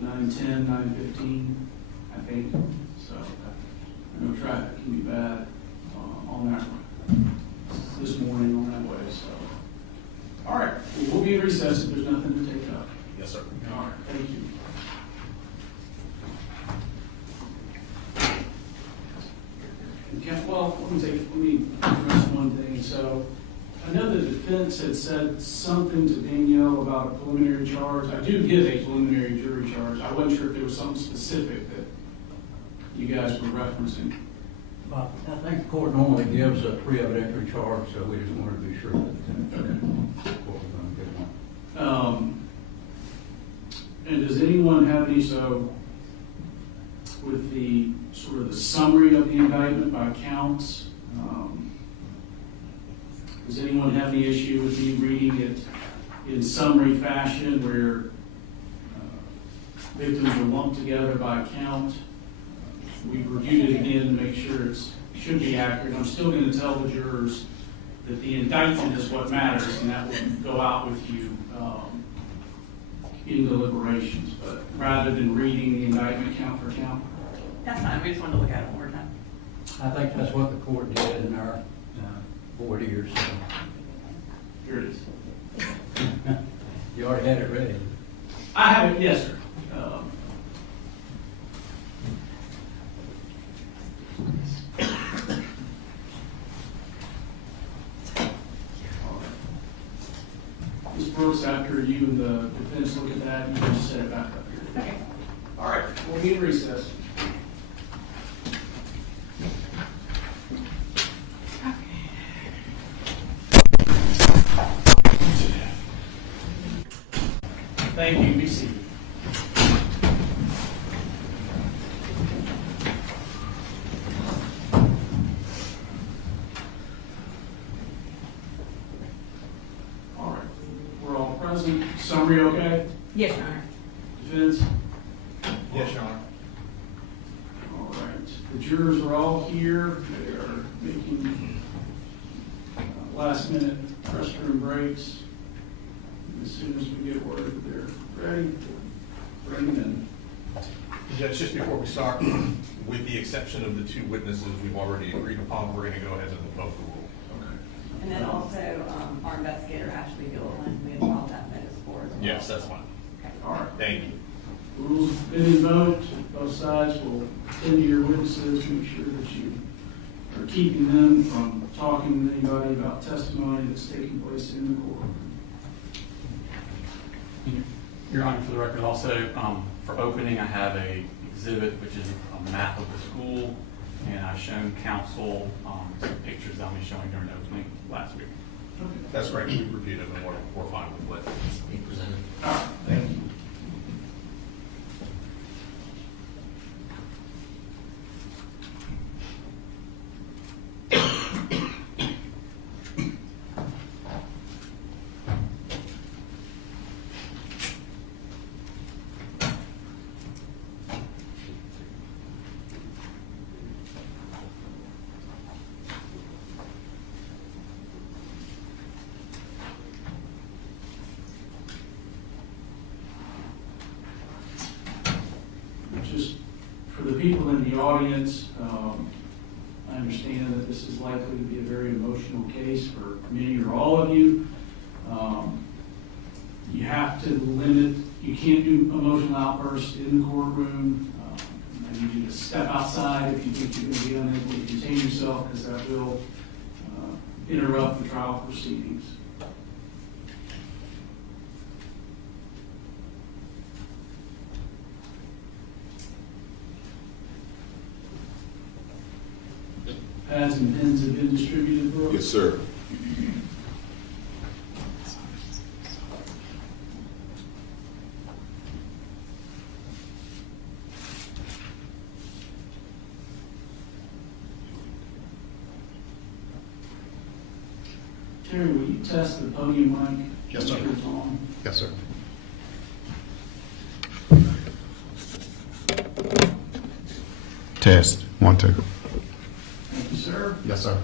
9:10, 9:15, I think. So I know traffic can be bad on that this morning on that way. So, all right, we'll be at recess if there's nothing to take up. Yes, sir. All right, thank you. Okay, well, let me address one thing. So I know the defense had said something to Danielle about a preliminary charge. I do give a preliminary jury charge. I wasn't sure if there was something specific that you guys were referencing. I think the court normally gives a pre-evidentiary charge, so we just wanted to be sure that the court was going to get one. And does anyone have any, so with the sort of the summary of the indictment by counts, does anyone have any issue with me reading it in summary fashion where victims are lumped together by count? We've reviewed it again to make sure it should be accurate. I'm still going to tell the jurors that the indictment is what matters, and that will go out with you in deliberations. But rather than reading the indictment count for count. That's fine, we just wanted to look at it one more time. I think that's what the court did in our board years. So. Here it is. You already had it ready. I have it, yes, sir. Ms. Brooks, after you and the defense look at that, you can just set it back up here. Okay. All right, we'll be in recess. Thank you. Be seated. All right, we're all present. Summary okay? Yes, Your Honor. Defense? Yes, Your Honor. All right. The jurors are all here. They are making last minute restroom breaks. As soon as we get word that they're ready, bring them in. Judge, just before we start, with the exception of the two witnesses we've already agreed upon, we're going to go ahead and invoke the rule. Okay. And then also, our investigator, Ashley Gilliland, we involved that notice for as well. Yes, that's fine. Okay. All right. Thank you. Rules have been invoked. Both sides will attend to your witnesses, make sure that you are keeping them from talking to anybody about testimony that's taking place in the courtroom. Your Honor, for the record, also, for opening, I have a exhibit, which is a map of the school, and I've shown counsel some pictures that I'll be showing during opening last week. Okay. That's great. We reviewed it and we're fine with what he presented. All right. Thank you. Just for the people in the audience, I understand that this is likely to be a very emotional case for many or all of you. You have to limit, you can't do emotional outbursts in the courtroom. I need you to step outside if you think you're going to be unable to contain yourself, because that will interrupt the trial proceedings. Pads and pens have been distributed, Brooke? Yes, sir. Terry, will you test the podium mic? Yes, sir. Make sure it's on. Yes, sir. Test. 1, 2. Thank you, sir. Yes, sir.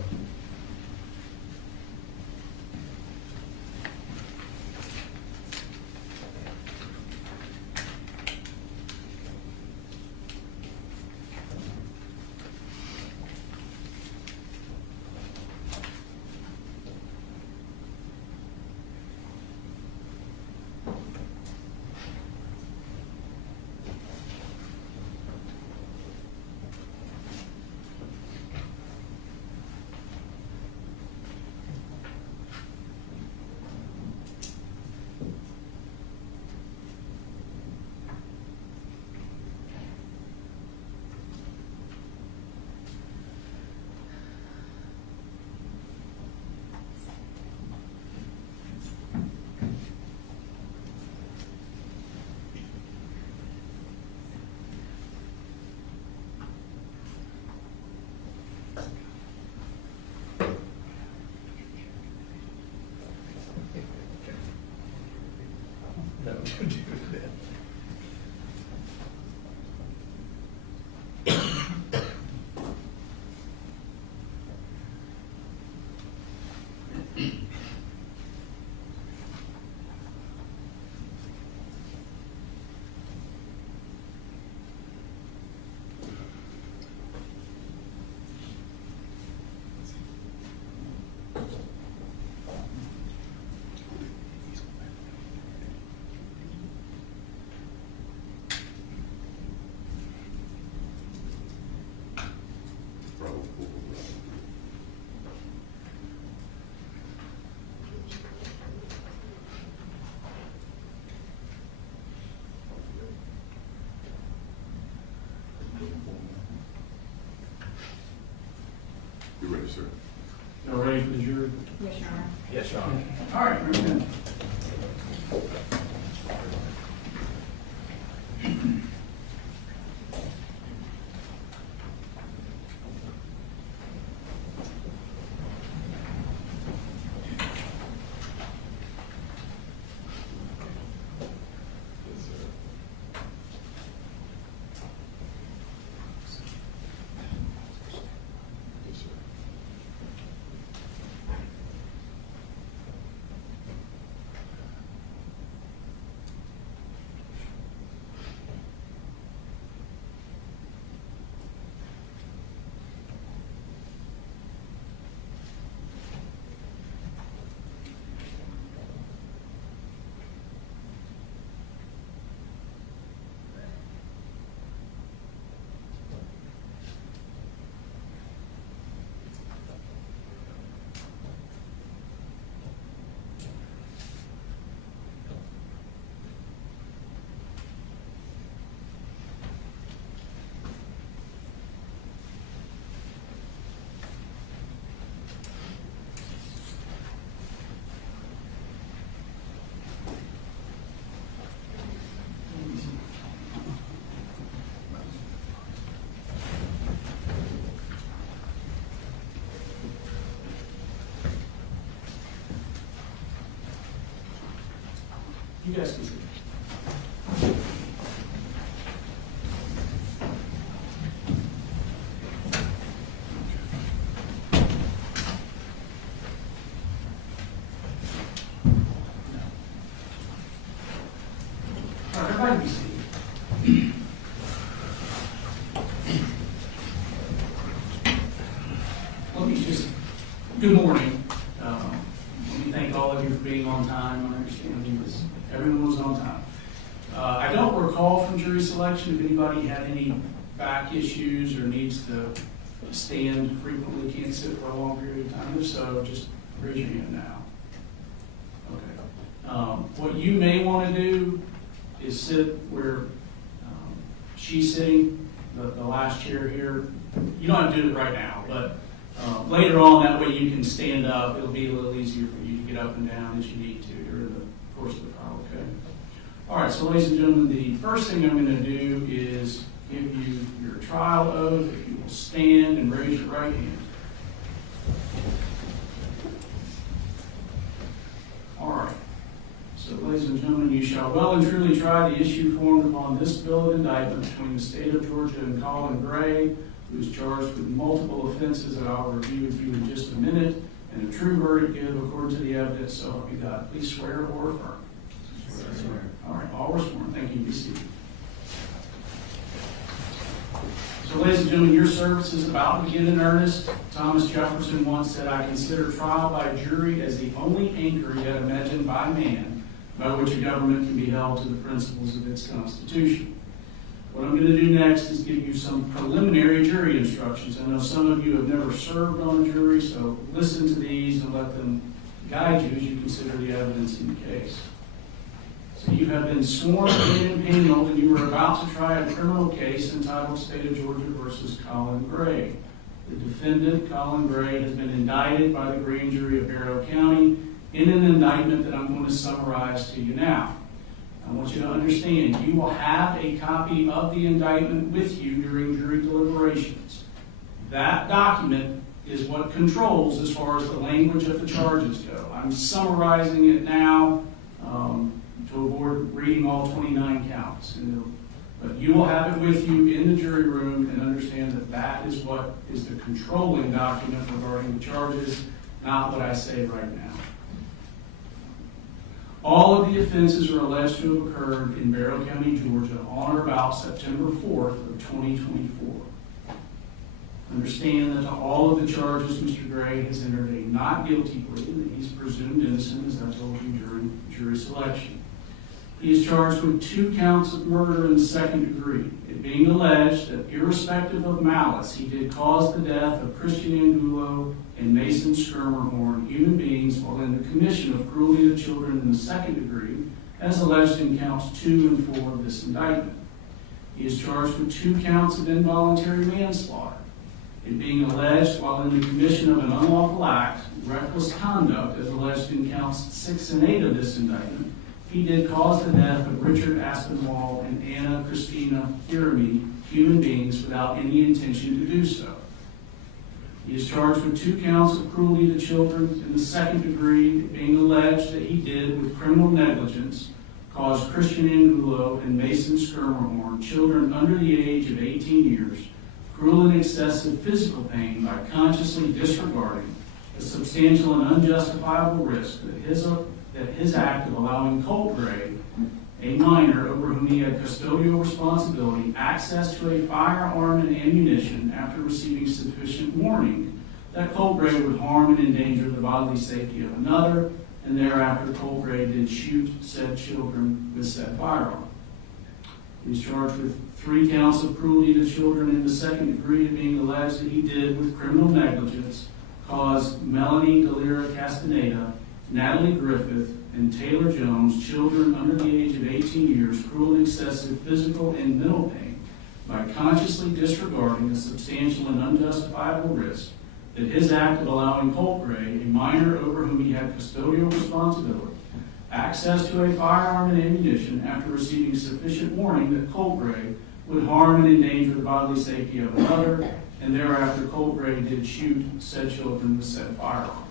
sir. Y'all ready for the jury? Yes, Your Honor. Yes, Your Honor. All right, very good. Yes, sir. Yes, sir. You guys can see. All right, everybody be seated. Let me just, good morning. Let me thank all of you for being on time. I understand everyone was on time. I don't recall from jury selection if anybody had any back issues or needs to stand frequently, can't sit for a long period of time. If so, just raise your hand now. Okay. What you may want to do is sit where she's sitting, the last chair here. You don't have to do it right now, but later on, that way you can stand up. It'll be a little easier for you to get up and down as you need to during the course of the trial, okay? All right, so ladies and gentlemen, the first thing I'm going to do is give you your trial oath. If you will stand and raise your right hand. All right. So, ladies and gentlemen, you shall well and truly try the issue formed upon this bill of indictment between the state of Georgia and Colin Gray, who is charged with multiple offenses that I'll review with you in just a minute, and a true verdict give according to the evidence. So help you God. Please swear or affirm. Swear. All right, all were sworn. Thank you. Be seated. So, ladies and gentlemen, your service is about to begin in earnest. Thomas Jefferson once said, "I consider trial by jury as the only anchor yet imagined by man by which a government can be held to the principles of its Constitution." What I'm going to do next is give you some preliminary jury instructions. I know some of you have never served on a jury, so listen to these and let them guide you as you consider the evidence in the case. So you have been sworn in and paneled, and you are about to try a criminal case entitled State of Georgia versus Colin Gray. The defendant, Colin Gray, has been indicted by the grand jury of Barrow County in an indictment that I'm going to summarize to you now. I want you to understand, you will have a copy of the indictment with you during jury deliberations. That document is what controls as far as the language of the charges go. I'm summarizing it now to avoid reading all 29 counts. But you will have it with you in the jury room and understand that that is what is the controlling document regarding the charges, not what I say right now. All of the offenses are alleged to have occurred in Barrow County, Georgia on or about September 4th of 2024. Understand that to all of the charges, Mr. Gray has entered a not guilty plea, that he's presumed innocent, as I told you during jury selection. He is charged with 2 counts of murder in the second degree, it being alleged that irrespective of malice, he did cause the death of Christian Angulo and Mason Skirmerhorn, human beings, while in the commission of cruelty to children in the second degree, as alleged in counts 2 and 4 of this indictment. He is charged with 2 counts of involuntary manslaughter. it being alleged while in the commission of an unlawful act, reckless conduct, as alleged in counts 6 and 8 of this indictment, he did cause the death of Richard Aspinwall and Anna Christina Jeremy, human beings, without any intention to do so. He is charged with 2 counts of cruelty to children in the 2nd degree, being alleged that he did, with criminal negligence, cause Christian Angulo and Mason Skirmerhorn, children under the age of 18 years, cruel and excessive physical pain by consciously disregarding a substantial and unjustifiable risk that his act of allowing Colt Gray, a minor over whom he had custodial responsibility, access to a firearm and ammunition after receiving sufficient warning that Colt Gray would harm and endanger the bodily safety of another, and thereafter Colt Gray did shoot said children with said firearm. He was charged with 3 counts of cruelty to children in the 2nd degree, being alleged that he did, with criminal negligence, cause Melanie Delira Castaneda, Natalie Griffith, and Taylor Jones, children under the age of 18 years, cruel and excessive physical and mental pain by consciously disregarding a substantial and unjustifiable risk that his act of allowing Colt Gray, a minor over whom he had custodial responsibility, access to a firearm and ammunition after receiving sufficient warning that Colt Gray would harm and endanger the bodily safety of another, and thereafter Colt Gray did shoot said children with said firearm.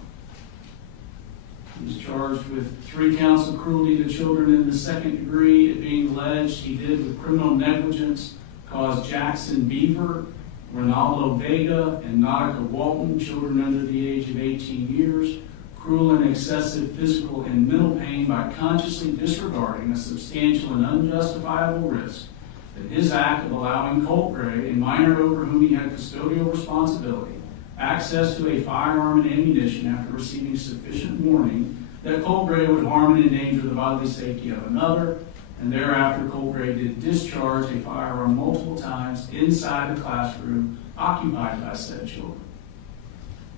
He was charged with 3 counts of cruelty to children in the 2nd degree, it being alleged he did, with criminal negligence, cause Jackson Beaver, Ronaldo Vega, and Nautica Walton, children under the age of 18 years, cruel and excessive physical and mental pain by consciously disregarding a substantial and unjustifiable risk that his act of allowing Colt Gray, a minor over whom he had custodial responsibility, access to a firearm and ammunition after receiving sufficient warning that Colt Gray would harm and endanger the bodily safety of another, and thereafter Colt Gray did discharge a firearm multiple times inside the classroom occupied by said children.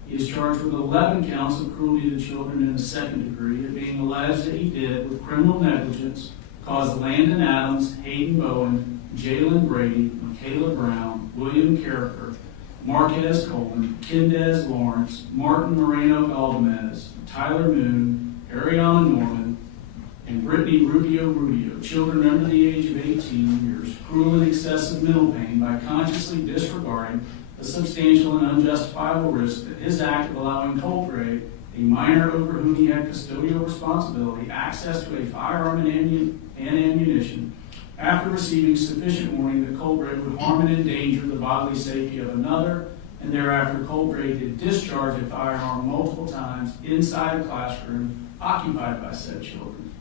He is charged with 11 counts of cruelty to children in the 2nd degree, it being alleged that he did, with criminal negligence, cause Landon Adams, Hayden Bowen, Jalen Brady, Michaela Brown, William Carricker, Marquez Coleman, Kendez Lawrence, Martin Moreno Galdamez, Tyler Moon, Ariana Norman, and Brittany Rubio, children under the age of 18 years, cruel and excessive mental pain by consciously disregarding a substantial and unjustifiable risk that his act of allowing Colt Gray, a minor over whom he had custodial responsibility, access to a firearm and ammunition after receiving sufficient warning that Colt Gray would harm and endanger the bodily safety of another, and thereafter Colt Gray did discharge a firearm multiple times inside a classroom occupied by said children.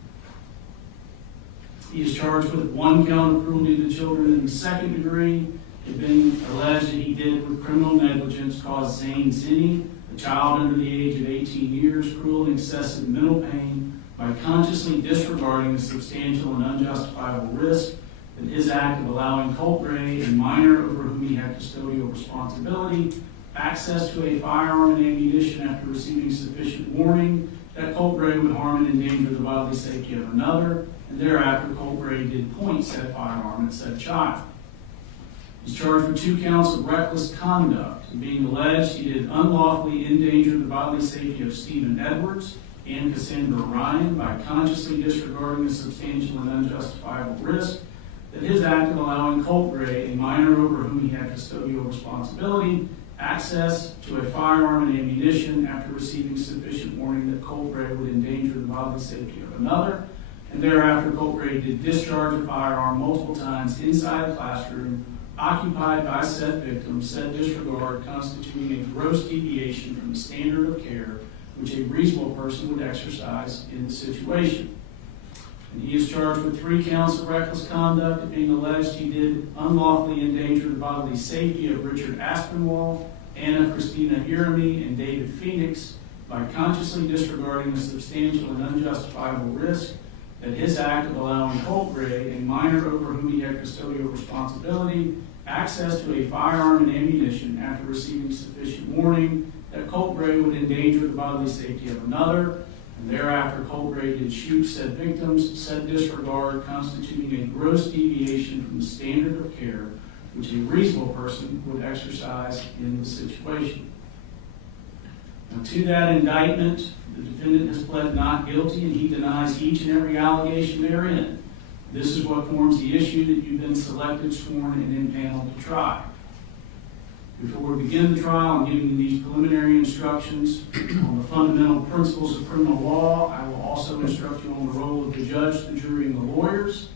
He is charged with 1 count of cruelty to children in the 2nd degree, it being alleged that he did, with criminal negligence, cause Zane Zinni, a child under the age of 18 years, cruel and excessive mental pain by consciously disregarding a substantial and unjustifiable risk that his act of allowing Colt Gray, a minor over whom he had custodial responsibility, access to a firearm and ammunition after receiving sufficient warning that Colt Gray would harm and endanger the bodily safety of another, and thereafter Colt Gray did point said firearm at said child. He's charged with 2 counts of reckless conduct, being alleged he did unlawfully endanger the bodily safety of Stephen Edwards and Cassandra Ryan by consciously disregarding a substantial and unjustifiable risk that his act of allowing Colt Gray, a minor over whom he had custodial responsibility, access to a firearm and ammunition after receiving sufficient warning that Colt Gray would endanger the bodily safety of another, and thereafter Colt Gray did discharge a firearm multiple times inside a classroom occupied by said victim, said disregard constituting a gross deviation from the standard of care which a reasonable person would exercise in the situation. And he is charged with 3 counts of reckless conduct, being alleged he did unlawfully endanger the bodily safety of Richard Aspinwall, Anna Christina Jeremy, and David Phoenix by consciously disregarding a substantial and unjustifiable risk that his act of allowing Colt Gray, a minor over whom he had custodial responsibility, access to a firearm and ammunition after receiving sufficient warning that Colt Gray would endanger the bodily safety of another, and thereafter Colt Gray did shoot said victims, said disregard constituting a gross deviation from the standard of care which a reasonable person would exercise in the situation. Now, to that indictment, the defendant has pled not guilty, and he denies each and every allegation therein. This is what forms the issue that you've been selected, sworn, and impaneled to try. Before we begin the trial, I'm giving you these preliminary instructions on the fundamental principles of criminal law. I will also instruct you on the role of the judge, the jury, and the lawyers,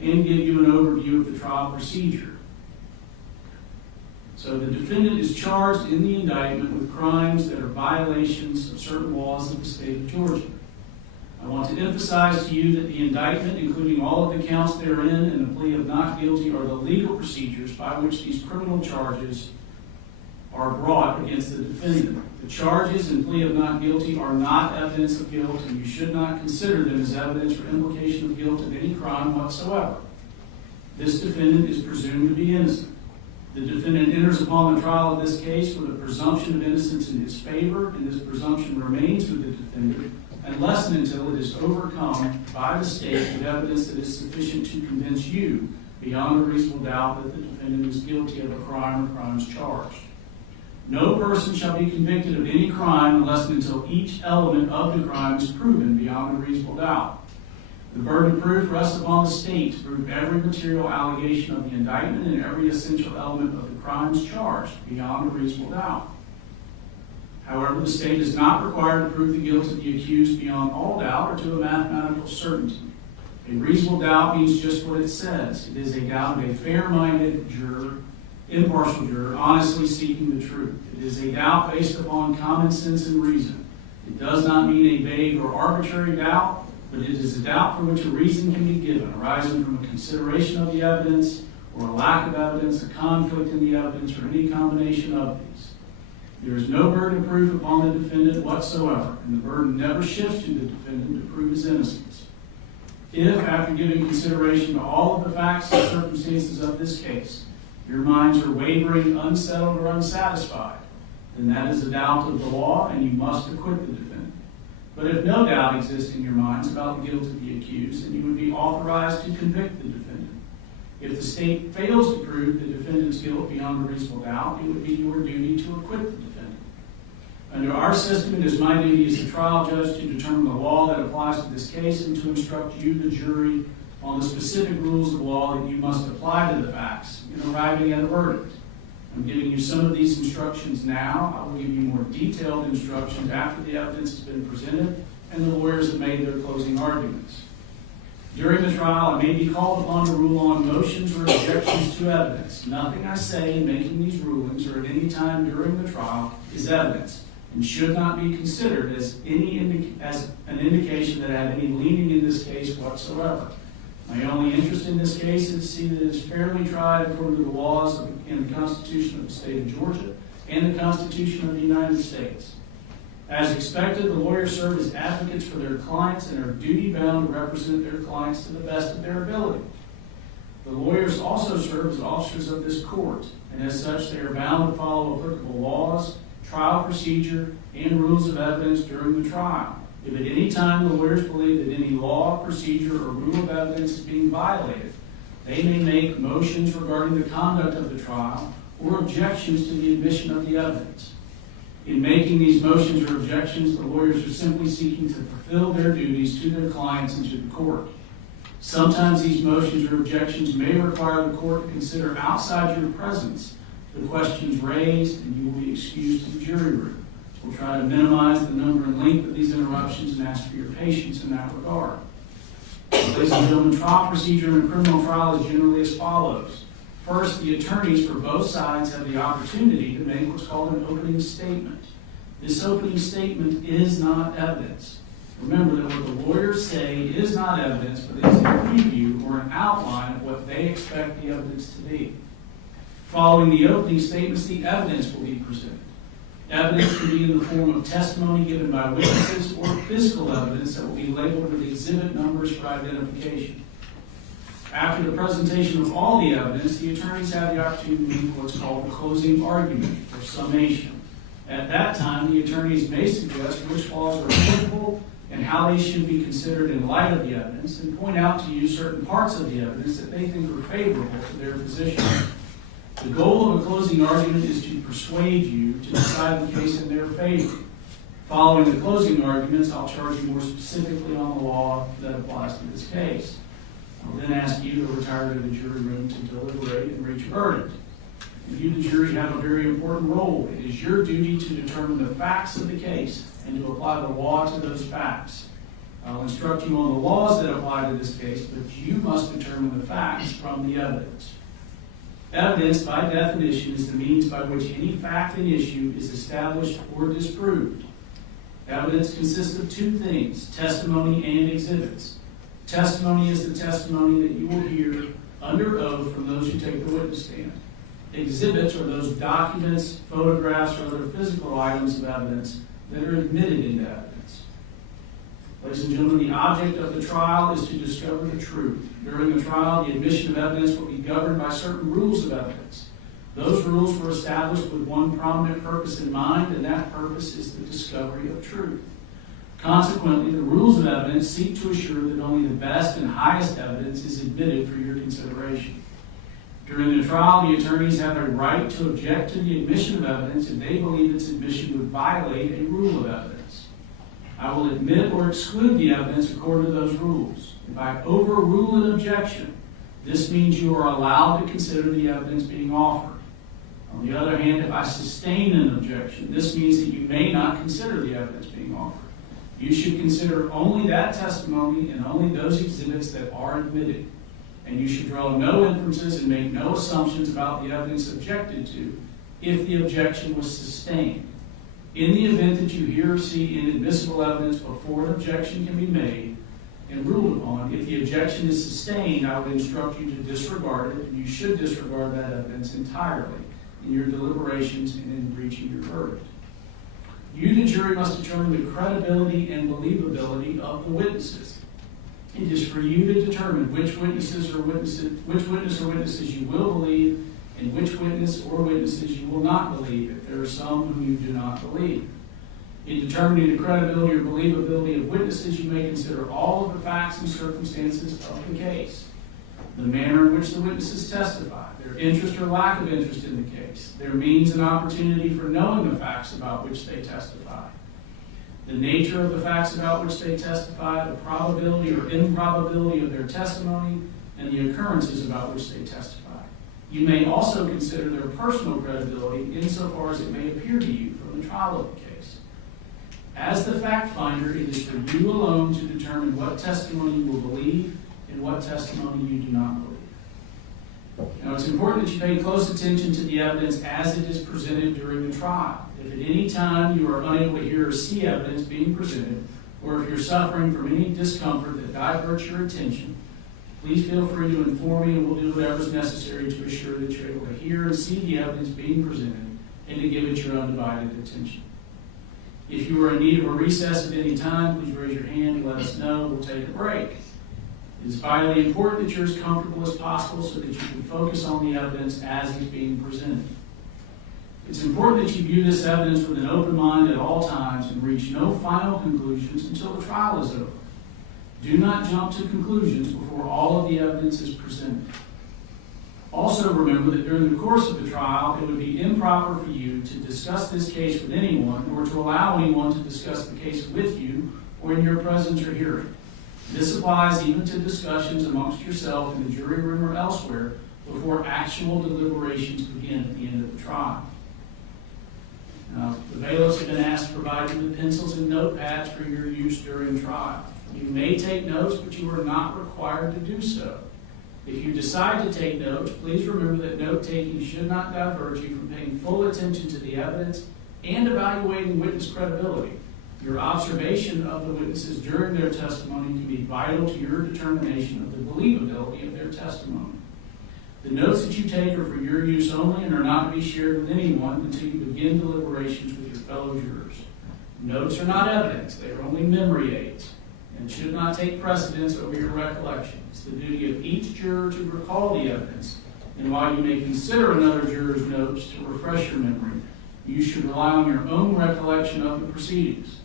and give you an overview of the trial procedure. So the defendant is charged in the indictment with crimes that are violations of certain laws of the state of Georgia. I want to emphasize to you that the indictment, including all of the counts therein and the plea of not guilty, are the legal procedures by which these criminal charges are brought against the defendant. The charges and plea of not guilty are not evidence of guilt, and you should not consider them as evidence for implication of guilt of any crime whatsoever. This defendant is presumed to be innocent. The defendant enters upon the trial of this case with a presumption of innocence in his favor, and this presumption remains with the defendant unless and until it is overcome by the state with evidence that is sufficient to convince you beyond a reasonable doubt that the defendant is guilty of a crime or crimes charged. No person shall be convicted of any crime unless and until each element of the crime is proven beyond a reasonable doubt. The burden of proof rests upon the state to prove every material allegation of the indictment and every essential element of the crimes charged beyond a reasonable doubt. However, the state is not required to prove the guilt of the accused beyond all doubt or to a mathematical certainty. A reasonable doubt means just what it says. It is a doubt of a fair-minded juror, impartial juror, honestly seeking the truth. It is a doubt based upon common sense and reason. It does not mean a vague or arbitrary doubt, but it is a doubt for which a reason can be given, arising from a consideration of the evidence or a lack of evidence, a conflict in the evidence, or any combination of these. There is no burden of proof upon the defendant whatsoever, and the burden never shifts to the defendant to prove his innocence. If, after giving consideration to all of the facts and circumstances of this case, your minds are wavering, unsettled, or unsatisfied, then that is a doubt of the law, and you must acquit the defendant. But if no doubt exists in your minds about the guilt of the accused, then you would be authorized to convict the defendant. If the state fails to prove the defendant's guilt beyond a reasonable doubt, it would be your duty to acquit the defendant. Under our system, it is my duty as a trial judge to determine the law that applies to this case and to instruct you, the jury, on the specific rules of law that you must apply to the facts in arriving at a verdict. I'm giving you some of these instructions now. I will give you more detailed instructions after the evidence has been presented and the lawyers have made their closing arguments. During the trial, I may be called upon to rule on motions or objections to evidence. Nothing I say in making these rulings or at any time during the trial is evidence and should not be considered as an indication that I have any leaning in this case whatsoever. My only interest in this case is to see that it is fairly tried according to the laws and the Constitution of the state of Georgia and the Constitution of the United States. As expected, the lawyers serve as advocates for their clients and are duty-bound to represent their clients to the best of their ability. The lawyers also serve as officers of this court, and as such, they are bound to follow applicable laws, trial procedure, and rules of evidence during the trial. If at any time the lawyers believe that any law, procedure, or rule of evidence is being violated, they may make motions regarding the conduct of the trial or objections to the admission of the evidence. In making these motions or objections, the lawyers are simply seeking to fulfill their duties to their clients and to the court. Sometimes these motions or objections may require the court to consider outside your presence the questions raised, and you will be excused to the jury room. We'll try to minimize the number and length of these interruptions and ask for your patience in that regard. Ladies and gentlemen, trial procedure in a criminal trial is generally as follows. First, the attorneys for both sides have the opportunity to make what's called an opening statement. This opening statement is not evidence. Remember that what the lawyers say is not evidence, but it is a preview or an outline of what they expect the evidence to be. Following the opening statements, the evidence will be presented. Evidence can be in the form of testimony given by witnesses or physical evidence that will be labeled with exhibit numbers for identification. After the presentation of all the evidence, the attorneys have the opportunity to make what's called the closing argument or summation. At that time, the attorneys may suggest which laws are applicable and how they should be considered in light of the evidence, and point out to you certain parts of the evidence that they think are favorable to their position. The goal of a closing argument is to persuade you to decide the case in their favor. Following the closing arguments, I'll charge you more specifically on the law that applies to this case. I'll then ask you to retire to the jury room to deliberate and reach a verdict. You, the jury, have a very important role. It is your duty to determine the facts of the case and to apply the law to those facts. I'll instruct you on the laws that apply to this case, but you must determine the facts from the evidence. Evidence, by definition, is the means by which any fact and issue is established or disproved. Evidence consists of two things, testimony and exhibits. Testimony is the testimony that you will hear under oath from those who take the witness stand. Exhibits are those documents, photographs, or other physical items of evidence that are admitted into evidence. Ladies and gentlemen, the object of the trial is to discover the truth. During the trial, the admission of evidence will be governed by certain rules of evidence. Those rules were established with one prominent purpose in mind, and that purpose is the discovery of truth. Consequently, the rules of evidence seek to assure that only the best and highest evidence is admitted for your consideration. During the trial, the attorneys have a right to object to the admission of evidence if they believe its admission would violate a rule of evidence. I will admit or exclude the evidence according to those rules. If I overrule an objection, this means you are allowed to consider the evidence being offered. On the other hand, if I sustain an objection, this means that you may not consider the evidence being offered. You should consider only that testimony and only those exhibits that are admitted. And you should draw no inferences and make no assumptions about the evidence objected to if the objection was sustained. In the event that you hear or see inadmissible evidence before an objection can be made and ruled upon, if the objection is sustained, I would instruct you to disregard it, and you should disregard that evidence entirely in your deliberations and in reaching your verdict. You, the jury, must determine the credibility and believability of the witnesses. It is for you to determine which witness or witnesses you will believe and which witness or witnesses you will not believe if there are some whom you do not believe. In determining the credibility or believability of witnesses, you may consider all of the facts and circumstances of the case, the manner in which the witnesses testify, their interest or lack of interest in the case, their means and opportunity for knowing the facts about which they testify, the nature of the facts about which they testify, the probability or improbability of their testimony, and the occurrences about which they testify. You may also consider their personal credibility insofar as it may appear to you from the trial of the case. As the fact finder, it is for you alone to determine what testimony you will believe and what testimony you do not believe. Now, it's important that you pay close attention to the evidence as it is presented during the trial. If at any time you are unable to hear or see evidence being presented, or if you're suffering from any discomfort that diverts your attention, please feel free to inform me and we'll do whatever is necessary to assure that you're able to hear and see the evidence being presented and to give it your undivided attention. If you are in need of a recess at any time, please raise your hand and let us know. We'll take a break. It is vitally important that you're as comfortable as possible so that you can focus on the evidence as it's being presented. It's important that you view this evidence with an open mind at all times and reach no final conclusions until the trial is over. Do not jump to conclusions before all of the evidence is presented. Also remember that during the course of the trial, it would be improper for you to discuss this case with anyone or to allow anyone to discuss the case with you or in your presence or hearing. This applies even to discussions amongst yourself in the jury room or elsewhere before actual deliberations begin at the end of the trial. Now, the bailiffs have been asked to provide you with pencils and notepads for your use during trial. You may take notes, but you are not required to do so. If you decide to take notes, please remember that note-taking should not divert you from paying full attention to the evidence and evaluating witness credibility. Your observation of the witnesses during their testimony can be vital to your determination of the believability of their testimony. The notes that you take are for your use only and are not to be shared with anyone until you begin deliberations with your fellow jurors. Notes are not evidence, they are only memory aids and should not take precedence over your recollection. It's the duty of each juror to recall the evidence, and while you may consider another juror's notes to refresh your memory, you should rely on your own recollection of the proceedings.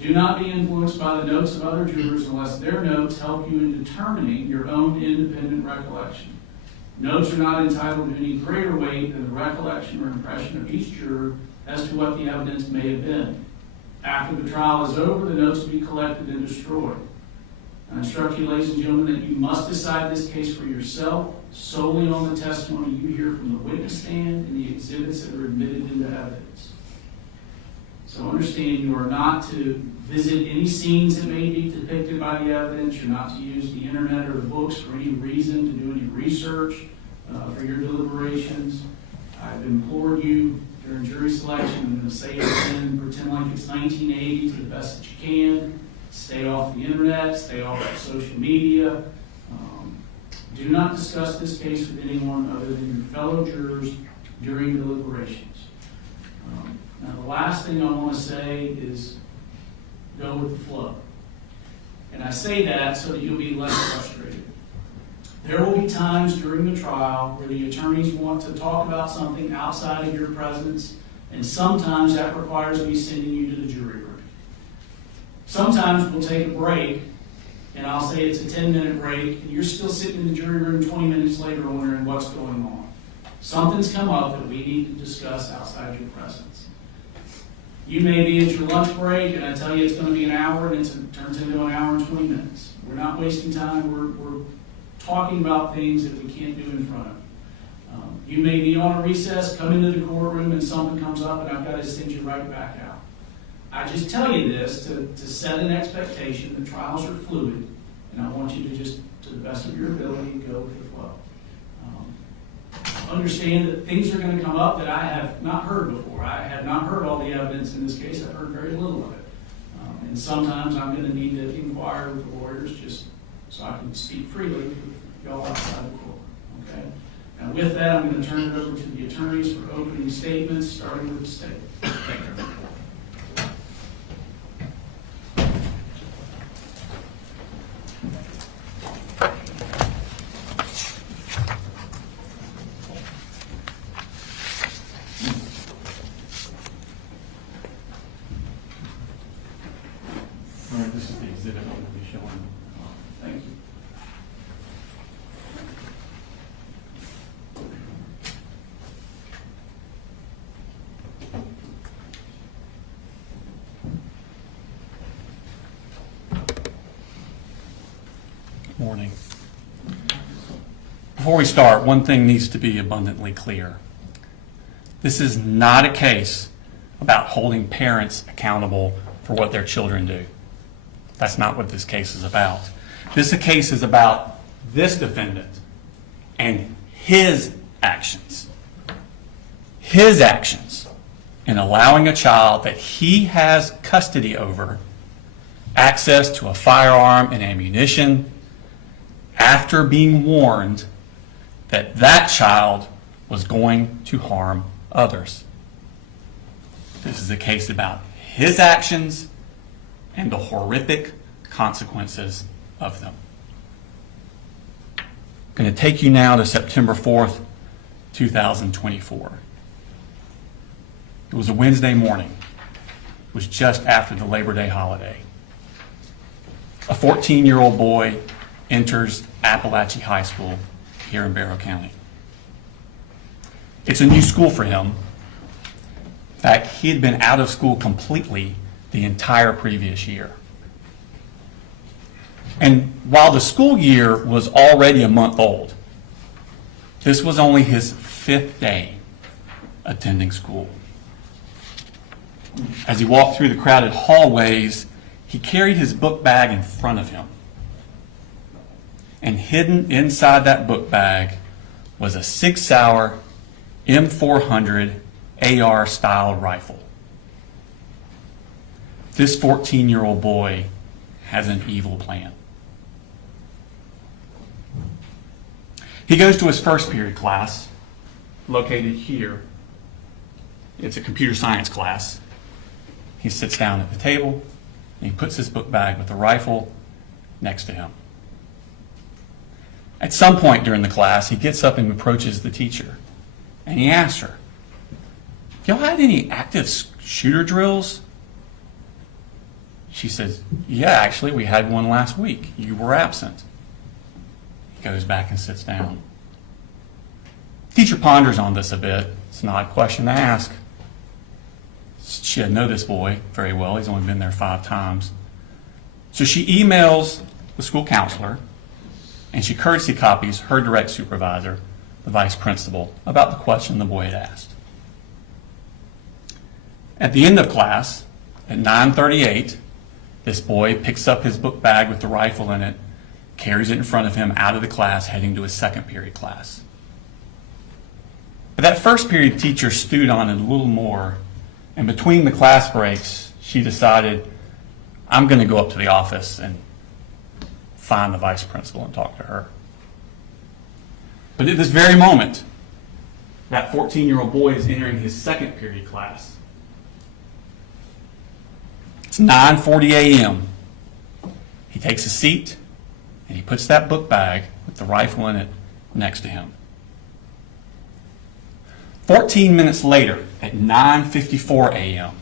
Do not be influenced by the notes of other jurors unless their notes help you in determining your own independent recollection. Notes are not entitled to any greater weight than the recollection or impression of each juror as to what the evidence may have been. After the trial is over, the notes will be collected and destroyed. I instruct you, ladies and gentlemen, that you must decide this case for yourself solely on the testimony you hear from the witness stand and the exhibits that are admitted into evidence. So understand you are not to visit any scenes that may be depicted by the evidence. You're not to use the internet or the books for any reason, to do any research for your deliberations. I've implored you during jury selection, I'm going to say it again, pretend like it's 1980 to the best that you can. Stay off the internet, stay off of social media. Do not discuss this case with anyone other than your fellow jurors during deliberations. Now, the last thing I want to say is go with the flow. And I say that so that you'll be less frustrated. There will be times during the trial where the attorneys want to talk about something outside of your presence, and sometimes that requires me sending you to the jury room. Sometimes we'll take a break, and I'll say it's a 10-minute break, and you're still sitting in the jury room 20 minutes later wondering what's going on. Something's come up that we need to discuss outside your presence. You may be at your lunch break, and I tell you it's going to be an hour, and it turns into an hour and 20 minutes. We're not wasting time. We're talking about things that we can't do in front of. You may be on a recess, come into the courtroom, and something comes up, and I've got to send you right back out. I just tell you this to set an expectation that trials are fluid, and I want you to just, to the best of your ability, go with the flow. Understand that things are going to come up that I have not heard before. I have not heard all the evidence in this case. I've heard very little of it. And sometimes I'm going to need to inquire with the lawyers just so I can speak freely with y'all outside the court. Okay? Now with that, I'm going to turn it over to the attorneys for opening statements, starting with the state. Thank you. All right, this is the exhibit I'm going to be showing. Thank you. Morning. Before we start, one thing needs to be abundantly clear. This is not a case about holding parents accountable for what their children do. That's not what this case is about. This case is about this defendant and his actions. His actions in allowing a child that he has custody over access to a firearm and ammunition after being warned that that child was going to harm others. This is a case about his actions and the horrific consequences of them. I'm going to take you now to September 4th, 2024. It was a Wednesday morning. It was just after the Labor Day holiday. A 14-year-old boy enters Apalachee High School here in Barrow County. It's a new school for him. In fact, he had been out of school completely the entire previous year. And while the school year was already a month old, this was only his 5th day attending school. As he walked through the crowded hallways, he carried his book bag in front of him. And hidden inside that book bag was a 6-hour M400 AR-style rifle. This 14-year-old boy has an evil plan. He goes to his first period class, located here. It's a computer science class. He sits down at the table, and he puts his book bag with the rifle next to him. At some point during the class, he gets up and approaches the teacher, and he asks her, "Y'all had any active shooter drills?" She says, "Yeah, actually, we had one last week. You were absent." He goes back and sits down. Teacher ponders on this a bit. It's an odd question to ask. She doesn't know this boy very well. He's only been there 5 times. So she emails the school counselor, and she courtesy copies her direct supervisor, the vice principal, about the question the boy had asked. At the end of class, at 9:38, this boy picks up his book bag with the rifle in it, carries it in front of him out of the class, heading to his second period class. But that first period teacher stewed on it a little more, and between the class breaks, she decided, I'm going to go up to the office and find the vice principal and talk to her. But at this very moment, that 14-year-old boy is entering his second period class. It's 9:40 a.m. He takes a seat, and he puts that book bag with the rifle in it next to him. 14 minutes later, at 9:54 a.m.,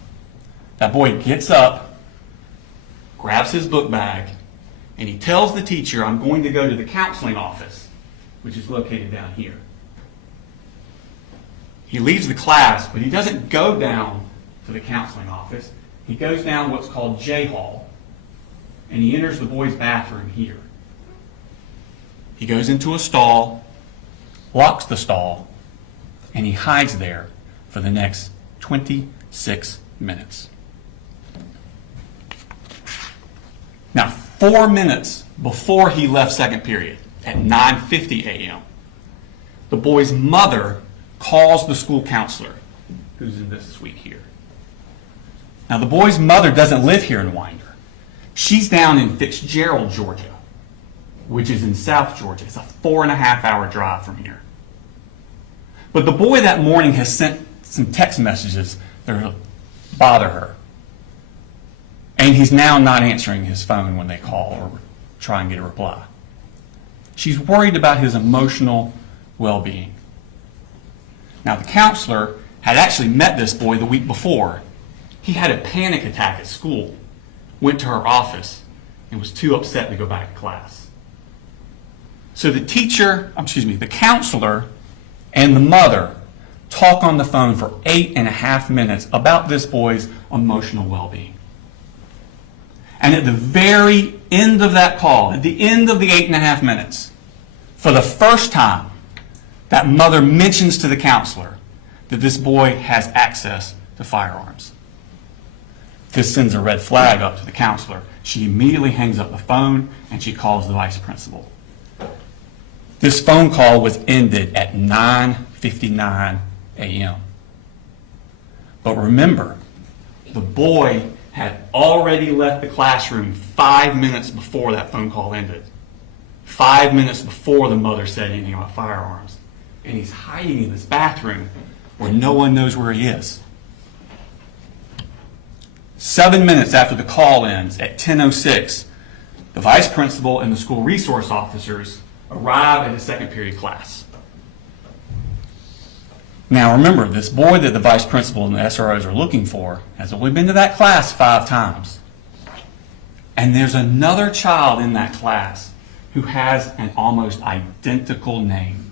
that boy gets up, grabs his book bag, and he tells the teacher, I'm going to go to the counseling office, which is located down here. He leaves the class, but he doesn't go down to the counseling office. He goes down what's called J Hall, and he enters the boys' bathroom here. He goes into a stall, locks the stall, and he hides there for the next 26 minutes. Now, 4 minutes before he left second period, at 9:50 a.m., the boy's mother calls the school counselor, who's in this suite here. Now, the boy's mother doesn't live here in Winder. She's down in Fitzgerald, Georgia, which is in South Georgia. It's a 4.5-hour drive from here. But the boy that morning has sent some text messages that bother her. And he's now not answering his phone when they call or try and get a reply. She's worried about his emotional well-being. Now, the counselor had actually met this boy the week before. He had a panic attack at school, went to her office, and was too upset to go back to class. So the counselor and the mother talk on the phone for 8.5 minutes about this boy's emotional well-being. And at the very end of that call, at the end of the 8.5 minutes, for the first time, that mother mentions to the counselor that this boy has access to firearms. This sends a red flag up to the counselor. She immediately hangs up the phone and she calls the vice principal. This phone call was ended at 9:59 a.m. But remember, the boy had already left the classroom 5 minutes before that phone call ended. 5 minutes before the mother said anything about firearms. And he's hiding in this bathroom where no one knows where he is. 7 minutes after the call ends, at 10:06, the vice principal and the school resource officers arrive at his second period class. Now remember, this boy that the vice principal and the SROs are looking for has only been to that class 5 times. And there's another child in that class who has an almost identical name.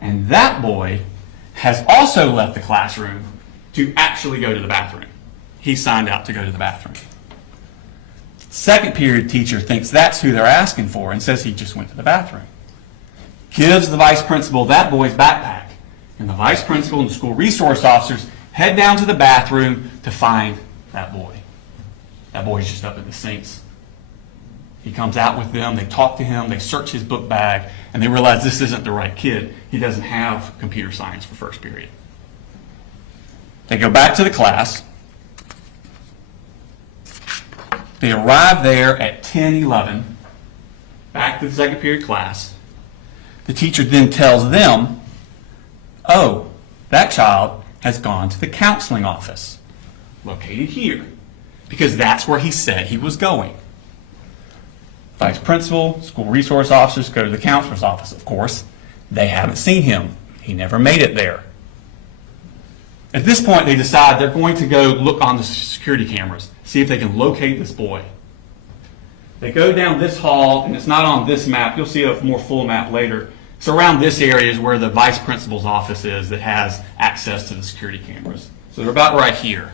And that boy has also left the classroom to actually go to the bathroom. He signed out to go to the bathroom. Second period teacher thinks that's who they're asking for and says he just went to the bathroom. Gives the vice principal that boy's backpack. And the vice principal and the school resource officers head down to the bathroom to find that boy. That boy's just up at the sinks. He comes out with them, they talk to him, they search his book bag, and they realize this isn't the right kid. He doesn't have computer science for first period. They go back to the class. They arrive there at 10:11, back to the second period class. The teacher then tells them, oh, that child has gone to the counseling office, located here, because that's where he said he was going. Vice principal, school resource officers go to the counselor's office. Of course, they haven't seen him. He never made it there. At this point, they decide they're going to go look on the security cameras, see if they can locate this boy. They go down this hall, and it's not on this map. You'll see a more full map later. So around this area is where the vice principal's office is that has access to the security cameras. So they're about right here.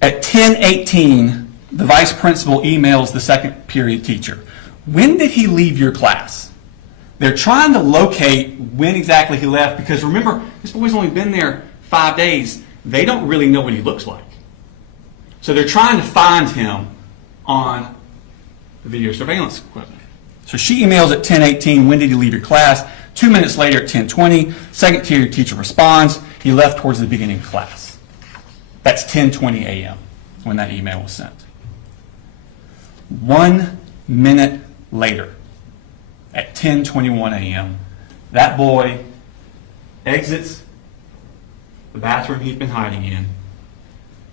At 10:18, the vice principal emails the second period teacher. When did he leave your class? They're trying to locate when exactly he left because remember, this boy's only been there 5 days. They don't really know what he looks like. So they're trying to find him on the video surveillance equipment. So she emails at 10:18, when did he leave your class? 2 minutes later at 10:20, second period teacher responds, he left towards the beginning of class. That's 10:20 a.m. when that email was sent. 1 minute later, at 10:21 a.m., that boy exits the bathroom he'd been hiding in.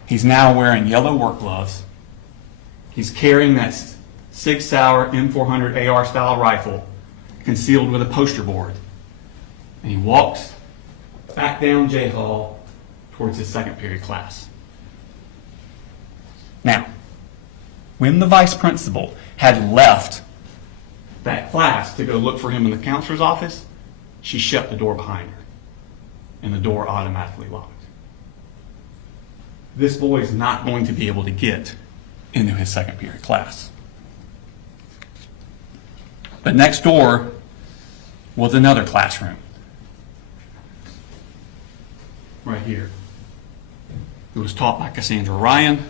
He's now wearing yellow work gloves. He's carrying that Sig Sauer M400 AR style rifle concealed with a poster board. And he walks back down J Hall towards his second period class. Now, when the vice principal had left that class to go look for him in the counselor's office, she shut the door behind her, and the door automatically locked. This boy is not going to be able to get into his second period class. But next door was another classroom, right here. It was taught by Cassandra Ryan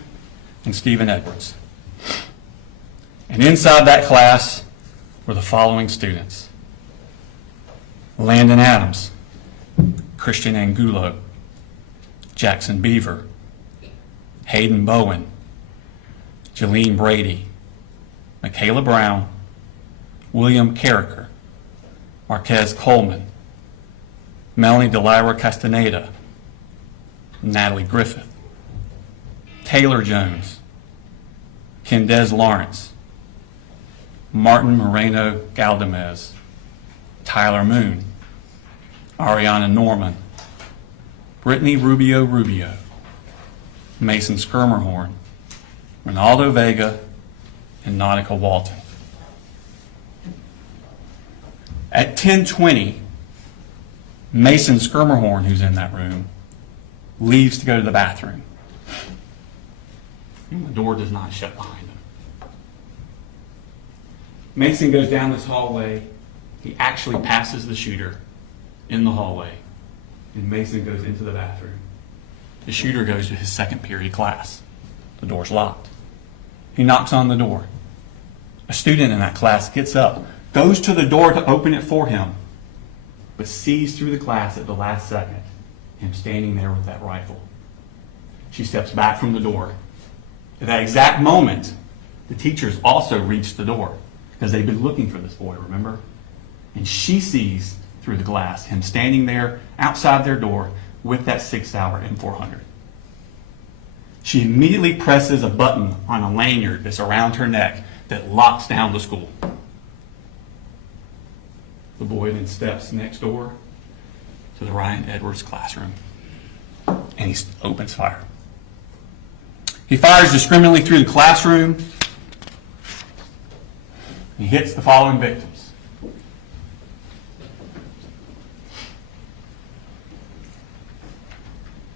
and Stephen Edwards. And inside that class were the following students: Landon Adams, Christian Angulo, Jackson Beaver, Hayden Bowen, Jalene Brady, Michaela Brown, William Carricker, Marquez Coleman, Melanie Delira Castaneda, Natalie Griffith, Taylor Jones, Kendez Lawrence, Martin Moreno Galdamez, Tyler Moon, Ariana Norman, Brittany Rubio, Mason Skirmerhorn, Ronaldo Vega, and Nautica Walton. At 10:20, Mason Skirmerhorn, who's in that room, leaves to go to the bathroom. And the door does not shut behind him. Mason goes down this hallway. He actually passes the shooter in the hallway, and Mason goes into the bathroom. The shooter goes to his second period class. The door's locked. He knocks on the door. A student in that class gets up, goes to the door to open it for him, but sees through the glass at the last second him standing there with that rifle. She steps back from the door. At that exact moment, the teachers also reach the door because they've been looking for this boy, remember? And she sees through the glass him standing there outside their door with that Sig Sauer M400. She immediately presses a button on a lanyard that's around her neck that locks down the school. The boy then steps next door to the Ryan Edwards classroom, and he opens fire. He fires discriminately through the classroom. He hits the following victims: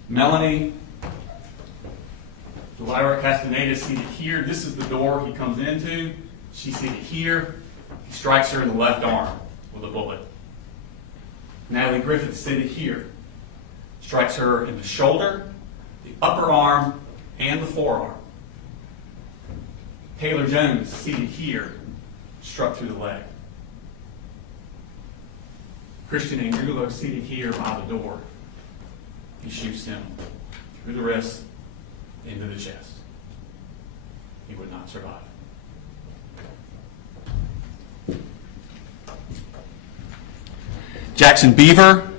Melanie Delira Castaneda, seated here. This is the door he comes into. She's seated here. He strikes her in the left arm with a bullet. Natalie Griffith, seated here, strikes her in the shoulder, the upper arm, and the forearm. Taylor Jones, seated here, struck through the leg. Christian Angulo, seated here by the door. He shoots him through the wrist, into the chest. He would not survive. Jackson Beaver,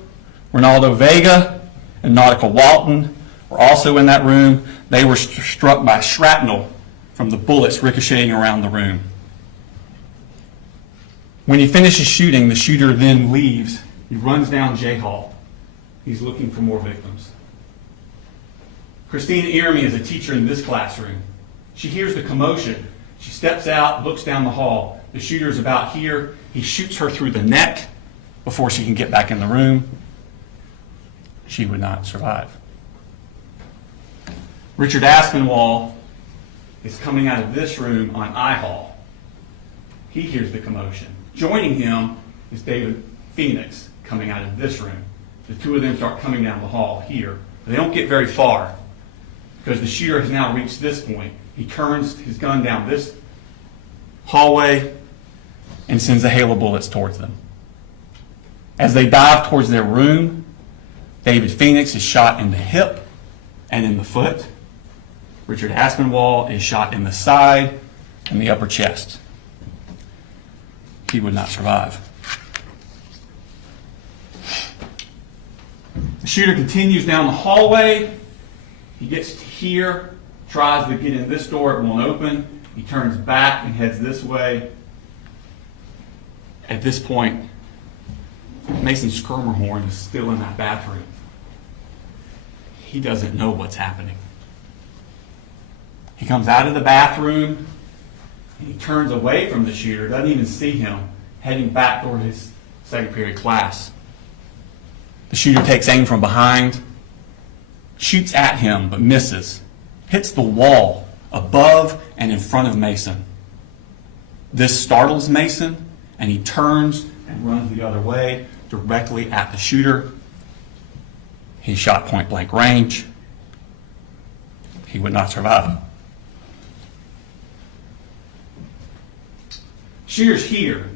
Ronaldo Vega, and Nautica Walton were also in that room. They were struck by shrapnel from the bullets ricocheting around the room. When he finishes shooting, the shooter then leaves. He runs down J Hall. He's looking for more victims. Christina Iermy is a teacher in this classroom. She hears the commotion. She steps out, looks down the hall. The shooter is about here. He shoots her through the neck before she can get back in the room. She would not survive. Richard Aspinwall is coming out of this room on I Hall. He hears the commotion. Joining him is David Phoenix coming out of this room. The two of them start coming down the hall here. They don't get very far because the shooter has now reached this point. He turns his gun down this hallway and sends a hail of bullets towards them. As they dive towards their room, David Phoenix is shot in the hip and in the foot. Richard Aspinwall is shot in the side and the upper chest. He would not survive. The shooter continues down the hallway. He gets to here, tries to get in this door, it won't open. He turns back and heads this way. At this point, Mason Skirmerhorn is still in that bathroom. He doesn't know what's happening. He comes out of the bathroom, and he turns away from the shooter, doesn't even see him, heading back toward his second period class. The shooter takes aim from behind, shoots at him, but misses, hits the wall above and in front of Mason. This startles Mason, and he turns and runs the other way, directly at the shooter. He's shot point blank range. He would not survive. Shooter's here.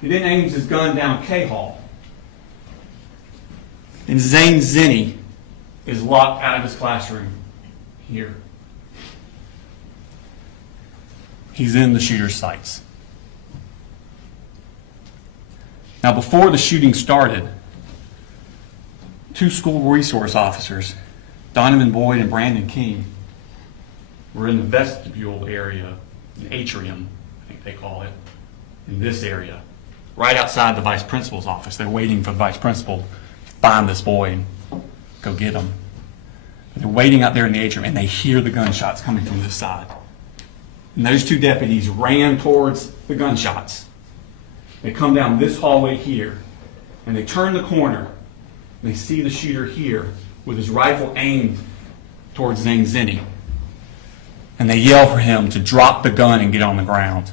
He then aims his gun down K Hall. And Zane Zinni is locked out of his classroom here. He's in the shooter's sights. Now, before the shooting started, two school resource officers, Donovan Boyd and Brandon King, were in the vestibule area, an atrium, I think they call it, in this area, right outside the vice principal's office. They're waiting for the vice principal to find this boy and go get him. They're waiting out there in the atrium, and they hear the gunshots coming from this side. And those two deputies ran towards the gunshots. They come down this hallway here, and they turn the corner, and they see the shooter here with his rifle aimed towards Zane Zinni. And they yell for him to drop the gun and get on the ground.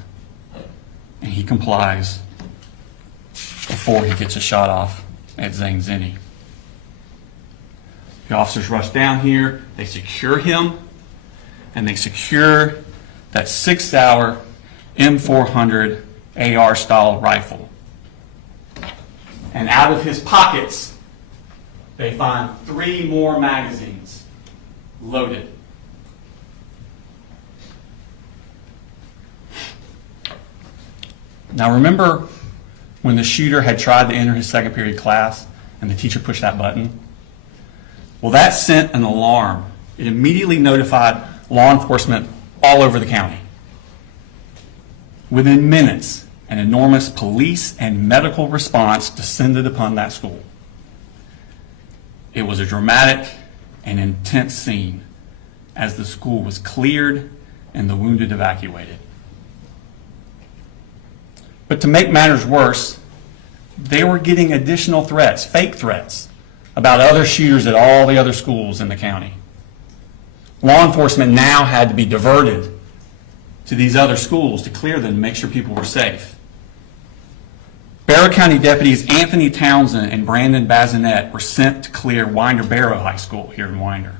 And he complies before he gets a shot off at Zane Zinni. The officers rush down here, they secure him, and they secure that 6-hour M400 AR-style rifle. And out of his pockets, they find 3 more magazines loaded. Now remember when the shooter had tried to enter his second period class and the teacher pushed that button? Well, that sent an alarm. It immediately notified law enforcement all over the county. Within minutes, an enormous police and medical response descended upon that school. It was a dramatic and intense scene as the school was cleared and the wounded evacuated. But to make matters worse, they were getting additional threats, fake threats, about other shooters at all the other schools in the county. Law enforcement now had to be diverted to these other schools to clear them, to make sure people were safe. Barrow County deputies Anthony Townsend and Brandon Bazinet were sent to clear Winder-Barrow High School here in Winder.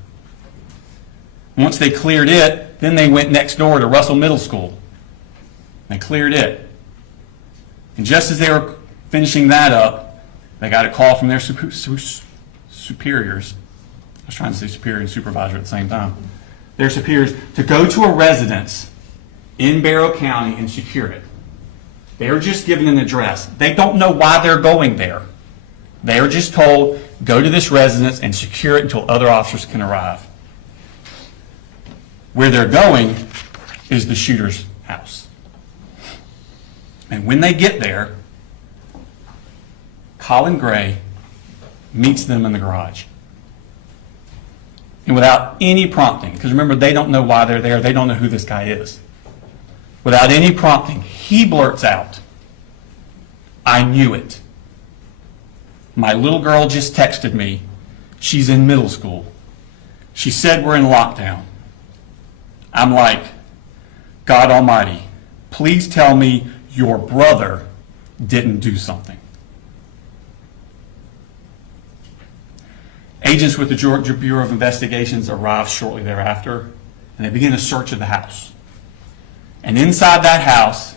Once they cleared it, then they went next door to Russell Middle School. They cleared it. And just as they were finishing that up, they got a call from their superiors. I was trying to say superior and supervisor at the same time. Their superiors to go to a residence in Barrow County and secure it. They were just given an address. They don't know why they're going there. They were just told, go to this residence and secure it until other officers can arrive. Where they're going is the shooter's house. And when they get there, Colin Gray meets them in the garage. And without any prompting, because remember, they don't know why they're there, they don't know who this guy is. Without any prompting, he blurts out, I knew it. My little girl just texted me. She's in middle school. She said we're in lockdown. I'm like, God Almighty, please tell me your brother didn't do something. Agents with the Georgia Bureau of Investigations arrived shortly thereafter, and they begin a search of the house. And inside that house,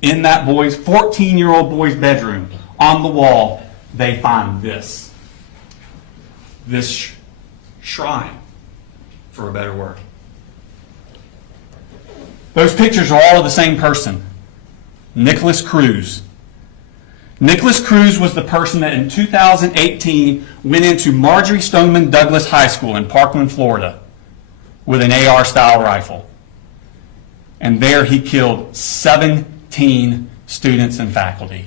in that 14-year-old boy's bedroom, on the wall, they find this. This shrine, for a better word. Those pictures are all of the same person, Nicholas Cruz. Nicholas Cruz was the person that in 2018 went into Marjory Stoneman Douglas High School in Parkland, Florida, with an AR-style rifle. And there he killed 17 students and faculty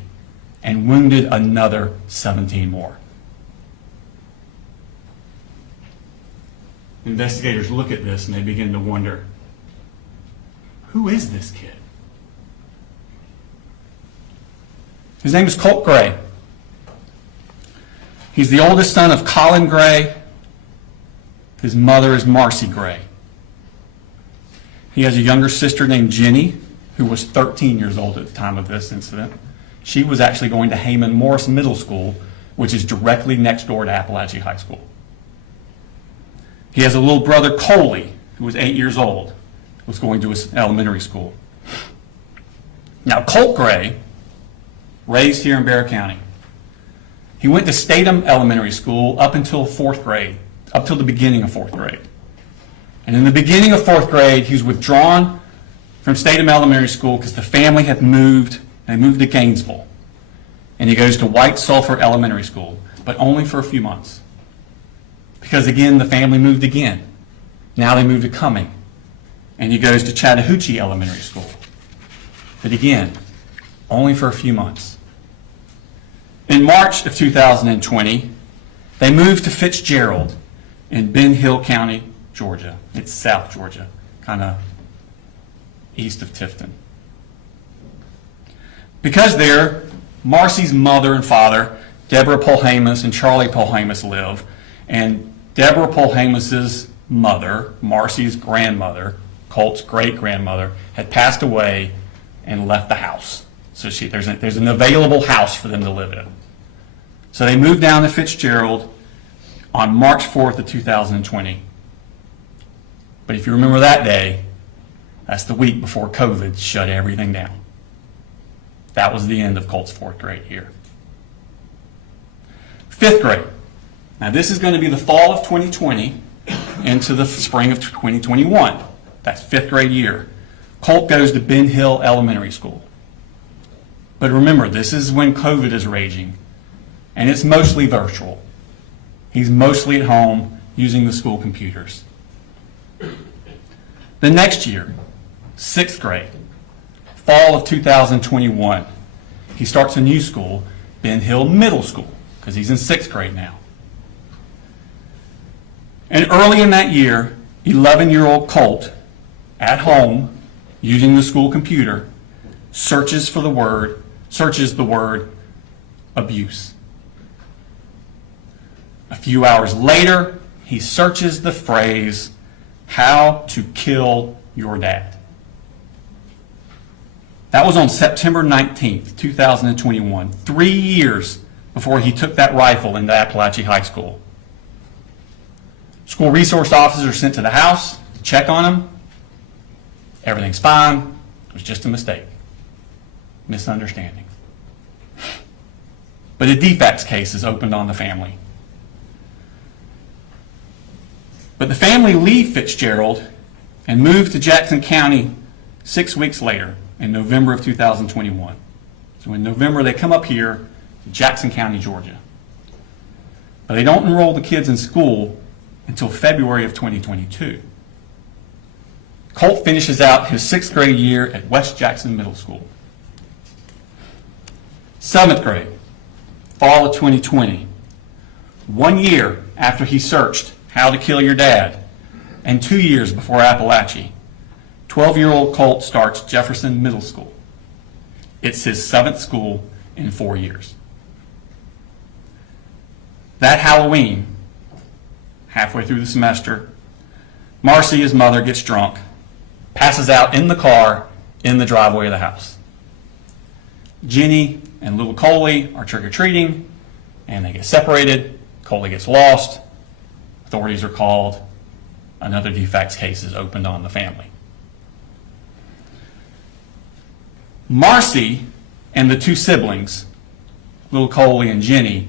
and wounded another 17 more. Investigators look at this and they begin to wonder, who is this kid? His name is Colin Gray. He's the oldest son of Colin Gray. His mother is Marcy Gray. He has a younger sister named Jenny, who was 13 years old at the time of this incident. She was actually going to Heyman Morris Middle School, which is directly next door to Apalachee High School. He has a little brother, Coley, who was 8 years old, was going to his elementary school. Now, Colt Gray, raised here in Bexar County, he went to Statham Elementary School up until fourth grade, up till the beginning of fourth grade. And in the beginning of fourth grade, he was withdrawn from Statham Elementary School because the family had moved. They moved to Gainesville. And he goes to White Sulphur Elementary School, but only for a few months. Because again, the family moved again. Now they moved to Cumming. And he goes to Chattahoochee Elementary School. But again, only for a few months. In March of 2020, they moved to Fitzgerald in Ben Hill County, Georgia. It's South Georgia, kind of east of Tifton. Because there, Marcy's mother and father, Deborah Polhamus and Charlie Polhamus, live, and Deborah Polhamus's mother, Marcy's grandmother, Colt's great-grandmother, had passed away and left the house. So there's an available house for them to live in. So they moved down to Fitzgerald on March 4th of 2020. But if you remember that day, that's the week before COVID shut everything down. That was the end of Colt's fourth grade year. Fifth grade. Now this is going to be the fall of 2020 into the spring of 2021. That's fifth grade year. Colt goes to Ben Hill Elementary School. But remember, this is when COVID is raging, and it's mostly virtual. He's mostly at home using the school computers. The next year, sixth grade, fall of 2021, he starts a new school, Ben Hill Middle School, because he's in sixth grade now. And early in that year, 11-year-old Colt, at home, using the school computer, searches the word abuse. A few hours later, he searches the phrase, how to kill your dad. That was on September 19th, 2021, 3 years before he took that rifle into Apalachee High School. School resource officers are sent to the house to check on him. Everything's fine. It was just a mistake. Misunderstanding. But a defects case is opened on the family. But the family leave Fitzgerald and move to Jackson County 6 weeks later in November of 2021. So in November, they come up here to Jackson County, Georgia. But they don't enroll the kids in school until February of 2022. Colt finishes out his sixth grade year at West Jackson Middle School. Seventh grade, fall of 2020. 1 year after he searched How to Kill Your Dad, and 2 years before Apalachee, 12-year-old Colt starts Jefferson Middle School. It's his seventh school, in 4 years. That Halloween, halfway through the semester, Marcy, his mother, gets drunk, passes out in the car in the driveway of the house. Jenny and little Coley are trick-or-treating, and they get separated. Coley gets lost. Authorities are called. Another defects case is opened on the family. Marcy and the two siblings, little Coley and Jenny,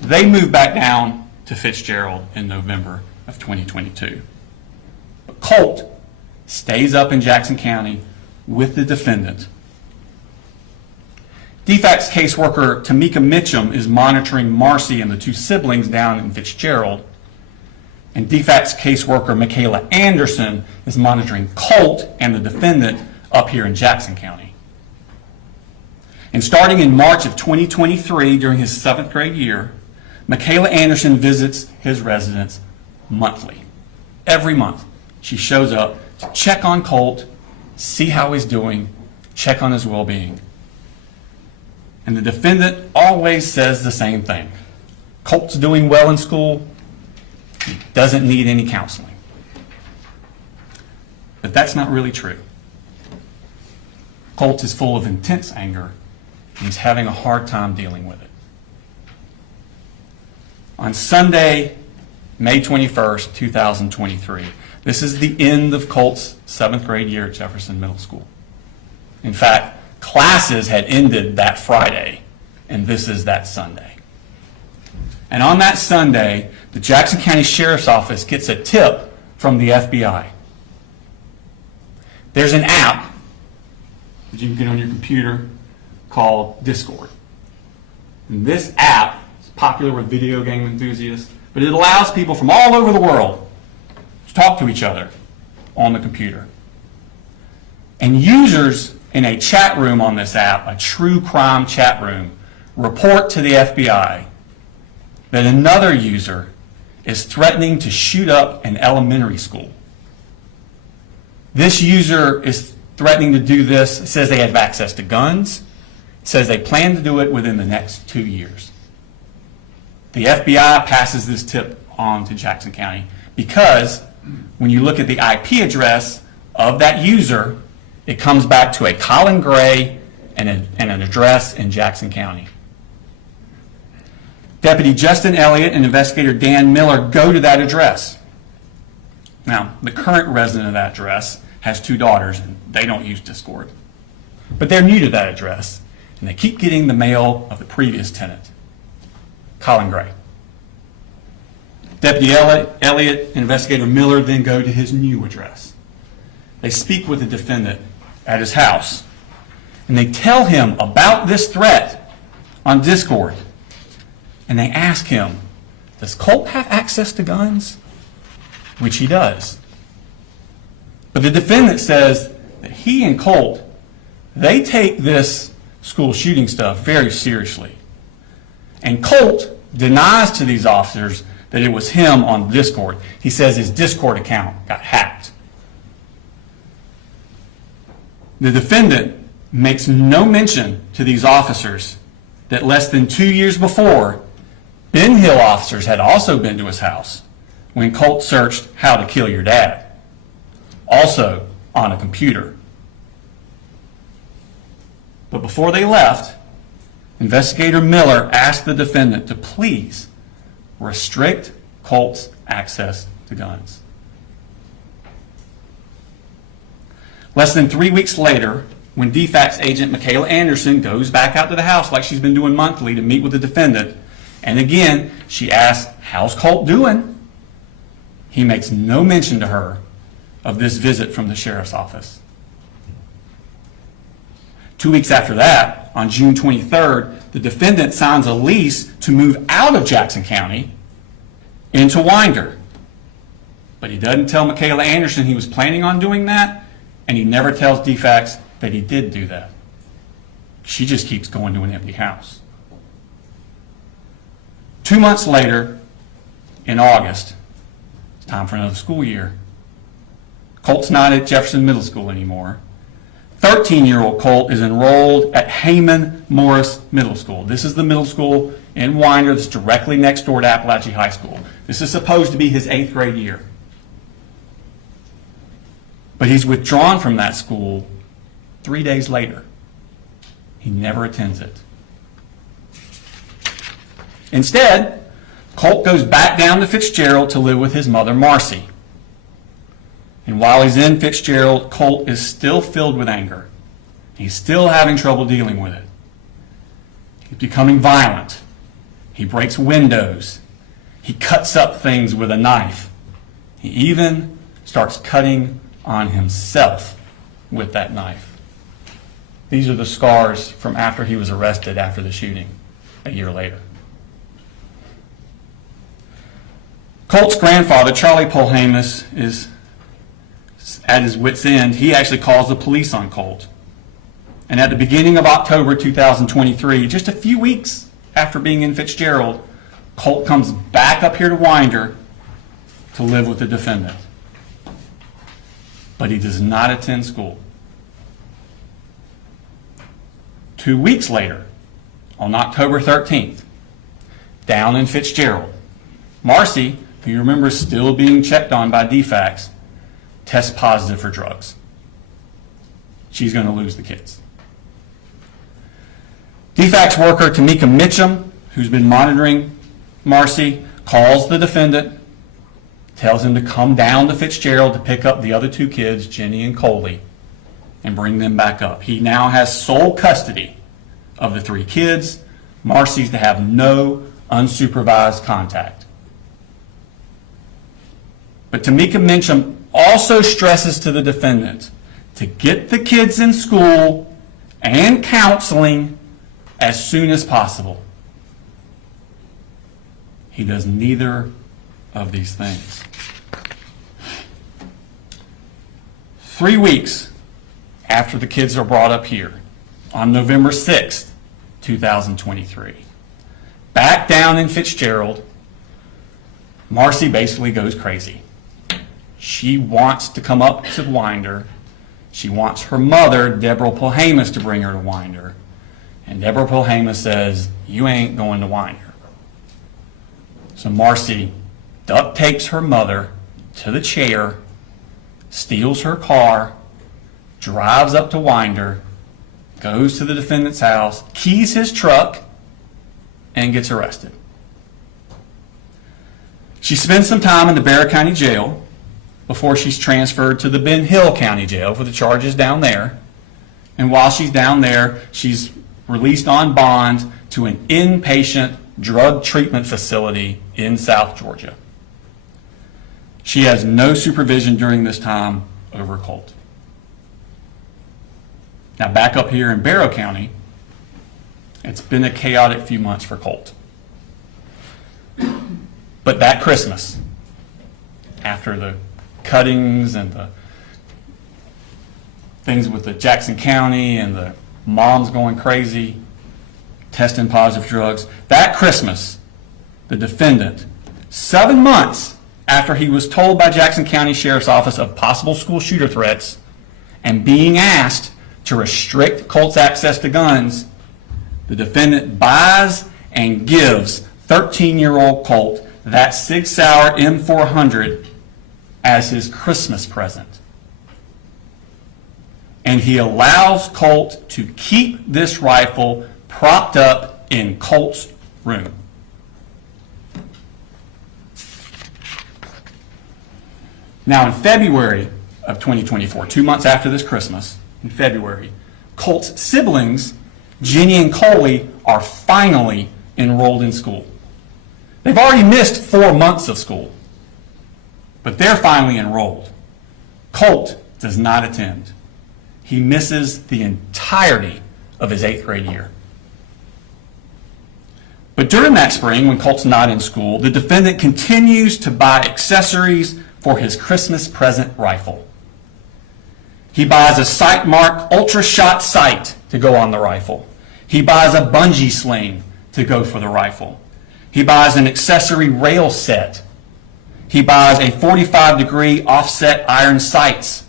they moved back down to Fitzgerald in November of 2022. But Colt stays up in Jackson County with the defendant. DFACS caseworker Tamika Mitchum is monitoring Marcy and the two siblings down in Fitzgerald, and DFACS caseworker Michaela Anderson is monitoring Colt and the defendant up here in Jackson County. And starting in March of 2023, during his 7th grade year, Michaela Anderson visits his residence monthly. Every month, she shows up to check on Colt, see how he's doing, check on his well-being. And the defendant always says the same thing. Colt's doing well in school. He doesn't need any counseling. But that's not really true. Colt is full of intense anger, and he's having a hard time dealing with it. On Sunday, May 21st, 2023, this is the end of Colt's 7th grade year at Jefferson Middle School. In fact, classes had ended that Friday, and this is that Sunday. And on that Sunday, the Jackson County Sheriff's Office gets a tip from the FBI. There's an app that you can get on your computer called Discord. And this app is popular with video game enthusiasts, but it allows people from all over the world to talk to each other on the computer. And users in a chat room on this app, a true crime chat room, report to the FBI that another user is threatening to shoot up an elementary school. This user is threatening to do this. It says they have access to guns. It says they plan to do it within the next 2 years. The FBI passes this tip on to Jackson County because when you look at the IP address of that user, it comes back to a Colin Gray and an address in Jackson County. Deputy Justin Elliott and investigator Dan Miller go to that address. Now, the current resident of that address has 2 daughters, and they don't use Discord. But they're new to that address, and they keep getting the mail of the previous tenant, Colin Gray. Deputy Elliott and investigator Miller then go to his new address. They speak with the defendant at his house, and they tell him about this threat on Discord. And they ask him, does Colt have access to guns? Which he does. But the defendant says that he and Colt, they take this school shooting stuff very seriously. And Colt denies to these officers that it was him on Discord. He says his Discord account got hacked. The defendant makes no mention to these officers that less than 2 years before, Ben Hill officers had also been to his house when Colt searched how to kill your dad, also on a computer. But before they left, investigator Miller asked the defendant to please restrict Colt's access to guns. Less than 3 weeks later, when DFACS agent Michaela Anderson goes back out to the house like she's been doing monthly to meet with the defendant, and again, she asks, how's Colt doing? He makes no mention to her of this visit from the sheriff's office. 2 weeks after that, on June 23rd, the defendant signs a lease to move out of Jackson County into Winder. But he doesn't tell Michaela Anderson he was planning on doing that, and he never tells DFACS that he did do that. She just keeps going to an empty house. 2 months later, in August, it's time for another school year. Colt's not at Jefferson Middle School anymore. 13-year-old Colt is enrolled at Heyman Morris Middle School. This is the middle school in Winder that's directly next door to Apalachee High School. This is supposed to be his 8th grade year. But he's withdrawn from that school 3 days later. He never attends it. Instead, Colt goes back down to Fitzgerald to live with his mother, Marcy. And while he's in Fitzgerald, Colt is still filled with anger. He's still having trouble dealing with it. He's becoming violent. He breaks windows. He cuts up things with a knife. He even starts cutting on himself with that knife. These are the scars from after he was arrested after the shooting a year later. Colt's grandfather, Charlie Polhamus, is at his wit's end. He actually calls the police on Colt. And at the beginning of October 2023, just a few weeks after being in Fitzgerald, Colt comes back up here to Winder to live with the defendant. But he does not attend school. 2 weeks later, on October 13th, down in Fitzgerald, Marcy, who you remember is still being checked on by DFACS, tests positive for drugs. She's going to lose the kids. DFACS worker Tamika Mitchum, who's been monitoring Marcy, calls the defendant, tells him to come down to Fitzgerald to pick up the other 2 kids, Jenny and Coley, and bring them back up. He now has sole custody of the 3 kids. Marcy's to have no unsupervised contact. But Tamika Mitchum also stresses to the defendant to get the kids in school and counseling as soon as possible. He does neither of these things. 3 weeks after the kids are brought up here, on November 6th, 2023, back down in Fitzgerald, Marcy basically goes crazy. She wants to come up to Winder. She wants her mother, Deborah Polhamus, to bring her to Winder. And Deborah Polhamus says, "You ain't going to Winder." So Marcy duct tapes her mother to the chair, steals her car, drives up to Winder, goes to the defendant's house, keys his truck, and gets arrested. She spends some time in the Bexar County Jail before she's transferred to the Ben Hill County Jail for the charges down there. And while she's down there, she's released on bond to an inpatient drug treatment facility in South Georgia. She has no supervision during this time over Colt. Now back up here in Barrow County, it's been a chaotic few months for Colt. But that Christmas, after the cuttings and the things with the Jackson County and the moms going crazy, testing positive drugs, that Christmas, the defendant, 7 months after he was told by Jackson County Sheriff's Office of possible school shooter threats and being asked to restrict Colt's access to guns, the defendant buys and gives 13-year-old Colt that Sig Sauer M400 as his Christmas present. And he allows Colt to keep this rifle propped up in Colt's room. Now in February of 2024, 2 months after this Christmas, in February, Colt's siblings, Jenny and Coley, are finally enrolled in school. They've already missed 4 months of school, but they're finally enrolled. Colt does not attend. He misses the entirety of his 8th grade year. But during that spring, when Colt's not in school, the defendant continues to buy accessories for his Christmas present rifle. He buys a Sightmark Ultra Shot sight to go on the rifle. He buys a bungee sling to go for the rifle. He buys an accessory rail set. He buys a 45-degree offset iron sights.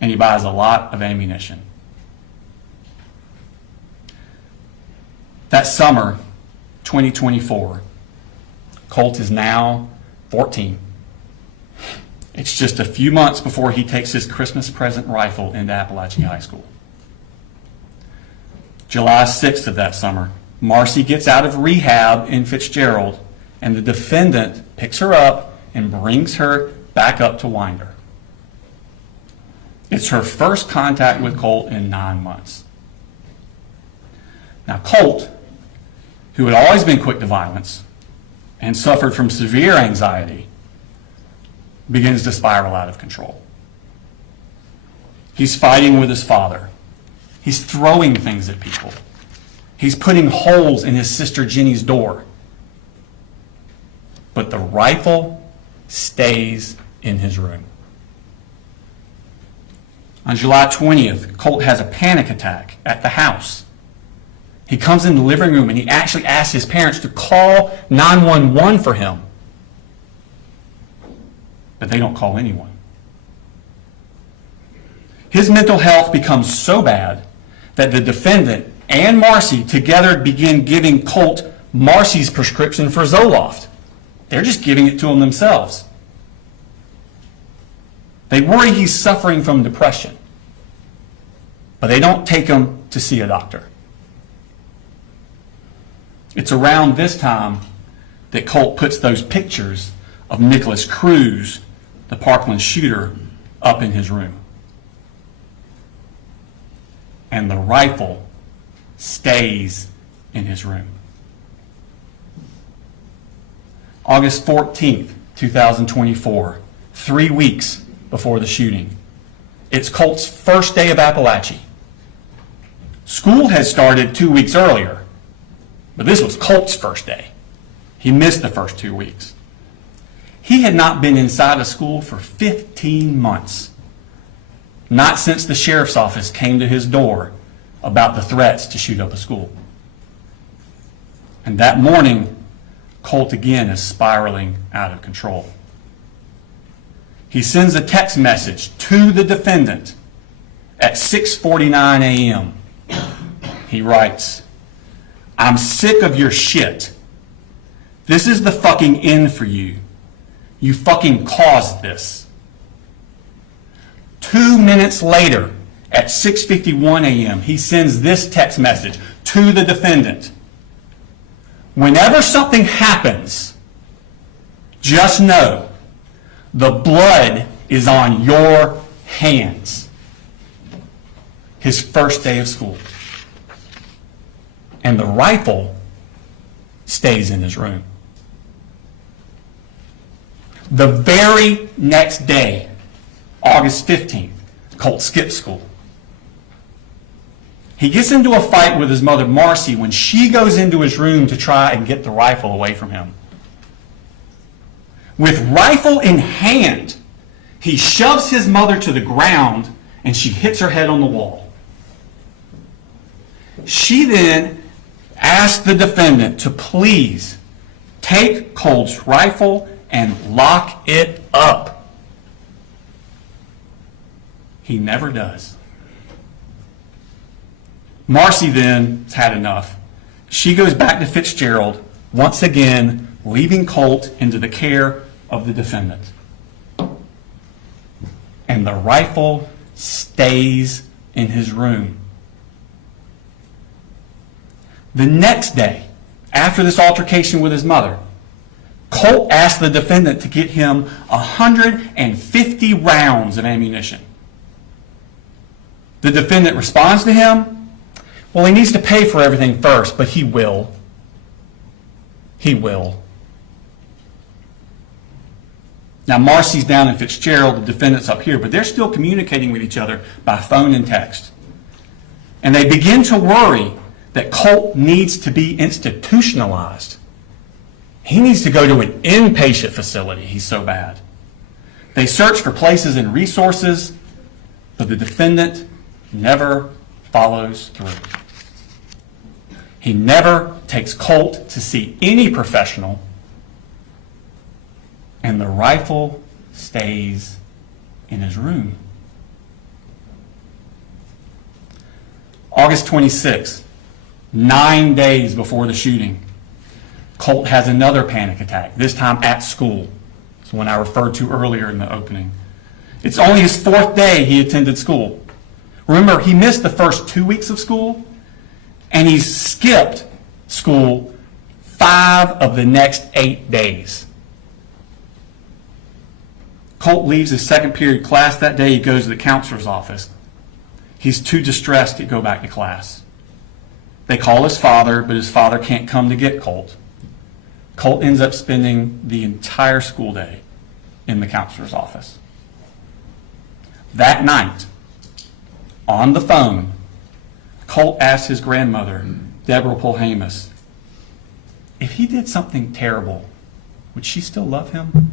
and he buys a lot of ammunition. That summer, 2024, Colt is now 14. It's just a few months before he takes his Christmas present rifle into Apalachee High School. July 6th of that summer, Marcy gets out of rehab in Fitzgerald, and the defendant picks her up and brings her back up to Winder. It's her first contact with Colt in 9 months. Now, Colt, who had always been quick to violence and suffered from severe anxiety, begins to spiral out of control. He's fighting with his father. He's throwing things at people. He's putting holes in his sister Jenny's door. But the rifle stays in his room. On July 20th, Colt has a panic attack at the house. He comes in the living room and he actually asks his parents to call 911 for him. But they don't call anyone. His mental health becomes so bad that the defendant and Marcy together begin giving Colt Marcy's prescription for Zoloft. They're just giving it to him themselves. They worry he's suffering from depression, but they don't take him to see a doctor. It's around this time that Colt puts those pictures of Nicholas Cruz, the Parkland shooter, up in his room. And the rifle stays in his room. August 14th, 2024, 3 weeks before the shooting. It's Colt's first day of Apalachee. School had started 2 weeks earlier, but this was Colt's first day. He missed the first 2 weeks. He had not been inside of school for 15 months. Not since the sheriff's office came to his door about the threats to shoot up a school. And that morning, Colt again is spiraling out of control. He sends a text message to the defendant at 6:49 a.m. He writes, "I'm sick of your shit. This is the fucking end for you. You fucking caused this." 2 minutes later, at 6:51 a.m., he sends this text message to the defendant. "Whenever something happens, just know the blood is on your hands." His first day of school. And the rifle stays in his room. The very next day, August 15th, Colt skips school. He gets into a fight with his mother, Marcy, when she goes into his room to try and get the rifle away from him. With rifle in hand, he shoves his mother to the ground and she hits her head on the wall. She then asks the defendant to please take Colt's rifle and lock it up. He never does. Marcy then has had enough. She goes back to Fitzgerald, once again leaving Colt into the care of the defendant. And the rifle stays in his room. The next day, after this altercation with his mother, Colt asked the defendant to get him 150 rounds of ammunition. The defendant responds to him, well, he needs to pay for everything first, but he will. He will. Now, Marcy's down in Fitzgerald, the defendant's up here, but they're still communicating with each other by phone and text. And they begin to worry that Colt needs to be institutionalized. He needs to go to an inpatient facility. He's so bad. They search for places and resources, but the defendant never follows through. He never takes Colt to see any professional, and the rifle stays in his room. August 26th, 9 days before the shooting, Colt has another panic attack, this time at school. It's the one I referred to earlier in the opening. It's only his 4th day he attended school. Remember, he missed the first 2 weeks of school, and he skipped school 5 of the next 8 days. Colt leaves his second period class that day. He goes to the counselor's office. He's too distressed to go back to class. They call his father, but his father can't come to get Colt. Colt ends up spending the entire school day in the counselor's office. That night, on the phone, Colt asked his grandmother, Deborah Polhamus, if he did something terrible, would she still love him?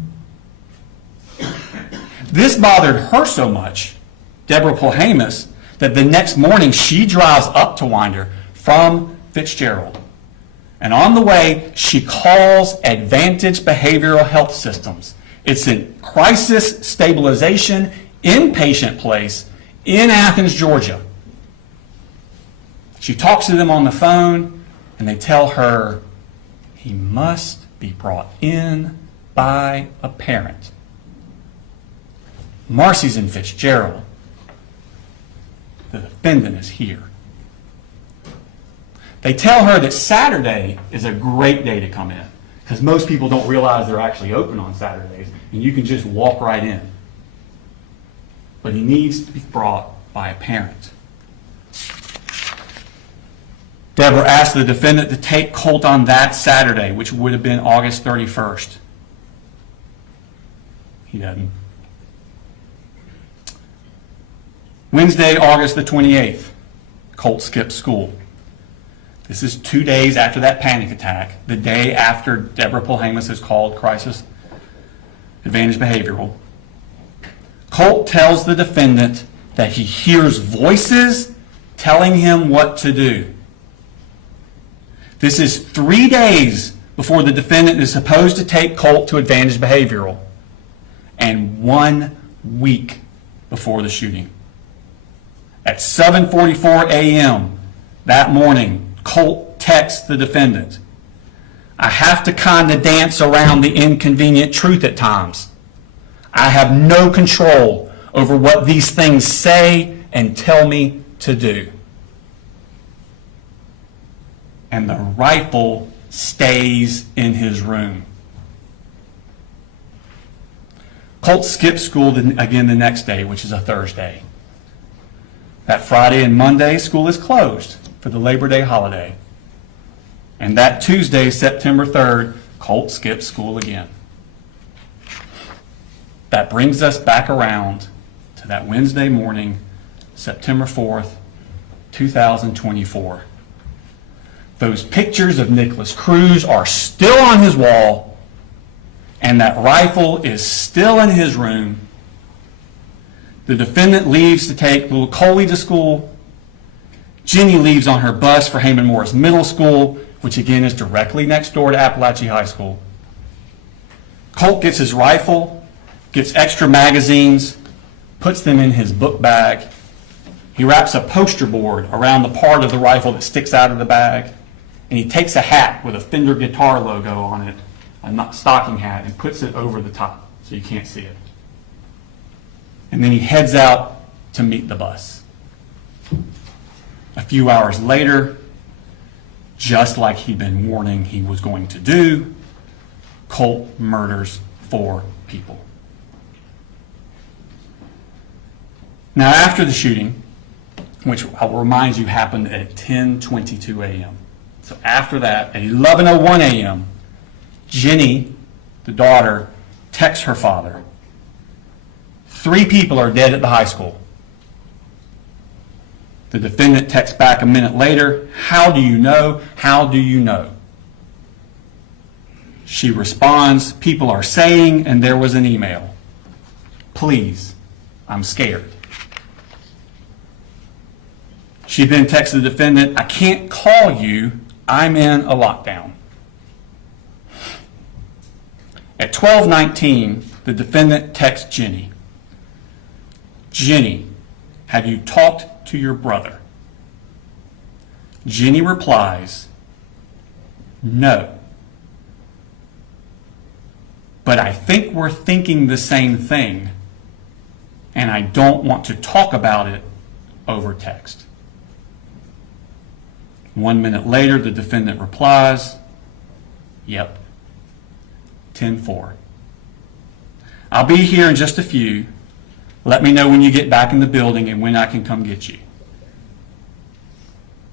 This bothered her so much, Deborah Polhamus, that the next morning she drives up to Winder from Fitzgerald. And on the way, she calls Advantage Behavioral Health Systems. It's a crisis stabilization inpatient place in Athens, Georgia. She talks to them on the phone, and they tell her he must be brought in by a parent. Marcy's in Fitzgerald. The defendant is here. They tell her that Saturday is a great day to come in because most people don't realize they're actually open on Saturdays, and you can just walk right in. But he needs to be brought by a parent. Deborah asked the defendant to take Colt on that Saturday, which would have been August 31st. He doesn't. Wednesday, August the 28th, Colt skips school. This is 2 days after that panic attack, the day after Deborah Polhamus is called crisis advantage behavioral. Colt tells the defendant that he hears voices telling him what to do. This is 3 days before the defendant is supposed to take Colt to advantage behavioral, and 1 week before the shooting. At 7:44 a.m. that morning, Colt texts the defendant, I have to kind of dance around the inconvenient truth at times. I have no control over what these things say and tell me to do. And the rifle stays in his room. Colt skips school again the next day, which is a Thursday. That Friday and Monday, school is closed for the Labor Day holiday. And that Tuesday, September 3rd, Colt skips school again. That brings us back around to that Wednesday morning, September 4th, 2024. Those pictures of Nicholas Cruz are still on his wall, and that rifle is still in his room. The defendant leaves to take little Coley to school. Jenny leaves on her bus for Heyman Morris Middle School, which again is directly next door to Apalachee High School. Colt gets his rifle, gets extra magazines, puts them in his book bag. He wraps a poster board around the part of the rifle that sticks out of the bag, and he takes a hat with a Fender guitar logo on it, a stocking hat, and puts it over the top so you can't see it. And then he heads out to meet the bus. A few hours later, just like he'd been warning he was going to do, Colt murders 4 people. Now, after the shooting, which I will remind you happened at 10:22 a.m. So after that, at 11:01 a.m., Jenny, the daughter, texts her father, 3 people are dead at the high school. The defendant texts back a minute later, how do you know? How do you know? She responds, people are saying, and there was an email. Please, I'm scared. She then texts the defendant, I can't call you, I'm in a lockdown. At 12:19, the defendant texts Jenny. Jenny, have you talked to your brother? Jenny replies, "No. But I think we're thinking the same thing, and I don't want to talk about it over text." 1 minute later, the defendant replies, "Yep, 10-4. I'll be here in just a few. Let me know when you get back in the building and when I can come get you."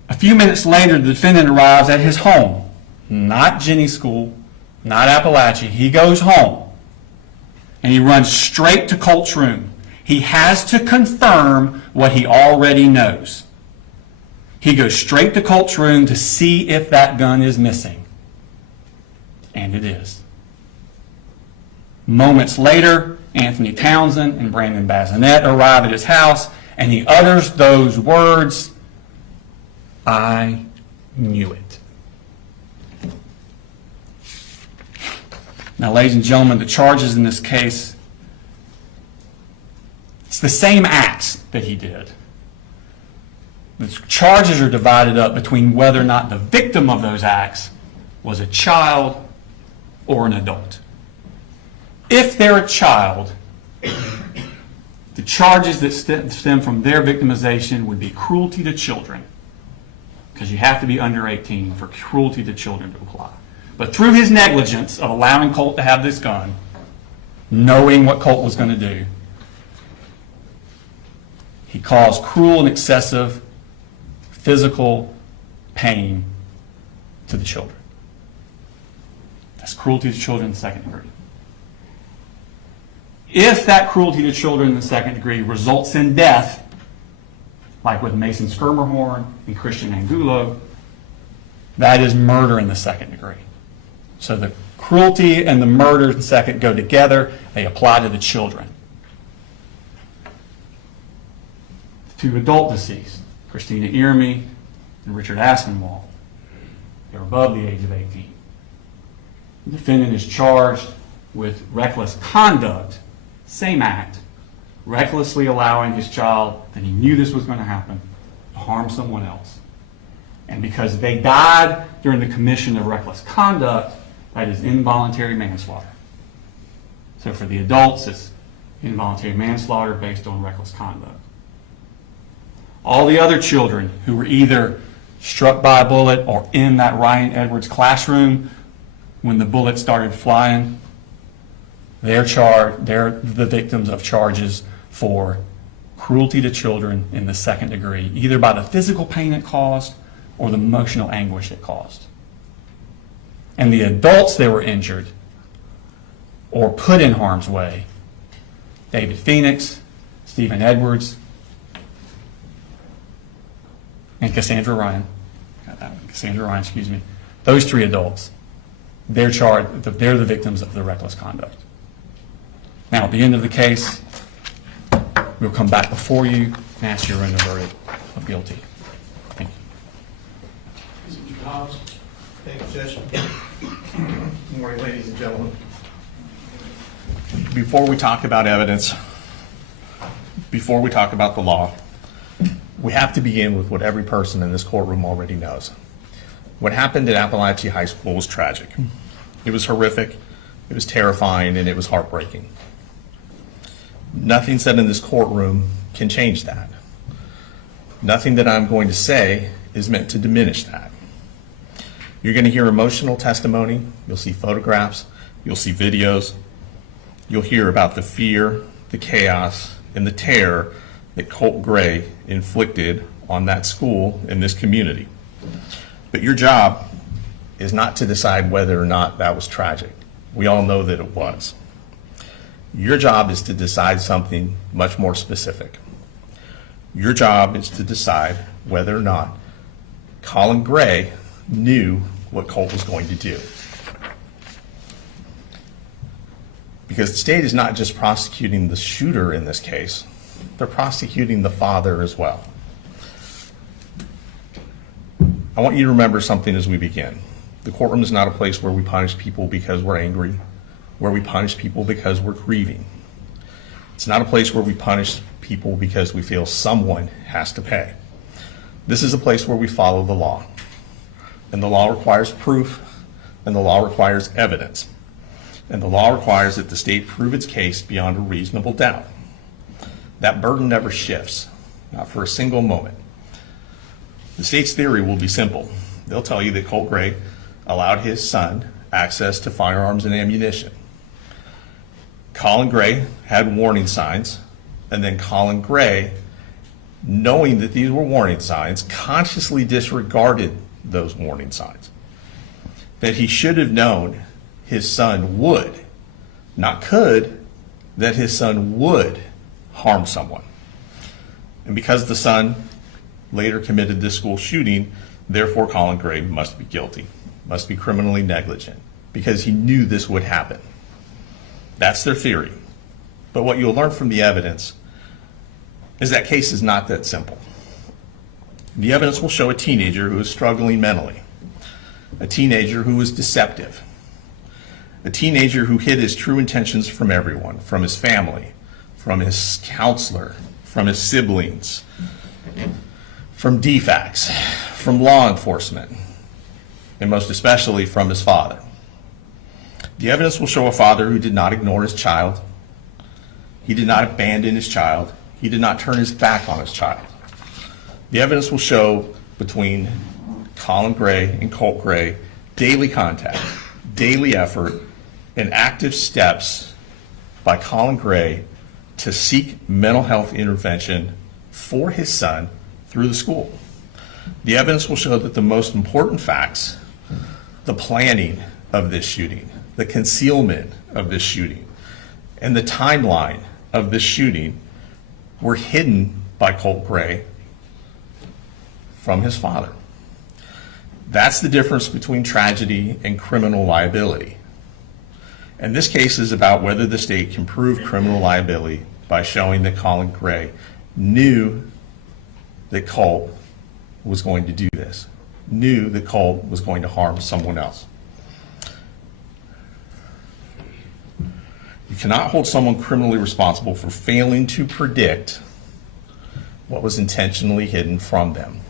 A few minutes later, the defendant arrives at his home, not Jenny's school, not Apalachee. He goes home, and he runs straight to Colt's room. He has to confirm what he already knows. He goes straight to Colt's room to see if that gun is missing. And it is. Moments later, Anthony Townsend and Brandon Bazinet arrive at his house, and he utters those words, "I knew it." Now, ladies and gentlemen, the charges in this case, it's the same acts that he did. The charges are divided up between whether or not the victim of those acts was a child or an adult. If they're a child, the charges that stem from their victimization would be cruelty to children, because you have to be under 18 for cruelty to children to apply. But through his negligence of allowing Colt to have this gun, knowing what Colt was going to do, he caused cruel and excessive physical pain to the children. That's cruelty to children in the second degree. If that cruelty to children in the second degree results in death, like with Mason Skirmerhorn and Christian Angulo, that is murder in the second degree. So the cruelty and the murder in the second go together. They apply to the children. The two adult deceased, Christina Irmy and Richard Aspinwall, they're above the age of 18. The defendant is charged with reckless conduct, same act, recklessly allowing his child, that he knew this was going to happen, to harm someone else. And because they died during the commission of reckless conduct, that is involuntary manslaughter. So for the adults, it's involuntary manslaughter based on reckless conduct. All the other children who were either struck by a bullet or in that Ryan Edwards classroom when the bullet started flying, they're the victims of charges for cruelty to children in the second degree, either by the physical pain it caused or the emotional anguish it caused. And the adults that were injured or put in harm's way, David Phoenix, Stephen Edwards, and Cassandra Ryan, those three adults, they're the victims of the reckless conduct. Now, at the end of the case, we'll come back before you and ask you to render a verdict of guilty. Thank you. Mr. Hobbs? Thank you, Judge. Good morning, ladies and gentlemen. Before we talk about evidence, before we talk about the law, we have to begin with what every person in this courtroom already knows. What happened at Apalachee High School was tragic. It was horrific, it was terrifying, and it was heartbreaking. Nothing said in this courtroom can change that. Nothing that I'm going to say is meant to diminish that. You're going to hear emotional testimony, you'll see photographs, you'll see videos, you'll hear about the fear, the chaos, and the terror that Colin Gray inflicted on that school and this community. But your job is not to decide whether or not that was tragic. We all know that it was. Your job is to decide something much more specific. Your job is to decide whether or not Colin Gray knew what Colt was going to do. Because the state is not just prosecuting the shooter in this case, they're prosecuting the father as well. I want you to remember something as we begin. The courtroom is not a place where we punish people because we're angry, where we punish people because we're grieving. It's not a place where we punish people because we feel someone has to pay. This is a place where we follow the law. And the law requires proof, and the law requires evidence. And the law requires that the state prove its case beyond a reasonable doubt. That burden never shifts, not for a single moment. The state's theory will be simple. They'll tell you that Colt Gray allowed his son access to firearms and ammunition. Colin Gray had warning signs, and then Colin Gray, knowing that these were warning signs, consciously disregarded those warning signs. That he should have known his son would, not could, that his son would harm someone. And because the son later committed this school shooting, therefore Colin Gray must be guilty, must be criminally negligent, because he knew this would happen. That's their theory. But what you'll learn from the evidence is that case is not that simple. The evidence will show a teenager who is struggling mentally, a teenager who was deceptive, a teenager who hid his true intentions from everyone, from his family, from his counselor, from his siblings, from DFACS, from law enforcement, and most especially from his father. The evidence will show a father who did not ignore his child. He did not abandon his child. He did not turn his back on his child. The evidence will show between Colin Gray and Colt Gray daily contact, daily effort, and active steps by Colin Gray to seek mental health intervention for his son through the school. The evidence will show that the most important facts, the planning of this shooting, the concealment of this shooting, and the timeline of this shooting were hidden by Colt Gray from his father. That's the difference between tragedy and criminal liability. And this case is about whether the state can prove criminal liability by showing that Colin Gray knew that Colt was going to do this, knew that Colt was going to harm someone else. You cannot hold someone criminally responsible for failing to predict what was intentionally hidden from them.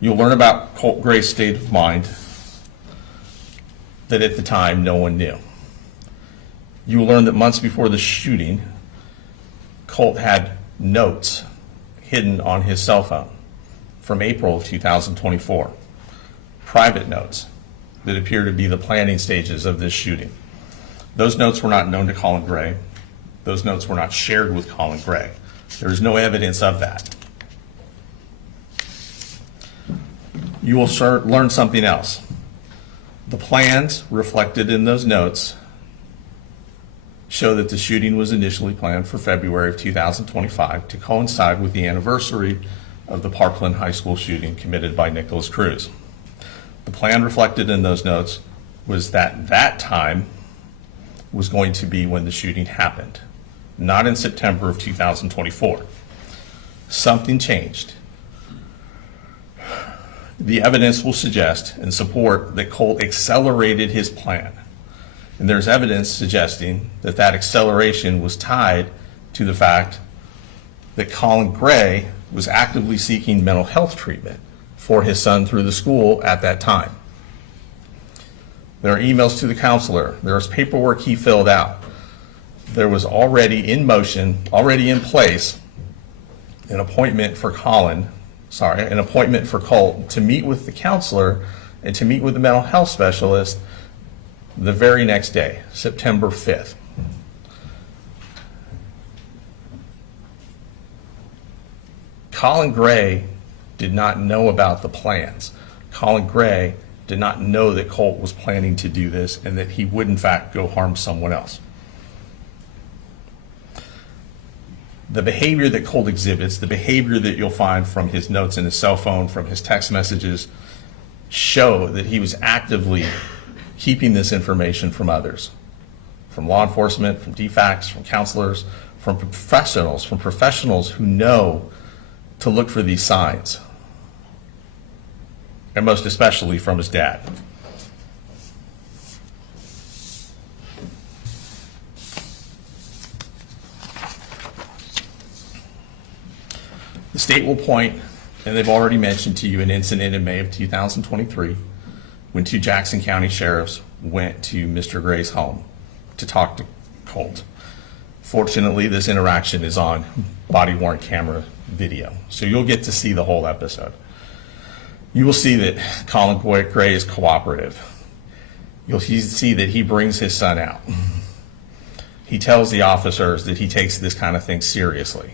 You'll learn about Colt Gray's state of mind that at the time no one knew. You will learn that months before the shooting, Colt had notes hidden on his cell phone from April of 2024, private notes that appear to be the planning stages of this shooting. Those notes were not known to Colin Gray. Those notes were not shared with Colin Gray. There is no evidence of that. You will learn something else. The plans reflected in those notes show that the shooting was initially planned for February of 2025 to coincide with the anniversary of the Parkland High School shooting committed by Nicholas Cruz. The plan reflected in those notes was that that time was going to be when the shooting happened, not in September of 2024. Something changed. The evidence will suggest and support that Colt accelerated his plan. And there's evidence suggesting that that acceleration was tied to the fact that Colin Gray was actively seeking mental health treatment for his son through the school at that time. There are emails to the counselor. There was paperwork he filled out. There was already in motion, already in place, an appointment for Colt to meet with the counselor and to meet with the mental health specialist the very next day, September 5th. Colin Gray did not know about the plans. Colin Gray did not know that Colt was planning to do this and that he would in fact go harm someone else. The behavior that Colt exhibits, the behavior that you'll find from his notes in his cell phone, from his text messages, show that he was actively keeping this information from others, from law enforcement, from DFACS, from counselors, from professionals who know to look for these signs, and most especially from his dad. The state will point And they've already mentioned to you an incident in May of 2023 when 2 Jackson County sheriffs went to Mr. Gray's home to talk to Colt. Fortunately, this interaction is on body-worn camera video, so you'll get to see the whole episode. You will see that Colin Gray is cooperative. You'll see that he brings his son out. He tells the officers that he takes this kind of thing seriously.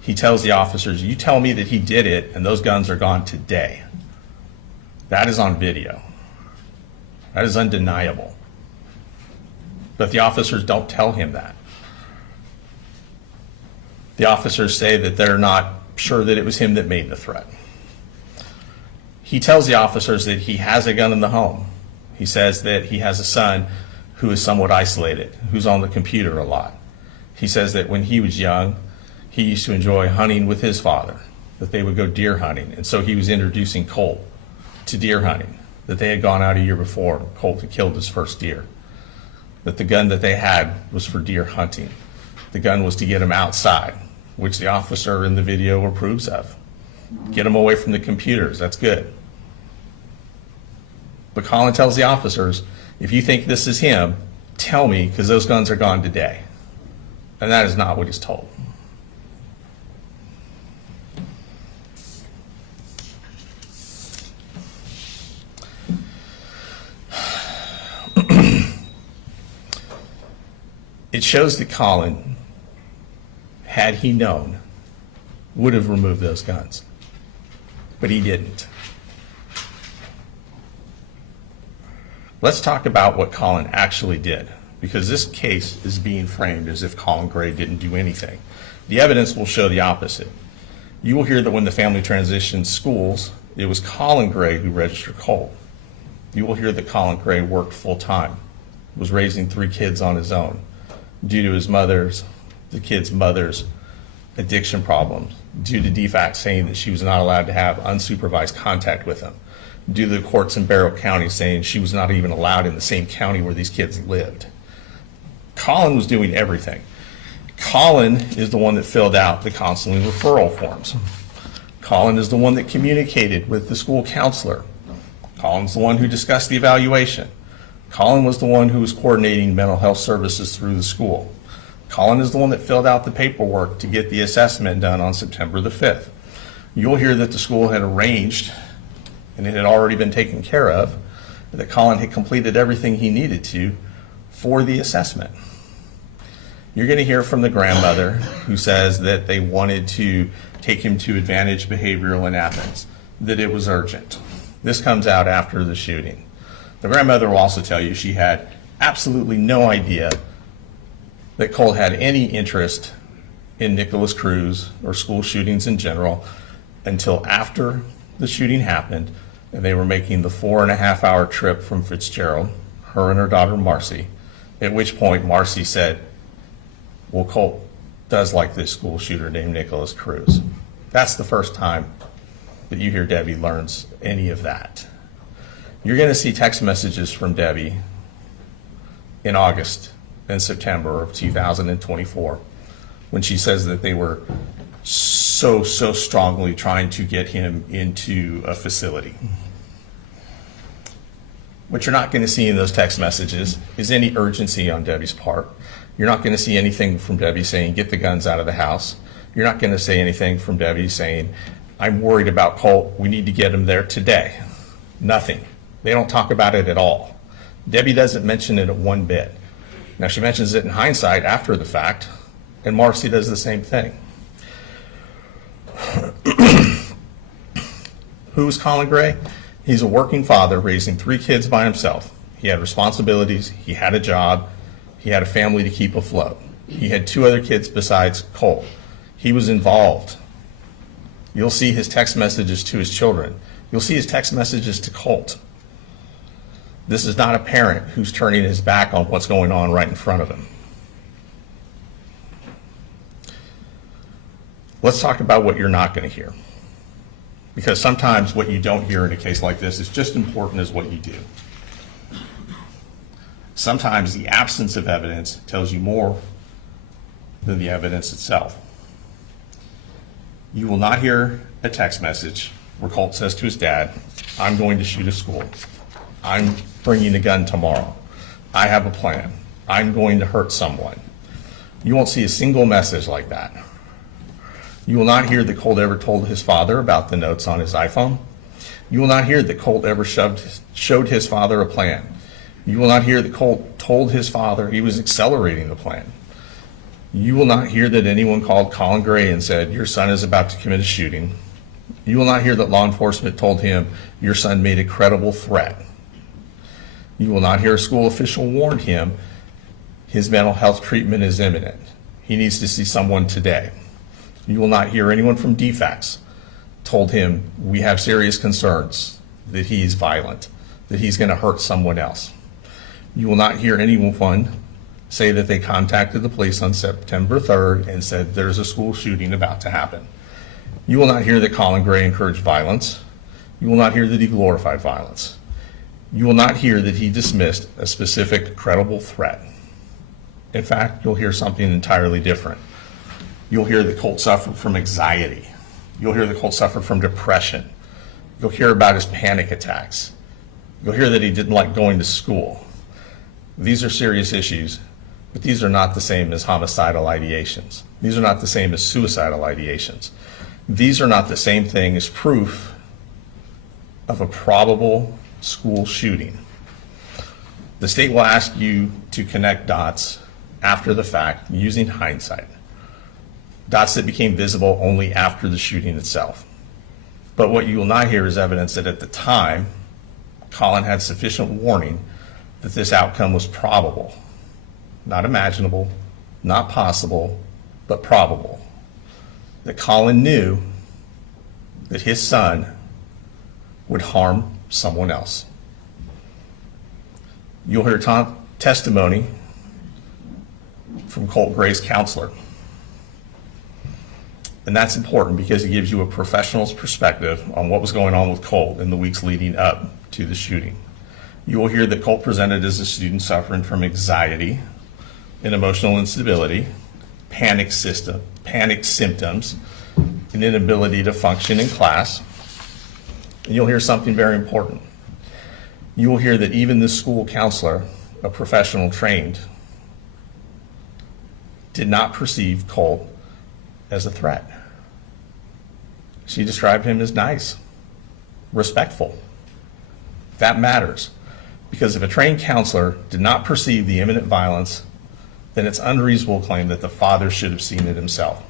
He tells the officers, you tell me that he did it and those guns are gone today. That is on video. That is undeniable. But the officers don't tell him that. The officers say that they're not sure that it was him that made the threat. He tells the officers that he has a gun in the home. He says that he has a son who is somewhat isolated, who's on the computer a lot. He says that when he was young, he used to enjoy hunting with his father, that they would go deer hunting. And so he was introducing Colt to deer hunting, that they had gone out a year before. Colt had killed his first deer, that the gun that they had was for deer hunting. The gun was to get him outside, which the officer in the video approves of. Get him away from the computers, that's good. But Colin tells the officers, if you think this is him, tell me, because those guns are gone today. And that is not what he's told. It shows that Colin, had he known, would have removed those guns. But he didn't. Let's talk about what Colin actually did, because this case is being framed as if Colin Gray didn't do anything. The evidence will show the opposite. You will hear that when the family transitioned schools, it was Colin Gray who registered Colt. You will hear that Colin Gray worked full-time, was raising 3 kids on his own due to the kids' mother's addiction problems, due to DFAC saying that she was not allowed to have unsupervised contact with him, due to the courts in Barrow County saying she was not even allowed in the same county where these kids lived. Colin was doing everything. Colin is the one that filled out the counseling referral forms. Colin is the one that communicated with the school counselor. Colin's the one who discussed the evaluation. Colin was the one who was coordinating mental health services through the school. Colin is the one that filled out the paperwork to get the assessment done on September the 5th. You'll hear that the school had arranged, and it had already been taken care of, that Colin had completed everything he needed to for the assessment. You're going to hear from the grandmother who says that they wanted to take him to Advantage Behavioral in Athens, that it was urgent. This comes out after the shooting. The grandmother will also tell you she had absolutely no idea that Colt had any interest in Nicholas Cruz or school shootings in general until after the shooting happened and they were making the 4.5-hour trip from Fitzgerald, her and her daughter Marcy, at which point Marcy said, well, Colt does like this school shooter named Nicholas Cruz. That's the first time that you hear Debbie learns any of that. You're going to see text messages from Debbie in August and September of 2024 when she says that they were so strongly trying to get him into a facility. What you're not going to see in those text messages is any urgency on Debbie's part. You're not going to see anything from Debbie saying, get the guns out of the house. You're not going to say anything from Debbie saying, I'm worried about Colt, we need to get him there today. Nothing. They don't talk about it at all. Debbie doesn't mention it one bit. Now, she mentions it in hindsight after the fact, and Marcy does the same thing. Who is Colin Gray? He's a working father raising 3 kids by himself. He had responsibilities, he had a job, he had a family to keep afloat. He had 2 other kids besides Colt. He was involved. You'll see his text messages to his children. You'll see his text messages to Colt. This is not a parent who's turning his back on what's going on right in front of him. Let's talk about what you're not going to hear. Because sometimes what you don't hear in a case like this is just important as what you do. Sometimes the absence of evidence tells you more than the evidence itself. You will not hear a text message where Colt says to his dad, I'm going to shoot a school. I'm bringing a gun tomorrow. I have a plan. I'm going to hurt someone. You won't see a single message like that. You will not hear that Colt ever told his father about the notes on his iPhone. You will not hear that Colt ever showed his father a plan. You will not hear that Colt told his father he was accelerating the plan. You will not hear that anyone called Colin Gray and said, your son is about to commit a shooting. You will not hear that law enforcement told him, your son made a credible threat. You will not hear a school official warn him his mental health treatment is imminent. He needs to see someone today. You will not hear anyone from DFACS told him, we have serious concerns that he's violent, that he's going to hurt someone else. You will not hear anyone say that they contacted the police on September 3rd and said there's a school shooting about to happen. You will not hear that Colin Gray encouraged violence. You will not hear that he glorified violence. You will not hear that he dismissed a specific credible threat. In fact, you'll hear something entirely different. You'll hear that Colt suffered from anxiety. You'll hear that Colt suffered from depression. You'll hear about his panic attacks. You'll hear that he didn't like going to school. These are serious issues, but these are not the same as homicidal ideations. These are not the same as suicidal ideations. These are not the same thing as proof of a probable school shooting. The state will ask you to connect dots after the fact using hindsight. Dots that became visible only after the shooting itself. But what you will not hear is evidence that at the time, Colin had sufficient warning that this outcome was probable. Not imaginable, not possible, but probable. That Colin knew that his son would harm someone else. You'll hear testimony from Colt Gray's counselor. And that's important because it gives you a professional's perspective on what was going on with Colt in the weeks leading up to the shooting. You will hear that Colt presented as a student suffering from anxiety and emotional instability, panic symptoms, and inability to function in class. And you'll hear something very important. You will hear that even the school counselor, a professional trained, did not perceive Colt as a threat. She described him as nice, respectful. That matters, because if a trained counselor did not perceive the imminent violence, then it's unreasonable to claim that the father should have seen it himself.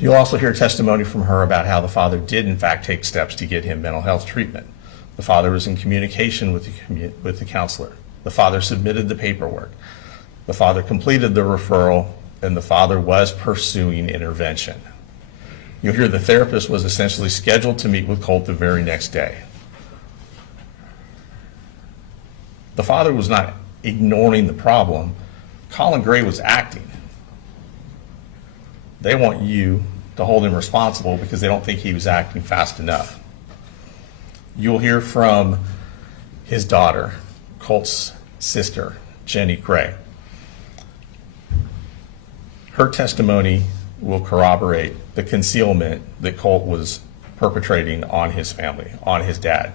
You'll also hear testimony from her about how the father did in fact take steps to get him mental health treatment. The father was in communication with the counselor. The father submitted the paperwork. The father completed the referral, and the father was pursuing intervention. You'll hear the therapist was essentially scheduled to meet with Colt the very next day. The father was not ignoring the problem. Colin Gray was acting. They want you to hold him responsible because they don't think he was acting fast enough. You'll hear from his daughter, Colt's sister, Jenny Gray. Her testimony will corroborate the concealment that Colt was perpetrating on his family, on his dad.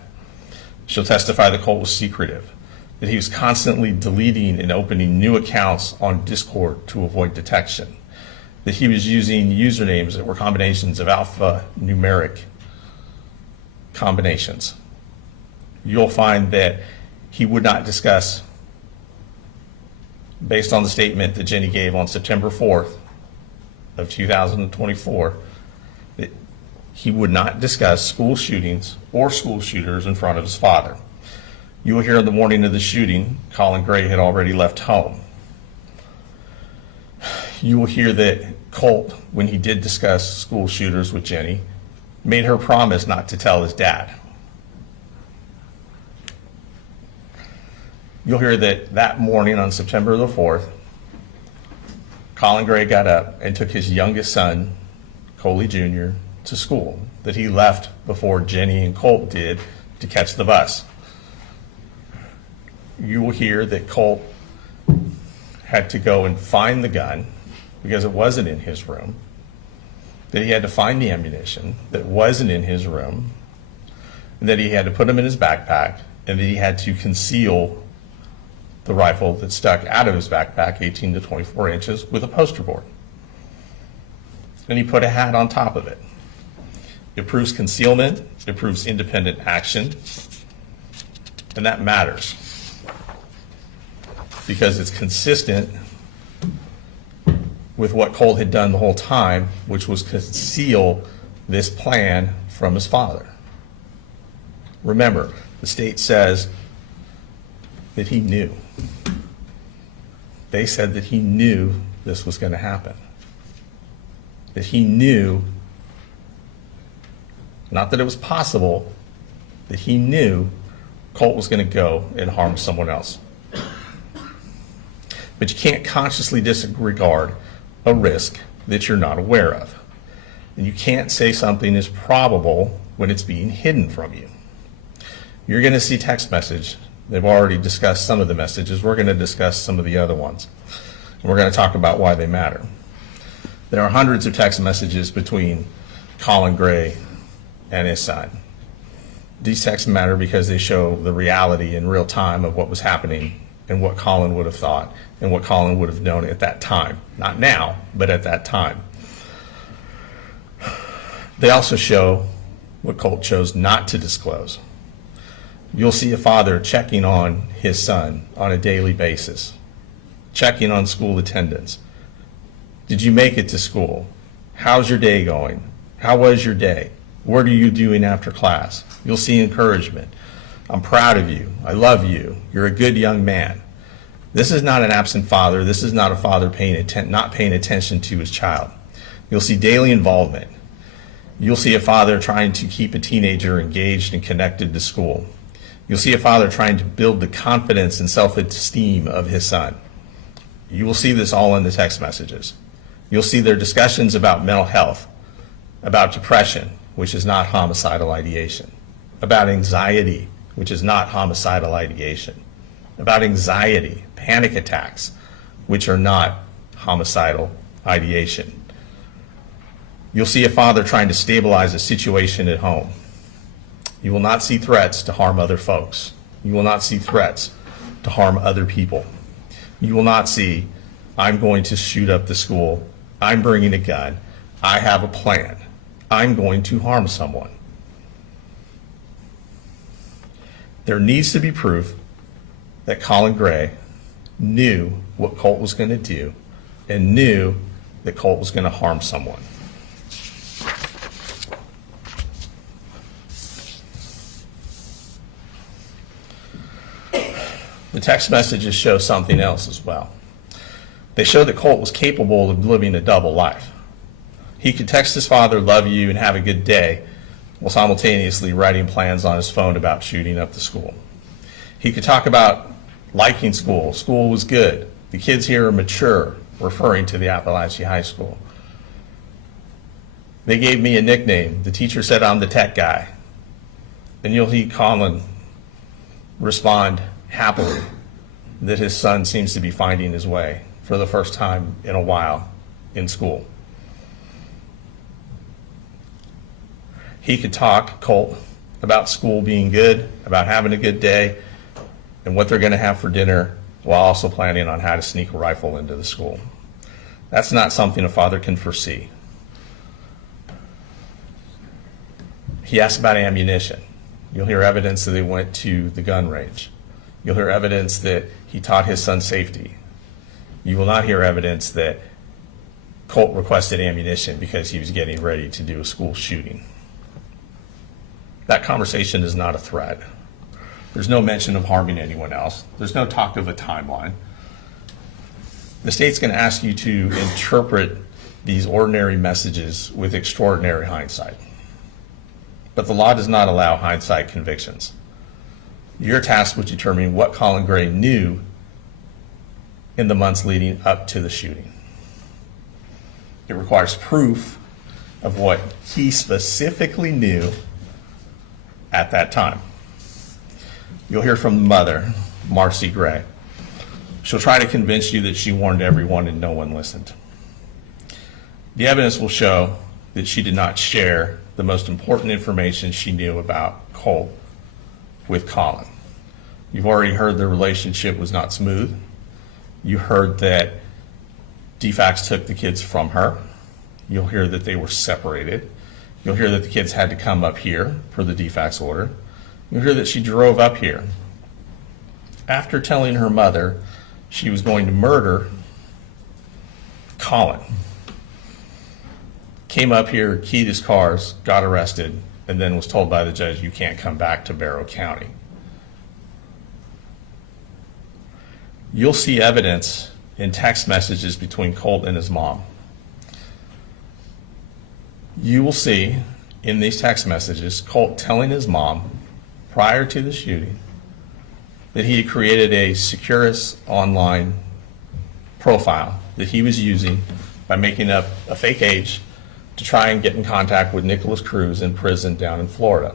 She'll testify that Colt was secretive, that he was constantly deleting and opening new accounts on Discord to avoid detection, that he was using usernames that were combinations of alphanumeric combinations. You'll find that he would not discuss, based on the statement that Jenny gave on September 4th of 2024, that he would not discuss school shootings or school shooters in front of his father. You will hear on the morning of the shooting, Colin Gray had already left home. You will hear that Colt, when he did discuss school shooters with Jenny, made her promise not to tell his dad. You'll hear that that morning on September the 4th, Colin Gray got up and took his youngest son, Coley Jr., to school, that he left before Jenny and Colt did to catch the bus. You will hear that Colt had to go and find the gun because it wasn't in his room. that he had to find the ammunition that wasn't in his room, and that he had to put them in his backpack, and that he had to conceal the rifle that stuck out of his backpack 18 to 24 inches with a poster board. And he put a hat on top of it. It proves concealment, it proves independent action, and that matters because it's consistent with what Colt had done the whole time, which was conceal this plan from his father. Remember, the state says that he knew. They said that he knew this was going to happen. That he knew, not that it was possible, that he knew Colt was going to go and harm someone else. But you can't consciously disregard a risk that you're not aware of. And you can't say something is probable when it's being hidden from you. You're going to see text message. They've already discussed some of the messages. We're going to discuss some of the other ones. And we're going to talk about why they matter. There are hundreds of text messages between Colin Gray and his son. These texts matter because they show the reality in real time of what was happening and what Colin would have thought and what Colin would have known at that time. Not now, but at that time. They also show what Colt chose not to disclose. You'll see a father checking on his son on a daily basis, checking on school attendance. Did you make it to school? How's your day going? How was your day? What are you doing after class? You'll see encouragement. I'm proud of you. I love you. You're a good young man. This is not an absent father. This is not a father not paying attention to his child. You'll see daily involvement. You'll see a father trying to keep a teenager engaged and connected to school. You'll see a father trying to build the confidence and self-esteem of his son. You will see this all in the text messages. You'll see their discussions about mental health, about depression, which is not homicidal ideation, about anxiety, which is not homicidal ideation, about anxiety, panic attacks, which are not homicidal ideation. You'll see a father trying to stabilize a situation at home. You will not see threats to harm other folks. You will not see threats to harm other people. You will not see, I'm going to shoot up the school, I'm bringing a gun, I have a plan, I'm going to harm someone. There needs to be proof that Colin Gray knew what Colt was going to do and knew that Colt was going to harm someone. The text messages show something else as well. They show that Colt was capable of living a double life. He could text his father, love you, and have a good day, while simultaneously writing plans on his phone about shooting up the school. He could talk about liking school. School was good. The kids here are mature, referring to the Apalachee High School. They gave me a nickname. The teacher said I'm the tech guy. And you'll hear Colin respond happily that his son seems to be finding his way for the first time in a while in school. He could talk, Colt, about school being good, about having a good day, and what they're going to have for dinner, while also planning on how to sneak a rifle into the school. That's not something a father can foresee. He asked about ammunition. You'll hear evidence that they went to the gun range. You'll hear evidence that he taught his son safety. You will not hear evidence that Colt requested ammunition because he was getting ready to do a school shooting. That conversation is not a threat. There's no mention of harming anyone else. There's no talk of a timeline. The state's going to ask you to interpret these ordinary messages with extraordinary hindsight. But the law does not allow hindsight convictions. Your task would determine what Colin Gray knew in the months leading up to the shooting. It requires proof of what he specifically knew at that time. You'll hear from the mother, Marcy Gray. She'll try to convince you that she warned everyone and no one listened. The evidence will show that she did not share the most important information she knew about Colt with Colin. You've already heard the relationship was not smooth. You heard that DFACS took the kids from her. You'll hear that they were separated. You'll hear that the kids had to come up here per the DFACS order. You'll hear that she drove up here after telling her mother she was going to murder Colin. Came up here, keyed his cars, got arrested, and then was told by the judge, you can't come back to Barrow County. You'll see evidence in text messages between Colt and his mom. You will see in these text messages Colt telling his mom prior to the shooting that he had created a Securus online profile that he was using by making up a fake age to try and get in contact with Nicholas Cruz in prison down in Florida.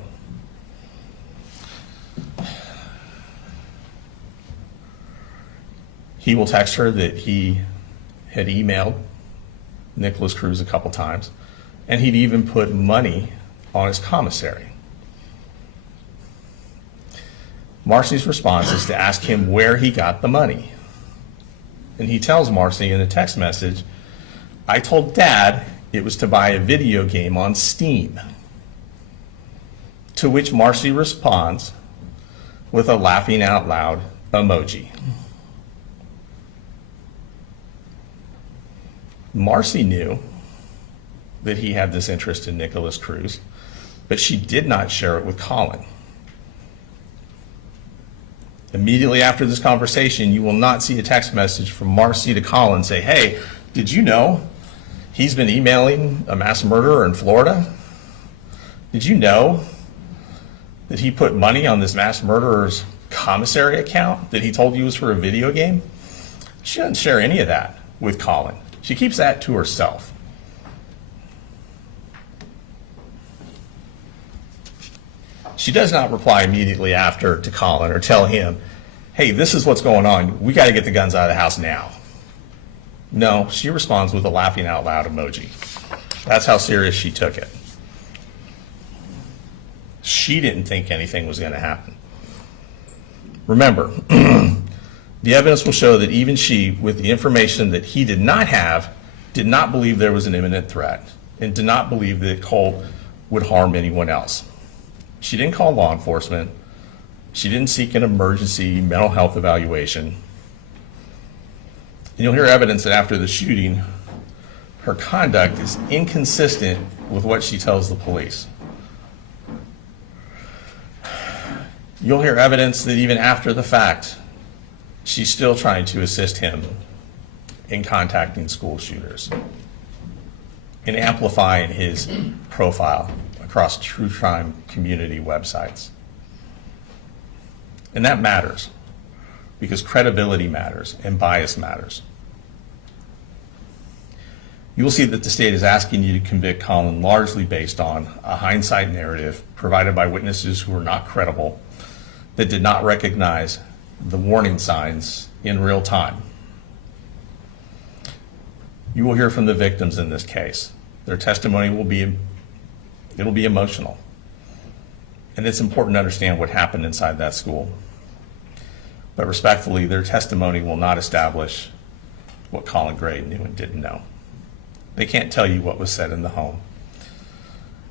He will text her that he had emailed Nicholas Cruz a couple times, and he'd even put money on his commissary. Marcy's response is to ask him where he got the money. And he tells Marcy in a text message, I told Dad it was to buy a video game on Steam. To which Marcy responds with a laughing out loud emoji. Marcy knew that he had this interest in Nicholas Cruz, but she did not share it with Colin. Immediately after this conversation, you will not see a text message from Marcy to Colin say, hey, did you know he's been emailing a mass murderer in Florida? Did you know that he put money on this mass murderer's commissary account that he told you was for a video game? She doesn't share any of that with Colin. She keeps that to herself. She does not reply immediately after to Colin or tell him, hey, this is what's going on. We got to get the guns out of the house now. No, she responds with a laughing out loud emoji. That's how serious she took it. She didn't think anything was going to happen. Remember, the evidence will show that even she, with the information that he did not have, did not believe there was an imminent threat and did not believe that Colt would harm anyone else. She didn't call law enforcement. She didn't seek an emergency mental health evaluation. And you'll hear evidence that after the shooting, her conduct is inconsistent with what she tells the police. You'll hear evidence that even after the fact, she's still trying to assist him in contacting school shooters and amplifying his profile across true crime community websites. And that matters because credibility matters and bias matters. You will see that the state is asking you to convict Colin largely based on a hindsight narrative provided by witnesses who are not credible, that did not recognize the warning signs in real time. You will hear from the victims in this case. Their testimony will be emotional. And it's important to understand what happened inside that school. But respectfully, their testimony will not establish what Colin Gray knew and didn't know. They can't tell you what was said in the home.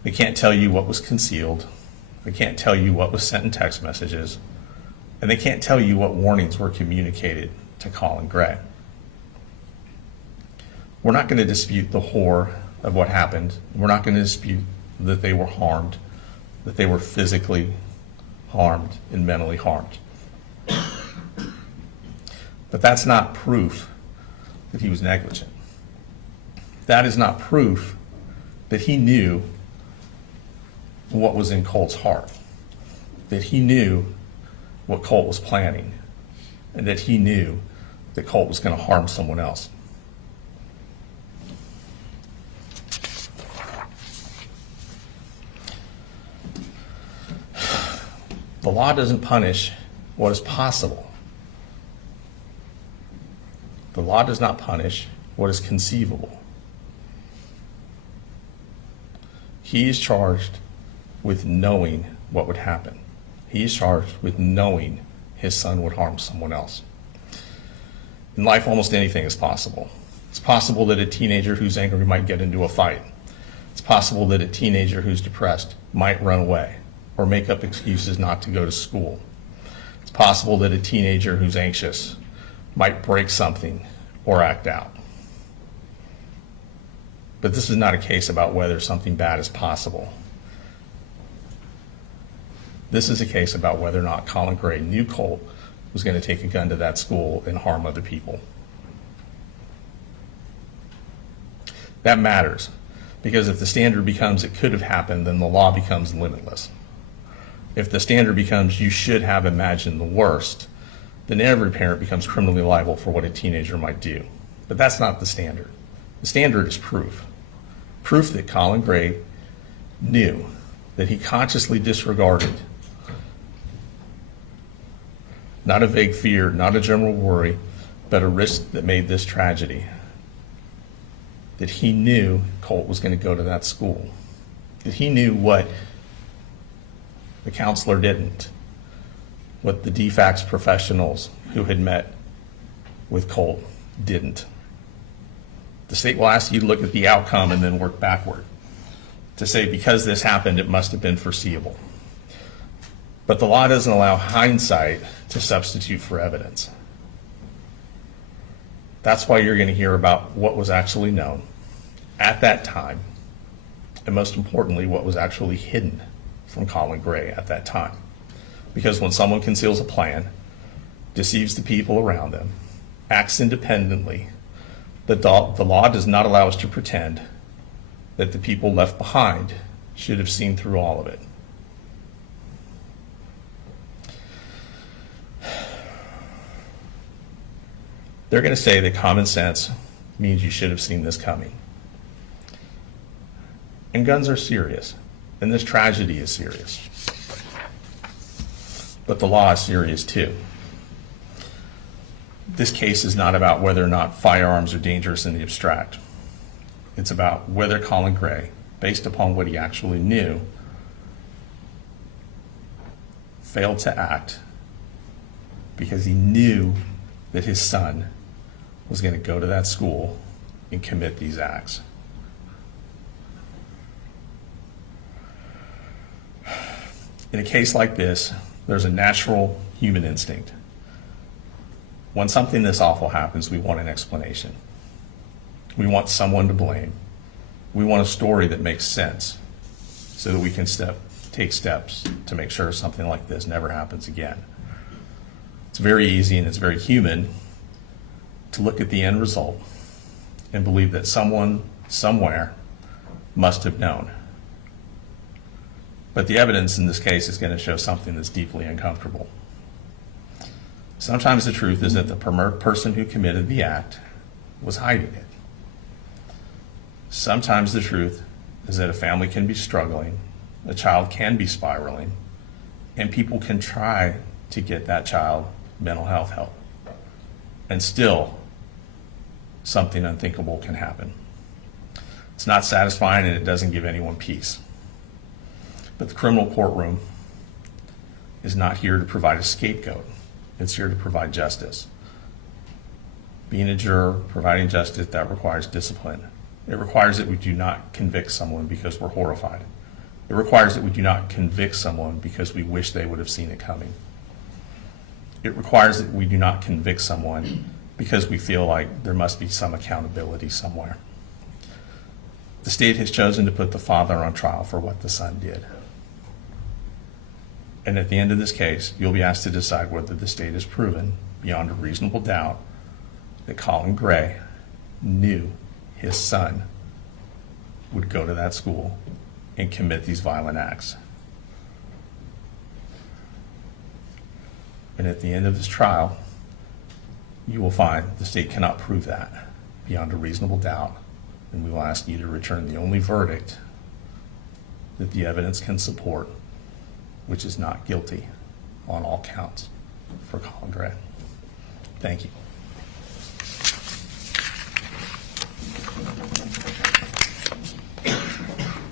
They can't tell you what was concealed. They can't tell you what was sent in text messages. And they can't tell you what warnings were communicated to Colin Gray. We're not going to dispute the horror of what happened. We're not going to dispute that they were harmed, that they were physically harmed and mentally harmed. But that's not proof that he was negligent. That is not proof that he knew what was in Colt's heart, that he knew what Colt was planning, and that he knew that Colt was going to harm someone else. The law doesn't punish what is possible. The law does not punish what is conceivable. He is charged with knowing what would happen. He is charged with knowing his son would harm someone else. In life, almost anything is possible. It's possible that a teenager who's angry might get into a fight. It's possible that a teenager who's depressed might run away or make up excuses not to go to school. It's possible that a teenager who's anxious might break something or act out. But this is not a case about whether something bad is possible. This is a case about whether or not Colin Gray knew Colt was going to take a gun to that school and harm other people. That matters, because if the standard becomes it could have happened, then the law becomes limitless. If the standard becomes you should have imagined the worst, then every parent becomes criminally liable for what a teenager might do. But that's not the standard. The standard is proof. Proof that Colin Gray knew, that he consciously disregarded, not a vague fear, not a general worry, but a risk that made this tragedy. That he knew Colt was going to go to that school. That he knew what the counselor didn't, what the DFACS professionals who had met with Colt didn't. The state will ask you to look at the outcome and then work backward to say because this happened, it must have been foreseeable. But the law doesn't allow hindsight to substitute for evidence. That's why you're going to hear about what was actually known at that time, and most importantly, what was actually hidden from Colin Gray at that time. Because when someone conceals a plan, deceives the people around them, acts independently, the law does not allow us to pretend that the people left behind should have seen through all of it. They're going to say that common sense means you should have seen this coming. And guns are serious, and this tragedy is serious. But the law is serious too. This case is not about whether or not firearms are dangerous in the abstract. It's about whether Colin Gray, based upon what he actually knew, failed to act because he knew that his son was going to go to that school and commit these acts. In a case like this, there's a natural human instinct. When something this awful happens, we want an explanation. We want someone to blame. We want a story that makes sense so that we can take steps to make sure something like this never happens again. It's very easy and it's very human to look at the end result and believe that someone, somewhere, must have known. But the evidence in this case is going to show something that's deeply uncomfortable. Sometimes the truth is that the person who committed the act was hiding it. Sometimes the truth is that a family can be struggling, a child can be spiraling, and people can try to get that child mental health help. And still, something unthinkable can happen. It's not satisfying and it doesn't give anyone peace. But the criminal courtroom is not here to provide a scapegoat. It's here to provide justice. Being a juror, providing justice, that requires discipline. It requires that we do not convict someone because we're horrified. It requires that we do not convict someone because we wish they would have seen it coming. It requires that we do not convict someone because we feel like there must be some accountability somewhere. The state has chosen to put the father on trial for what the son did. And at the end of this case, you'll be asked to decide whether the state has proven, beyond a reasonable doubt, that Colin Gray knew his son would go to that school and commit these violent acts. And at the end of this trial, you will find the state cannot prove that beyond a reasonable doubt, and we will ask you to return the only verdict that the evidence can support, which is not guilty on all counts for Colin Gray. Thank you.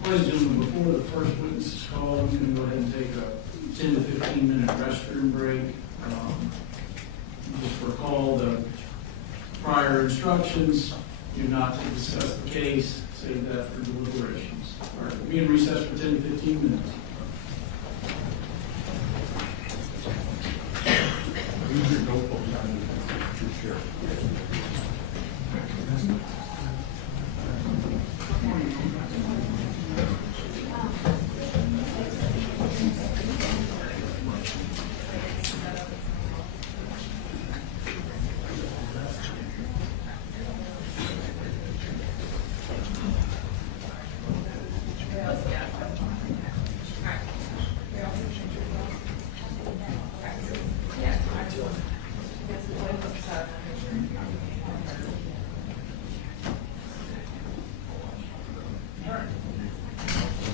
President, before the first witness is called, I'm going to go ahead and take a 10 to 15-minute restroom break. Just recall the prior instructions, do not to discuss the case, save that for deliberations. All right, we'll be in recess for 10 to 15 minutes.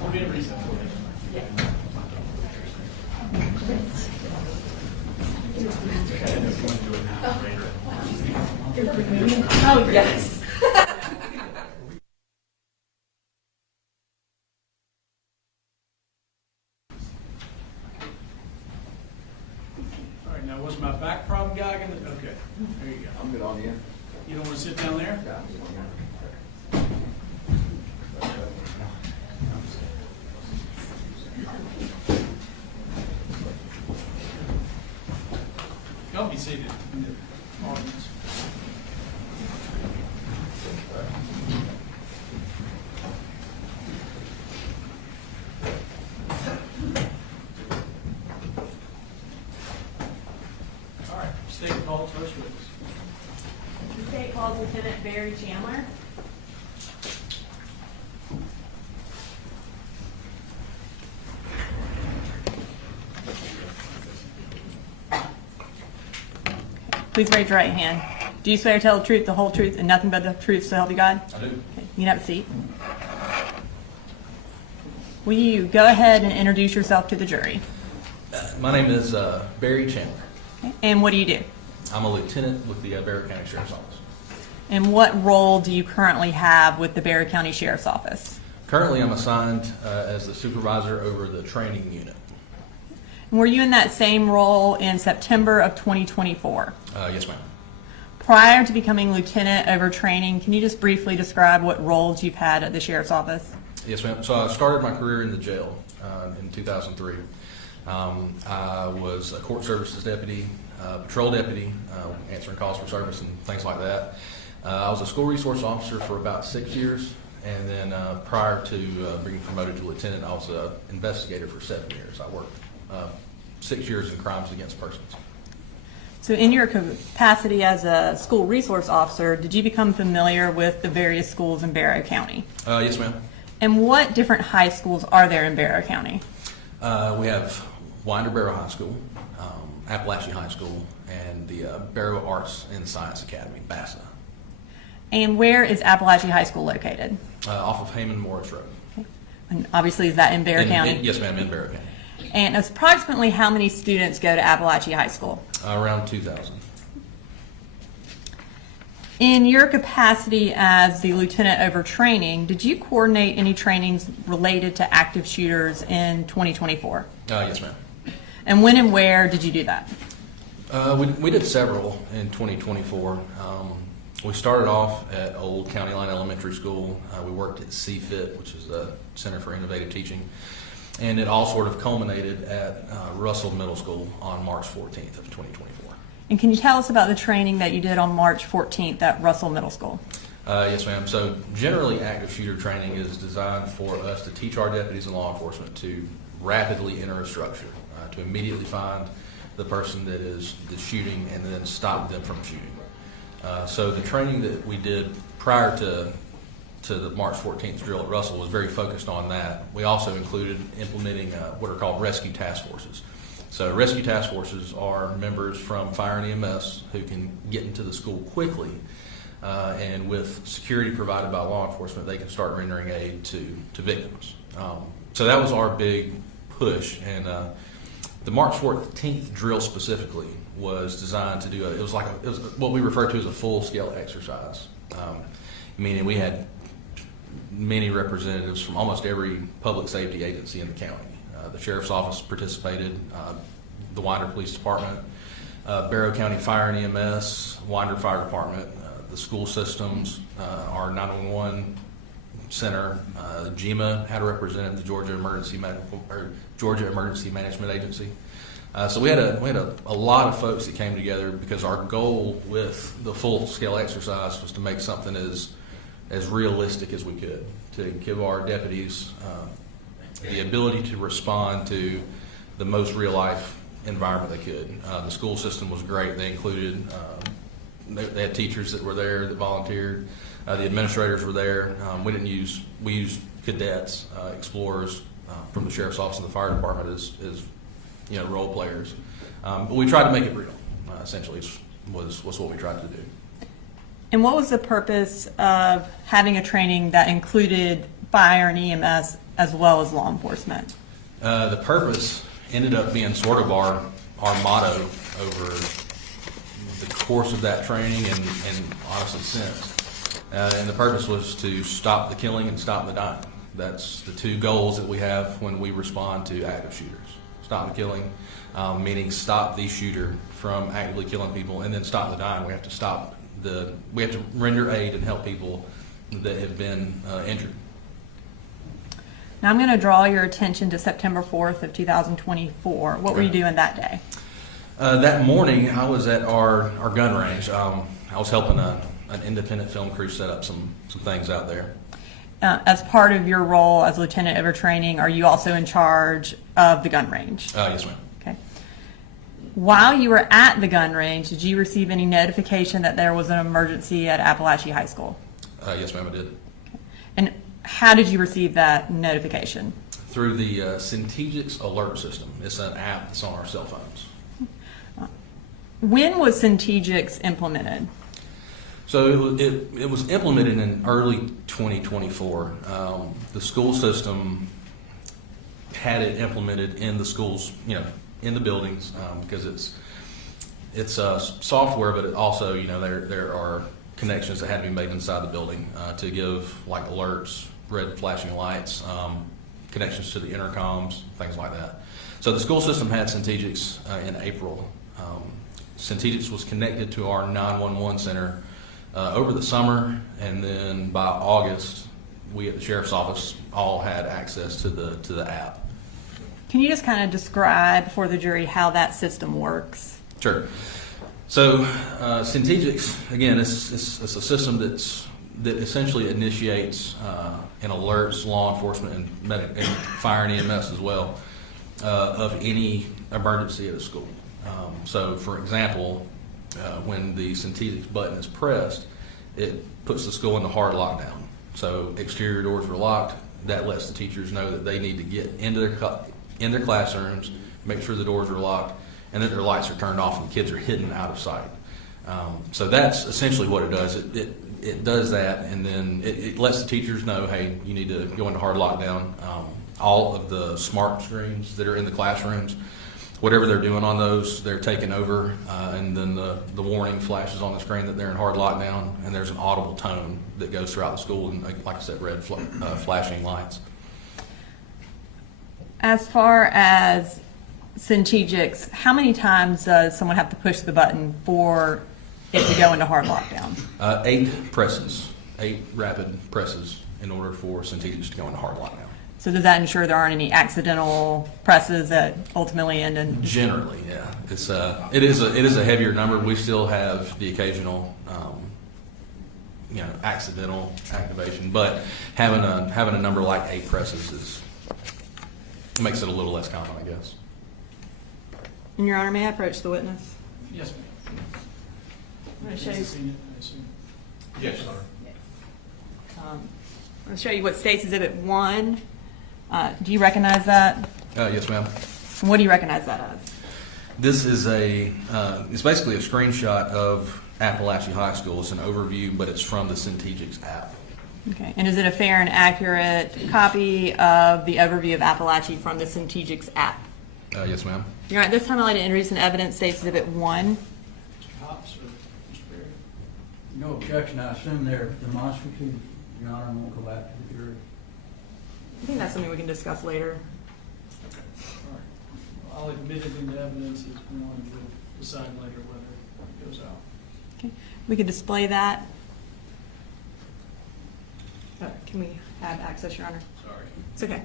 We'll be in recess. Oh, yes. All right, now was my back problem guy gonna, okay, there you go. I'm good on you. You don't want to sit down there? Y'all be seated in the audience. All right, state call to first witness. The state calls Lieutenant Barry Chandler. Please raise your right hand. Do you swear to tell the truth, the whole truth, and nothing but the truth, so help you God? I do. Okay, you can have a seat. Will you go ahead and introduce yourself to the jury? My name is Barry Chandler. Okay, and what do you do? I'm a lieutenant with the Barrow County Sheriff's Office. And what role do you currently have with the Barrow County Sheriff's Office? Currently, I'm assigned as the supervisor over the training unit. And were you in that same role in September of 2024? Yes, ma'am. Prior to becoming lieutenant over training, can you just briefly describe what roles you've had at the Sheriff's Office? Yes, ma'am. So I started my career in the jail in 2003. I was a court services deputy, patrol deputy, answering calls for service and things like that. I was a school resource officer for about 6 years, and then prior to being promoted to lieutenant, I was an investigator for 7 years. I worked 6 years in crimes against persons. So in your capacity as a school resource officer, did you become familiar with the various schools in Barrow County? Yes, ma'am. And what different high schools are there in Barrow County? We have Winder Barrow High School, Apalachee High School, and the Barrow Arts and Science Academy, BASA, And where is Apalachee High School located? off of Heyman Morris Road. And obviously, is that in Barrow County? Yes, ma'am, in Barrow County. And approximately how many students go to Apalachee High School? Around 2,000. In your capacity as the lieutenant over training, did you coordinate any trainings related to active shooters in 2024? Yes, ma'am. And when and where did you do that? We did several in 2024. We started off at Old County Line Elementary School. We worked at CFIT, which is the Center for Innovative Teaching. And it all sort of culminated at Russell Middle School on March 14th of 2024. And can you tell us about the training that you did on March 14th at Russell Middle School? Yes, ma'am. So generally, active shooter training is designed for us to teach our deputies and law enforcement to rapidly enter a structure, to immediately find the person that is shooting and then stop them from shooting. So the training that we did prior to the March 14th drill at Russell was very focused on that. We also included implementing what are called rescue task forces. So rescue task forces are members from fire and EMS who can get into the school quickly, and with security provided by law enforcement, they can start rendering aid to victims. So that was our big push, and the March 14th drill specifically was designed to do it was what we refer to as a full-scale exercise, meaning we had many representatives from almost every public safety agency in the county. The Sheriff's Office participated, the Winder Police Department, Barrow County Fire and EMS, Winder Fire Department, the school systems, our 911 Center, GEMA had a representative, the Georgia Emergency Management Agency. So we had a lot of folks that came together because our goal with the full scale exercise was to make something as realistic as we could, to give our deputies the ability to respond to the most real life environment they could. The school system was great. They included, they had teachers that were there that volunteered. The administrators were there. We used cadets, explorers from the Sheriff's Office and the Fire Department as role players. But we tried to make it real, essentially, was what we tried to do. And what was the purpose of having a training that included fire and EMS as well as law enforcement? The purpose ended up being sort of our motto over the course of that training and honestly since. And the purpose was to stop the killing and stop the dying. That's the two goals that we have when we respond to active shooters. Stop the killing, meaning stop the shooter from actively killing people, and then stop the dying. We have to render aid and help people that have been injured. Now I'm going to draw your attention to September 4th of 2024. What were you doing that day? That morning, I was at our gun range. I was helping an independent film crew set up some things out there. As part of your role as lieutenant overtraining, are you also in charge of the gun range? Yes, ma'am. Okay. While you were at the gun range, did you receive any notification that there was an emergency at Apalachee High School? Yes, ma'am, I did. Okay. And how did you receive that notification? Through the Centegix alert system. It's an app that's on our cell phones. When was Centegix implemented? So it was implemented in early 2024. The school system had it implemented in the schools, in the buildings, because it's software, but it also, there are connections that had to be made inside the building to give like alerts, red flashing lights, connections to the intercoms, things like that. So the school system had Centegix in April. Centegix was connected to our 911 center over the summer, and then by August, we at the Sheriff's Office all had access to the app. Can you just kind of describe for the jury how that system works? Sure. So Centegix, again, it's a system that essentially initiates and alerts law enforcement and fire and EMS as well of any emergency at a school. So, for example, when the Centegix button is pressed, it puts the school into hard lockdown. So exterior doors are locked. That lets the teachers know that they need to get into their classrooms, make sure the doors are locked, and that their lights are turned off and the kids are hidden out of sight. So that's essentially what it does. It does that, and then it lets the teachers know, hey, you need to go into hard lockdown. All of the smart screens that are in the classrooms, whatever they're doing on those, they're taking over, and then the warning flashes on the screen that they're in hard lockdown, and there's an audible tone that goes throughout the school, and like I said, red flashing lights. As far as Centegix, how many times does someone have to push the button for it to go into hard lockdown? 8 presses, 8 rapid presses in order for Centegix to go into hard lockdown. So does that ensure there aren't any accidental presses that ultimately end in? Generally, yeah. It is a heavier number. We still have the occasional, accidental activation, but having a number like 8 presses makes it a little less common, I guess. And Your Honor, may I approach the witness? Yes, ma'am. I'm going to show you. Seen it, I assume. Yes, sir. I'm going to show you what State's Exhibit 1. Do you recognize that? Yes, ma'am. And what do you recognize that as? This is it's basically a screenshot of Apalachee High School. It's an overview, but it's from the Centegix app. Okay. And is it a fair and accurate copy of the overview of Apalachee from the Centegix app? Yes, ma'am. Your Honor, at this time I'd like to introduce an evidence, State's Exhibit 1. Mr. Hops or Mr. Berry? No objection, I assume they're demonstrative, Your Honor, and won't go back to the jury. I think that's something we can discuss later. All right. I'll admit it into evidence as one, and we'll decide later whether it goes out. Okay. We could display that. Can we have access, Your Honor? Sorry. It's okay.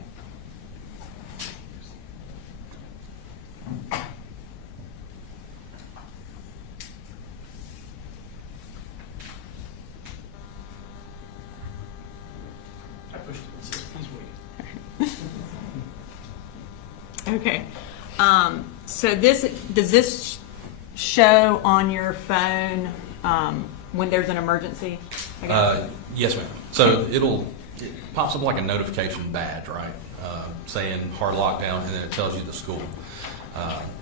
I pushed it, so he's waiting. Okay. So does this show on your phone when there's an emergency? I guess? Yes, ma'am. So it pops up like a notification badge, right? Saying hard lockdown, and then it tells you the school.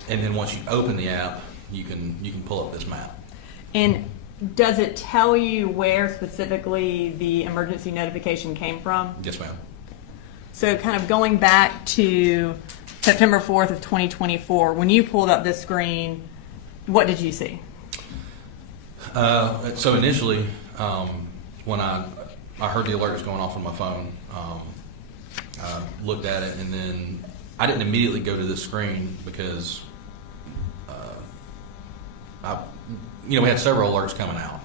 And then once you open the app, you can pull up this map. And does it tell you where specifically the emergency notification came from? Yes, ma'am. So kind of going back to September 4th of 2024, when you pulled up this screen, what did you see? So initially, when I heard the alerts going off on my phone, I looked at it, and then I didn't immediately go to this screen because we had several alerts coming out.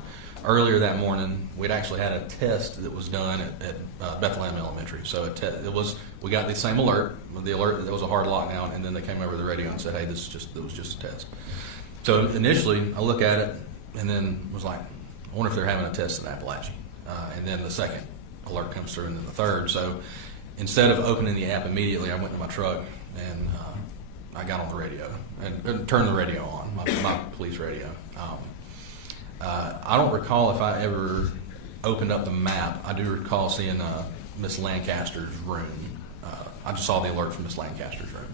Earlier that morning, we'd actually had a test that was done at Bethlehem Elementary. So we got the same alert, the alert that there was a hard lockdown, and then they came over the radio and said, "Hey, it was just a test." So initially, I look at it and then was like, "I wonder if they're having a test in Apalachee." And then the second alert comes through, and then the third. So instead of opening the app immediately, I went to my truck and I got on the radio and turned the radio on, my police radio. I don't recall if I ever opened up the map. I do recall seeing Miss Lancaster's room. I just saw the alert from Miss Lancaster's room.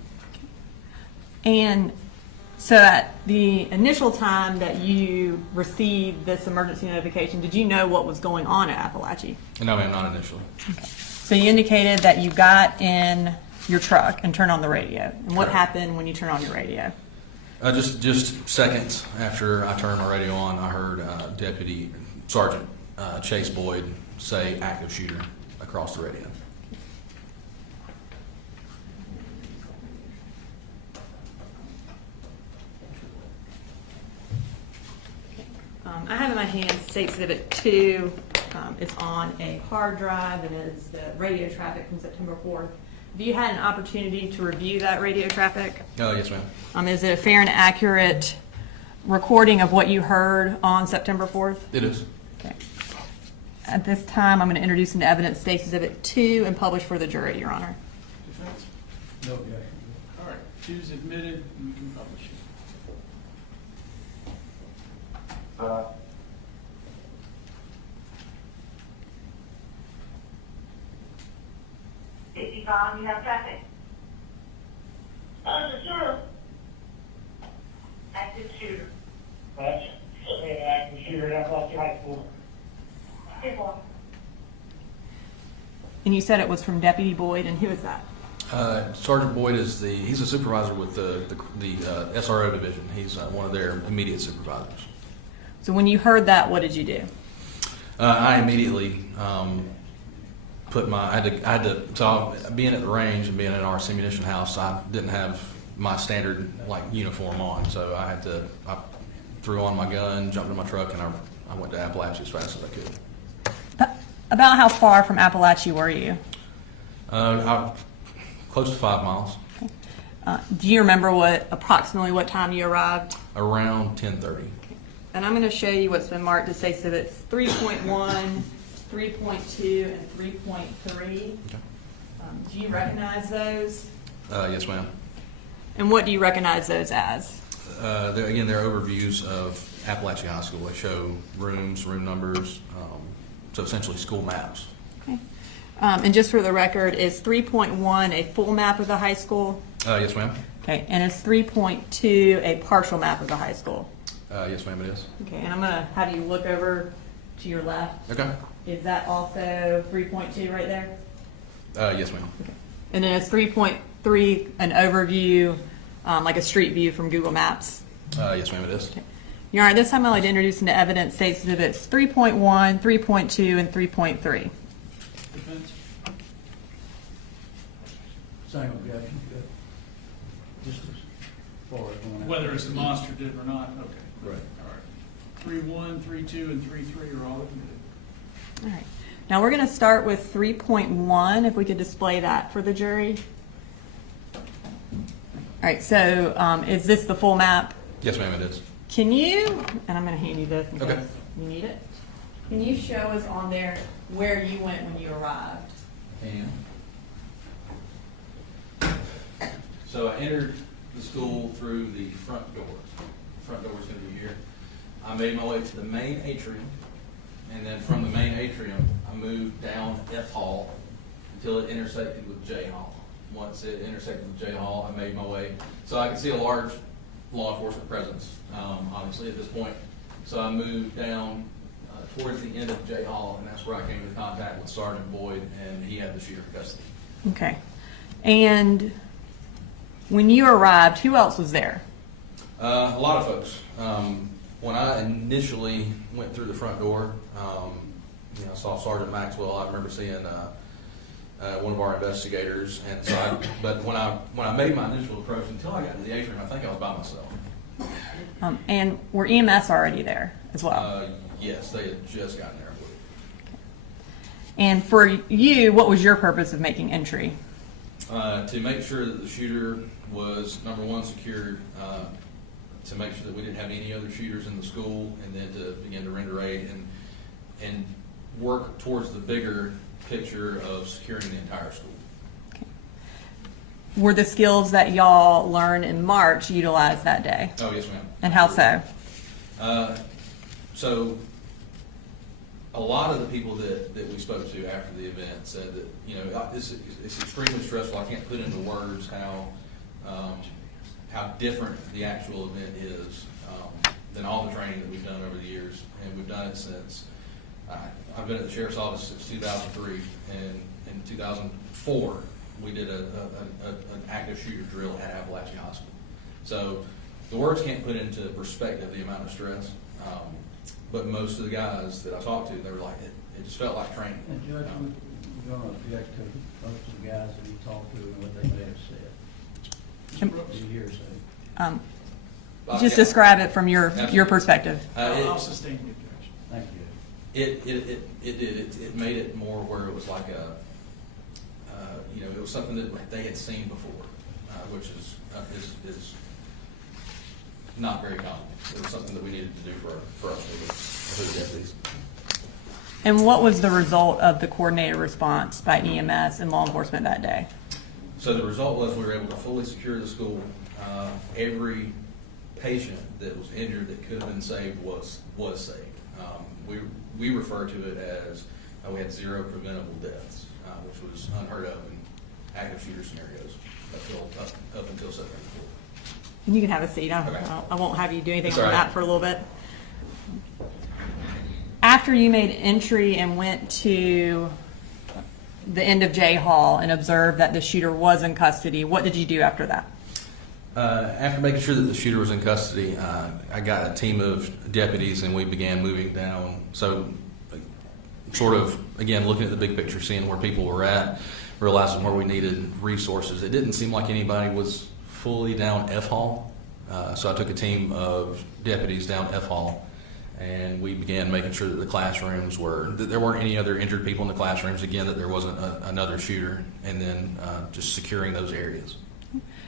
And so at the initial time that you received this emergency notification, did you know what was going on at Apalachee? No, ma'am, not initially. So you indicated that you got in your truck and turned on the radio. And what Correct. happened when you turned on your radio? Just seconds after I turned my radio on, I heard Deputy Sergeant Chase Boyd say "active shooter" across the radio. I have in my hand State Exhibit 2. It's on a hard drive, and it's the radio traffic from September 4th. Have you had an opportunity to review that radio traffic? Oh, yes, ma'am. Is it a fair and accurate recording of what you heard on September 4th? It is. Okay. At this time, I'm going to introduce into evidence State Exhibit 2 and publish for the jury, Your Honor. Defense? No objection. All right, two's admitted, and you can publish it. 55, you have traffic. Sure. Active shooter. That's an active shooter at Apalachee High School. 10-4. And you said it was from Deputy Boyd, and who is that? Sergeant Boyd he's a supervisor with the SRO division. He's one of their immediate supervisors. So when you heard that, what did you do? I immediately so being at the range and being in our ammunition house, I didn't have my standard uniform on, so I threw on my gun, jumped in my truck, and I went to Apalachee as fast as I could. About how far from Apalachee were you? Close to 5 miles. Do you remember approximately what time you arrived? Around 10:30. And I'm going to show you what's been marked as State Exhibits 3.1, 3.2, and 3.3. Okay. Do you recognize those? Yes, ma'am. And what do you recognize those as? They're overviews of Apalachee High School. They show rooms, room numbers, so essentially school maps. Okay. And just for the record, is 3.1 a full map of the high school? Yes, ma'am. Okay. And is 3.2 a partial map of the high school? Yes, ma'am, it is. Okay. And I'm going to have you look over to your left. Okay. Is that also 3.2 right there? Yes, ma'am. Okay. And then is 3.3 an overview, like a street view from Google Maps? Yes, ma'am, it is. Okay. Your Honor, this time I'd like to introduce into evidence State Exhibits 3.1, 3.2, and 3.3. defense? Same objection, good. Just as far as going out. Whether it's demonstrative or not, okay. Right. All right. 3-1, 3-2, and 3-3 are all looking good. All right. Now we're going to start with 3.1, if we could display that for the jury. All right, so is this the full map? Yes, ma'am, it is. Can you, and I'm going to hand you this in Okay. case you need it. Can you show us on there where you went when you arrived? And so I entered the school through the front door. The front door is going to be here. I made my way to the main atrium, and then from the main atrium, I moved down F Hall until it intersected with J Hall. Once it intersected with J Hall, I made my way. So I could see a large law enforcement presence, obviously, at this point. So I moved down towards the end of J Hall, and that's where I came into contact with Sergeant Boyd, and he had the shooter in custody. Okay. And when you arrived, who else was there? A lot of folks. When I initially went through the front door, I saw Sergeant Maxwell. I remember seeing one of our investigators, and so but when I made my initial approach, until I got to the atrium, I think I was by myself. And were EMS already there as well? Yes, they had just gotten there. And for you, what was your purpose of making entry? To make sure that the shooter was, number one, secured, to make sure that we didn't have any other shooters in the school, and then to begin to render aid and work towards the bigger picture of securing the entire school. Okay. Were the skills that y'all learned in March utilized that day? Oh, yes, ma'am. And how so? So a lot of the people that we spoke to after the event said that, it's extremely stressful. I can't put into words how different the actual event is than all the training that we've done over the years. And we've done it since, I've been at the sheriff's office since 2003, and in 2004, we did an active shooter drill at Apalachee High School. So the words can't put into perspective the amount of stress. But most of the guys that I talked to, they were like, it just felt like training. And Judge, we're going to object to most of the guys that you talked to and what they may have said. Did you hear say? Just Yeah. describe it from your Absolutely. perspective. I'll sustain the objection. Thank you. It did. It made it more where it was like it was something that they had seen before, which is not very common. It was something that we needed to do for us for the deputies. And what was the result of the coordinated response by EMS and law enforcement that day? So the result was we were able to fully secure the school. Every patient that was injured that could have been saved was saved. We refer to it as we had 0 preventable deaths, which was unheard of in active shooter scenarios up until September 4th. And you can have a seat. Okay. I won't have you do anything That's on all right. that for a little bit. After you made entry and went to the end of J Hall and observed that the shooter was in custody, what did you do after that? After making sure that the shooter was in custody, I got a team of deputies and we began moving down. So sort of, again, looking at the big picture, seeing where people were at, realizing where we needed resources. It didn't seem like anybody was fully down F Hall. So I took a team of deputies down F Hall, and we began making sure that the classrooms that there weren't any other injured people in the classrooms, again, that there wasn't another shooter, and then just securing those areas.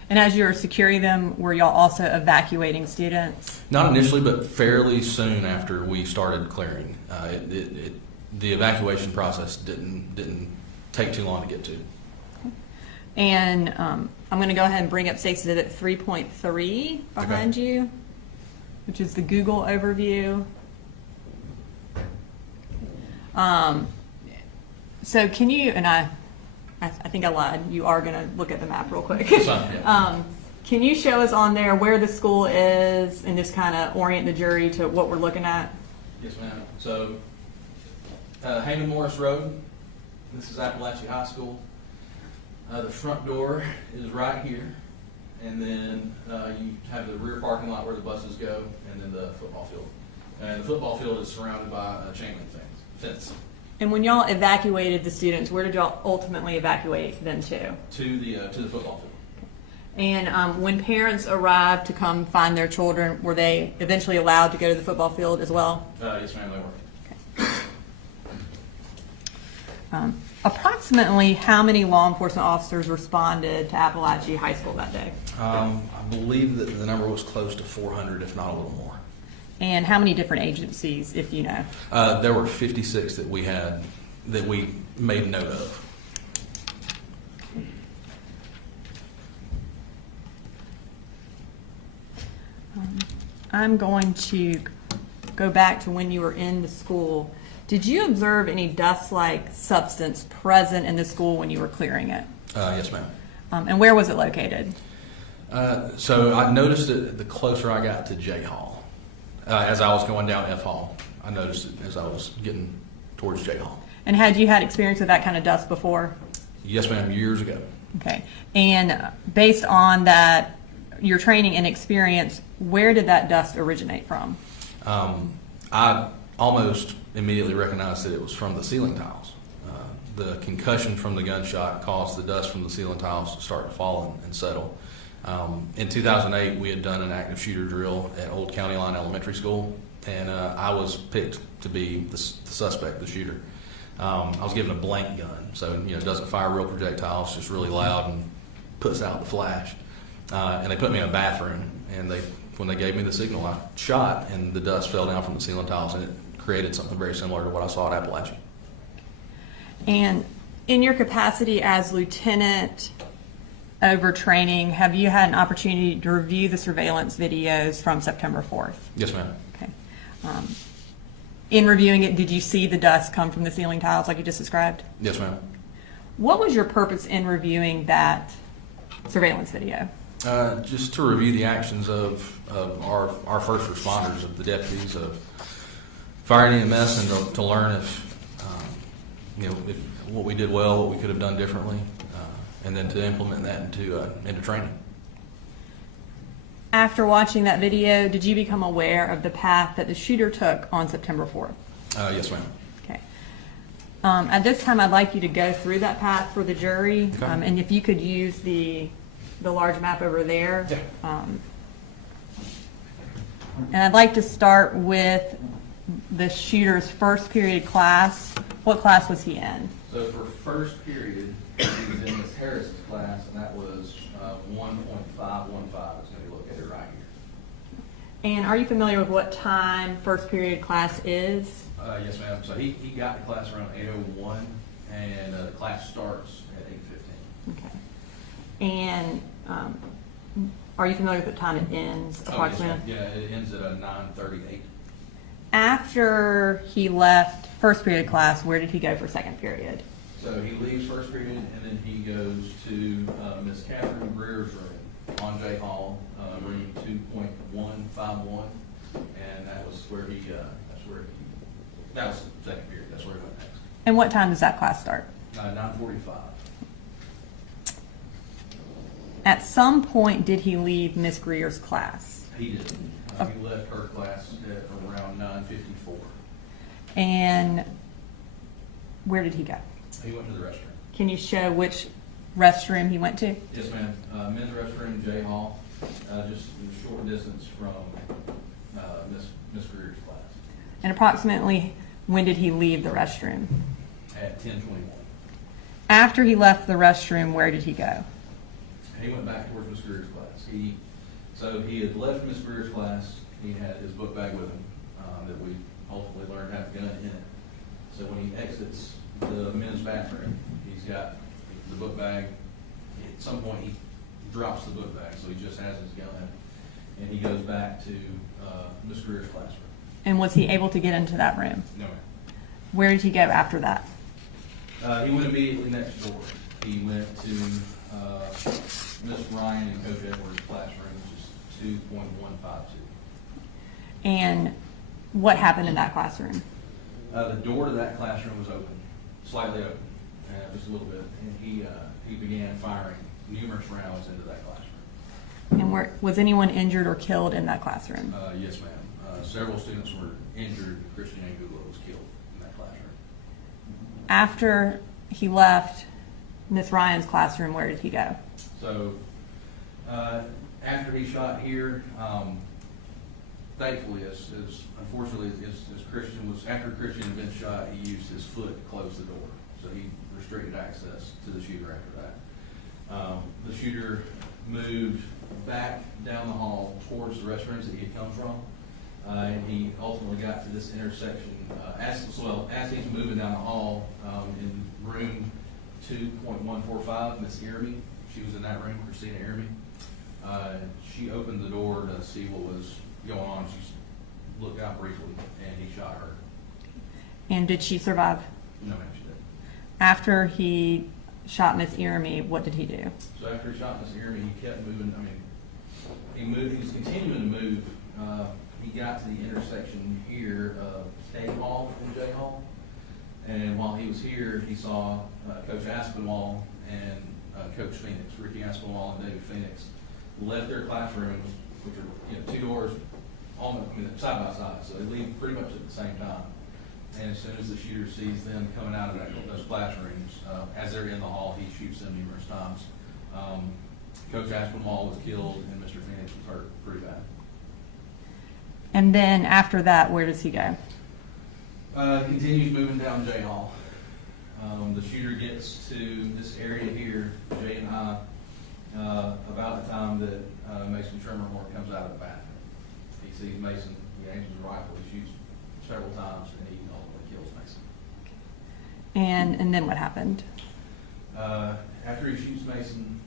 And as you were securing them, were y'all also evacuating students? Not initially, but fairly soon after we started clearing. The evacuation process didn't take too long to get to. And I'm going to go ahead and bring up State Exhibit 3.3 behind you, which is the Google overview. So can you, and I think I lied, you are going to look at the map real quick. That's fine, yeah. Can you show us on there where the school is and just kind of orient the jury to what we're looking at? Yes, ma'am. So, Heyman Morris Road, this is Apalachee High School. The front door is right here, and then you have the rear parking lot where the buses go, and then the football field. And the football field is surrounded by a chain link fence. And when y'all evacuated the students, where did y'all ultimately evacuate them to? To the football field. And when parents arrived to come find their children, were they eventually allowed to go to the football field as well? Yes, ma'am, they were. Approximately how many law enforcement officers responded to Apalachee High School that day? I believe that the number was close to 400, if not a little more. And how many different agencies, if you know? There were 56 that we made note of. I'm going to go back to when you were in the school. Did you observe any dust-like substance present in the school when you were clearing it? Yes, ma'am. And where was it located? So I noticed it the closer I got to J Hall. As I was going down F Hall, I noticed it as I was getting towards J Hall. And had you had experience with that kind of dust before? Yes, ma'am, years ago. Okay. And based on that, your training and experience, where did that dust originate from? I almost immediately recognized that it was from the ceiling tiles. The concussion from the gunshot caused the dust from the ceiling tiles to start to fall and settle. In 2008, we had done an active shooter drill at Old County Line Elementary School, and I was picked to be the suspect, the shooter. I was given a blank gun, so it doesn't fire real projectiles, just really loud and puts out the flash. And they put me in a bathroom, and when they gave me the signal, I shot, and the dust fell down from the ceiling tiles, and it created something very similar to what I saw at Apalachee. And in your capacity as lieutenant over training, have you had an opportunity to review the surveillance videos from September 4th? Yes, ma'am. Okay. In reviewing it, did you see the dust come from the ceiling tiles like you just described? Yes, ma'am. What was your purpose in reviewing that surveillance video? Just to review the actions of our first responders, of the deputies, of fire and EMS, and to learn if what we did well, what we could have done differently, and then to implement that into training. After watching that video, did you become aware of the path that the shooter took on September 4th? Yes, ma'am. Okay. At this time, I'd like you to go through that path for the jury, Okay. and if you could use the large map over there. Yeah. And I'd like to start with the shooter's first period class. What class was he in? So for first period, he was in Miss Harris's class, and that was 1.515. It's going to be located right here. And are you familiar with what time first period class is? Yes, ma'am. So he got to class around 8:01, and the class starts at 8:15. Okay. And are you familiar with what time it ends approximately? Oh, yes, ma'am. Yeah, it ends at 9:38. After he left first period class, where did he go for second period? So he leaves first period, and then he goes to Miss Catherine Greer's room on J Hall, room 2.151, and that was that was second period. That's where he went next. And what time does that class start? 9:45. At some point, did he leave Miss Greer's class? He did. He left her class at around 9:54. And where did he go? He went to the restroom. Can you show which restroom he went to? Yes, ma'am. Men's restroom, J Hall, just a short distance from Miss Greer's class. And approximately when did he leave the restroom? At 10:21. After he left the restroom, where did he go? He went back towards Miss Greer's class. He had left Miss Greer's class. He had his book bag with him that we ultimately learned had a gun in it. So when he exits the men's bathroom, he's got the book bag. At some point, he drops the book bag, so he just has his gun, and he goes back to Miss Greer's classroom. And was he able to get into that room? No, ma'am. Where did he go after that? He went immediately next door. He went to Miss Ryan and Coach Edwards' classroom, which is 2.152. And what happened in that classroom? The door to that classroom was open, slightly open, just a little bit, and he began firing numerous rounds into that classroom. And was anyone injured or killed in that classroom? Yes, ma'am. Several students were injured. Christian Angulo was killed in that classroom. After he left Miss Ryan's classroom, where did he go? So, after he shot here, thankfully, as unfortunately as Christian was, after Christian had been shot, he used his foot to close the door. So he restricted access to the shooter after that. The shooter moved back down the hall towards the restrooms that he had come from. And he ultimately got to this intersection, as he's moving down the hall, in room 2.145, Miss Irmy, she was in that room, Christina Irmy. She opened the door to see what was going on. She looked out briefly, and he shot her. And did she survive? No, ma'am, she didn't. After he shot Miss Irmy, what did he do? So after he shot Miss Irmy, he kept moving. He moved. He was continuing to move. He got to the intersection here of K Hall and J Hall, and while he was here, he saw Coach Aspinwall and Coach Phoenix, Ricky Aspinwall and David Phoenix, left their classrooms, which are 2 doors side by side, so they leave pretty much at the same time. And as soon as the shooter sees them coming out of those classrooms, as they're in the hall, he shoots them numerous times. Coach Aspinwall was killed, and Mr. Phoenix was hurt pretty bad. And then after that, where does he go? Continues moving down J Hall. The shooter gets to this area here, Jay and I, about the time that Mason Tremorhorn comes out of the bathroom. He sees Mason, he aims his rifle, he shoots several times, and he ultimately kills Mason. And then what happened? After he shoots Mason,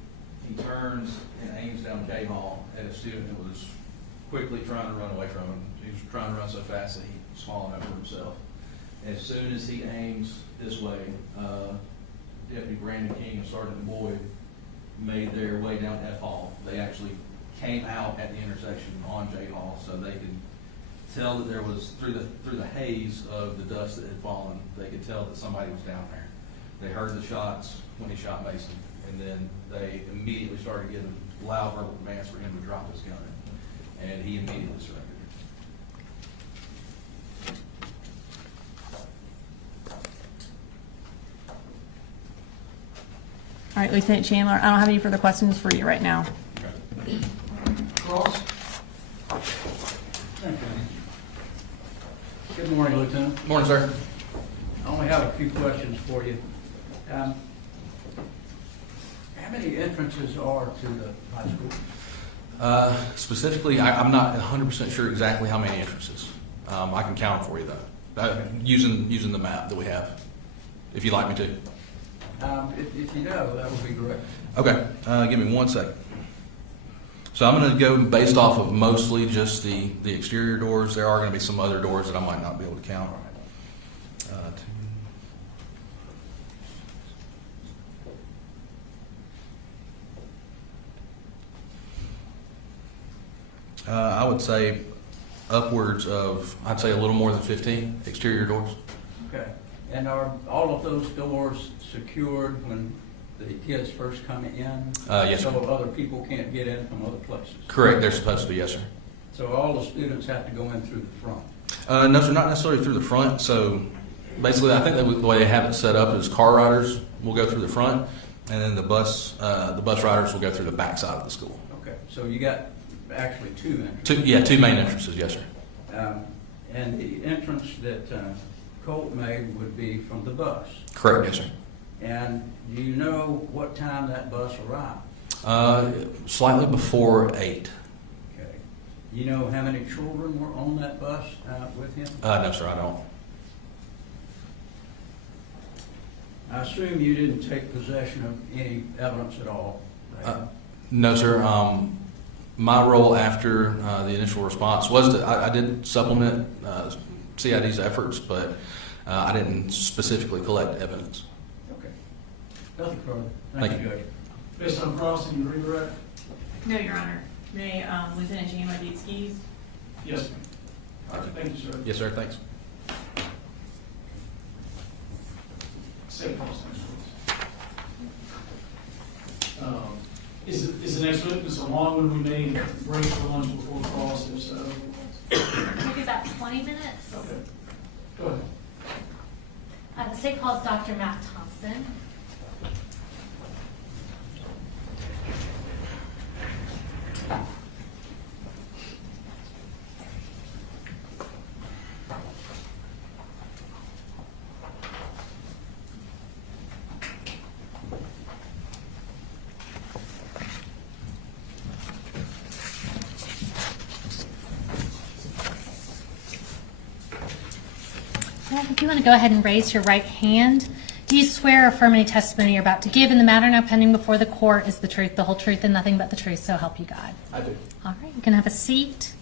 he turns and aims down K Hall at a student that was quickly trying to run away from him. He was trying to run so fast that he swallowed over himself. As soon as he aims this way, Deputy Brandon King and Sergeant Boyd made their way down F Hall. They actually came out at the intersection on J Hall, so they could tell that there was, through the haze of the dust that had fallen, they could tell that somebody was down there. They heard the shots when he shot Mason, and then they immediately started giving loud verbal commands for him to drop his gun, and he immediately surrendered. All right, Lieutenant Chandler, I don't have any further questions for you right now. Cross? Thank you. Good morning, Lieutenant. Morning, sir. I only have a few questions for you. How many entrances are to the high school? Specifically, I'm not 100% sure exactly how many entrances. I can count them for you, though, using the map that we have, if you'd like me to. If you know, that would be great. Okay, give me 1 second. So I'm going to go based off of mostly just the exterior doors. There are going to be some other doors that I might not be able to count. I would say upwards of, I'd say a little more than 15 exterior doors. Okay. And are all of those doors secured when the kids first come in? Yes, sir. So other people can't get in from other places? Correct, they're supposed to be, yes, sir. So all the students have to go in through the front? No, sir, not necessarily through the front. So basically, I think that the way they have it set up is car riders will go through the front, and then the bus riders will go through the back side of the school. Okay, so you got actually two entrances? Two main entrances, yes, sir. And the entrance that Colt made would be from the bus? Correct, yes, sir. And do you know what time that bus arrived? Slightly before 8. Okay. You know how many children were on that bus with him? No, sir, I don't. I assume you didn't take possession of any evidence at all? Right? No, sir. My role after the initial response was that I did supplement CID's efforts, but I didn't specifically collect evidence. Okay. Nothing further. Thank you. Judge. Based on crossing, you redirect? No, Your Honor. May Lieutenant Chandler be excused? Yes, ma'am. All right, thank you, sir. Yes, sir. Thanks. Safe crossing, please. Is the next witness a long one? We may break for lunch before cross, if so. Maybe about 20 minutes. Okay. Go ahead. The State calls Dr. Matt Thompson. If you want to go ahead and raise your right hand, do you swear or affirm any testimony you're about to give in the matter now pending before the court is the truth, the whole truth, and nothing but the truth, so help you God? I do. All right, you can have a seat.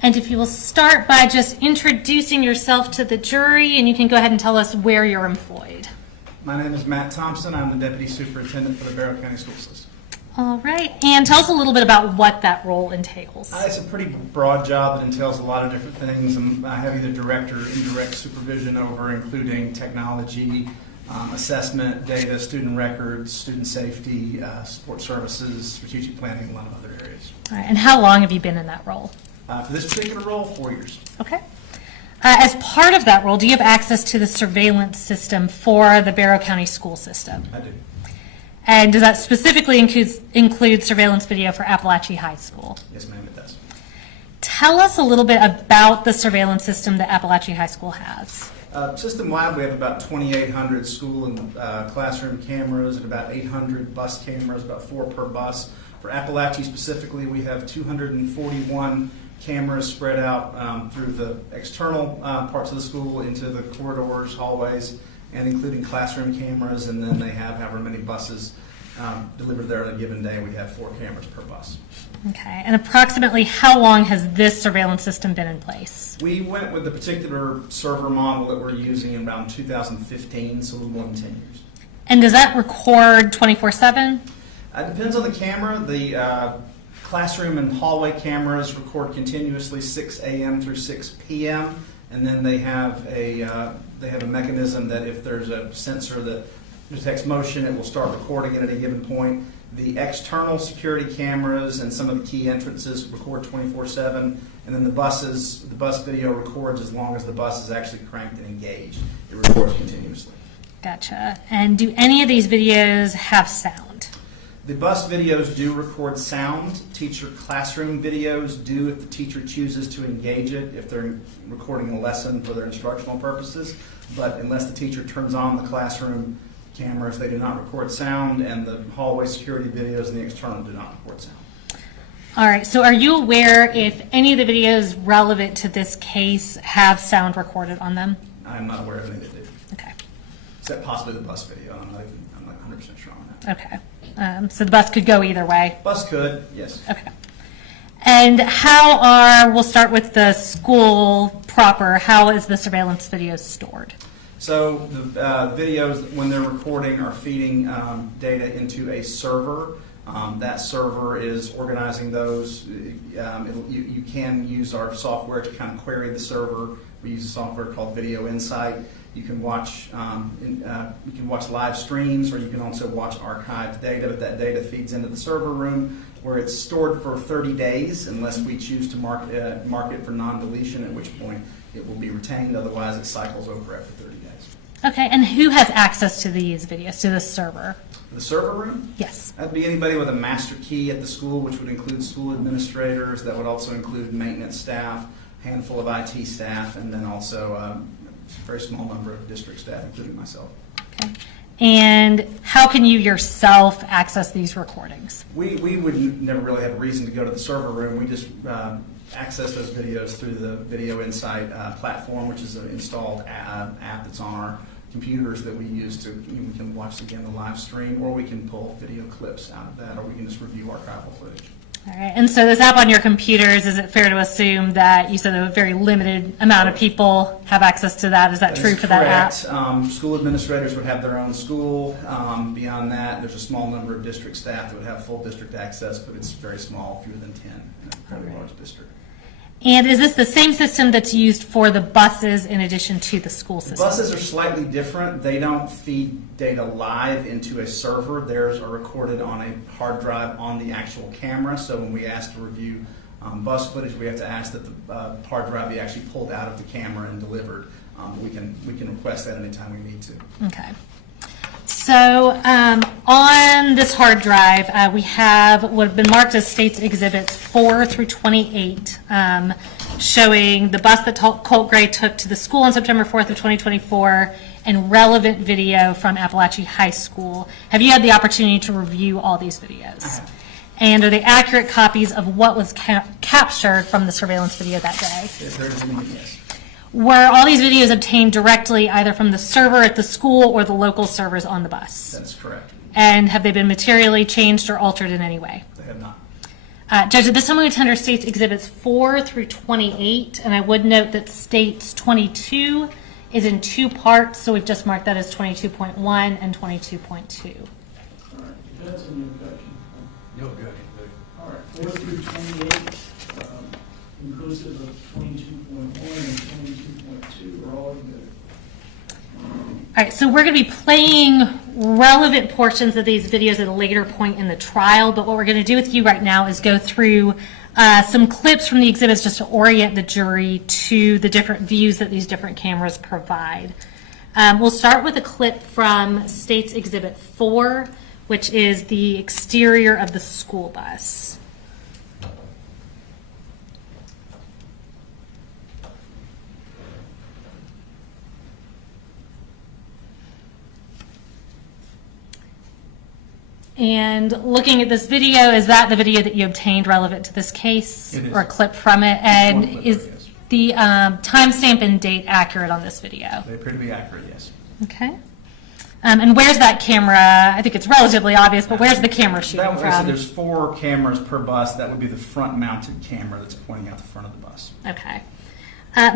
And if you will start by just introducing yourself to the jury, and you can go ahead and tell us where you're employed. My name is Matt Thompson. I'm the Deputy Superintendent for the Barrow County School System. All right, and tell us a little bit about what that role entails. It's a pretty broad job that entails a lot of different things. I have either direct or indirect supervision over, including technology, assessment, data, student records, student safety, support services, strategic planning, and a lot of other areas. All right, and how long have you been in that role? For this particular role, 4 years. Okay. As part of that role, do you have access to the surveillance system for the Barrow County school system? I do. And does that specifically include surveillance video for Apalachee High School? Yes, ma'am, it does. Tell us a little bit about the surveillance system that Apalachee High School has. System-wide, we have about 2,800 school and classroom cameras and about 800 bus cameras, about 4 per bus. For Apalachee specifically, we have 241 cameras spread out through the external parts of the school into the corridors, hallways, and including classroom cameras, and then they have however many buses delivered there on a given day. We have 4 cameras per bus. Okay, and approximately how long has this surveillance system been in place? We went with the particular server model that we're using in around 2015, so a little more than 10 years. And does that record 24/7? It depends on the camera. The classroom and hallway cameras record continuously 6 a.m. through 6 p.m., and then they have a mechanism that if there's a sensor that detects motion, it will start recording it at a given point. The external security cameras and some of the key entrances record 24/7, and then the bus video records as long as the bus is actually cranked and engaged. It records continuously. Gotcha. And do any of these videos have sound? The bus videos do record sound. Teacher classroom videos do if the teacher chooses to engage it, if they're recording a lesson for their instructional purposes. But unless the teacher turns on the classroom cameras, they do not record sound, and the hallway security videos and the external do not record sound. All right, so are you aware if any of the videos relevant to this case have sound recorded on them? I'm not aware of any that do, Okay. except possibly the bus video. I'm not 100% sure on that. Okay. So the bus could go either way? Bus could, yes. Okay. And we'll start with the school proper, how is the surveillance video stored? So the videos, when they're recording, are feeding data into a server. That server is organizing those. You can use our software to kind of query the server. We use a software called Video Insight. You can watch live streams, or you can also watch archived data. But that data feeds into the server room, where it's stored for 30 days, unless we choose to mark it for non-deletion, at which point it will be retained. Otherwise, it cycles over after 30 days. Okay, and who has access to these videos, to the server? The server room? Yes. That'd be anybody with a master key at the school, which would include school administrators. That would also include maintenance staff, a handful of IT staff, and then also a very small number of district staff, including myself. Okay. And how can you yourself access these recordings? We would never really have a reason to go to the server room. We just access those videos through the Video Insight platform, which is an installed app that's on our computers that we use to, we can watch again the live stream, or we can pull video clips out of that, or we can just review archival footage. All right, and so this app on your computers, is it fair to assume that you said a very limited amount of people have access to that? Is that true for that app? Correct. School administrators would have their own school. Beyond that, there's a small number of district staff that would have full district access, but it's very small, fewer than 10 in a fairly large district. And is this the same system that's used for the buses in addition to the school system? Buses are slightly different. They don't feed data live into a server. Theirs are recorded on a hard drive on the actual camera. So when we ask to review bus footage, we have to ask that the hard drive be actually pulled out of the camera and delivered. We can request that anytime we need to. Okay. So on this hard drive, we have what have been marked as States Exhibits 4 through 28, showing the bus that Colt Gray took to the school on September 4th of 2024 and relevant video from Apalachee High School. Have you had the opportunity to review all these videos? I have. And are they accurate copies of what was captured from the surveillance video that day? If there's any, yes. Were all these videos obtained directly either from the server at the school or the local servers on the bus? That's correct. And have they been materially changed or altered in any way? They have not. Judge, at this time we attend States Exhibits 4 through 28, and I would note that States 22 is in 2 parts, so we've just marked that as 22.1 and 22.2. All right, defense and objection. No objection. All right, 4 through 28, inclusive of 22.1 and 22.2 are all good. All right, so we're going to be playing relevant portions of these videos at a later point in the trial, but what we're going to do with you right now is go through some clips from the exhibits just to orient the jury to the different views that these different cameras provide. We'll start with a clip from States Exhibit 4, which is the exterior of the school bus. And looking at this video, is that the video that you obtained relevant to this case? It is. Or a clip from it? And One clip, is yes. the timestamp and date accurate on this video? They appear to be accurate, yes. Okay. And where's that camera? I think it's relatively obvious, but where's the camera shooting That, so from? there's 4 cameras per bus. That would be the front-mounted camera that's pointing out the front of the bus. Okay.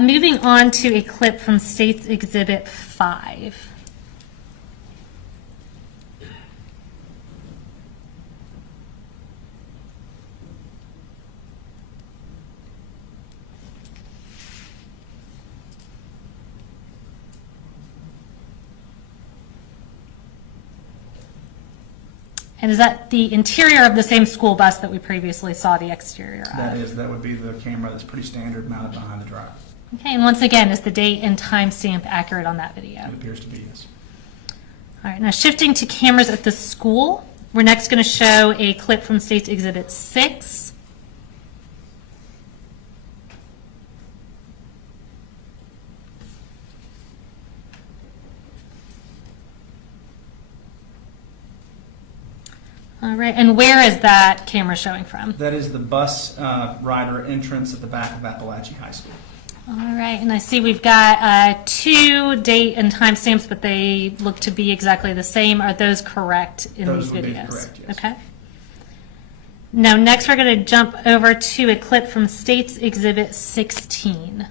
Moving on to a clip from States Exhibit 5. And is that the interior of the same school bus that we previously saw the exterior of? That would be the camera that's pretty standard mounted behind the driver. Okay, and once again, is the date and timestamp accurate on that video? It appears to be, yes. All right, now shifting to cameras at the school, we're next going to show a clip from States Exhibit 6. All right, and where is that camera showing from? That is the bus rider entrance at the back of Apalachee High School. All right, and I see we've got 2 date and timestamps, but they look to be exactly the same. Are those correct in Those these would be videos? correct, yes. Okay. Now, next we're going to jump over to a clip from States Exhibit 16.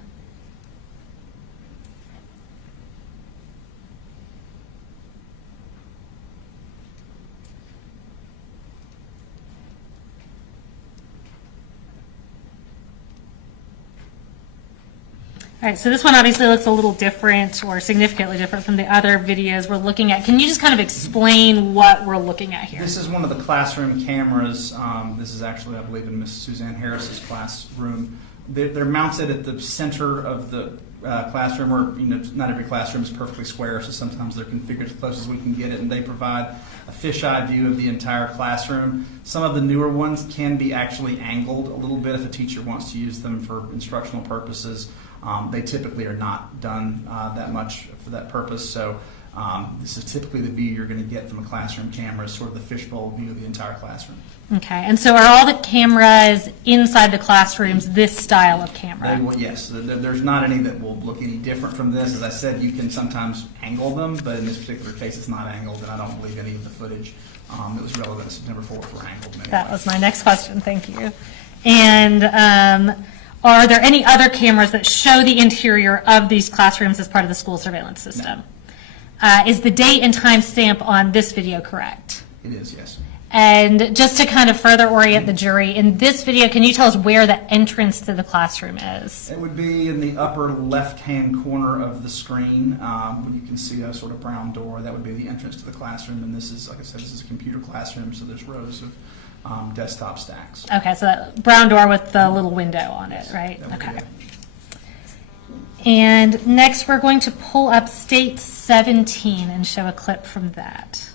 All right, so this one obviously looks a little different or significantly different from the other videos we're looking at. Can you just kind of explain what we're looking at here? This is one of the classroom cameras. This is actually, I believe, in Miss Suzanne Harris's classroom. They're mounted at the center of the classroom, where not every classroom is perfectly square, so sometimes they're configured as close as we can get it, and they provide a fisheye view of the entire classroom. Some of the newer ones can be actually angled a little bit if a teacher wants to use them for instructional purposes. They typically are not done that much for that purpose, so this is typically the view you're going to get from a classroom camera, sort of the fishbowl view of the entire classroom. Okay, and so are all the cameras inside the classrooms this style of camera? They will, yes. There's not any that will look any different from this. As I said, you can sometimes angle them, but in this particular case, it's not angled, and I don't believe any of the footage that was relevant to September 4th were angled in any That way. was my next question, thank you. And are there any other cameras that show the interior of these classrooms as part of the school surveillance system? Is the date and time stamp on this video correct? It is, yes. And just to kind of further orient the jury, in this video, can you tell us where the entrance to the classroom is? It would be in the upper left-hand corner of the screen, when you can see a sort of brown door. That would be the entrance to the classroom, and this is, like I said, this is a computer classroom, so there's rows of desktop stacks. Okay, so that brown door with the little window on it, right? That would be Okay. it. And next, we're going to pull up State 17 and show a clip from that.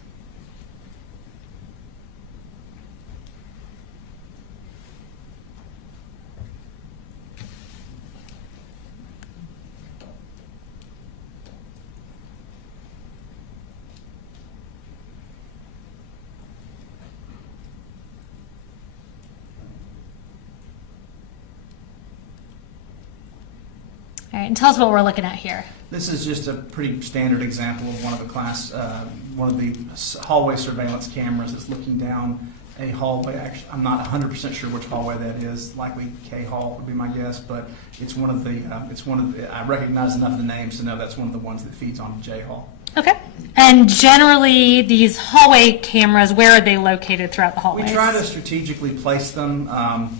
All right, and tell us what we're looking at here. This is just a pretty standard example of one of the hallway surveillance cameras that's looking down a hallway. Actually, I'm not 100% sure which hallway that is. Likely K Hall would be my guess, but it's one of the. I recognize enough of the names to know that's one of the ones that feeds onto J Hall. Okay. And generally, these hallway cameras, where are they located throughout the hallways? We try to strategically place them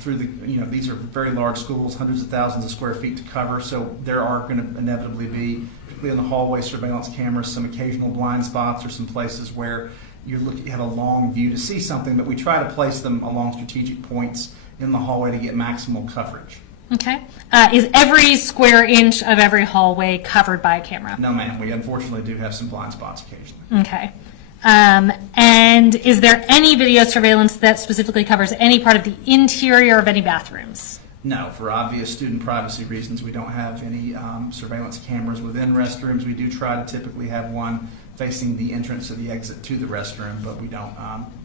through the, these are very large schools, hundreds of thousands of square feet to cover, so there are going to inevitably be, particularly in the hallway surveillance cameras, some occasional blind spots or some places where you have a long view to see something, but we try to place them along strategic points in the hallway to get maximal coverage. Okay. Is every square inch of every hallway covered by a camera? No, ma'am. We unfortunately do have some blind spots occasionally. Okay. And is there any video surveillance that specifically covers any part of the interior of any bathrooms? No, for obvious student privacy reasons, we don't have any surveillance cameras within restrooms. We do try to typically have one facing the entrance or the exit to the restroom, but we don't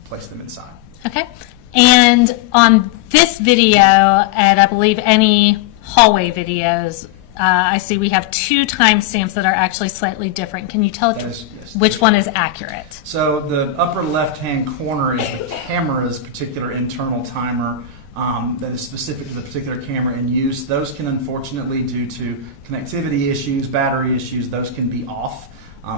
place them inside. Okay. And on this video, and I believe any hallway videos, I see we have 2 timestamps that are actually slightly different. Can you tell Yes. which one is accurate? So the upper left-hand corner is the camera's particular internal timer that is specific to the particular camera in use. Those can unfortunately, due to connectivity issues, battery issues, those can be off.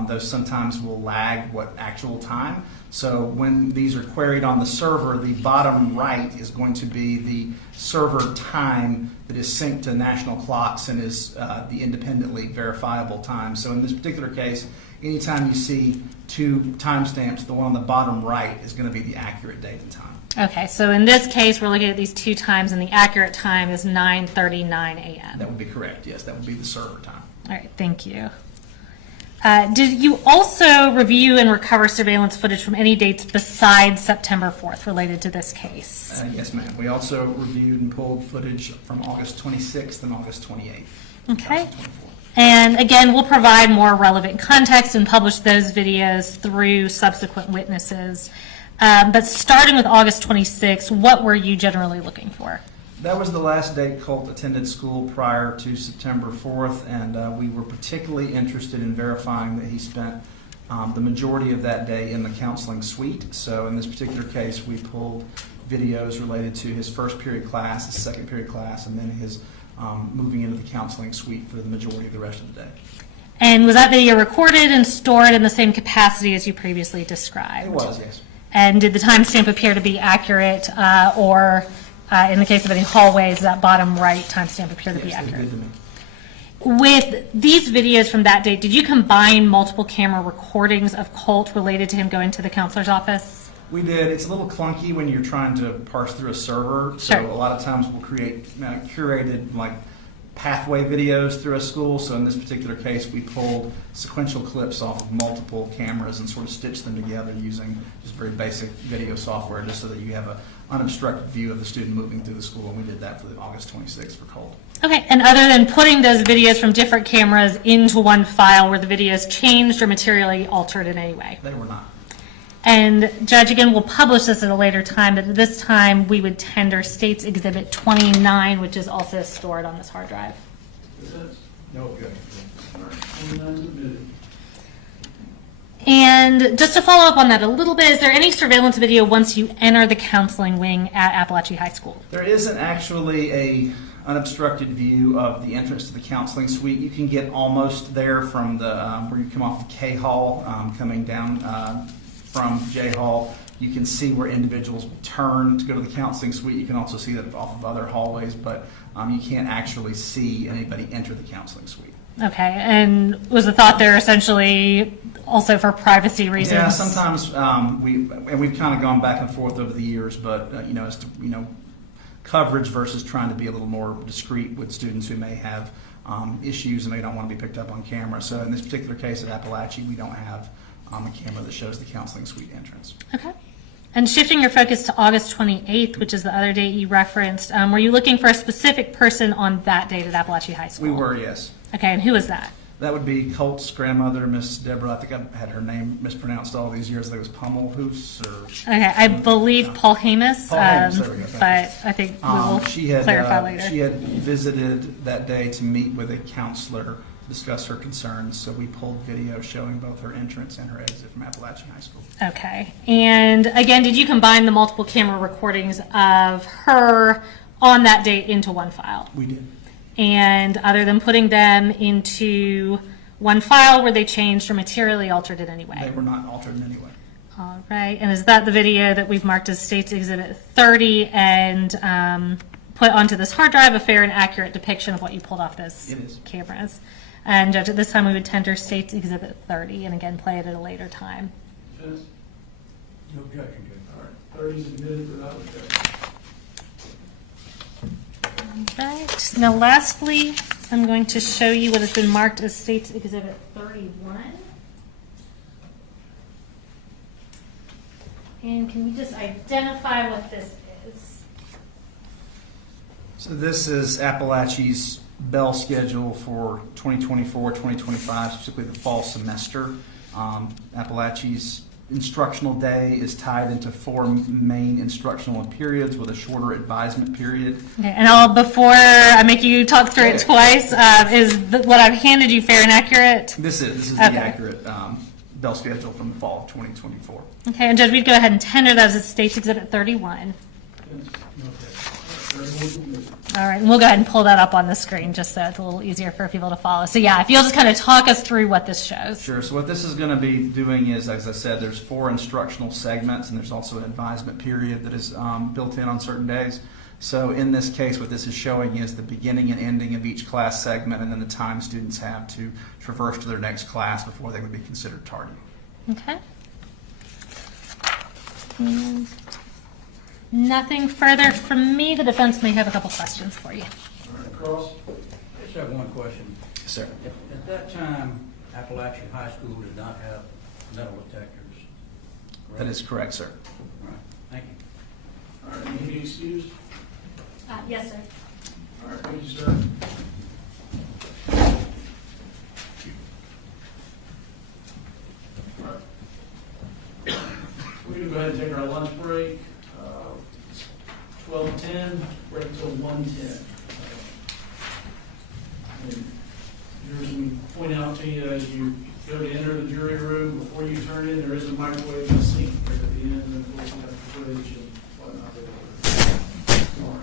Those sometimes will lag what actual time. So when these are queried on the server, the bottom right is going to be the server time that is synced to national clocks and is the independently verifiable time. So in this particular case, anytime you see 2 timestamps, the one on the bottom right is going to be the accurate date and time. Okay, so in this case, we're looking at these 2 times, and the accurate time is 9:39 a.m. That would be correct, yes. That would be the server time. All right, thank you. Did you also review and recover surveillance footage from any dates besides September 4th related to this case? Yes, ma'am. We also reviewed and pulled footage from August 26th and August 28th. Okay. 2024. And again, we'll provide more relevant context and publish those videos through subsequent witnesses. But starting with August 26th, what were you generally looking for? That was the last date Colt attended school prior to September 4th, and we were particularly interested in verifying that he spent the majority of that day in the counseling suite. So in this particular case, we pulled videos related to his first period class, his second period class, and then his moving into the counseling suite for the majority of the rest of the day. And was that video recorded and stored in the same capacity as you previously described? It was, yes. And did the timestamp appear to be accurate, or in the case of any hallways, that bottom right timestamp appear to be Yes, they accurate? did to me. With these videos from that date, did you combine multiple camera recordings of Colt related to him going to the counselor's office? We did. It's a little clunky when you're trying to parse through a server. So Sure. a lot of times we'll create curated pathway videos through a school. So in this particular case, we pulled sequential clips off of multiple cameras and sort of stitched them together using just very basic video software, just so that you have an unobstructed view of the student moving through the school. And we did that for the August 26th for Colt. Okay, and other than putting those videos from different cameras into one file, were the videos changed or materially altered in any way? They were not. And Judge, again, we'll publish this at a later time, but at this time, we would tender State's Exhibit 29, which is also stored on this hard drive. No objection. And just to follow up on that a little bit, is there any surveillance video once you enter the counseling wing at Apalachee High School? There isn't actually a unobstructed view of the entrance to the counseling suite. You can get almost there from the where you come off the K Hall, coming down from J Hall. You can see where individuals will turn to go to the counseling suite. You can also see that off of other hallways, but you can't actually see anybody enter the counseling suite. Okay, and was the thought there essentially also for privacy reasons? Yeah, sometimes we've kind of gone back and forth over the years, but as to coverage versus trying to be a little more discreet with students who may have issues and they don't want to be picked up on camera. So in this particular case at Apalachee, we don't have a camera that shows the counseling suite entrance. Okay. And shifting your focus to August 28th, which is the other date you referenced, were you looking for a specific person on that date at Apalachee High School? We were, yes. Okay, and who was that? That would be Colt's grandmother, Miss Deborah. I think I had her name mispronounced all these years. I think it was Pummelhoos or. Okay, I believe Paul Hamus, Paul Hamus, there we go, thank but I think we will clarify later. She had visited that day to meet with a counselor to discuss her concerns. So we pulled video showing both her entrance and her exit from Apalachee High School. Okay, and again, did you combine the multiple camera recordings of her on that date into one file? We did. And other than putting them into one file, were they changed or materially altered in any way? They were not altered in any way. All right, and is that the video that we've marked as State's Exhibit 30 and put onto this hard drive, a fair and accurate depiction of what you pulled off those It is. cameras? And Judge, at this time, we would tender State's Exhibit 30 and again play it at a later time. Defense? No objection, Judge. All right, 30 is admitted without objection. Right. Now, lastly, I'm going to show you what has been marked as State's Exhibit 31. And can you just identify what this is? So this is Apalachee's bell schedule for 2024, 2025, specifically the fall semester. Appalachee's instructional day is tied into 4 main instructional periods with a shorter advisement period. Okay, and before I make you talk through it twice, what I've handed you fair and accurate? This is Okay. the accurate bell schedule from the fall of 2024. Okay, and Judge, we'd go ahead and tender that as State's Exhibit 31. Defense? No objection. 31 is admitted. All right, and we'll go ahead and pull that up on the screen just so it's a little easier for people to follow. So yeah, if you'll just kind of talk us through what this shows. Sure. So what this is going to be doing is, as I said, there's 4 instructional segments, and there's also an advisement period that is built in on certain days. So in this case, what this is showing is the beginning and ending of each class segment, and then the time students have to traverse to their next class before they would be considered tardy. Okay. And nothing further from me. The defense may have a couple questions for you. All right, Cross? I just have one question. Yes, sir. At that time, Apalachee High School did not have metal detectors. correct? That is correct, sir. All right, thank you. All right, you can be excused. Yes, sir. All right, thank you, sir. All right. We're going to go ahead and take our lunch break. 12:10, break until 1:10. And here's, we point out to you as you go to enter the jury room, before you turn in, there is a microwave and a sink right at the end, and of course you have the fridge and whatnot there. All right.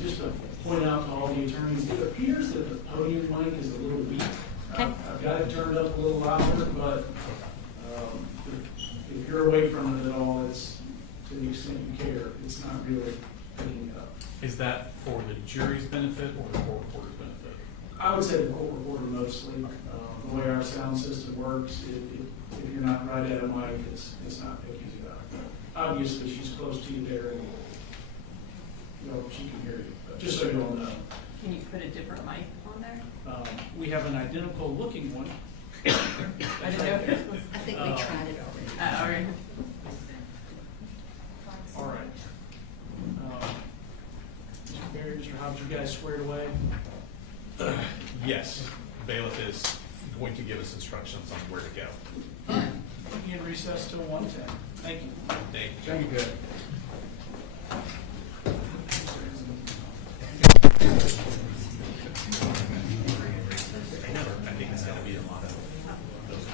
Just to point out to all the attorneys, it appears that the podium mic is a little weak. Okay. I've got it turned up a little louder, but if you're away from it at all, it's, to the extent you care, it's not really picking it up. Is that for the jury's benefit or the court reporter's benefit? I would say the court reporter mostly. The way our sound system works, if you're not right at a mic, it's not picking it up. Obviously, she's close to you there, and she can hear you. But just so you all know, Can you put a different mic on there? we have an identical looking one. I didn't know if it was. I think we tried it already. All right. All right. Mr. Barry, Mr. Hobbs, you guys squared away? Yes, bailiff is going to give us instructions on where to go. We can recess till 1:10. Thank you. Thank you, Judge. I think it's going to be a lot of those.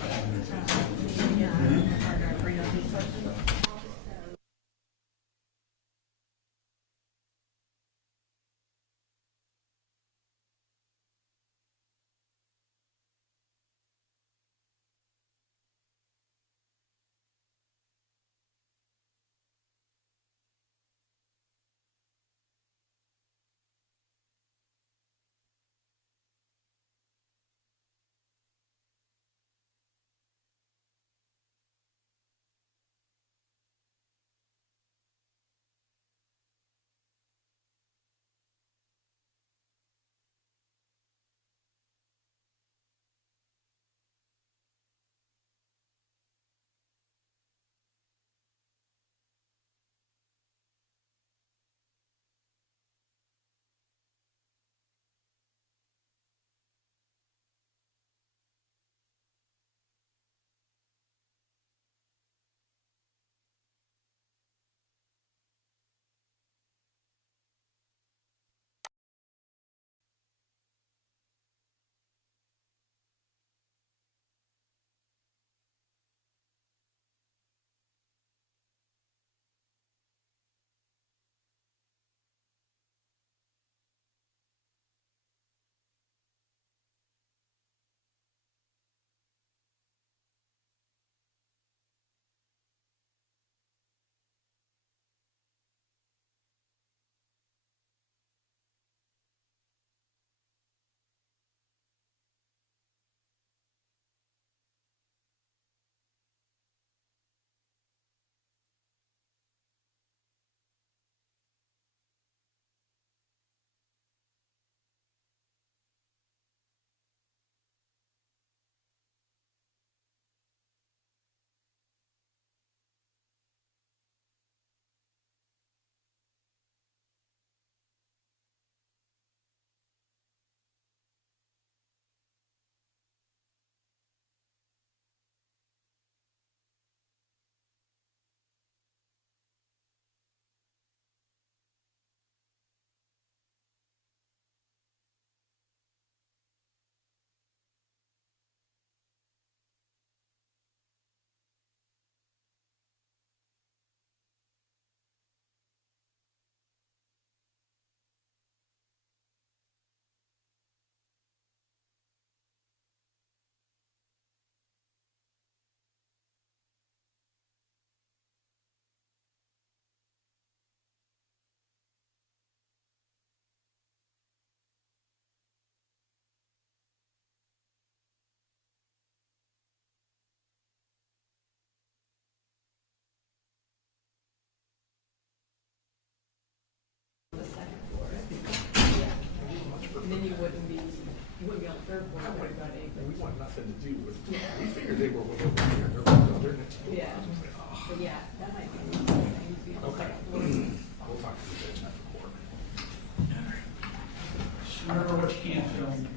And then you wouldn't be on the third floor, you wouldn't go to anything. We want nothing to do with, we figured they were over here, they're next door. Yeah. But yeah, that might be one of the things, you know, Okay. second floor. We'll talk to the judge after court. Just remember what you can't film.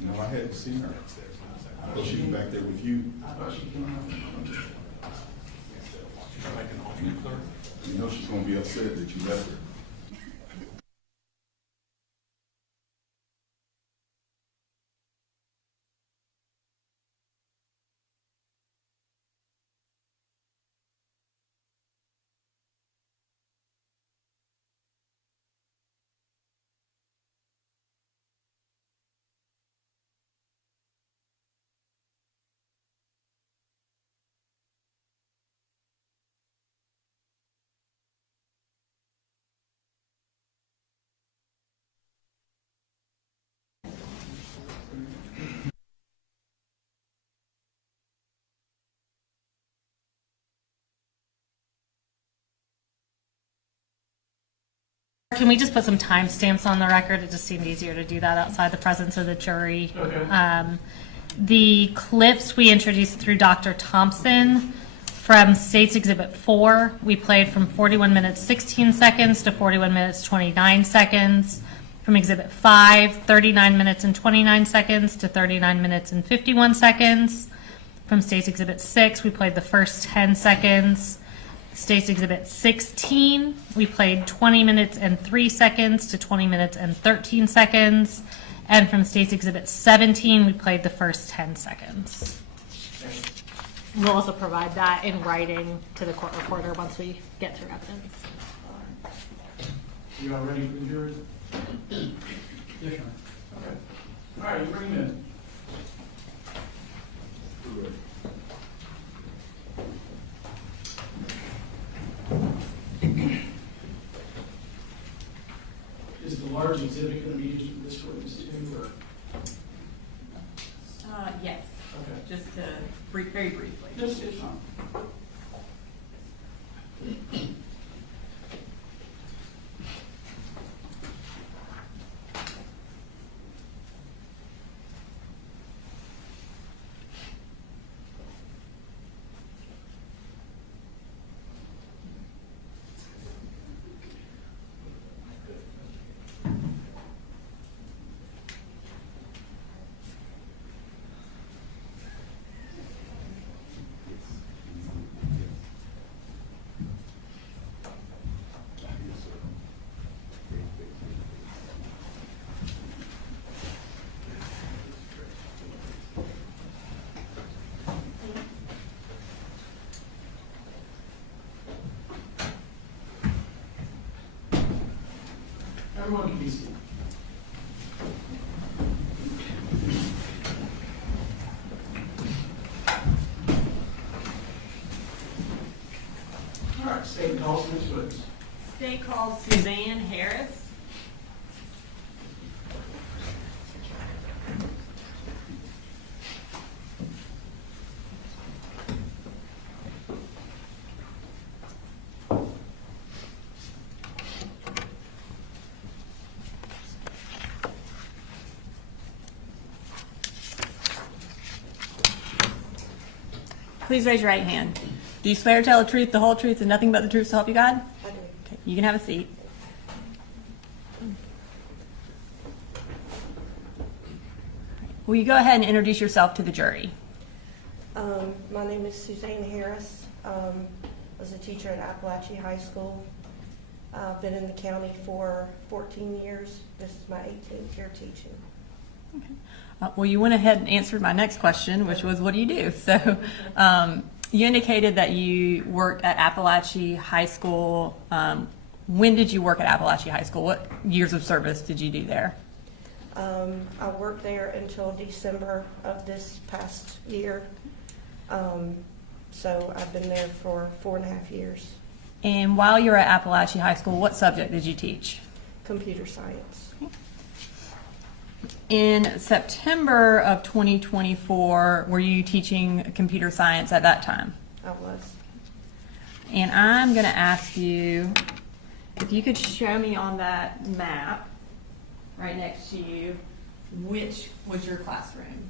No, I hadn't seen her. I thought she was back there with you. You know she's gonna be upset that you left her. Can we just put some timestamps on the record? It just seemed easier to do that outside the presence of the jury. Okay. The clips we introduced through Dr. Thompson from State's Exhibit 4, we played from 41 minutes 16 seconds to 41 minutes 29 seconds. From Exhibit 5, 39 minutes and 29 seconds to 39 minutes and 51 seconds. From State's Exhibit 6, we played the first 10 seconds. State's Exhibit 16, we played 20 minutes and 3 seconds to 20 minutes and 13 seconds. And from State's Exhibit 17, we played the first 10 seconds. We'll also provide that in writing to the court reporter once we get through evidence. You all ready for the jury? Yes, sir. Okay. All right, you bring them in. Is the large exhibit going to be used for this witness too, or? Yes, Okay. just to very briefly. Just, it's fine. Everyone can be seated. All right, state calls next witness. State calls Suzanne Harris. Please raise your right hand. Do you swear to tell the truth, the whole truth, and nothing but the truth so help you God? I do. Okay, you can have a seat. Will you go ahead and introduce yourself to the jury? My name is Suzanne Harris. I was a teacher at Apalachee High School. I've been in the county for 14 years. This is my 18th year teaching. Well, you went ahead and answered my next question, which was, what do you do? So you indicated that you worked at Apalachee High School. When did you work at Apalachee High School? What years of service did you do there? I worked there until December of this past year. So I've been there for 4.5 years. And while you were at Apalachee High School, what subject did you teach? Computer science. In September of 2024, were you teaching computer science at that time? I was. And I'm going to ask you if you could show me on that map right next to you which was your classroom.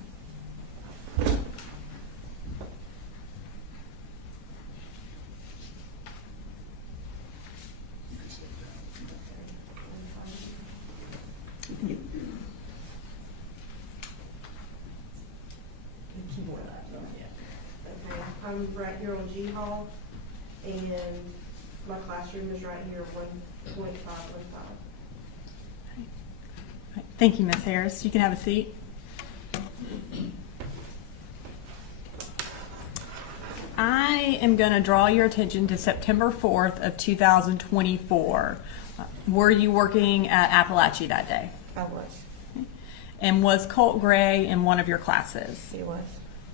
Okay. I'm right here on G Hall, and my classroom is right here, 1.515. Thank you, Ms. Harris. You can have a seat. I am going to draw your attention to September 4th of 2024. Were you working at Apalachee that day? I was. And was Colin Gray in one of your classes? He was.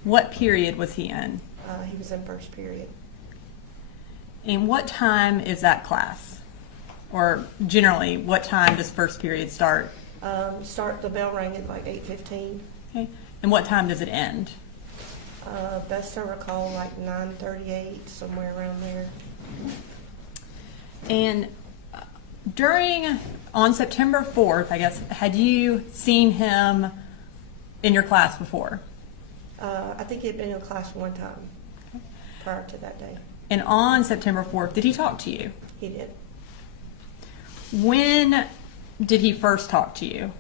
What period was he in? He was in first period. And what time is that class? Or generally, what time does first period start? The bell rang at like 8:15. Okay. And what time does it end? Best I recall, like 9:38, somewhere around there. And on September 4th, I guess, had you seen him in your class before? I think he'd been in class one time prior to that day. And on September 4th, did he talk to you? He did. When did he first talk to you?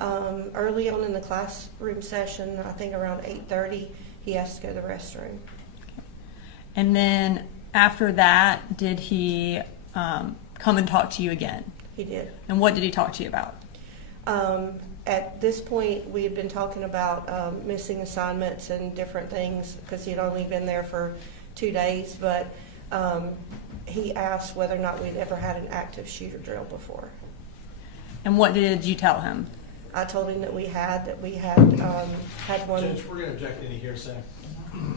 Early on in the classroom session, I think around 8:30, he asked to go to the restroom. And then after that, did he come and talk to you again? He did. And what did he talk to you about? At this point, we had been talking about missing assignments and different things because he had only been there for 2 days, but he asked whether or not we'd ever had an active shooter drill before. And what did you tell him? I told him that we had one. Judge, we're going to object to any hearsay. Mr.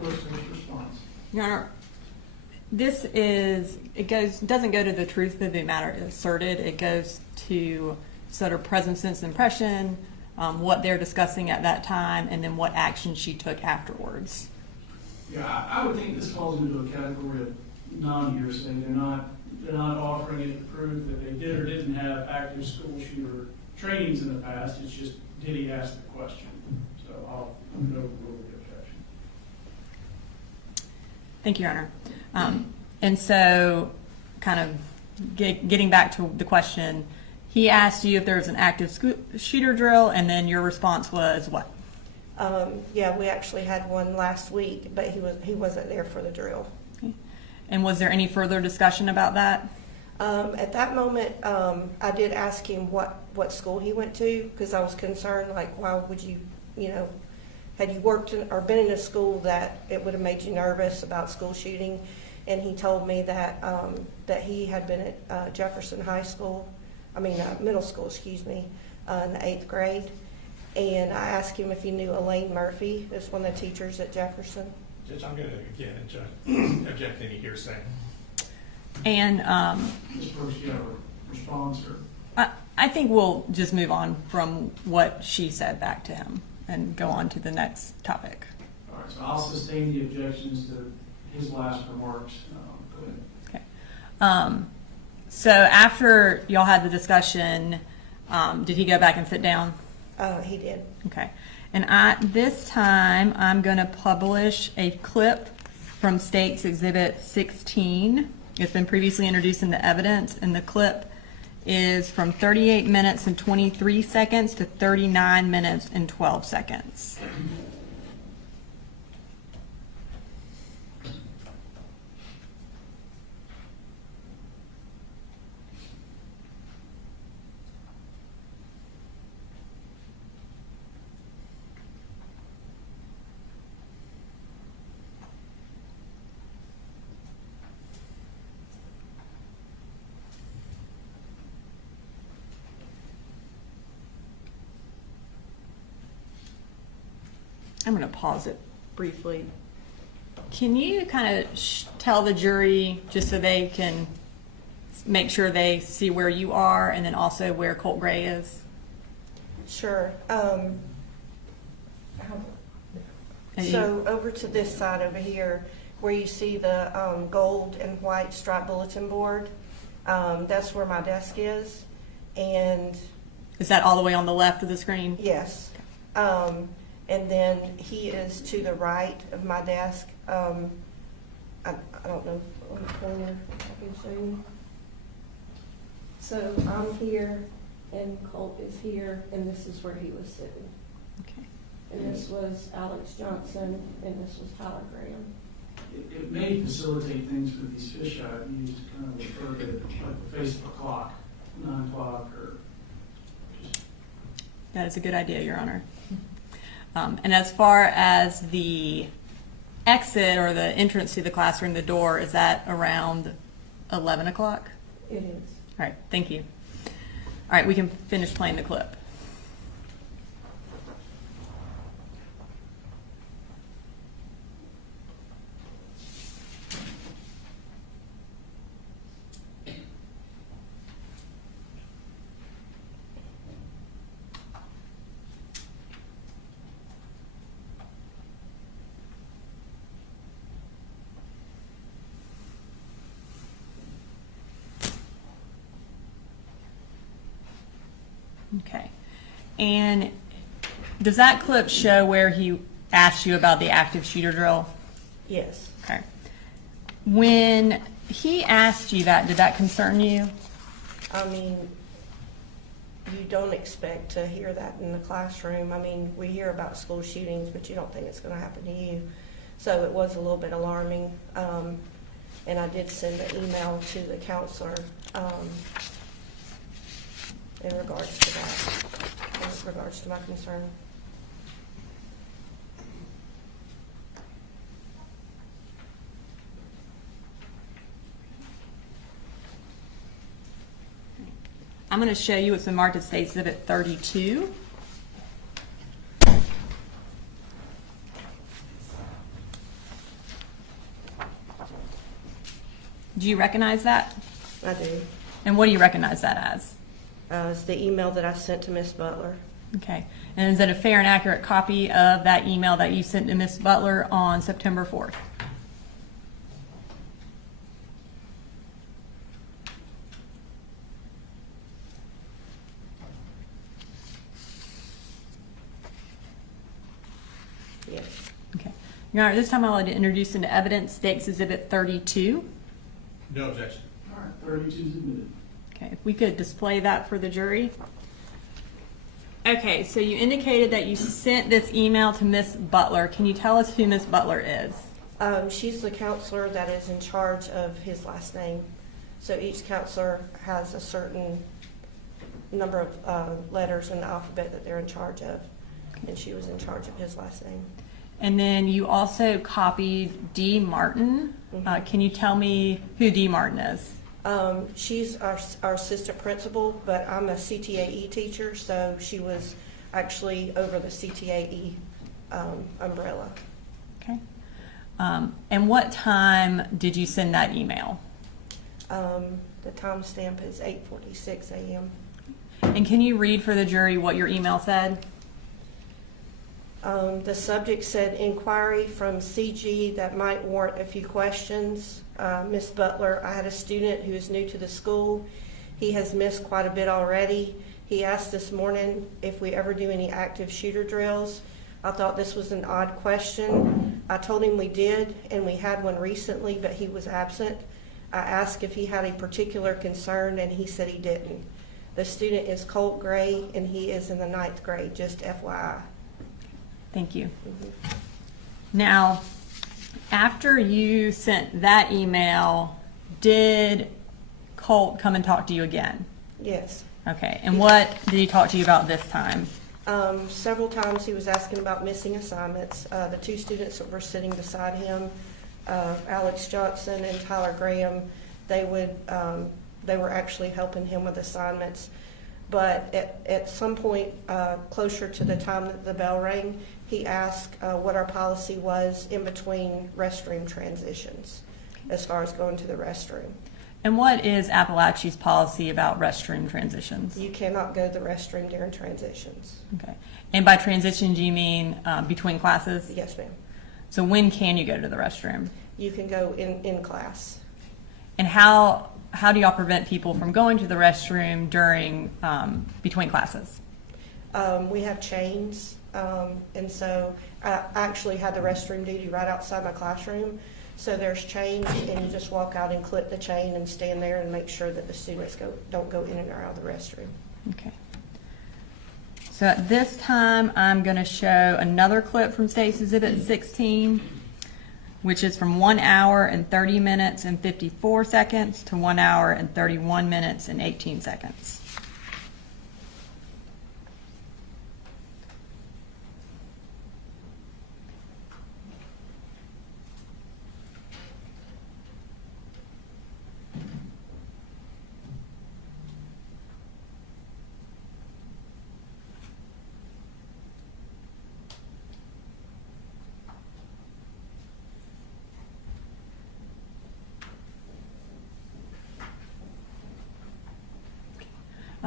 Brooks, what's your response? Your Honor, doesn't go to the truth of the matter asserted. It goes to sort of present sense impression, what they're discussing at that time, and then what action she took afterwards. Yeah, I would think this falls into a category of non-hearsay. They're not offering it to prove that they did or didn't have active school shooter trainings in the past. It's just, did he ask the question? So I'm going to overrule the objection. Thank you, Your Honor. And so, kind of getting back to the question, he asked you if there was an active shooter drill, and then your response was what? Yeah, we actually had one last week, but he wasn't there for the drill. Okay. And was there any further discussion about that? At that moment, I did ask him what school he went to because I was concerned, like, why would you, had you worked in, or been in a school that it would have made you nervous about school shooting? And he told me that that he had been at Jefferson High School, middle school, excuse me, in the 8th grade. And I asked him if he knew Elaine Murphy, who's one of the teachers at Jefferson. Judge, I'm going to, object to any hearsay. And Ms. Brooks, you have a response? Or? I think we'll just move on from what she said back to him and go on to the next topic. All right, so I'll sustain the objections to his last remarks. Go ahead. Okay. So after y'all had the discussion, did he go back and sit down? He did. Okay. And this time, I'm going to publish a clip from State's Exhibit 16. It's been previously introduced into evidence, and the clip is from 38 minutes and 23 seconds to 39 minutes and 12 seconds. I'm going to pause it briefly. Can you kind of tell the jury, just so they can make sure they see where you are and then also where Colin Gray is? Sure. So over to this side over here, where you see the gold and white striped bulletin board, that's where my desk is. And is that all the way on the left of the screen? yes. And then he is to the right of my desk. I don't know, on the corner, I can show you. So I'm here, and Colt is here, and this is where he was sitting. Okay. And this was Alex Johnson, and this was Tyler Graham. It may facilitate things for these fish I've used to kind of refer to like the face of a clock, 9 o'clock, or just. That is a good idea, Your Honor. And as far as the exit or the entrance to the classroom, the door, is that around 11 o'clock? It is. All right, thank you. All right, we can finish playing the clip. Okay. And does that clip show where he asked you about the active shooter drill? Yes. Okay. When he asked you that, did that concern you? I mean, you don't expect to hear that in the classroom. I mean, we hear about school shootings, but you don't think it's going to happen to you. So it was a little bit alarming. And I did send an email to the counselor in regards to that, in regards to my concern. I'm going to show you what's been marked as State Exhibit 32. Do you recognize that? I do. And what do you recognize that as? It's the email that I sent to Miss Butler. Okay. And is it a fair and accurate copy of that email that you sent to Ms. Butler on September 4th? Yes. Okay. Your Honor, this time I'd like to introduce into evidence State Exhibit 32. No objection. All right, 32 is admitted. Okay, if we could display that for the jury. Okay, so you indicated that you sent this email to Miss Butler. Can you tell us who Miss Butler is? She's the counselor that is in charge of his last name. So each counselor has a certain number of letters in the alphabet that they're in charge of. And she was in charge of his last name. And then you also copied D. Martin. Can you tell me who D. Martin is? She's our assistant principal, but I'm a CTAE teacher, so she was actually over the CTAE umbrella. Okay. And what time did you send that email? The timestamp is 8:46 a.m. And can you read for the jury what your email said? The subject said, inquiry from CG that might warrant a few questions. Miss Butler, I had a student who is new to the school. He has missed quite a bit already. He asked this morning if we ever do any active shooter drills. I thought this was an odd question. I told him we did, and we had one recently, but he was absent. I asked if he had a particular concern, and he said he didn't. The student is Colin Gray, and he is in the 9th grade, just FYI. Thank you. Now, after you sent that email, did Colt come and talk to you again? Yes. Okay, and what did he talk to you about this time? Several times he was asking about missing assignments. The two students that were sitting beside him, Alex Johnson and Tyler Graham, they were actually helping him with assignments. But at some point closer to the time that the bell rang, he asked what our policy was in between restroom transitions as far as going to the restroom. And what is Apalachee's policy about restroom transitions? You cannot go to the restroom during transitions. Okay. And by transitions, you mean between classes? Yes, ma'am. So when can you go to the restroom? You can go in class. And how do y'all prevent people from going to the restroom during between classes? We have chains, and so I actually had the restroom duty right outside my classroom. So there's chains, and you just walk out and clip the chain and stand there and make sure that the students don't go in and out of the restroom. Okay. So at this time, I'm going to show another clip from State's Exhibit 16, which is from 1 hour and 30 minutes and 54 seconds to 1 hour and 31 minutes and 18 seconds.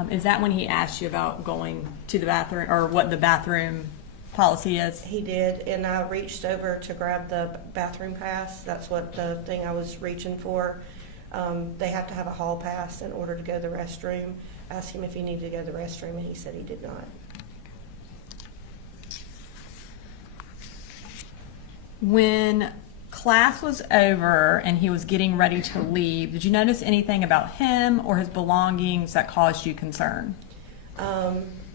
Is that when he asked you about going to the bathroom, or what the bathroom policy is? He did, and I reached over to grab the bathroom pass. That's what the thing I was reaching for. They have to have a hall pass in order to go to the restroom. I asked him if he needed to go to the restroom, and he said he did not. When class was over and he was getting ready to leave, did you notice anything about him or his belongings that caused you concern?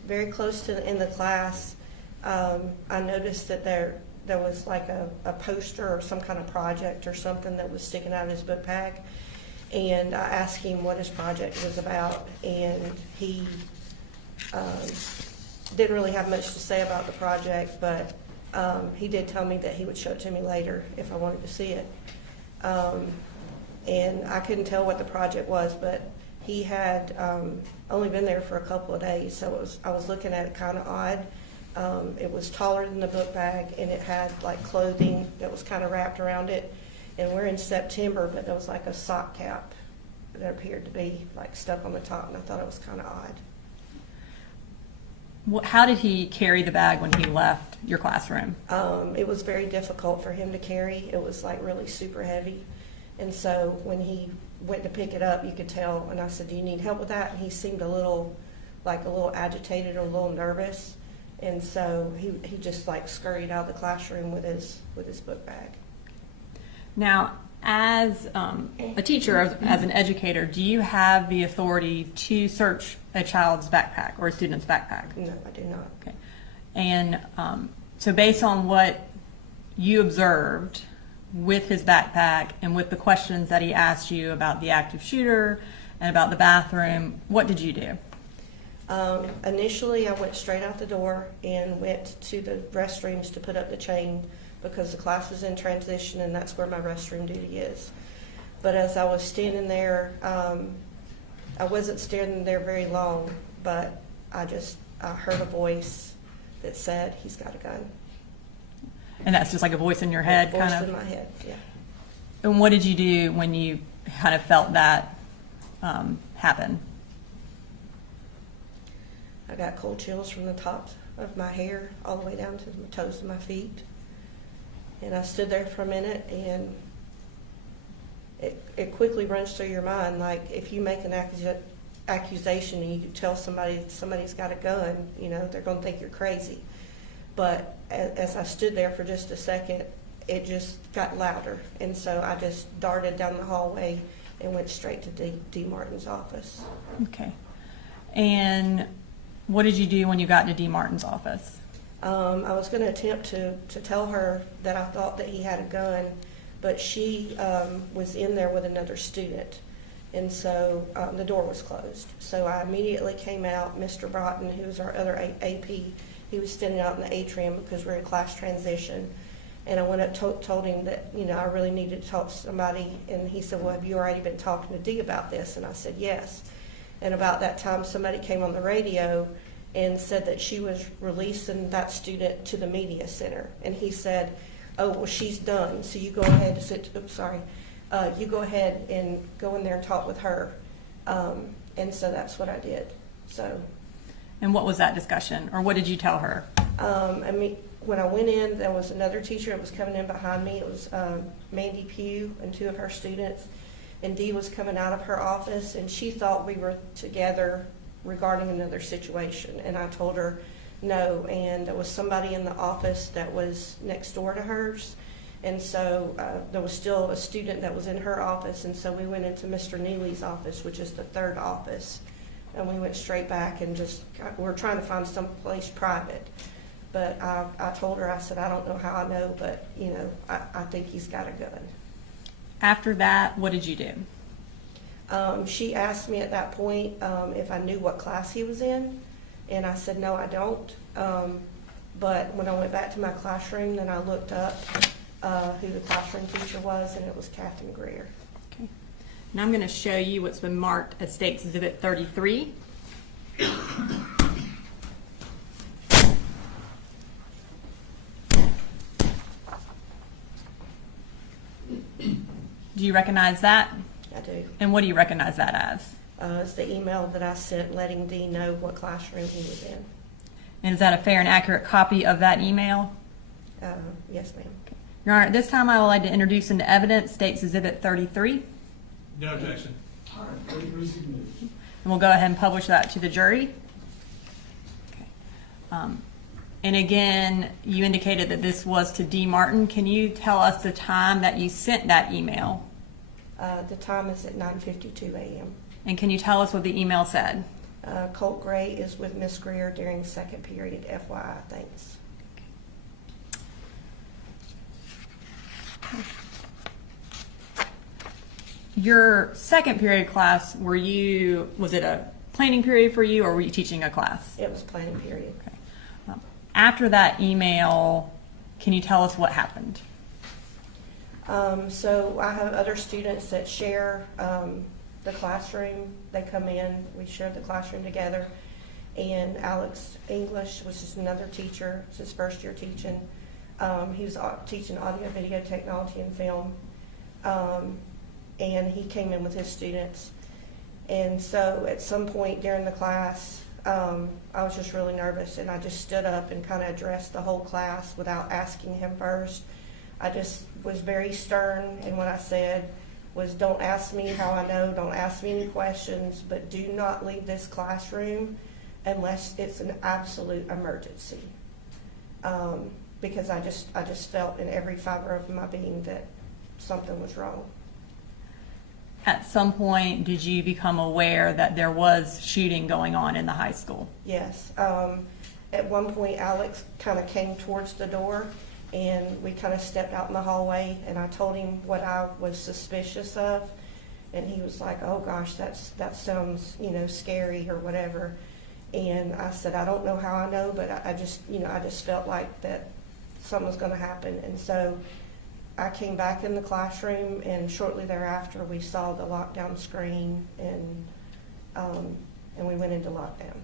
Very close to in the class, I noticed that there was like a poster or some kind of project or something that was sticking out of his book bag. And I asked him what his project was about, and he didn't really have much to say about the project, but he did tell me that he would show it to me later if I wanted to see it. And I couldn't tell what the project was, but he had only been there for a couple of days, so I was looking at it kind of odd. It was taller than the book bag, and it had like clothing that was kind of wrapped around it. And we're in September, but there was like a sock cap that appeared to be like stuck on the top, and I thought it was kind of odd. How did he carry the bag when he left your classroom? It was very difficult for him to carry. It was like really super heavy. And so when he went to pick it up, you could tell, and I said, "Do you need help with that?" And he seemed a little agitated or a little nervous. And so he just like scurried out of the classroom with his book bag. Now, as a teacher, as an educator, do you have the authority to search a child's backpack or a student's backpack? No, I do not. Okay. And so based on what you observed with his backpack and with the questions that he asked you about the active shooter and about the bathroom, what did you do? Initially, I went straight out the door and went to the restrooms to put up the chain because the class was in transition and that's where my restroom duty is. But as I was standing there, I wasn't standing there very long, but I heard a voice that said, "He's got a gun." And that's just like a voice in your head, voice kind of? in my head, yeah. And what did you do when you kind of felt that happen? I got cold chills from the top of my hair all the way down to the toes of my feet. And I stood there for a minute, and it quickly runs through your mind, like if you make an accusation and you tell somebody's got a gun, they're going to think you're crazy. But as I stood there for just a second, it just got louder. And so I just darted down the hallway and went straight to D. Martin's office. Okay. And what did you do when you got to D. Martin's office? I was going to attempt to tell her that I thought that he had a gun, but she was in there with another student, and so the door was closed. So I immediately came out. Mr. Broughton, who was our other AP, he was standing out in the atrium because we're in class transition, and I went up told him that I really needed to talk to somebody, and he said, "Well, have you already been talking to Dee about this?" And I said, "Yes." And about that time, somebody came on the radio and said that she was releasing that student to the media center. And he said, "Oh, well, she's done. So you go ahead and you go ahead and go in there and talk with her." And so that's what I did. So. And what was that discussion, or what did you tell her? When I went in, there was another teacher that was coming in behind me. It was Mandy Pugh and two of her students. And Dee was coming out of her office, and she thought we were together regarding another situation. And I told her no, and there was somebody in the office that was next door to hers. And so there was still a student that was in her office, and so we went into Mr. Neely's office, which is the third office. And we went straight back and we're trying to find some place private. But I told her, I said, "I don't know how I know, but, I think he's got a gun." After that, what did you do? She asked me at that point if I knew what class he was in, and I said, "No, I don't." But when I went back to my classroom, then I looked up who the classroom teacher was, and it was Catherine Greer. Okay. Now I'm going to show you what's been marked as State's Exhibit 33. Do you recognize that? I do. And what do you recognize that as? It's the email that I sent letting Dee know what classroom he was in. And is that a fair and accurate copy of that email? Yes, ma'am. Okay. Your Honor, at this time I would like to introduce into evidence State's Exhibit 33. No objection. All right, 33 is submitted. And we'll go ahead and publish that to the jury. Okay. And again, you indicated that this was to D. Martin. Can you tell us the time that you sent that email? The time is at 9:52 a.m. And can you tell us what the email said? Colin Gray is with Miss Greer during second period, FYI, thanks. Your second period class, was it a planning period for you, or were you teaching a class? It was planning period. Okay. After that email, can you tell us what happened? So I have other students that share the classroom. They come in, we share the classroom together. And Alex English, which is another teacher, it's his first year teaching. He was teaching audio, video technology, and film. And he came in with his students. And so at some point during the class, I was just really nervous, and I just stood up and kind of addressed the whole class without asking him first. I just was very stern, and what I said was, don't ask me how I know, don't ask me any questions, but do not leave this classroom unless it's an absolute emergency. Because I just felt in every fiber of my being that something was wrong. At some point, did you become aware that there was shooting going on in the high school? Yes. At one point, Alex kind of came towards the door, and we kind of stepped out in the hallway, and I told him what I was suspicious of, and he was like, "Oh gosh, that sounds, scary or whatever." And I said, "I don't know how I know, but I just felt like that something was going to happen." And so I came back in the classroom, and shortly thereafter, we saw the lockdown screen, and we went into lockdown.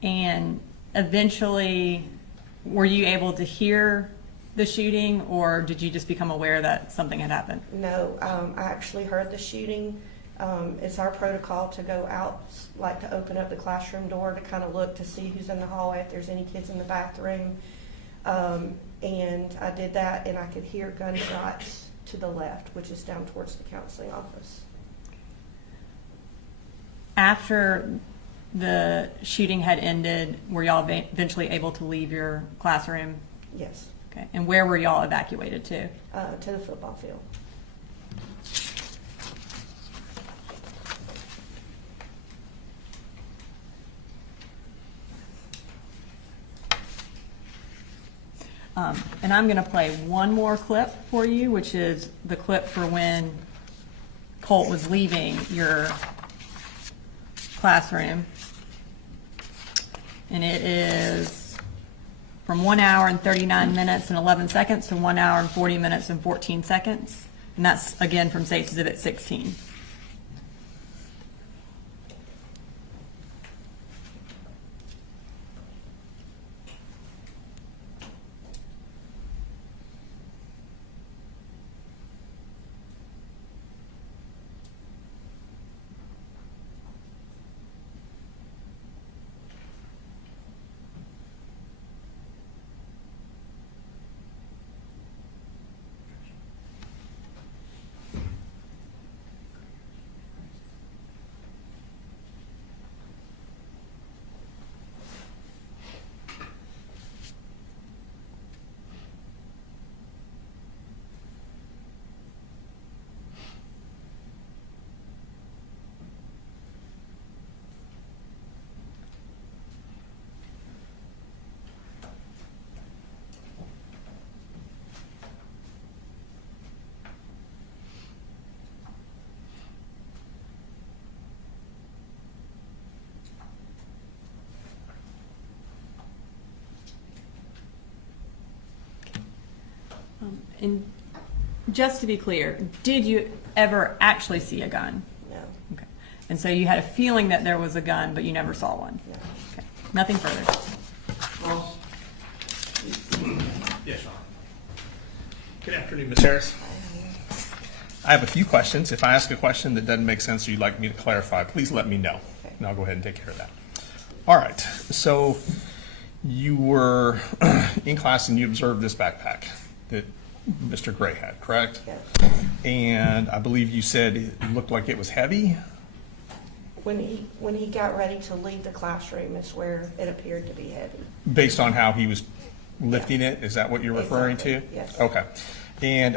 And eventually, were you able to hear the shooting, or did you just become aware that something had happened? No, I actually heard the shooting. It's our protocol to go out, like to open up the classroom door to kind of look to see who's in the hallway, if there's any kids in the bathroom. And I did that, and I could hear gunshots to the left, which is down towards the counseling office. After the shooting had ended, were y'all eventually able to leave your classroom? Yes, Okay. And where were y'all evacuated to? to the football field. And I'm going to play one more clip for you, which is the clip for when Colt was leaving your classroom. And it is from 1 hour and 39 minutes and 11 seconds to 1 hour and 40 minutes and 14 seconds. And that's, again, from State's Exhibit 16. And just to be clear, did you ever actually see a gun? No, Okay. And so you had a feeling that there was a gun, but you never saw one? no. Okay. Nothing further. Yes, Sean. Good afternoon, Ms. Harris. I have a few questions. If I ask a question that doesn't make sense or you'd like me to clarify, please let me know, and I'll go ahead and take care of that. All right, so you were in class and you observed this backpack that Mr. Gray had, correct? Yeah. And I believe you said it looked like it was heavy? When he got ready to leave the classroom is where it appeared to be heavy. Based on how he was lifting it, is that what you're referring to? Exactly, yes. Okay. And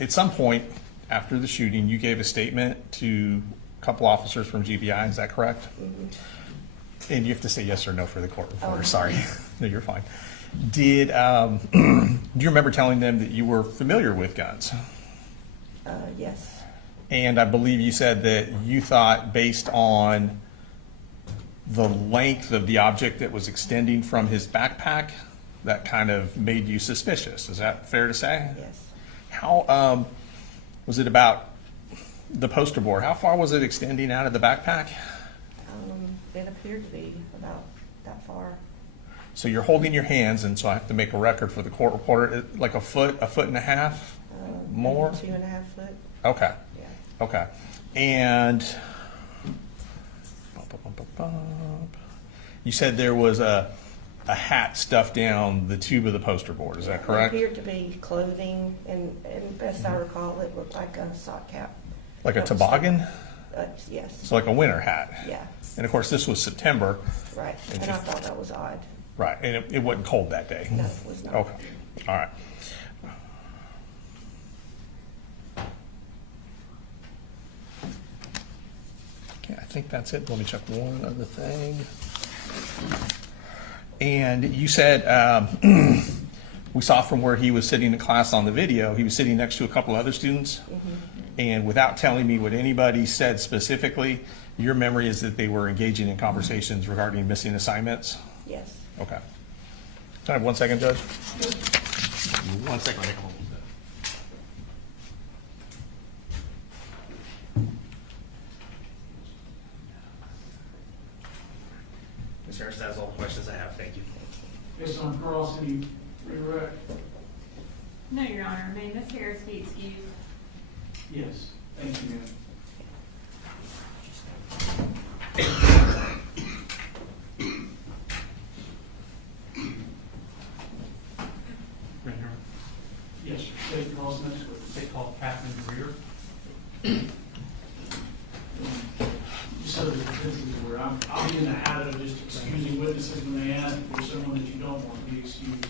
at some point after the shooting, you gave a statement to a couple officers from GBI, is that correct? And you have to say yes or no for the court reporter, sorry. No, you're fine. Did, do you remember telling them that you were familiar with guns? Yes. And I believe you said that you thought, based on the length of the object that was extending from his backpack, that kind of made you suspicious. Is that fair to say? Yes. How, was it about the poster board? How far was it extending out of the backpack? It appeared to be about that far. So you're holding your hands, and so I have to make a record for the court reporter, like a foot and a half more? Maybe 2.5 foot. Okay. Yeah. Okay. And you said there was a hat stuffed down the tube of the poster board. Is that correct? It appeared to be clothing, and best I recall, it looked like a sock cap. Like a toboggan? Yes. So like a winter hat? Yeah. And of course, this was September. Right. And I thought that was odd. Right. And it wasn't cold that day? No, it was not. Okay. All right. Okay, I think that's it. Let me check one other thing. And you said, we saw from where he was sitting in class on the video, he was sitting next to a couple other students. And without telling me what anybody said specifically, your memory is that they were engaging in conversations regarding missing assignments? Yes. Okay. Can I have 1 second, Judge? 1 second. I'll make a little bit. Ms. Harris, that's all the questions I have. Thank you. Based on Carl's, any redirect? No, Your Honor. May Ms. Harris be excused? Yes. Thank you, ma'am. Right here. Yes, sir. State Carl's next. They call Parkland Greer. Just so that this is where I'll be in the habit of just excusing witnesses when they ask for someone that you don't want to be excused.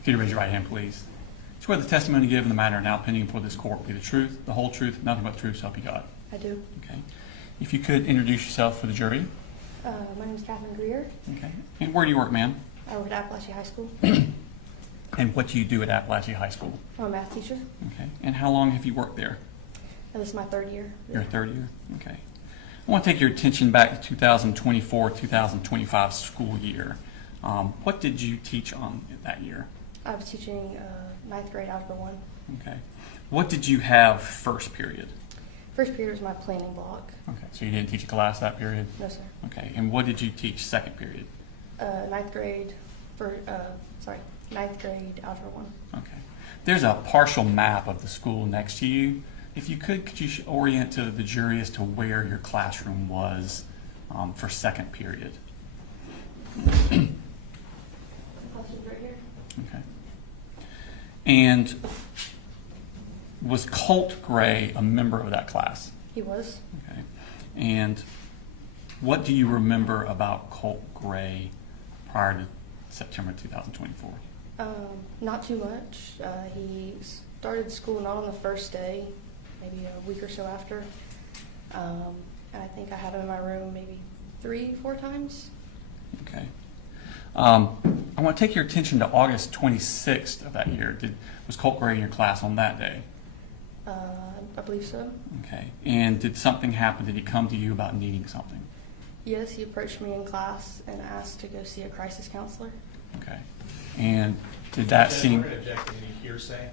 If you'd raise your right hand, please. Swear the testimony given in the matter now pending before this court will be the truth, the whole truth, nothing but the truth, so help you God. I do. Okay. If you could introduce yourself for the jury. My name is Catherine Greer. Okay. And where do you work, ma'am? I work at Apalachee High School. And what do you do at Apalachee High School? I'm a math teacher. Okay. And how long have you worked there? This is my 3rd year. Your 3rd year? Okay. I want to take your attention back to 2024-2025 school year. What did you teach on that year? I was teaching 9th grade Algebra 1. Okay. What did you have first period? First period was my planning block. Okay. So you didn't teach a class that period? No, sir. Okay. And what did you teach second period? 9th grade, 9th grade Algebra 1. Okay. There's a partial map of the school next to you. If you could you orient to the jury as to where your classroom was for second period? Classroom's right here. Okay. And was Colt Gray a member of that class? He was. Okay. And what do you remember about Colt Gray prior to September 2024? Not too much. He started school not on the first day, maybe a week or so after. And I think I had him in my room maybe 3-4 times. Okay. I want to take your attention to August 26th of that year. Was Colt Gray in your class on that day? I believe so. Okay. And did something happen? Did he come to you about needing something? Yes, he approached me in class and asked to go see a crisis counselor. Okay. And did that Judge, seem... we're going to object to any hearsay.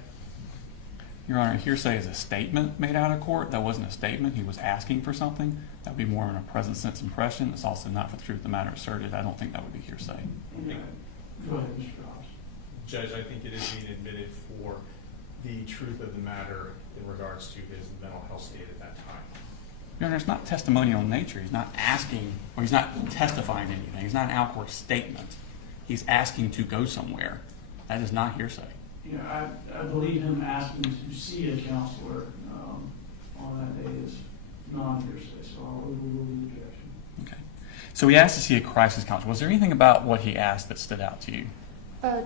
Your Honor, hearsay is a statement made out of court. That wasn't a statement. He was asking for something. That would be more in a present sense impression. It's also not for the truth of the matter asserted. I don't think that would be hearsay. Go ahead, Mr. Ross. Judge, I think it is being admitted for the truth of the matter in regards to his mental health state at that time. Your Honor, it's not testimonial in nature. He's not asking, or he's not testifying anything. He's not an out-court statement. He's asking to go somewhere. That is not hearsay. Yeah, I believe him asking to see a counselor on that day is non-hearsay, so I'll overrule the objection. Okay. So he asked to see a crisis counselor. Was there anything about what he asked that stood out to you?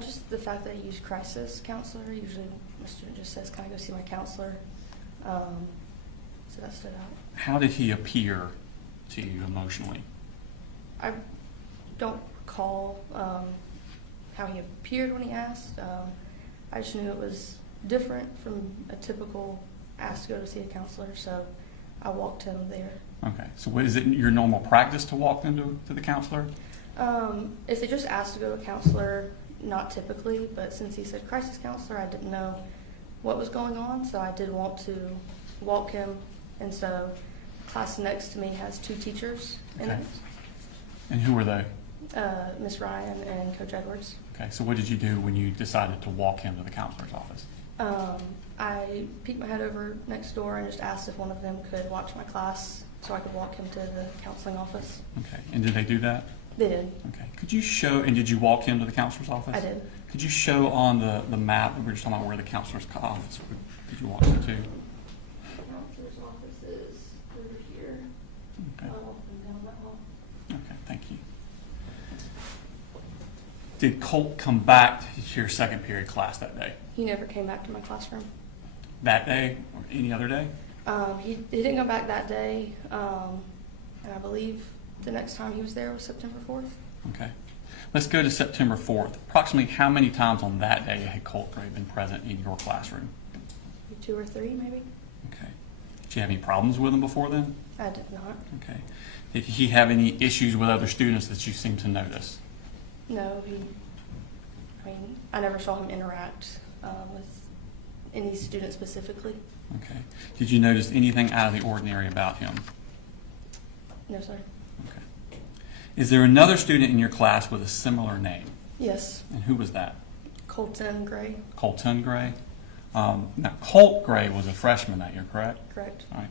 Just the fact that he used crisis counselor. Usually my student just says, "Can I go see my counselor?" So that stood out. How did he appear to you emotionally? I don't recall how he appeared when he asked. I just knew it was different from a typical ask to go to see a counselor, so I walked him there. Okay. So is it your normal practice to walk them to the counselor? If they just asked to go to a counselor, not typically, but since he said crisis counselor, I didn't know what was going on, so I did want to walk him. And so class next to me has 2 teachers in Okay. it, And who were they? Miss Ryan and Coach Edwards. Okay. So what did you do when you decided to walk him to the counselor's office? I peeked my head over next door and just asked if one of them could watch my class so I could walk him to the counseling office. Okay. And did they do that? They did. Okay. Could you show, and did you walk him to the counselor's office? I did. Could you show on the map, we were just talking about where the counselor's office, did you walk him to? The counselor's office is over here. Okay. I'll walk them down that hall. Okay, thank you. Did Colt come back to your second period class that day? He never came back to my classroom. That day or any other day? He didn't come back that day, and I believe the next time he was there was September 4th. Okay. Let's go to September 4th. Approximately how many times on that day had Colt Gray been present in your classroom? 2 or 3, maybe. Okay. Did you have any problems with him before then? I did not. Okay. Did he have any issues with other students that you seem to notice? No, I never saw him interact with any student specifically. Okay. Did you notice anything out of the ordinary about him? No, sir. Okay. Is there another student in your class with a similar name? Yes, And who was that? Colton Gray. Colton Gray? Now, Colt Gray was a freshman that year, correct? Correct. All right.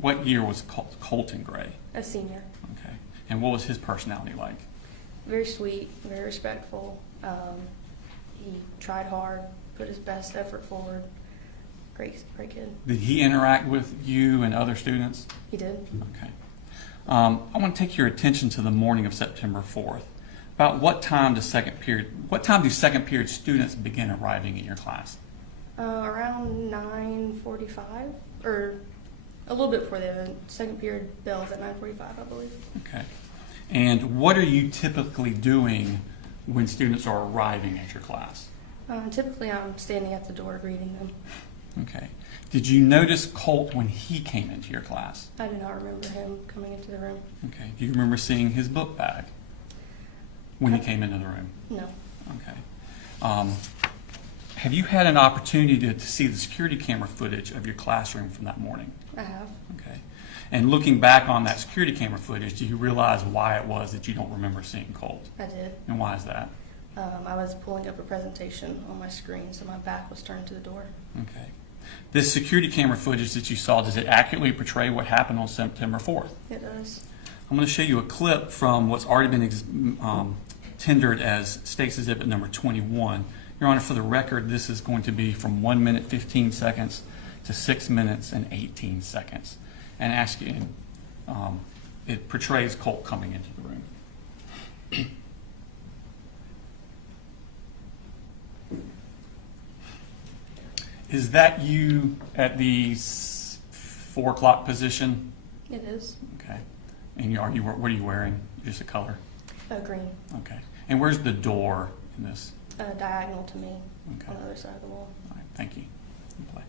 What year was Colton Gray? A senior. Okay. And what was his personality like? Very sweet, very respectful. He tried hard, put his best effort forward. Great kid. Did he interact with you and other students? He did. Okay. I want to take your attention to the morning of September 4th. About what time do second period students begin arriving in your class? Around 9:45, or a little bit before the second period bells at 9:45, I believe. Okay. And what are you typically doing when students are arriving at your class? Typically, I'm standing at the door greeting them. Okay. Did you notice Colt when he came into your class? I do not remember him coming into the room. Okay. Do you remember seeing his book bag when he came into the room? No. Okay. Have you had an opportunity to see the security camera footage of your classroom from that morning? I have. Okay. And looking back on that security camera footage, do you realize why it was that you don't remember seeing Colt? I did. And why is that? I was pulling up a presentation on my screen, so my back was turned to the door. Okay. This security camera footage that you saw, does it accurately portray what happened on September 4th? It does. I'm going to show you a clip from what's already been tendered as State's Exhibit number 21. Your Honor, for the record, this is going to be from 1 minute 15 seconds to 6 minutes and 18 seconds. And ask you, it portrays Colt coming into the room. Is that you at the 4 o'clock position? It is. Okay. And what are you wearing? Just a color? Green. Okay. And where's the door in this? Diagonal to me Okay. on the other side of the wall. All right. Thank you. Play.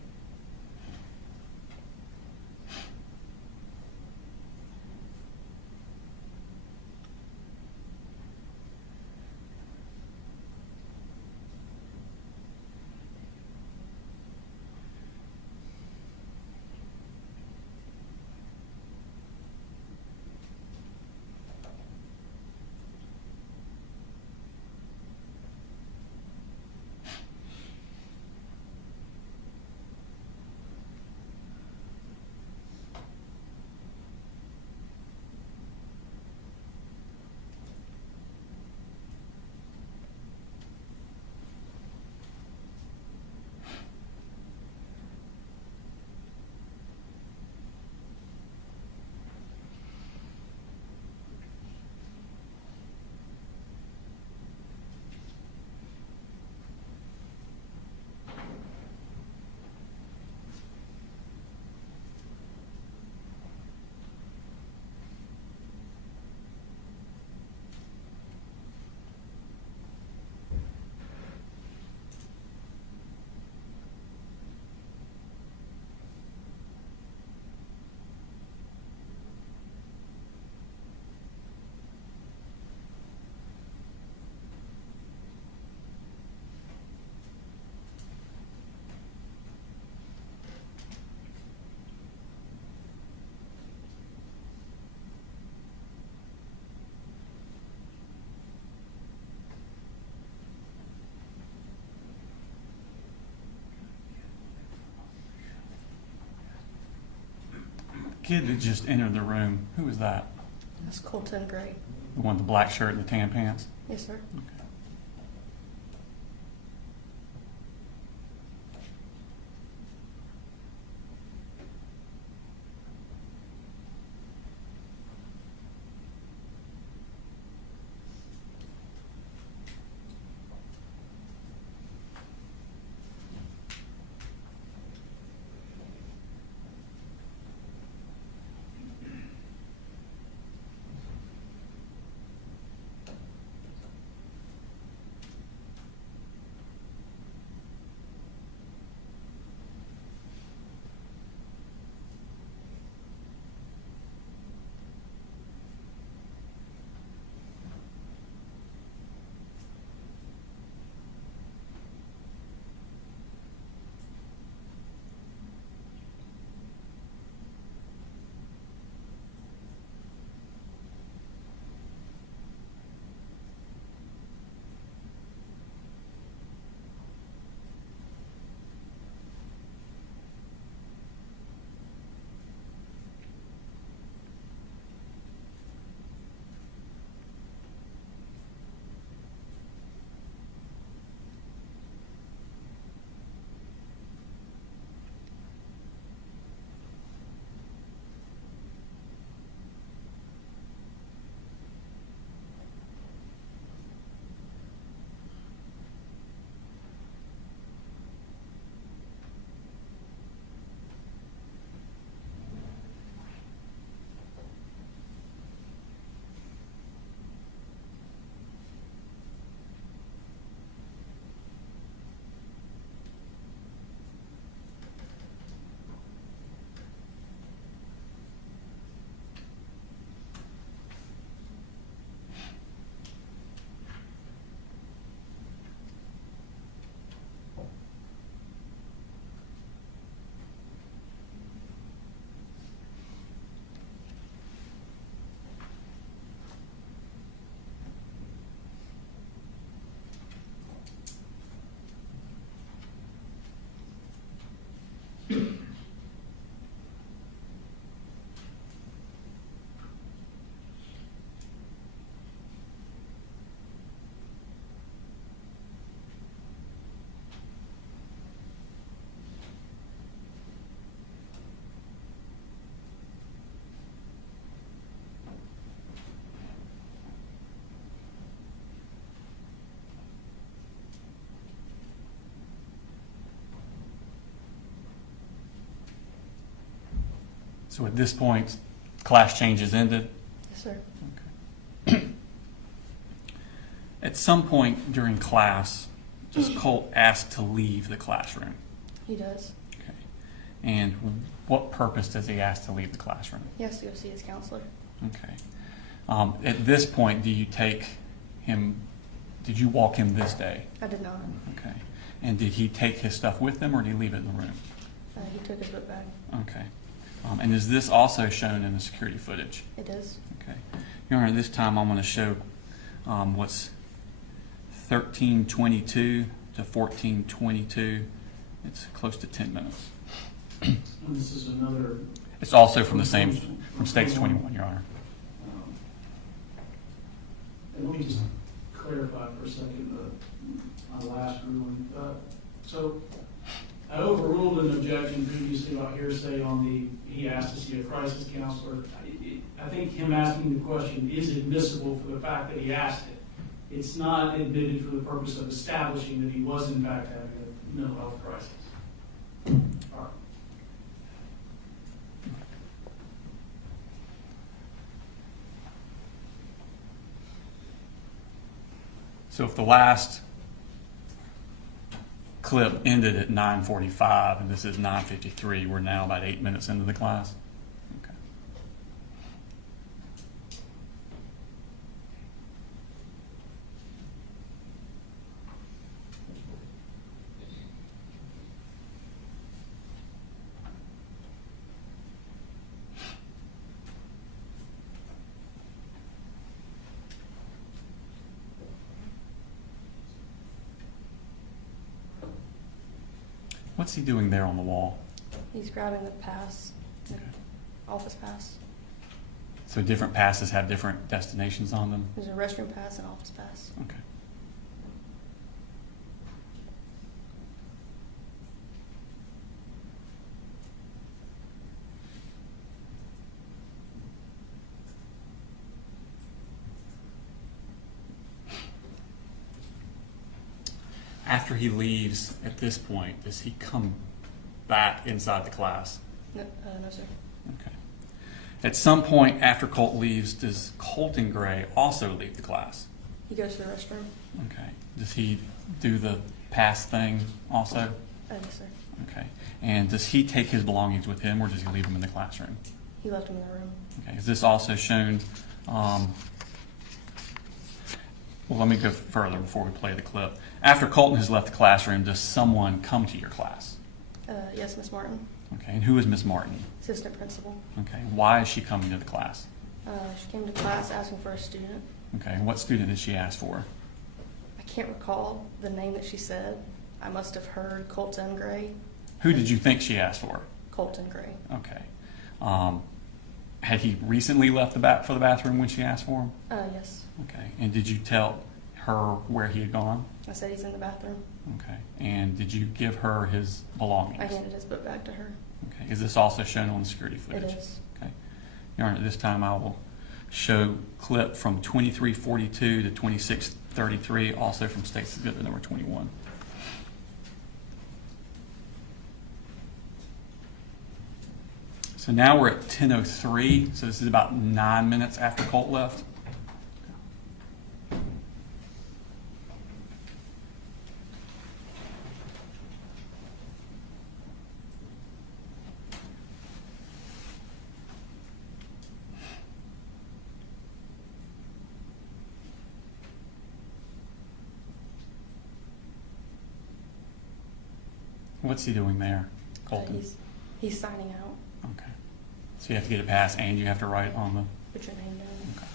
kid that just entered the room, who was that? That's Colin Gray. The one with the black shirt and the tan pants? Yes, sir. So at this point, class change is ended. Yes, sir. At some point during class, does Colt ask to leave the classroom? He does. Okay. And what purpose does he ask to leave the classroom? He has to go see his counselor. Okay. At this point, do you take him, did you walk him this day? I did not. Okay. And did he take his stuff with him or did he leave it in the room? He took his book bag. Okay. And is this also shown in the security footage? It is. Okay. Your Honor, this time I'm going to show what's 13:22 to 14:22. It's close to 10 minutes. And this is another. It's also from the same, from States 21, Your Honor. And let me just clarify for a second my last ruling. So I overruled an objection previously about hearsay on he asked to see a crisis counselor. I think him asking the question is admissible for the fact that he asked it. It's not admitted for the purpose of establishing that he was in fact having a mental health crisis. All right. So if the last clip ended at 9:45 and this is 9:53, we're now about 8 minutes into the class? Okay. What's he doing there on the wall? He's grabbing the pass. Okay. office pass. So different passes have different destinations on them? There's a restroom pass and office pass. Okay. After he leaves at this point, does he come back inside the class? No, no sir. Okay. At some point after Colt leaves, does Colin Gray also leave the class? He goes to the restroom. Okay. Does he do the pass thing also? Yes sir. Okay. And does he take his belongings with him, or does he leave them in the classroom? He left him in the room. Okay. Is this also shown? Well, let me go further before we play the clip. After Colton has left the classroom, does someone come to your class? Yes, Miss Martin, Okay. And who is Miss Martin? assistant principal. Okay. Why is she coming to the class? She came to class asking for a student. Okay. And what student did she ask for? I can't recall the name that she said. I must have heard Colton Gray. Who did you think she asked for? Colton Gray. Okay. Had he recently left for the bathroom when she asked for him? Yes. Okay. And did you tell her where he had gone? I said he's in the bathroom. Okay. And did you give her his belongings? I handed his book back to her. Okay. Is this also shown on the security footage? It is. Okay. Your Honor, at this time I will show clip from 2342 to 2633, also from State's Exhibit number 21. So now we're at 10:03, so this is about 9 minutes after Colt left. What's he doing there, Colton? He's signing out. Okay. So you have to get a pass and you have to write on the... Put your name down. Okay.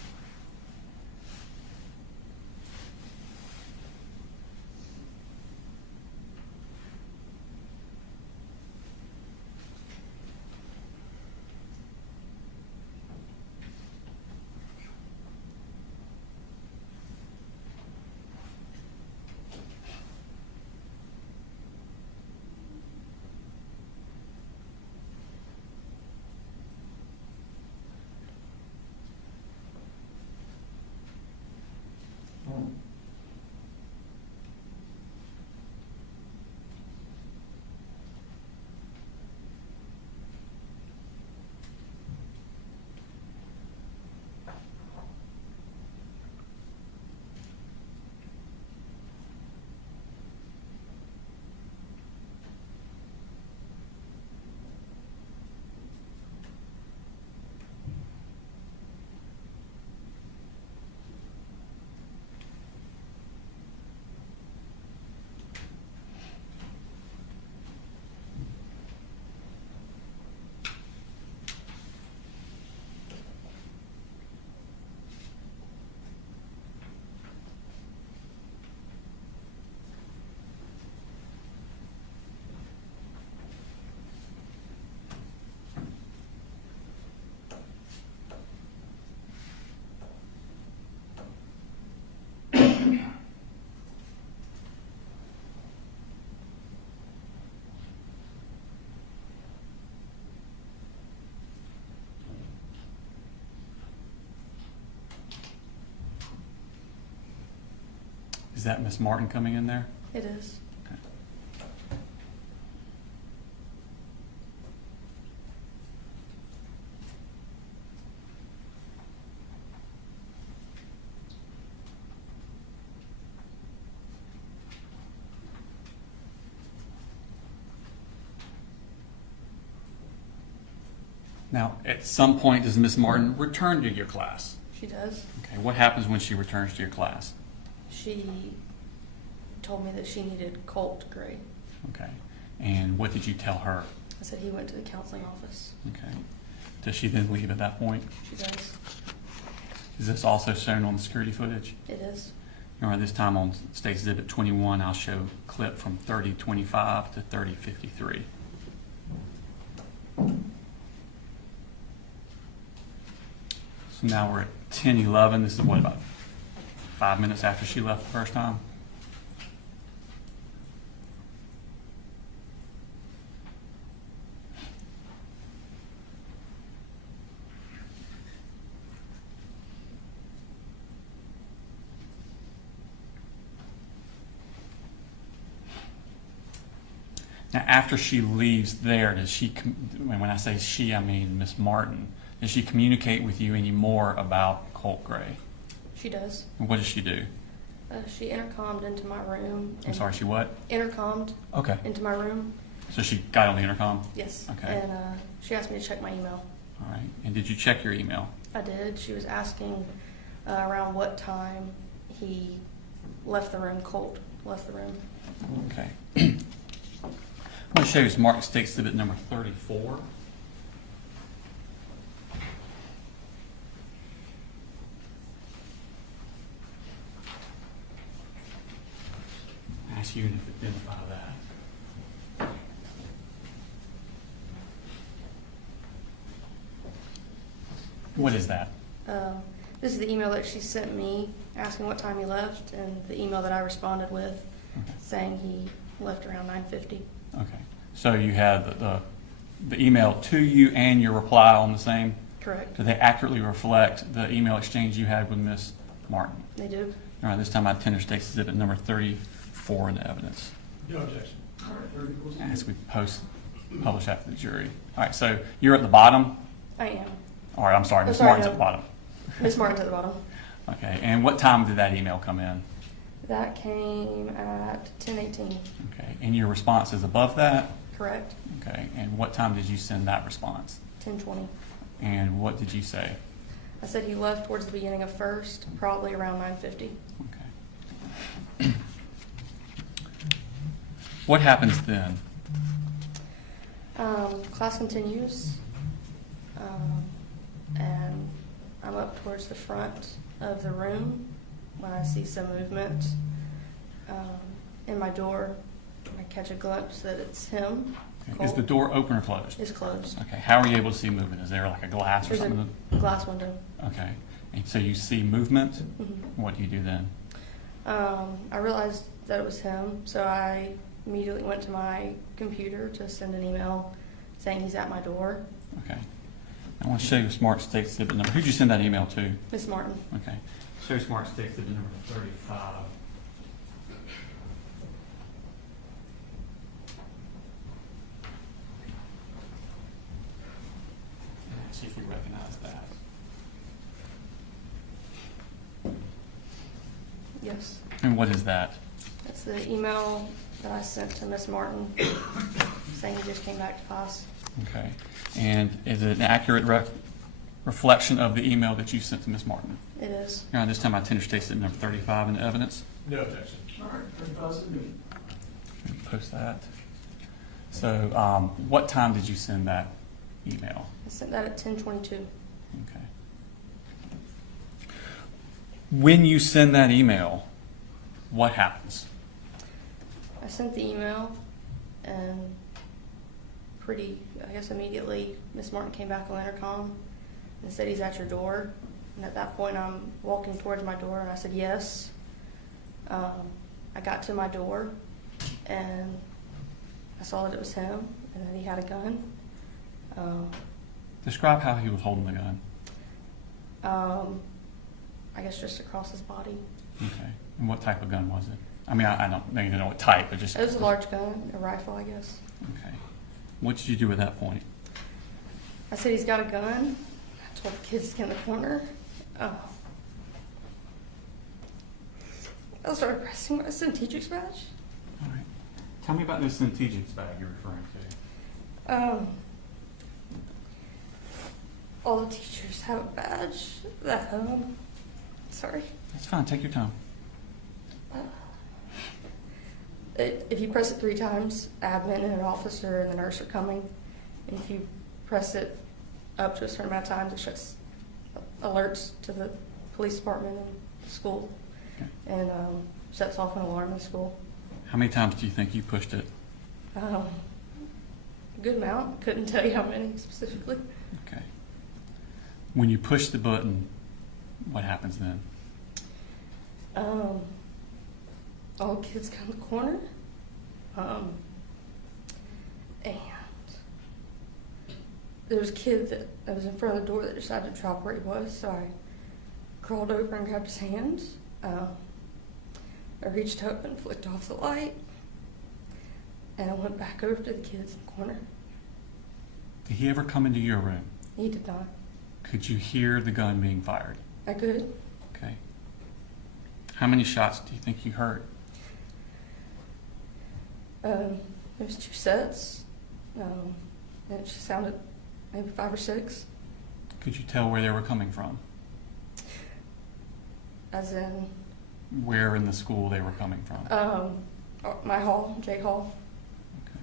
Is that Miss Martin coming in there? It is. Okay. Now, at some point, does Miss Martin return to your class? She does. Okay. What happens when she returns to your class? She told me that she needed Colt Gray. Okay. And what did you tell her? I said he went to the counseling office. Okay. Does she then leave at that point? She does. Is this also shown on the security footage? It is. Your Honor, this time on State's Exhibit 21, I'll show clip from 3025 to 3053. So now we're at 10:11. This is what, about 5 minutes after she left the first time? Now, after she leaves there, does she, when I say she, I mean Miss Martin, does she communicate with you any more about Colt Gray? She does. And what does she do? She intercomed into my room. I'm sorry, she what? Intercomed Okay. into my room. So she got on the intercom? Yes. Okay. And she asked me to check my email. All right. And did you check your email? I did. She was asking around what time he left the room, Colt left the room. Okay. I'm going to show you Smart State Exhibit number 34. Ask you to identify that. What is that? This is the email that she sent me asking what time he left, and the email that I responded with saying he left around 9:50. Okay. So you had the email to you and your reply on the same? Correct. Do they accurately reflect the email exchange you had with Miss Martin? They do. All right, this time I tender State's Exhibit number 34 in the evidence. No objection. All right, 30. As we publish after the jury. All right, so you're at the bottom? I am. All right, I'm sorry, Oh, Miss sorry, Martin's no. at the bottom. Miss Martin's at the bottom. Okay, and what time did that email come in? That came at 10:18. Okay, and your response is above that? Correct. Okay, and what time did you send that response? 10:20. And what did you say? I said he left towards the beginning of first, probably around 9:50. Okay. What happens then? Class continues, and I'm up towards the front of the room when I see some movement in my door. I catch a glimpse that it's him. Okay, is the door open or closed? It's closed. Okay, how are you able to see movement? Is there like a glass or There's something? a glass window. Okay, and so you see movement? Mhm. What do you do then? I realized that it was him, so I immediately went to my computer to send an email saying he's at my door. Okay. I want to show you Smart State Exhibit number. Who'd you send that email to? Miss Martin. Okay. Show Smart State Exhibit number 35. See if we recognize that. Yes. And what is that? That's the email that I sent to Miss Martin saying he just came back to class. Okay. And is it an accurate reflection of the email that you sent to Miss Martin? It is. All right, this time I tender State Exhibit number 35 in the evidence. No objection. All right, 35 is good. Post that. So what time did you send that email? I sent that at 10:22. Okay. When you send that email, what happens? I sent the email, and I guess immediately, Miss Martin came back on the intercom and said he's at your door. And at that point, I'm walking towards my door, and I said yes. I got to my door, and I saw that it was him, and that he had a gun. Describe how he was holding the gun. I guess just across his body. Okay. And what type of gun was it? I mean, I don't know, you know what type, but just. It was a large gun, a rifle, I guess. Okay. What did you do at that point? I said he's got a gun. I told the kids to get in the corner. I started pressing my Centegix badge. All right. Tell me about this Centegix bag you're referring to. All the teachers have a badge that, sorry. That's fine. Take your time. If you press it 3 times, admin and an officer and the nurse are coming. And if you press it up to a certain amount of times, it shuts alerts to the police department and the school, and sets off an alarm in the school. How many times do you think you pushed it? Good amount. Couldn't tell you how many specifically. Okay. When you push the button, what happens then? All the kids come to the corner. And there was a kid that was in front of the door that decided to drop where he was, so I crawled over and grabbed his hands. I reached up and flicked off the light, and I went back over to the kids in the corner. Did he ever come into your room? He did not. Could you hear the gun being fired? I could. Okay. How many shots do you think you heard? There was 2 sets, and it just sounded maybe 5 or 6. Could you tell where they were coming from? As in, Where in the school they were coming from? my hall, J Hall. Okay.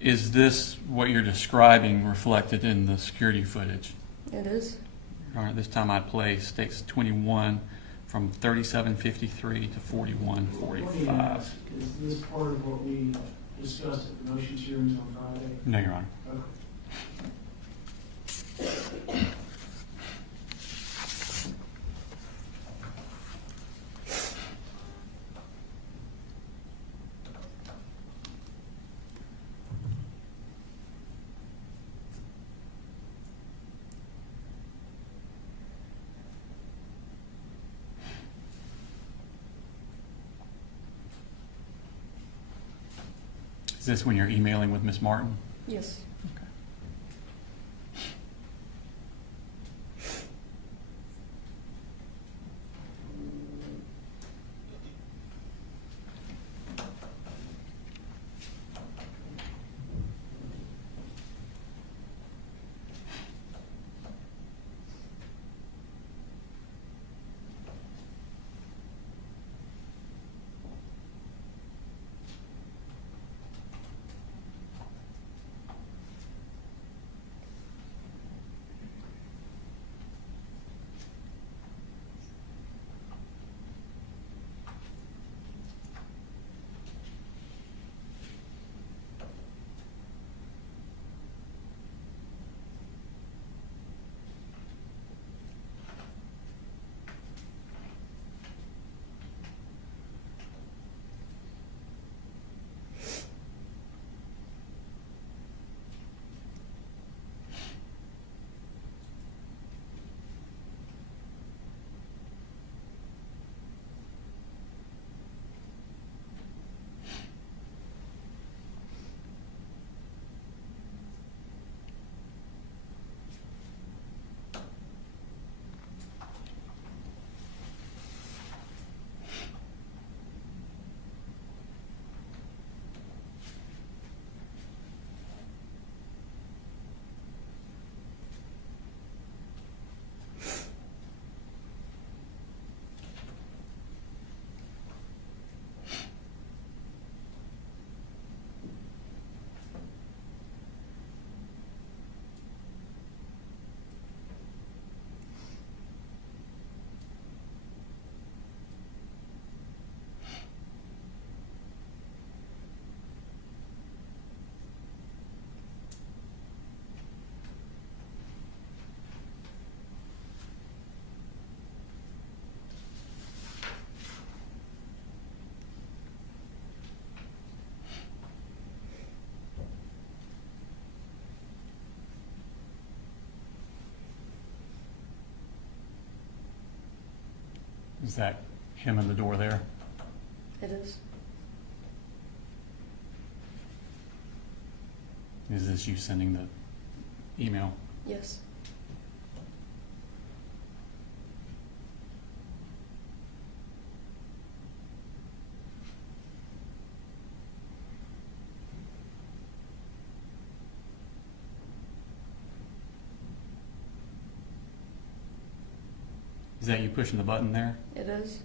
Is this what you're describing reflected in the security footage? It is. All right, this time I play stakes 21 from 37:53 to 41:45. Is this part of what we discussed at the motions hearings on Friday? No, Your Honor. Okay. Is this when you're emailing with Miss Martin? Yes. Okay. Is that him in the door there? It is. Is this you sending the email? Yes. Is that you pushing the button there? It is.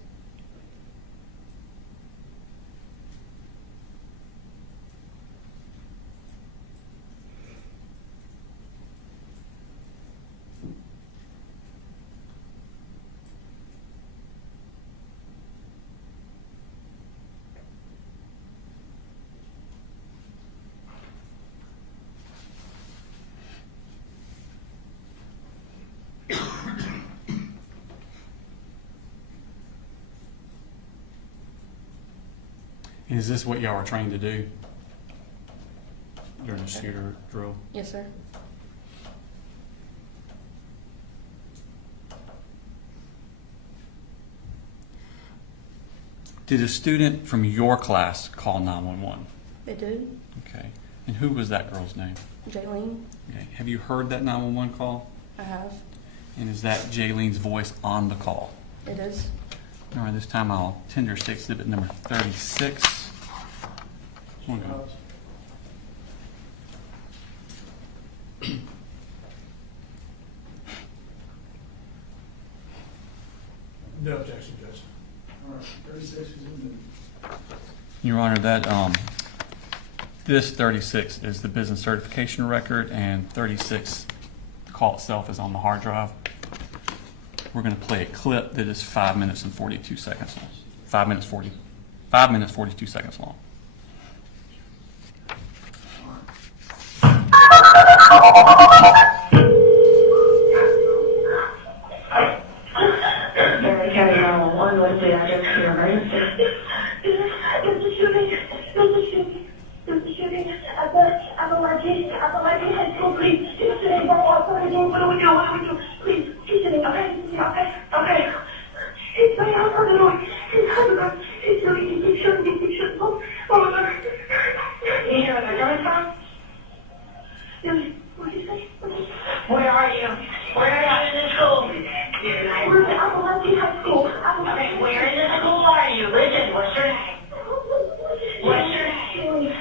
Is this what y'all are trained to do during the shooter drill? Yes, sir. Did a student from your class call 911? They did. Okay. And who was that girl's name? Jaylene, Okay. Have you heard that 911 call? I have. And is that Jaylene's voice on the call? It is. All right, this time I'll tender state exhibit number 36. Okay. No objection, Judge. All right, 36 is in Your Honor, that this 36 is the business certification record, and 36, the call itself, is on the hard drive. We're going to play a clip that is 5 minutes and 42 seconds long. 5 minutes 42 seconds long. Barry County 911, what's the address to your emergency? There's a shooting at the Apalachee High School, please. It's today, what do we do? Please, he's sitting, okay. It's my house on the door. He's shooting. Oh my God. Can you hear where they're coming from? What did you say? Where are you? Where are you in the school? We're at Apalachee High School. Okay, where in the school are you? Listen, what's your name? What's your name?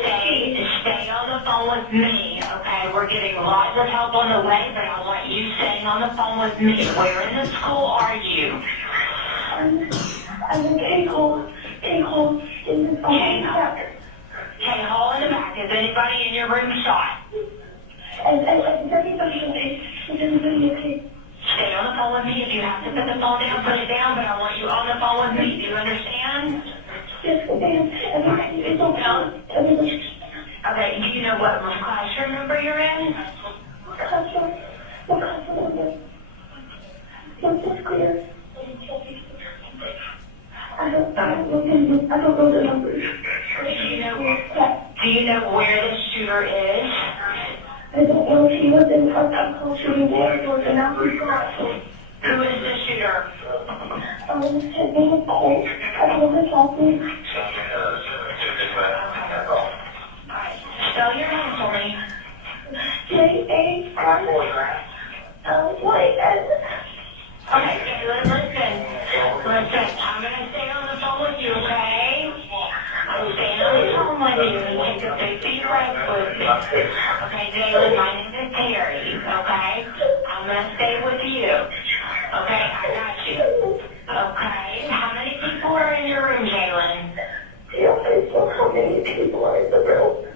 Okay, stay on the phone with me, okay? We're getting lots of help on the way, but I want you staying on the phone with me. Where in the school are you? I'm in K-Hole in the back. K-Hole in the back. Is anybody in your room shot? And everybody is in the video. Stay on the phone with me. If you have to put the phone down, put it down, but I want you on the phone with me. Do you understand? Yes, ma'am. It's okay. Okay, do you know what classroom number you're in? What classroom number? Yes, it's clear. I don't know the numbers. Do you know where the shooter is? I don't know if he was in Parkland shooting there or the numbers. Who is the shooter? His name is Cole. I told his last name. Spell your name for me. J-A-R-Y-N. Okay, listen. I'm going to stay on the phone with you, okay? I'm staying on the phone with you and take a big deep breath with me. Okay, Jalen, my name is Terry, okay? I'm going to stay with you. Okay, I got you. Okay, how many people are in your room, Jalen? How many people are in the room?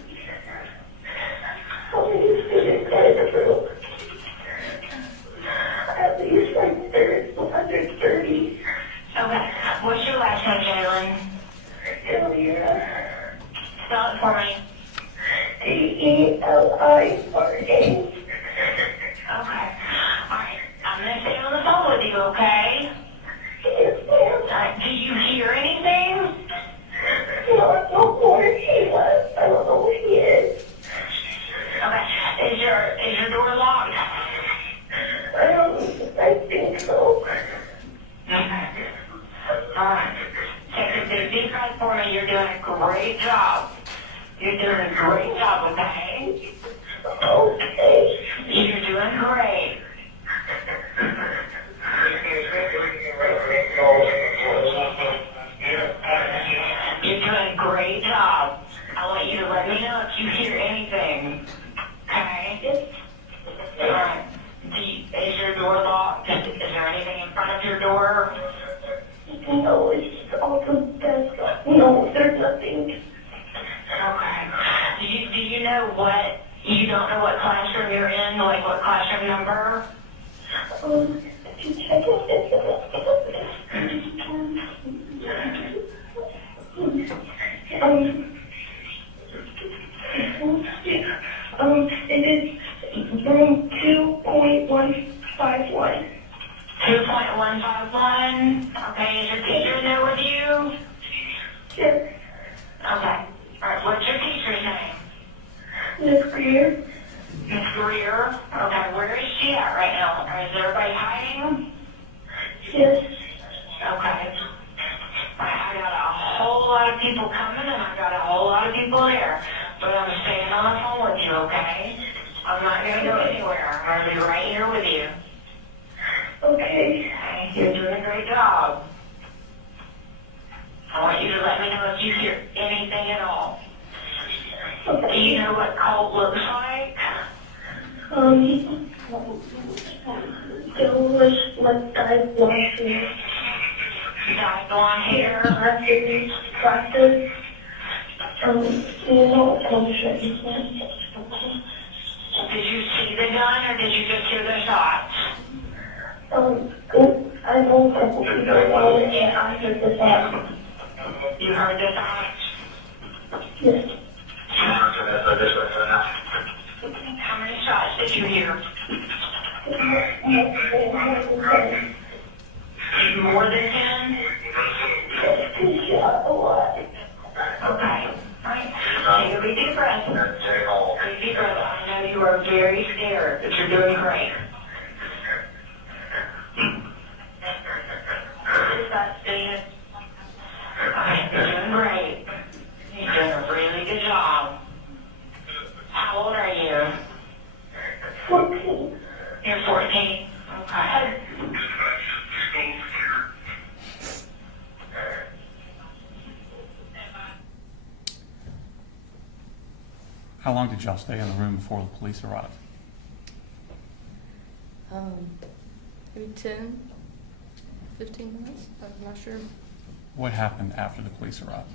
How many students are in the room? At least like 130. Okay, what's your last name, Jalen? Elira. Spell it for me. D-E-L-I-R-A. Okay. Alright, I'm going to stay on the phone with you, okay? Yes, ma'am. Do you hear anything? No, I don't know where he was. I don't know where he is. Okay. Is your door locked? I think so. Okay. Alright. Take a big deep breath for me. You're doing a great job. You're doing a great job, okay? Okay. You're doing great. You're doing a great job. I want you to let me know if you hear anything. Okay? Alright. Is your door locked? Is there anything in front of your door? No, it's all the desk. No, there's nothing. Okay. Do you know what, you don't know what classroom you're in, like what classroom number? Did you check it? It is room 2.151. 2.151. Okay, is your teacher in there with you? Greer. Miss Greer? Okay, where is she at right now? Is everybody hiding? Yes. Okay. I got a whole lot of people coming and I got a whole lot of people there. But I'm staying on the phone with you, okay? I'm not going to go anywhere. I'm going to be right here with you. Okay. You're doing a great job. I want you to let me know if you hear anything at all. Okay. Do you know what Colt looks like? There was like dyed blonde hair. Dyed blonde hair? Glasses. You know what color is that? Did you see the gun or did you just hear the shots? I know a couple people and I heard the shots. You heard the shots? Yes. How many shots did you hear? More than 10? A lot. Okay. Alright. Take a big deep breath. Big deep breath. I know you are very scared, but you're doing great. That's it. Alright, you're doing great. You're doing a really good job. How old are you? 14. You're 14? Okay. How long did y'all stay in the room before the police arrived? Maybe 10, 15 minutes. I'm not sure. What happened after the police arrived?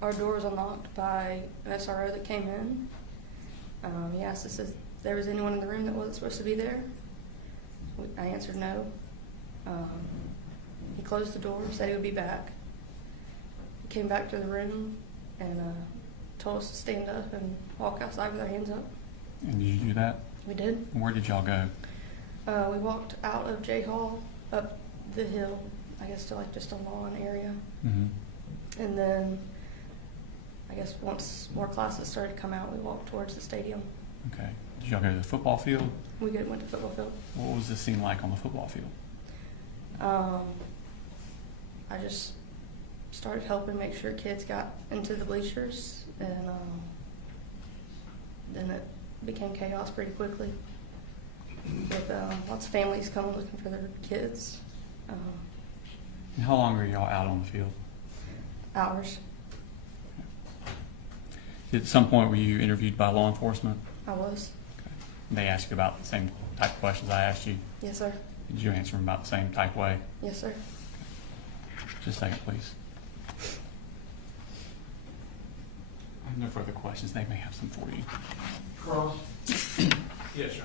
Our door was unlocked by an SRO that came in. He asked us if there was anyone in the room that wasn't supposed to be there. I answered no. He closed the door, said he would be back. He came back to the room and told us to stand up and walk outside with our hands up. And did you do that? We did. And where did y'all go? We walked out of J Hall up the hill, I guess to like just a lawn area. Mm-hmm. And then I guess once more classes started to come out, we walked towards the stadium. Okay. Did y'all go to the football field? We went to the football field. What was the scene like on the football field? I just started helping make sure kids got into the bleachers, and then it became chaos pretty quickly with lots of families coming looking for their kids. And how long were y'all out on the field? Hours. At some point, were you interviewed by law enforcement? I was. Okay. They asked you about the same type of questions I asked you? Yes, sir. Did you answer them about the same type way? Yes, sir. Just a second, please. I have no further questions. They may have some for you. Cross. Yes, Your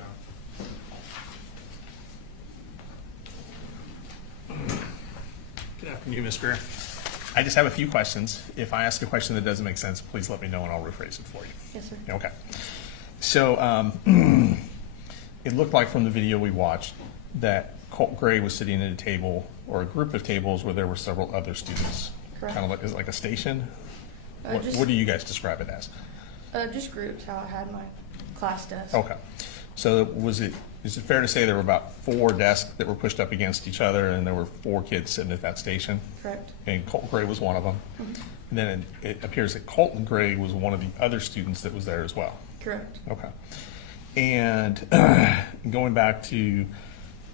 Honor. Good afternoon, Ms. Greer. I just have a few questions. If I ask a question that doesn't make sense, please let me know and I'll rephrase it for you. Yes, sir. Okay. So it looked like from the video we watched that Colin Gray was sitting at a table or a group of tables where there were several other students. Correct. Kind of like, is it like a station? Just- What do you guys describe it as? Just groups, how I had my class desk. Okay. So is it fair to say there were about 4 desks that were pushed up against each other and there were 4 kids sitting at that station? Correct. And Colin Gray was one of them. Mhm. And then it appears that Colin Gray was one of the other students that was there as well. Correct. Okay. And going back to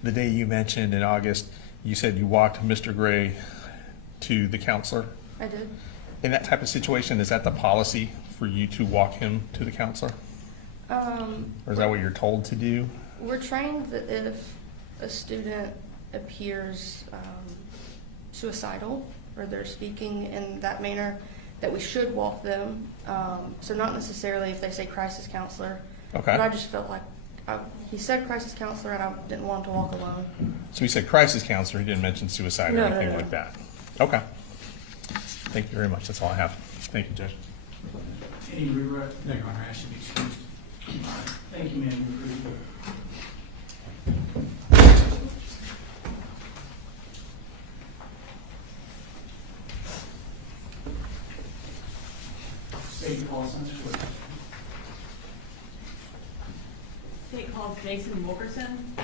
the day you mentioned in August, you said you walked Mr. Gray to the counselor. I did. In that type of situation, is that the policy for you to walk him to the counselor? Or is that what you're told to do? We're trained that if a student appears suicidal or they're speaking in that manner, that we should walk them. So not necessarily if they say crisis counselor. Okay. But I just felt like he said crisis counselor and I didn't want him to walk alone. So he said crisis counselor, he didn't mention suicide or No, anything no. like that. Okay. Thank you very much. That's all I have. Thank you, Judge. Any rewrite? No, Your Honor, I should be excused. All right. Thank you, ma'am. State call essentially. State calls Jason Wilkerson.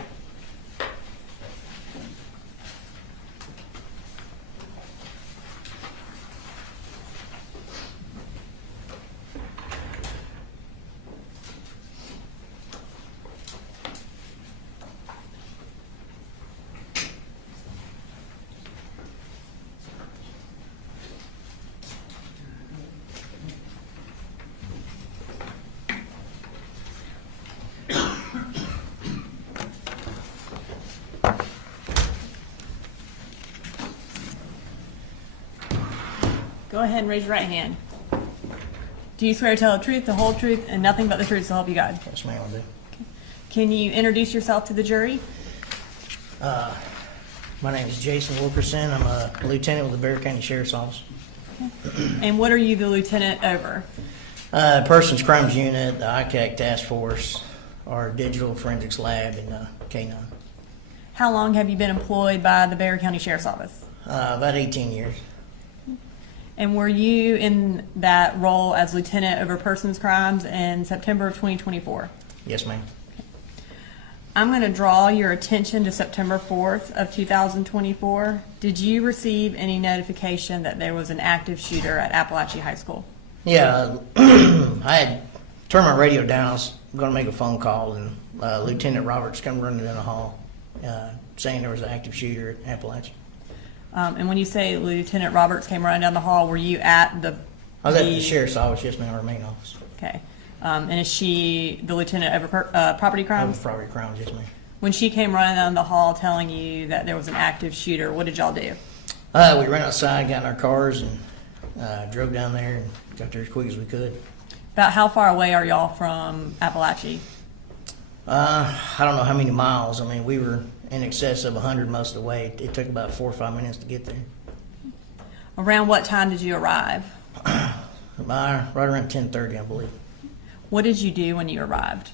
Go ahead and raise your right hand. Do you swear to tell the truth, the whole truth, and nothing but the truth to help you God? Yes, ma'am, I do. Can you introduce yourself to the jury? My name is Jason Wilkerson. I'm a lieutenant with the Bexar County Sheriff's Office. And what are you the lieutenant over? Persons Crimes Unit, the ICAC Task Force, our Digital Forensics Lab, and K9. How long have you been employed by the Bexar County Sheriff's Office? About 18 years. And were you in that role as lieutenant over persons crimes in September of 2024? Yes, ma'am. I'm going to draw your attention to September 4th of 2024. Did you receive any notification that there was an active shooter at Apalachee High School? Yeah, I had turned my radio down. I was going to make a phone call, and Lieutenant Roberts come running in the hall saying there was an active shooter at Apalachee. And when you say Lieutenant Roberts came running down the hall, were you at the... I was at the Sheriff's Office, yes, ma'am, our main office. Okay. And is she the lieutenant over property crimes? Over property crimes, yes, ma'am. When she came running down the hall telling you that there was an active shooter, what did y'all do? We ran outside, got in our cars, and drove down there and got there as quick as we could. About how far away are y'all from Apalachee? I don't know how many miles. I mean, we were in excess of 100 most of the way. It took about 4 or 5 minutes to get there. Around what time did you arrive? Right around 10:30, I believe. What did you do when you arrived?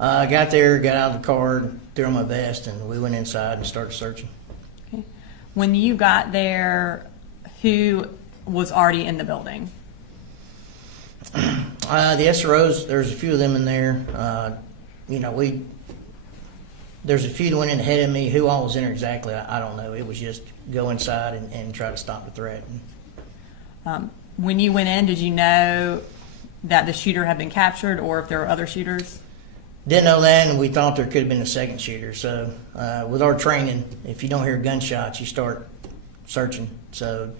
I got there, got out of the car, threw on my vest, and we went inside and started searching. Okay. When you got there, who was already in the building? The SROs, there's a few of them in there. There's a few that went in ahead of me. Who all was in there exactly, I don't know. It was just go inside and try to stop the threat. When you went in, did you know that the shooter had been captured or if there were other shooters? Didn't know that, and we thought there could have been a second shooter. So with our training, if you don't hear gunshots, you start searching. So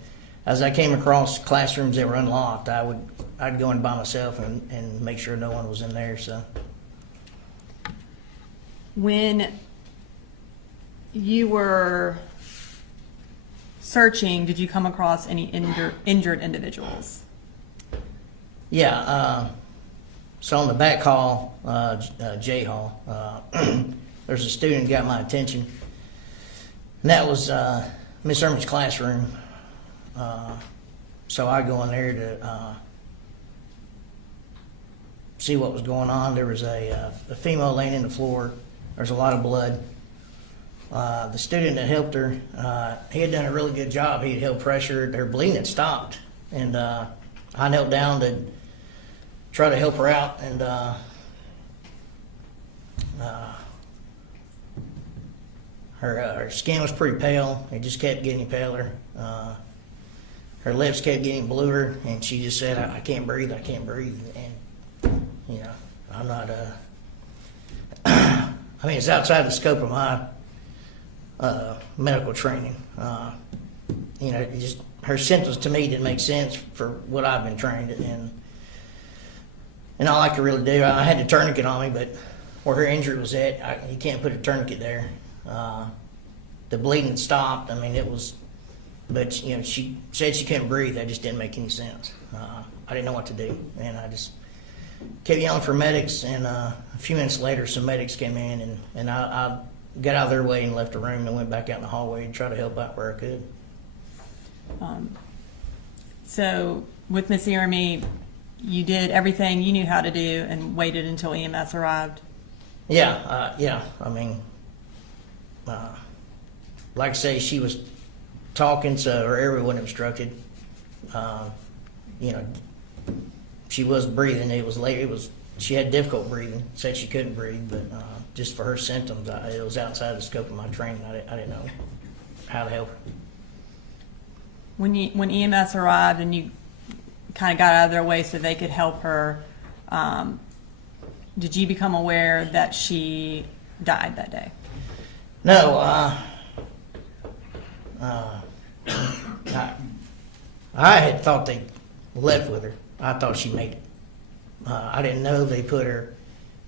as I came across classrooms that were unlocked, I'd go in by myself and make sure no one was in there. So when you were searching, did you come across any injured individuals? Yeah. So on the back hall, J hall, there's a student got my attention, and that was Miss Irma's classroom. So I go in there to see what was going on. There was a female laying in the floor. There's a lot of blood. The student that helped her, he had done a really good job. He had held pressure. Her bleeding had stopped, and I knelt down to try to help her out, and her skin was pretty pale. It just kept getting paler. Her lips kept getting bluer, and she just said, I can't breathe, I can't breathe. And, I'm not, I mean, it's outside the scope of my medical training. Her symptoms to me didn't make sense for what I've been trained in. And all I could really do, I had the tourniquet on me, but where her injury was at, you can't put a tourniquet there. The bleeding stopped. I mean, it was, but she said she couldn't breathe. That just didn't make any sense. I didn't know what to do, and I just kept yelling for medics. And a few minutes later, some medics came in, and I got out of their way and left the room and went back out in the hallway and tried to help out where I could. So with Miss Irma, you did everything you knew how to do and waited until EMS arrived? Yeah. I mean, like I say, she was talking, so her area wasn't obstructed. she was breathing. It was late. She had difficult breathing. Said she couldn't breathe, but just for her symptoms, it was outside the scope of my training. I didn't know how to help her. When EMS arrived and you kind of got out of their way so they could help her, did you become aware that she died that day? No, I had thought they left with her. I thought she made it. I didn't know they put her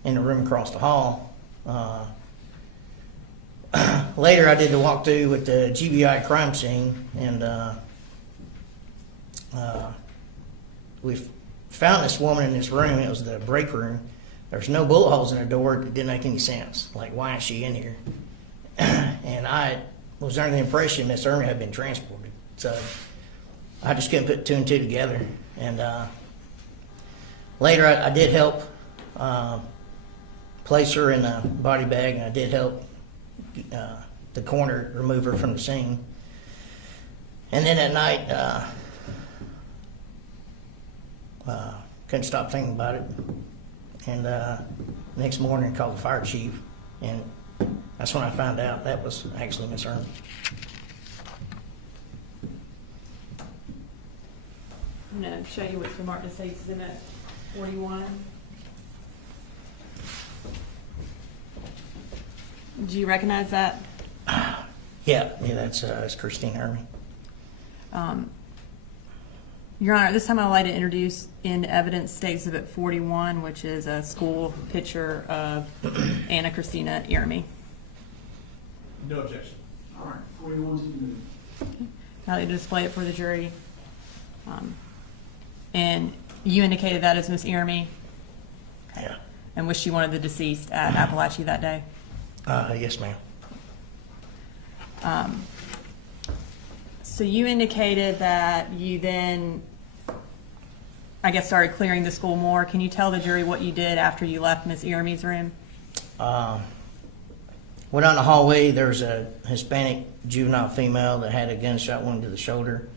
in the room across the hall. Later, I did the walkthrough with the GBI crime scene, and we found this woman in this room. It was the break room. There's no bullet holes in her door. It didn't make any sense. Like, why is she in here? And I was under the impression Miss Irma had been transported. So I just couldn't put two and two together. And later, I did help place her in a body bag, and I did help the coroner remove her from the scene. And then at night, couldn't stop thinking about it. And next morning, I called the fire chief, and that's when I found out that was actually Miss Irma. I'm going to show you what's marked as Exhibit 41. Do you recognize that? Yeah, that's Christine Irma. Your Honor, at this time I'd like to introduce into evidence State Exhibit 41, which is a school picture of Anna Christina Irmi. No objection. All right, 41's moved. Now they display it for the jury. And you indicated that as Miss Irmi? Yeah. And was she one of the deceased at Apalachee that day? Yes, ma'am. So you indicated that you then, I guess, started clearing the school more. Can you tell the jury what you did after you left Miss Irmi's room? Went out in the hallway. There was a Hispanic juvenile female that had a gunshot wound to the shoulder.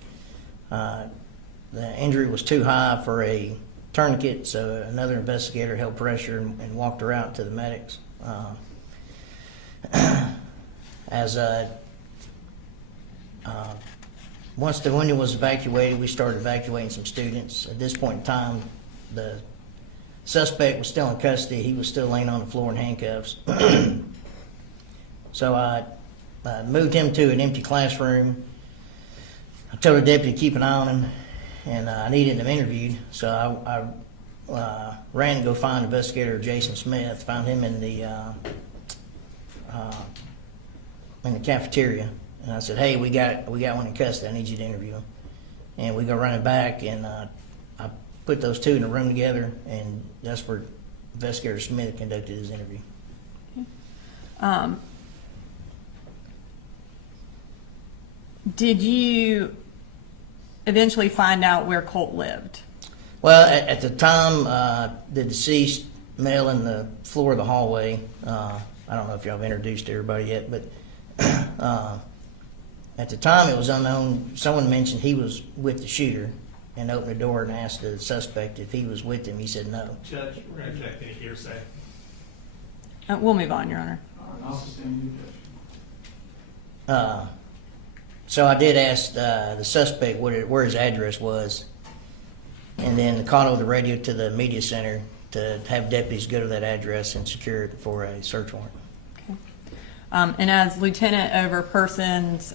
The injury was too high for a tourniquet, so another investigator held pressure and walked her out to the medics. Once the wounded was evacuated, we started evacuating some students. At this point in time, the suspect was still in custody. He was still laying on the floor in handcuffs. So I moved him to an empty classroom. I told the deputy to keep an eye on him, and I needed him interviewed. So I ran to go find investigator Jason Smith, found him in the cafeteria. And I said, hey, we got one in custody. I need you to interview him. And we go running back, and I put those two in a room together, and that's where investigator Smith conducted his interview. Did you eventually find out where Colt lived? Well, at the time, the deceased male in the floor of the hallway, I don't know if y'all have introduced everybody yet, but at the time it was unknown. Someone mentioned he was with the shooter and opened the door and asked the suspect if he was with him. He said no. Judge, we're going to object any hearsay. We'll move on, Your Honor. All right, I'll sustain the objection. So I did ask the suspect where his address was, and then called over the radio to the media center to have deputies go to that address and secure it for a search warrant. Okay. And as lieutenant over persons,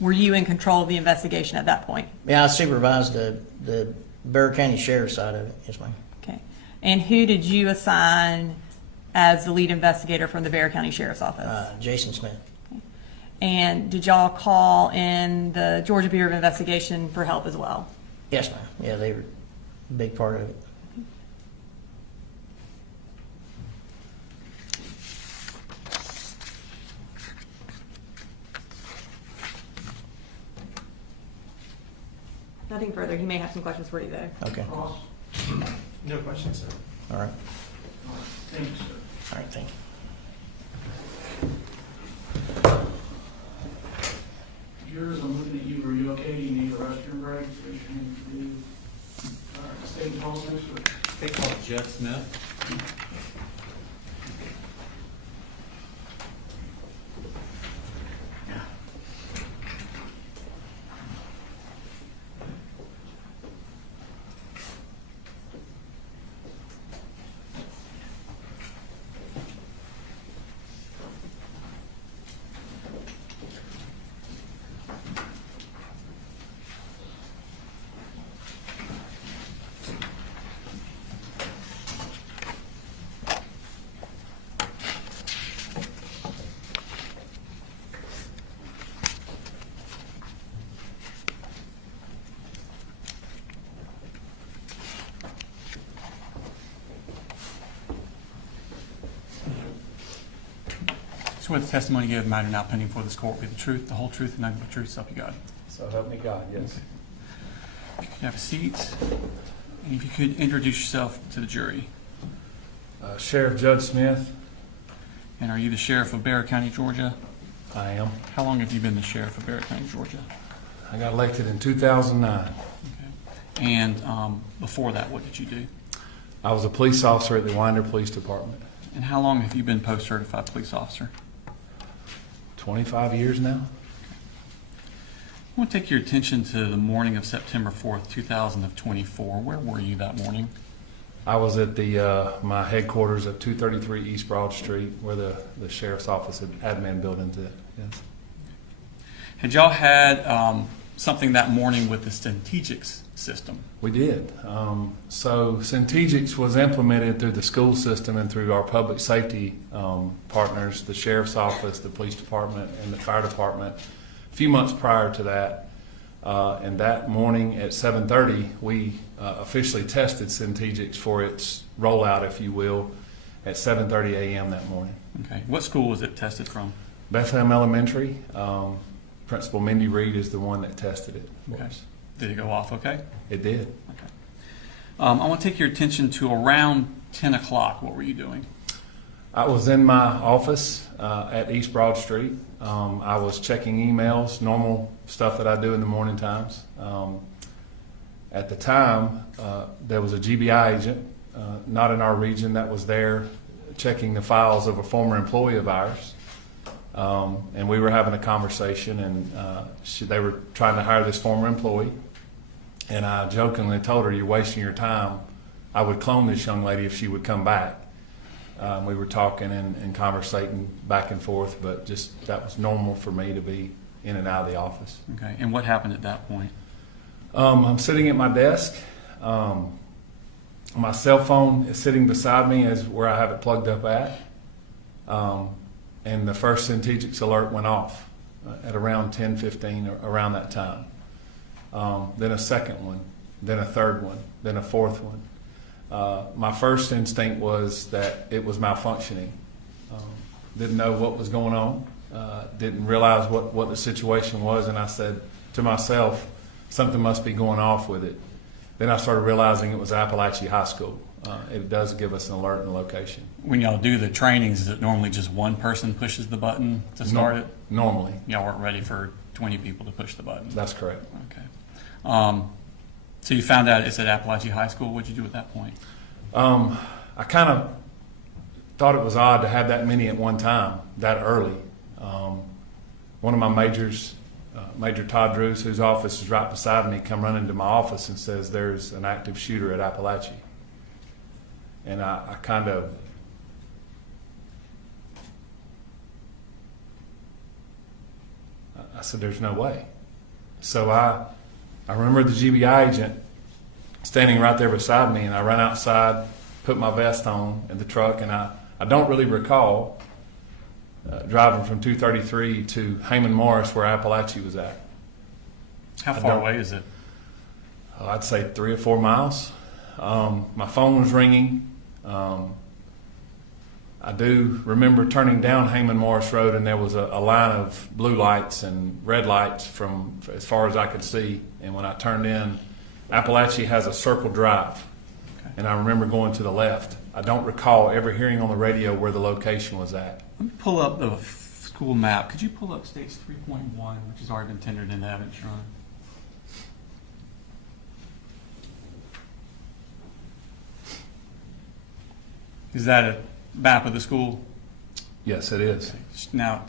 were you in control of the investigation at that point? Yeah, I supervised the Bexar County Sheriff's side of it. Yes, ma'am. Okay. And who did you assign as the lead investigator from the Bexar County Sheriff's Office? Jason Smith. Okay. And did y'all call in the Georgia Bureau of Investigation for help as well? Yes, ma'am. Yeah, they were a big part of it. Nothing further. He may have some questions for you, though. Okay. Cross. No questions, sir. All right. All right, thank you, sir. All right, thank you. Jurors, I'm looking at you. Are you okay? Do you need a restroom break? Raise your hand if you do. All right, stay State Falls High School. They call it Jeff Smith. Swear the testimony you give matter now pending before this court be the truth, the whole truth, and nothing but the truth, so help you God. So help me God, yes. If you could have a seat, and if you could introduce yourself to the jury. Sheriff Judge Smith, And are you the sheriff of Barrett County, Georgia? I am. How long have you been the sheriff of Barrett County, Georgia? I got elected in 2009. Okay. And before that, what did you do? I was a police officer at the Winder Police Department. And how long have you been post-certified police officer? 25 years now. I want to take your attention to the morning of September 4th, 2024. Where were you that morning? I was at my headquarters at 233 East Broad Street, where the sheriff's office and admin building's at. Yes. Had y'all had something that morning with the Strategics system? We did. So Strategics was implemented through the school system and through our public safety partners, the sheriff's office, the police department, and the fire department. A few months prior to that, and that morning at 7:30, we officially tested Strategics for its rollout, if you will, at 7:30 a.m. that morning. Okay. What school was it tested from? Bethlehem Elementary. Principal Mindy Reed is the one that tested it for Okay. us. Did it go off okay? It did. Okay. I want to take your attention to around 10 o'clock. What were you doing? I was in my office at East Broad Street. I was checking emails, normal stuff that I do in the morning times. At the time, there was a GBI agent, not in our region, that was there checking the files of a former employee of ours. And we were having a conversation, and they were trying to hire this former employee. And I jokingly told her, "You're wasting your time. I would clone this young lady if she would come back." We were talking and conversating back and forth, but just that was normal for me to be in and out of the office. Okay. And what happened at that point? I'm sitting at my desk. My cell phone is sitting beside me as where I have it plugged up at. And the first Strategics alert went off at around 10:15, around that time. Then a second one, then a third one, then a fourth one. My first instinct was that it was malfunctioning. Didn't know what was going on, didn't realize what the situation was, and I said to myself, something must be going off with it. Then I started realizing it was Apalachee High School. It does give us an alert and location. When y'all do the trainings, is it normally just one person pushes the button to start it? Normally. Y'all weren't ready for 20 people to push the button? That's correct. Okay. So you found out it's at Apalachee High School. What'd you do at that point? I kind of thought it was odd to have that many at one time, that early. One of my majors, Major Todd Drews, whose office is right beside me, come running to my office and says there's an active shooter at Apalachee. And I kind of, I said, there's no way. So I remember the GBI agent standing right there beside me, and I ran outside, put my vest on in the truck, and I don't really recall driving from 233 to Heyman Morris, where Apalachee was at. How far away is it? I'd say 3 or 4 miles. My phone was ringing. I do remember turning down Heyman Morris Road, and there was a line of blue lights and red lights from as far as I could see. And when I turned in, Apalachee has a circle drive, and I remember going to the left. I don't recall ever hearing on the radio where the location was at. Let me pull up the school map. Could you pull up States 3.1, which has already been tendered into evidence, Your Honor? Is that a map of the school? Yes, it is. Now,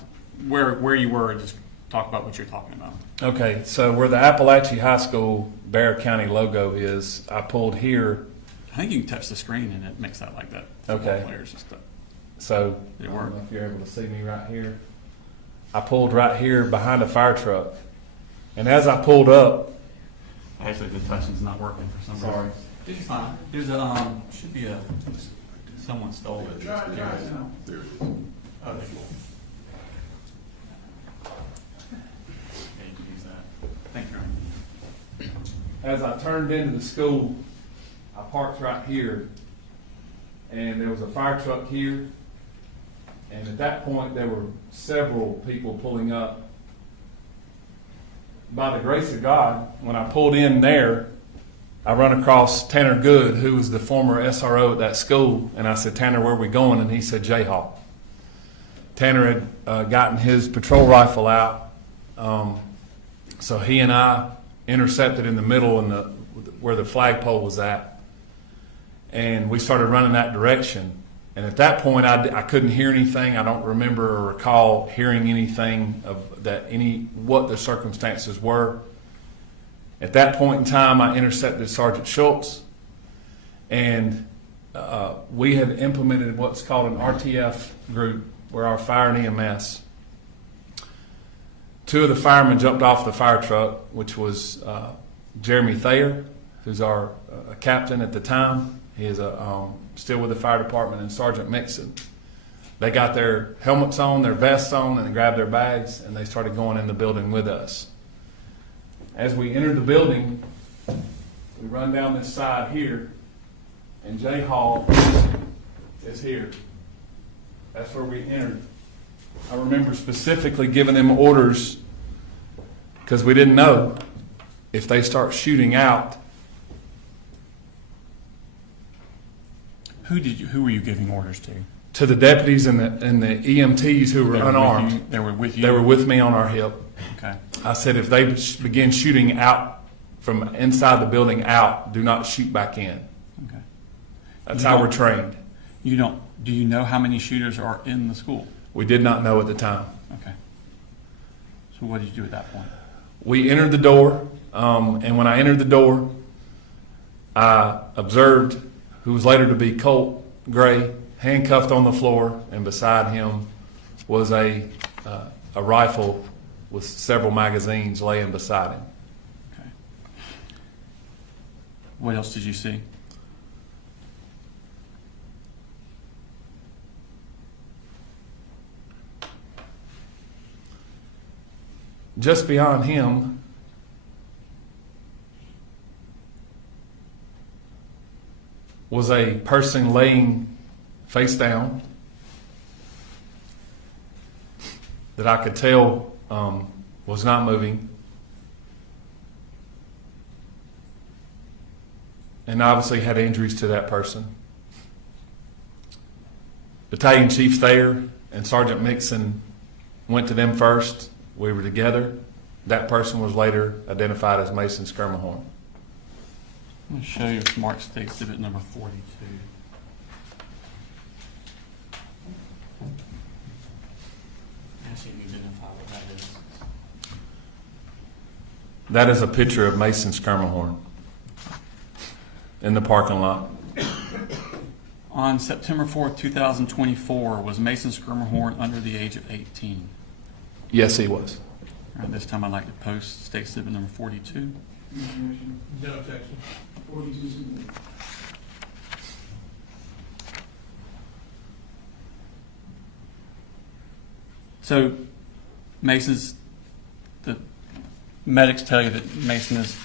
where you were, just talk about what you're talking about. Okay, so where the Apalachee High School Bear County logo is, I pulled here. I think you can touch the screen and it makes that like that. Okay. Players and stuff. So Did it I work? don't know if you're able to see me right here. I pulled right here behind a fire truck. And as I pulled up, Actually, the touching's not working for some reason. sorry, It's fine. There's a, should be a, someone stole it. There it is. Oh, they cool. Yeah, you can use that. Thank you. as I turned into the school, I parked right here. And there was a fire truck here. And at that point, there were several people pulling up. By the grace of God, when I pulled in there, I run across Tanner Good, who was the former SRO at that school. And I said, Tanner, where are we going? And he said, J-Hawk. Tanner had gotten his patrol rifle out. So he and I intercepted in the middle in where the flagpole was at. And we started running that direction. And at that point, I couldn't hear anything. I don't remember or recall hearing anything of that, what the circumstances were. At that point in time, I intercepted Sergeant Schultz, and we had implemented what's called an RTF group, where our fire and EMS. Two of the firemen jumped off the fire truck, which was Jeremy Thayer, who's our captain at the time. He is still with the fire department, and Sergeant Mixon. They got their helmets on, their vests on, and they grabbed their bags, and they started going in the building with us. As we entered the building, we run down this side here, and J Hall is here. That's where we entered. I remember specifically giving them orders, because we didn't know if they start shooting out. Who were you giving orders to? To the deputies and the EMTs who were unarmed. They were with you? They were with me on our hip. Okay. I said, if they begin shooting out from inside the building out, do not shoot back in. Okay. That's how we're trained. Do you know how many shooters are in the school? We did not know at the time. Okay. So what did you do at that point? We entered the door, and when I entered the door, I observed who was later to be Colin Gray, handcuffed on the floor, and beside him was a rifle with several magazines laying beside him. Okay. What else did you see? Just beyond him was a person laying face down that I could tell was not moving. And obviously had injuries to that person. Battalion Chief Thayer and Sergeant Mixon went to them first. We were together. That person was later identified as Mason Skirmahorn. I'm going to show you Smart State Exhibit number 42. Actually, you identify what that is. That is a picture of Mason Skirmahorn in the parking lot. On September 4th, 2024, was Mason Skirmahorn under the age of 18? Yes, he was. All right, this time I'd like to post State Exhibit number 42. No objection. 42. So, the medics tell you that Mason has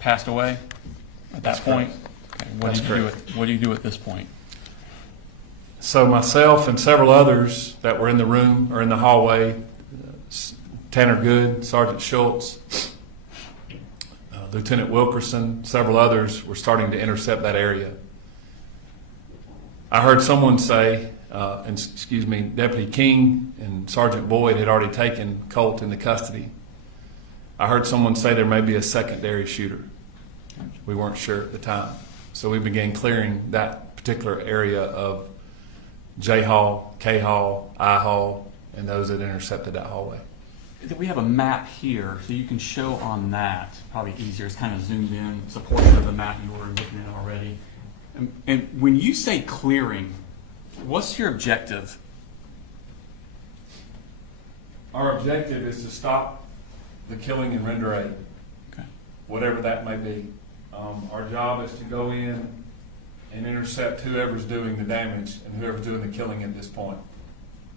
passed away at that point? Okay, what do you do at this point? So myself and several others that were in the room or in the hallway, Tanner Good, Sergeant Schultz, Lieutenant Wilkerson, several others were starting to intercept that area. I heard someone say, Deputy King and Sergeant Boyd had already taken Colt into custody. I heard someone say there may be a secondary shooter. We weren't sure at the time. So we began clearing that particular area of J Hall, K Hall, I Hall, and those that intercepted that hallway. We have a map here, so you can show on that, probably easier, it's kind of zoomed in, it's a portion of the map you were looking at already. And when you say clearing, what's your objective? Our objective is to stop the killing and render aid, Okay. whatever that may be. Our job is to go in and intercept whoever's doing the damage and whoever's doing the killing at this point.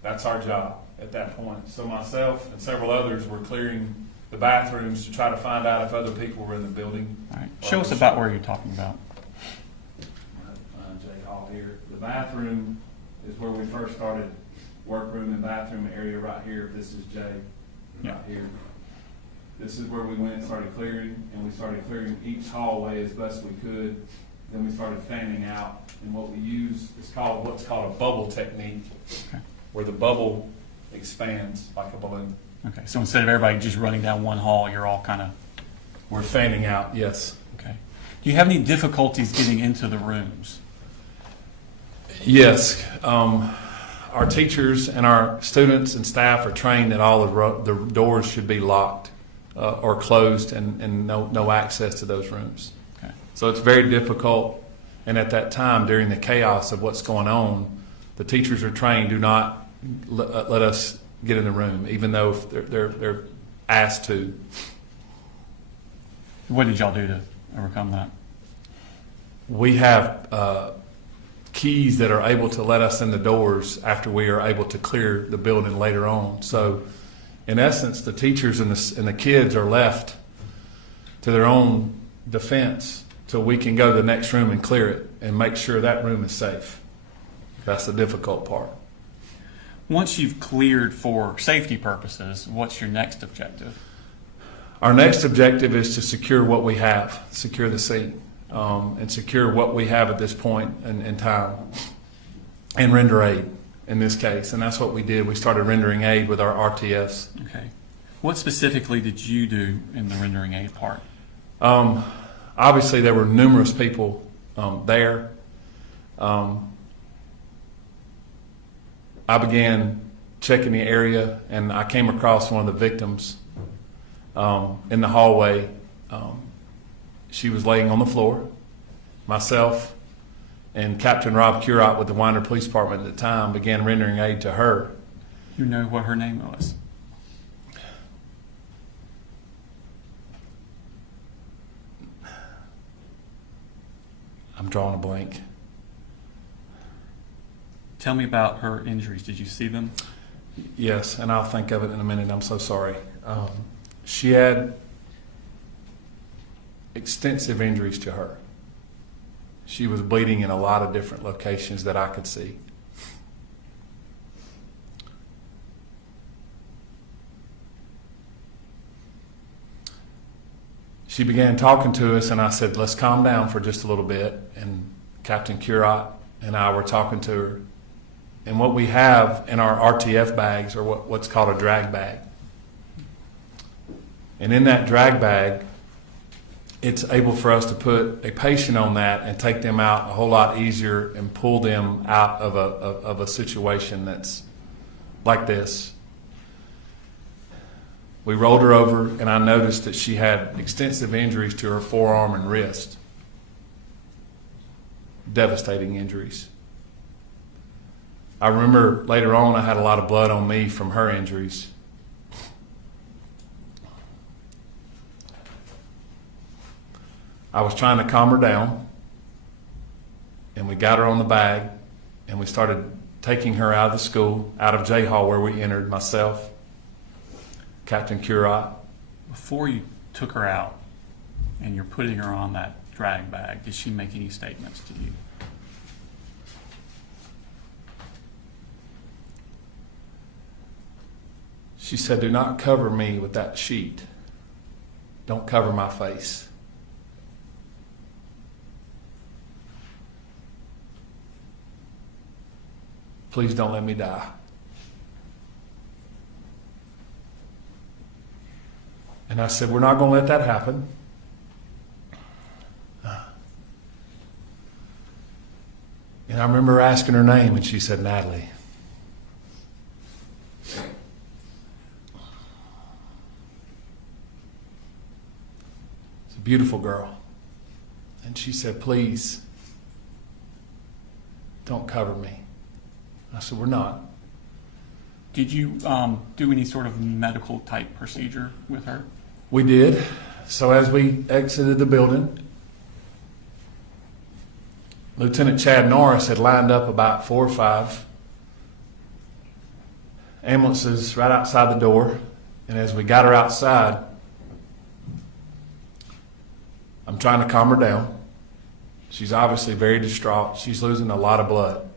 That's our job at that point. So myself and several others were clearing the bathrooms to try to find out if other people were in the building. All right. Show us about where you're talking about. J Hall here. The bathroom is where we first started. Workroom and bathroom area right here. This is J, right here. This is where we went and started clearing, and we started clearing each hallway as best we could. Then we started fanning out, and what we use is what's called a bubble technique, where the bubble expands like a balloon. Okay, so instead of everybody just running down one hall, you're all kind of... We're fanning out, yes. Okay. Do you have any difficulties getting into the rooms? Yes. Our teachers and our students and staff are trained that all the doors should be locked or closed and no access to those rooms. Okay. So it's very difficult. And at that time, during the chaos of what's going on, the teachers are trained, do not let us get in the room, even though they're asked to. What did y'all do to overcome that? We have keys that are able to let us in the doors after we are able to clear the building later on. So in essence, the teachers and the kids are left to their own defense till we can go to the next room and clear it and make sure that room is safe. That's the difficult part. Once you've cleared for safety purposes, what's your next objective? Our next objective is to secure what we have, secure the scene, and secure what we have at this point in time, and render aid in this case. And that's what we did. We started rendering aid with our RTFs. Okay. What specifically did you do in the rendering aid part? Obviously, there were numerous people there. I began checking the area, and I came across one of the victims in the hallway. She was laying on the floor. Myself and Captain Rob Curott with the Winder Police Department at the time began rendering aid to her. You know what her name was? I'm drawing a blank. Tell me about her injuries. Did you see them? Yes, and I'll think of it in a minute. I'm so sorry. She had extensive injuries to her. She was bleeding in a lot of different locations that I could see. She began talking to us, and I said, let's calm down for just a little bit. And Captain Curott and I were talking to her. And what we have in our RTF bags are what's called a drag bag. And in that drag bag, it's able for us to put a patient on that and take them out a whole lot easier and pull them out of a situation that's like this. We rolled her over, and I noticed that she had extensive injuries to her forearm and wrist. Devastating injuries. I remember later on I had a lot of blood on me from her injuries. I was trying to calm her down, and we got her on the bag, and we started taking her out of the school, out of J Hall where we entered, myself, Captain Curott. Before you took her out and you're putting her on that drag bag, did she make any statements to you? She said, do not cover me with that sheet. Don't cover my face. Please don't let me die. And I said, we're not going to let that happen. And And I remember asking her name, and she said, Natalie. It's a beautiful girl. And she said, please, don't cover me. I said, we're not. Did you do any sort of medical type procedure with her? We did. So as we exited the building, Lieutenant Chad Norris had lined up about 4 or 5 ambulances right outside the door. And as we got her outside, I'm trying to calm her down. She's obviously very distraught. She's losing a lot of blood.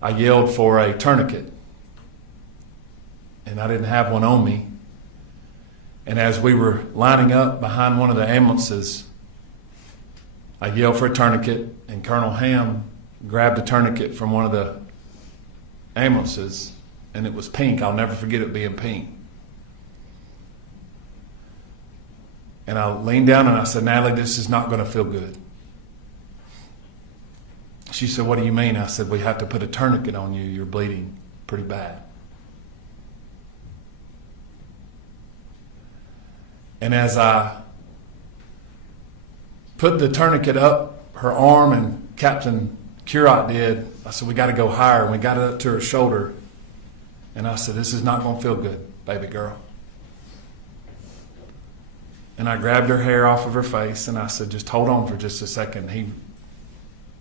I yelled for a tourniquet, and I didn't have one on me. And as we were lining up behind one of the ambulances, I yelled for a tourniquet, and Colonel Ham grabbed a tourniquet from one of the ambulances, and it was pink. I'll never forget it being pink. And I leaned down and I said, Natalie, this is not going to feel good. She said, what do you mean? I said, we have to put a tourniquet on you. You're bleeding pretty bad. And as I put the tourniquet up her arm, and Captain Curot did, I said, we got to go higher. And we got it up to her shoulder. And I said, this is not going to feel good, baby girl. And I grabbed her hair off of her face, and I said, just hold on for just a second. He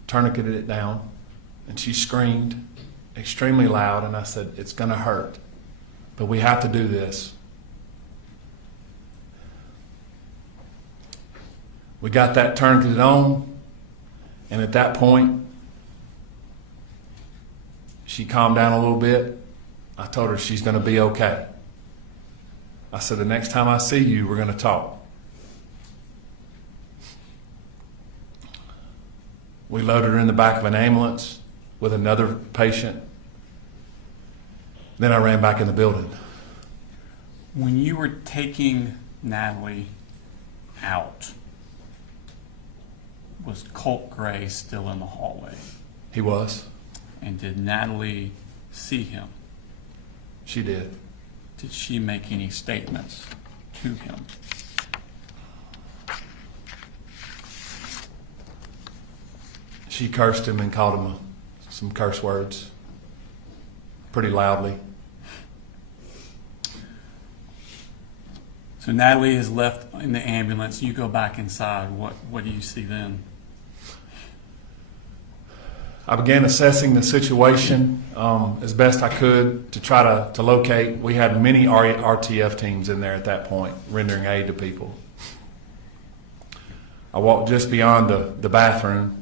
tourniqueted it down, and she screamed extremely loud, and I said, it's going to hurt, but we have to do this. We got that tourniqueted on, and at that point, she calmed down a little bit. I told her she's going to be okay. I said, the next time I see you, we're going to talk. We loaded her in the back of an ambulance with another patient. Then I ran back in the building. When you were taking Natalie out, was Colin Gray still in the hallway? He was. And did Natalie see him? She did. Did she make any statements to him? She cursed him and called him some curse words pretty loudly. So Natalie is left in the ambulance. You go back inside. What do you see then? I began assessing the situation as best I could to try to locate. We had many RTF teams in there at that point, rendering aid to people. I walked just beyond the bathroom,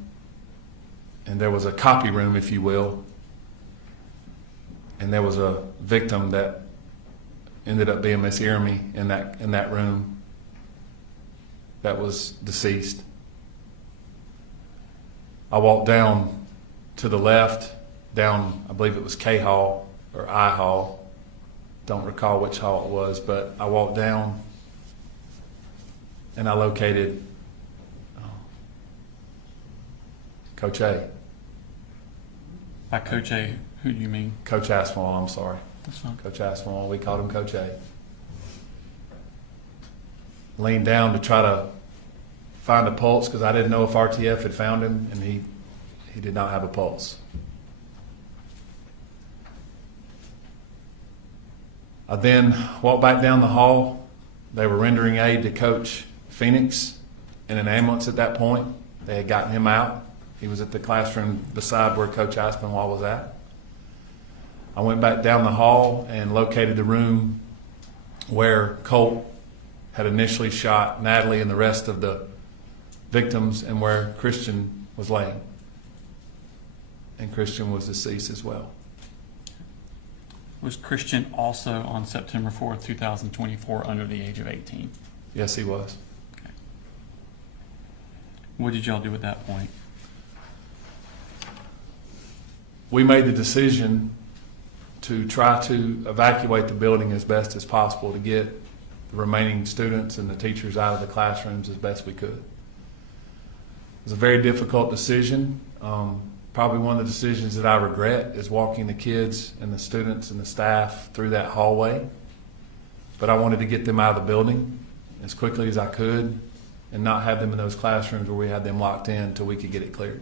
and there was a copy room, if you will, and there was a victim that ended up being Miss Irmy in that room that was deceased. I walked down to the left, down, I believe it was K Hall or I Hall. Don't recall which hall it was, but I walked down and I located Coach A. By Coach A, who do you mean? Coach Aspinwall, I'm sorry. That's fine. Coach Aspinwall, we called him Coach A. Leaned down to try to find a pulse because I didn't know if RTF had found him, and he did not have a pulse. I then walked back down the hall. They were rendering aid to Coach Phoenix in an ambulance at that point. They had gotten him out. He was at the classroom beside where Coach Aspinwall was at. I went back down the hall and located the room where Colt had initially shot Natalie and the rest of the victims, and where Christian was laying. And Christian was deceased as well. Was Christian also on September 4th, 2024 under the age of 18? Yes, he was. Okay. What did y'all do at that point? We made the decision to try to evacuate the building as best as possible to get the remaining students and the teachers out of the classrooms as best we could. was a very difficult decision. Probably one of the decisions that I regret is walking the kids and the students and the staff through that hallway. But I wanted to get them out of the building as quickly as I could and not have them in those classrooms where we had them locked in until we could get it cleared.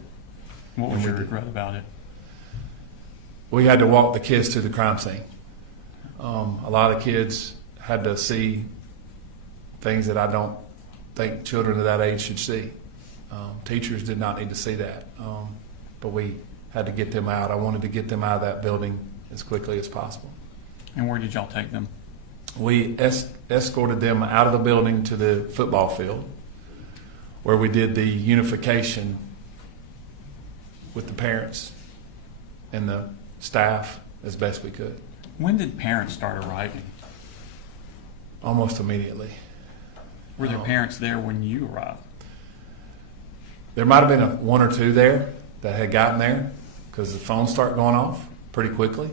What was your regret about it? We had to walk the kids to the crime scene. A lot of kids had to see things that I don't think children of that age should see. Teachers did not need to see that. But we had to get them out. I wanted to get them out of that building as quickly as possible. And where did y'all take them? We escorted them out of the building to the football field, where we did the unification with the parents and the staff as best we could. When did parents start arriving? Almost immediately. Were there parents there when you arrived? There might have been one or two there that had gotten there because the phones start going off pretty quickly.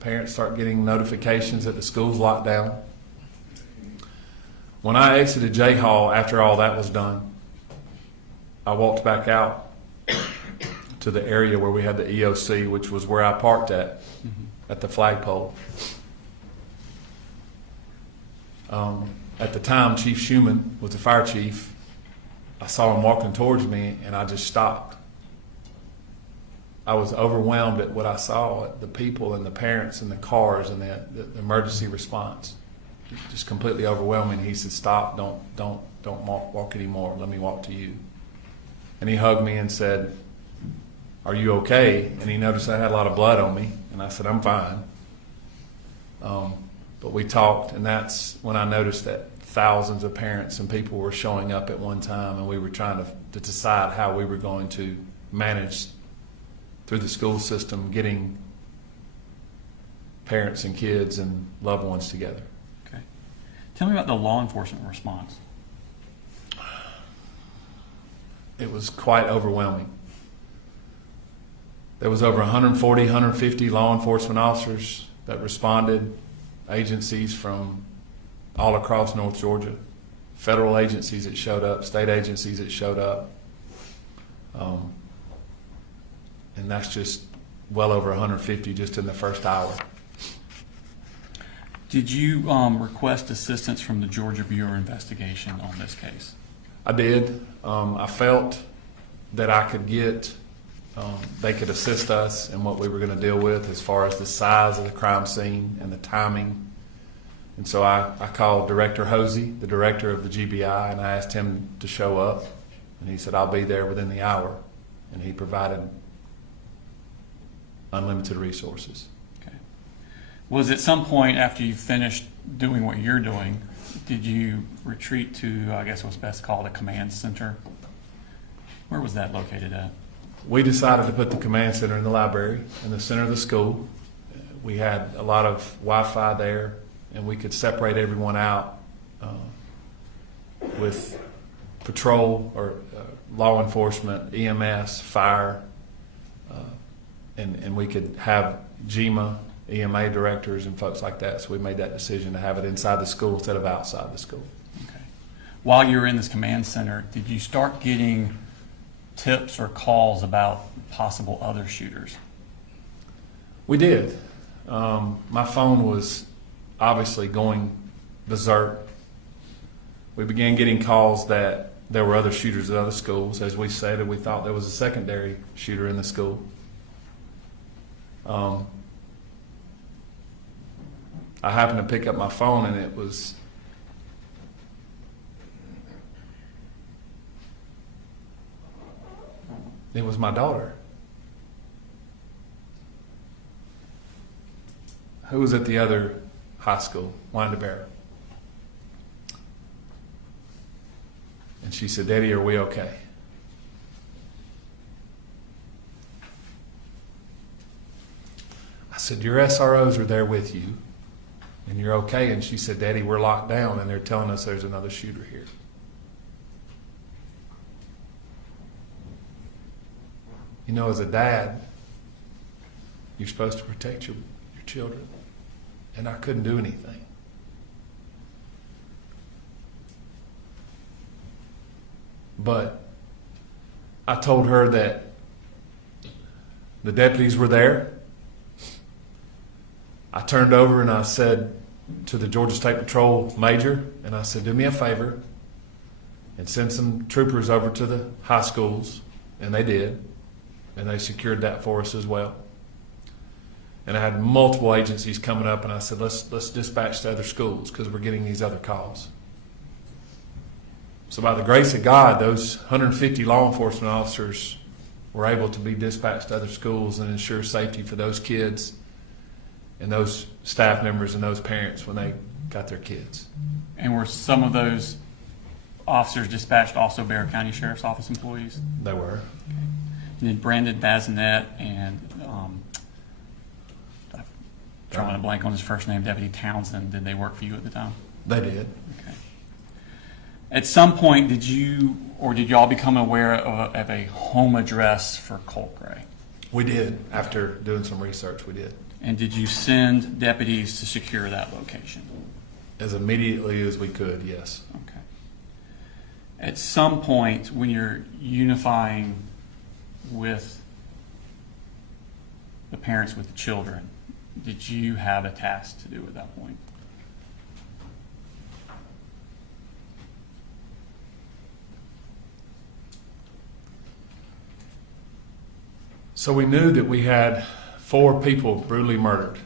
Parents start getting notifications that the school's locked down. When I exited J Hall after all that was done, I walked back out to the area where we had the EOC, which was where I parked at the flagpole. At the time, Chief Schumann was the fire chief. I saw him walking towards me, and I just stopped. I was overwhelmed at what I saw, at the people and the parents and the cars and the emergency response. Just completely overwhelming. He said, "Stop! Don't walk anymore. Let me walk to you." And he hugged me and said, "Are you okay?" And he noticed I had a lot of blood on me, and I said, "I'm fine." But we talked, and that's when I noticed that thousands of parents and people were showing up at one time, and we were trying to decide how we were going to manage through the school system getting parents and kids and loved ones together. Okay. Tell me about the law enforcement response. It was quite overwhelming. There was over 140, 150 law enforcement officers that responded, agencies from all across North Georgia, federal agencies that showed up, state agencies that showed up. And that's just well over 150 just in the first hour. Did you request assistance from the Georgia Bureau of Investigation on this case? I did. I felt that I could get, they could assist us in what we were going to deal with as far as the size of the crime scene and the timing. And so I called Director Hosey, the director of the GBI, and I asked him to show up. And he said, "I'll be there within the hour." And he provided unlimited resources. Okay. Was at some point after you finished doing what you're doing, did you retreat to, I guess what's best called a command center? Where was that located at? We decided to put the command center in the library, in the center of the school. We had a lot of Wi-Fi there, and we could separate everyone out with patrol or law enforcement, EMS, fire, and we could have GEMA, EMA directors and folks like that. So we made that decision to have it inside the school instead of outside the school. Okay. While you were in this command center, did you start getting tips or calls about possible other shooters? We did. My phone was obviously going berserk. We began getting calls that there were other shooters at other schools. As we stated, we thought there was a secondary shooter in the school. I happened to pick up my phone, and it was my daughter, who was at the other high school, Windabera. And she said, "Daddy, are we okay?" I said, "Your SROs are there with you, and you're okay." And she said, "Daddy, we're locked down, and they're telling us there's another shooter here." You know, as a dad, you're supposed to protect your children, and I couldn't do anything. But I told her that the deputies were there. I turned over and I said to the Georgia State Patrol major, and I said, do me a favor and send some troopers over to the high schools. And they did. And they secured that for us as well. And I had multiple agencies coming up, and I said, let's dispatch to other schools because we're getting these other calls. So by the grace of God, those 150 law enforcement officers were able to be dispatched to other schools and ensure safety for those kids and those staff members and those parents when they got their kids. And were some of those officers dispatched also Bexar County Sheriff's Office employees? They were. And then Brandon Bazinet and I'm drawing a blank on his first name, Deputy Townsend, did they work for you at the time? They did. Okay. At some point, did you or did y'all become aware of a home address for Colin Gray? We did. After doing some research, we did. And did you send deputies to secure that location? As immediately as we could, yes. Okay. At some point, when you're unifying with the parents with the children, did you have a task to do at that point? So we knew that we had 4 people brutally murdered.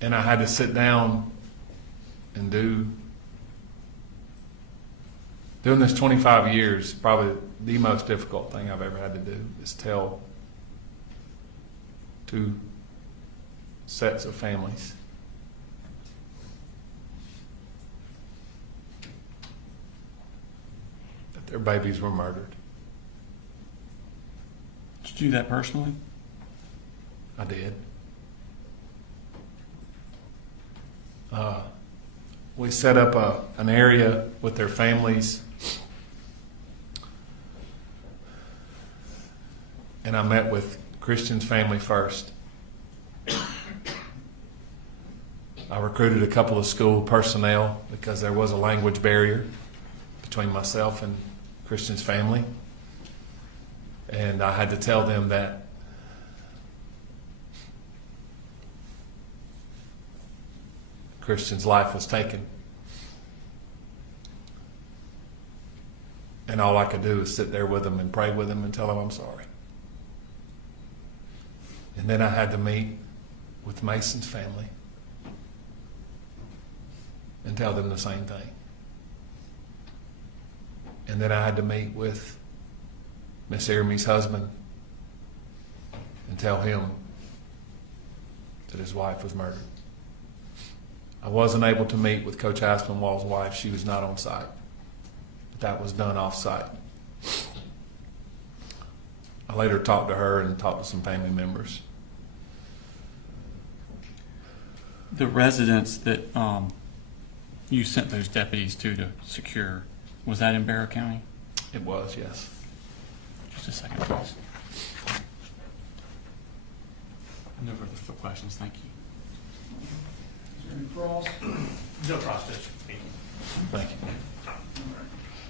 And I had to sit down and doing this 25 years, probably the most difficult thing I've ever had to do is tell 2 sets of families that their babies were murdered. Did you do that personally? I did. We set up an area with their families, and I met with Christian's family first. I recruited a couple of school personnel because there was a language barrier between myself and Christian's family, and I had to tell them that Christian's life was taken. And all I could do was sit there with him and pray with him and tell him I'm sorry. And then I had to meet with Mason's family and tell them the same thing. And then I had to meet with Miss Eramy's husband and tell him that his wife was murdered. I wasn't able to meet with Coach Aspinwall's wife. She was not on site. But that was done off site. I later talked to her and talked to some family members. The residence that you sent those deputies to secure, was that in Bexar County? It was, yes. Just a second, please. No further questions, thank you. Is there any cross? No cross, Judge. Thank you. Thank you.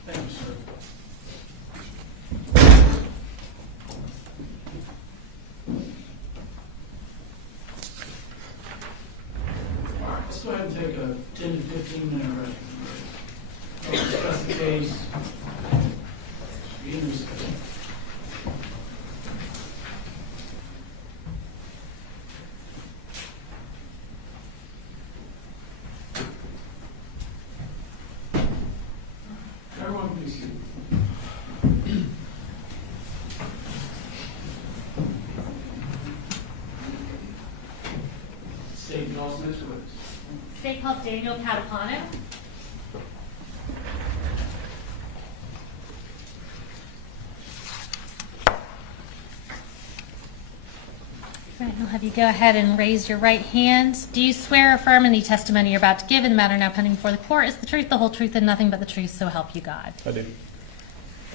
Thank you, sir. All right, let's go ahead and take a 10 to 15 minute break. We'll discuss the case. Be in recess. Everyone, please sit. State y'all's next witness. State calls Daniel Catapano. Right, I'll have you go ahead and raise your right hand. Do you swear or affirm any testimony you're about to give in the matter now pending before the court is the truth, the whole truth, and nothing but the truth, so help you God? I do.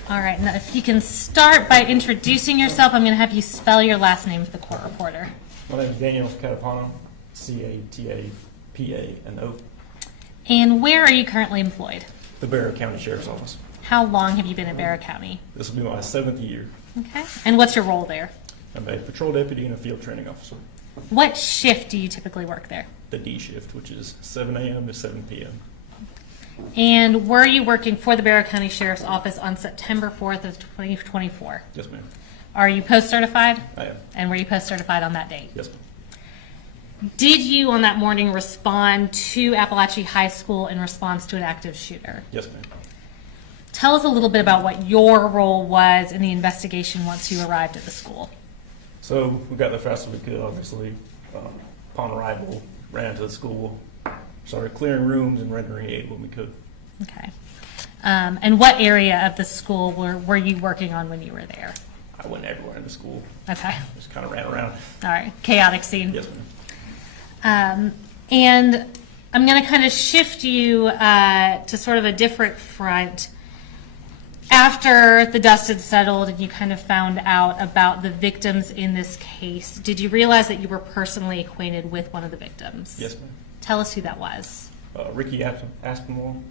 All right, now if you can start by introducing yourself, I'm going to have you spell your last name for the court reporter. My name is Daniel Catapano, Catapano. And where are you currently employed? The Barrow County Sheriff's Office. How long have you been in Barrow County? This will be my 7th year. Okay. And what's your role there? I'm a patrol deputy and a field training officer. What shift do you typically work there? The D shift, which is 7 a.m. to 7 p.m. And were you working for the Barrow County Sheriff's Office on September 4th of 2024? Yes, ma'am. Are you post-certified? I am. And were you post-certified on that date? Yes, ma'am. Did you on that morning respond to Apalachee High School in response to an active shooter? Yes, ma'am. Tell us a little bit about what your role was in the investigation once you arrived at the school. So we got there fast as we could, obviously. Upon arrival, ran to the school, started clearing rooms and rendering aid when we could. Okay. And what area of the school were you working on when you were there? I went everywhere in the school. Okay. Just kind of ran around. All right. Chaotic scene. Yes, ma'am. And I'm going to kind of shift you to sort of a different front. After the dust had settled and you kind of found out about the victims in this case, did you realize that you were personally acquainted with one of the victims? Yes, ma'am. Tell us who that was. Ricky Aspinwall.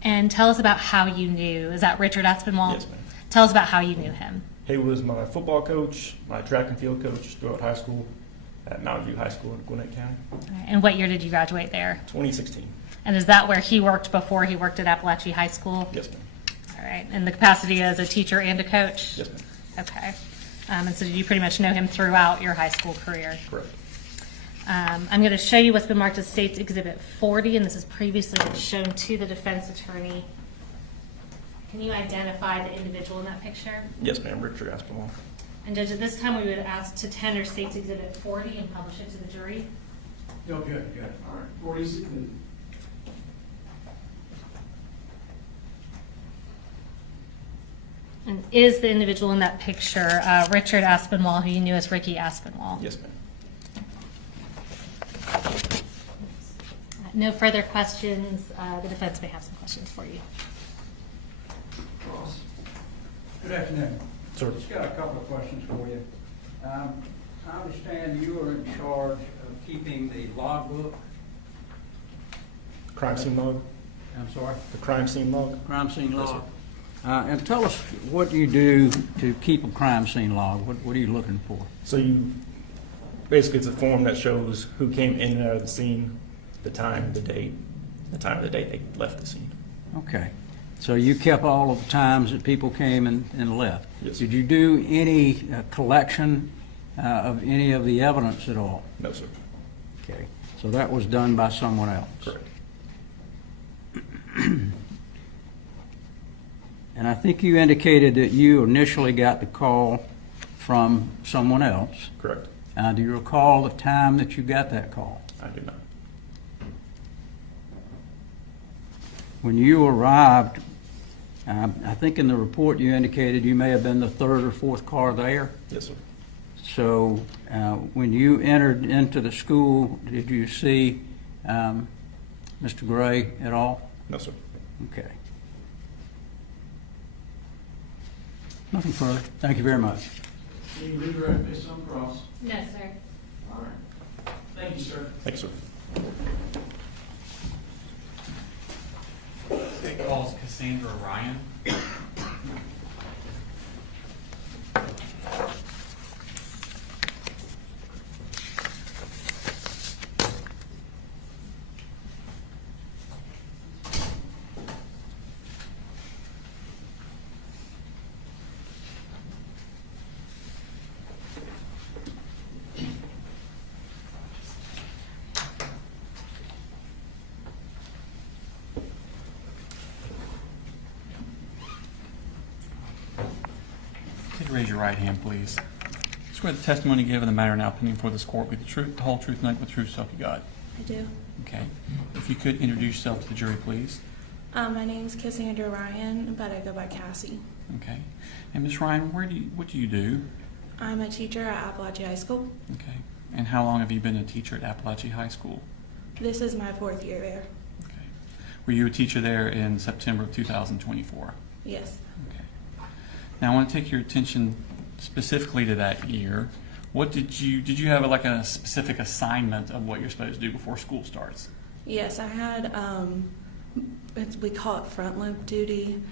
And tell us about how you knew. Is that Richard Aspinwall? Yes, ma'am. Tell us about how you knew him. He was my football coach, my track and field coach throughout high school at Mountain View High School in Gwinnett County. All right. And what year did you graduate there? 2016. And is that where he worked before he worked at Apalachee High School? Yes, ma'am. All right. And the capacity as a teacher and a coach? Yes, ma'am. Okay. And so did you pretty much know him throughout your high school career? Correct. I'm going to show you what's been marked as State's Exhibit 40, and this has previously been shown to the defense attorney. Can you identify the individual in that picture? Yes, ma'am. Richard Aspinwall. And Judge, at this time, we would ask to tender State's Exhibit 40 and publish it to the jury. Oh, good. All right. 40. And is the individual in that picture Richard Aspinwall, who you knew as Ricky Aspinwall? Yes, ma'am. No further questions. The defense may have some questions for you. Good afternoon. Sir. Just got a couple of questions for you. I understand you are in charge of keeping the logbook. Crime scene log. I'm sorry? The crime scene log. Crime scene Yes, log. And tell us what you do to keep a crime scene log. What are you looking for? So you, basically it's a form that shows who came in and out of the scene, the time, the date, the time of the date they left the scene. Okay. So you kept all of the times that people came and left. Yes. Did you do any collection of any of the evidence at all? No, sir. Okay. So that was done by someone else? Correct. And I think you indicated that you initially got the call from someone else. Correct. Do you recall the time that you got that call? I do not. When you arrived, I think in the report you indicated you may have been the third or fourth car there. Yes, sir. So when you entered into the school, did you see Mr. Gray at all? No, sir. Okay. Nothing further. Thank you very much. Can you redirect based on cross? No, sir. All right. Thank you, sir. Thank you, sir. State calls Cassandra Ryan. Please raise your right hand, please. Swear the testimony given in the matter now pending before this court be the truth, the whole truth, and nothing but the truth, so help you God. I do. Okay. If you could introduce yourself to the jury, please. My name's Cassandra Ryan, but I go by Cassie. Okay. And Ms. Ryan, what do you do? I'm a teacher at Apalachee High School. Okay. And how long have you been a teacher at Apalachee High School? This is my 4th year there. Okay. Were you a teacher there in September of 2024? Yes. Okay. Now I want to take your attention specifically to that year. What did you have like a specific assignment of what you're supposed to do before school starts? Yes, I had, we call it front loop duty,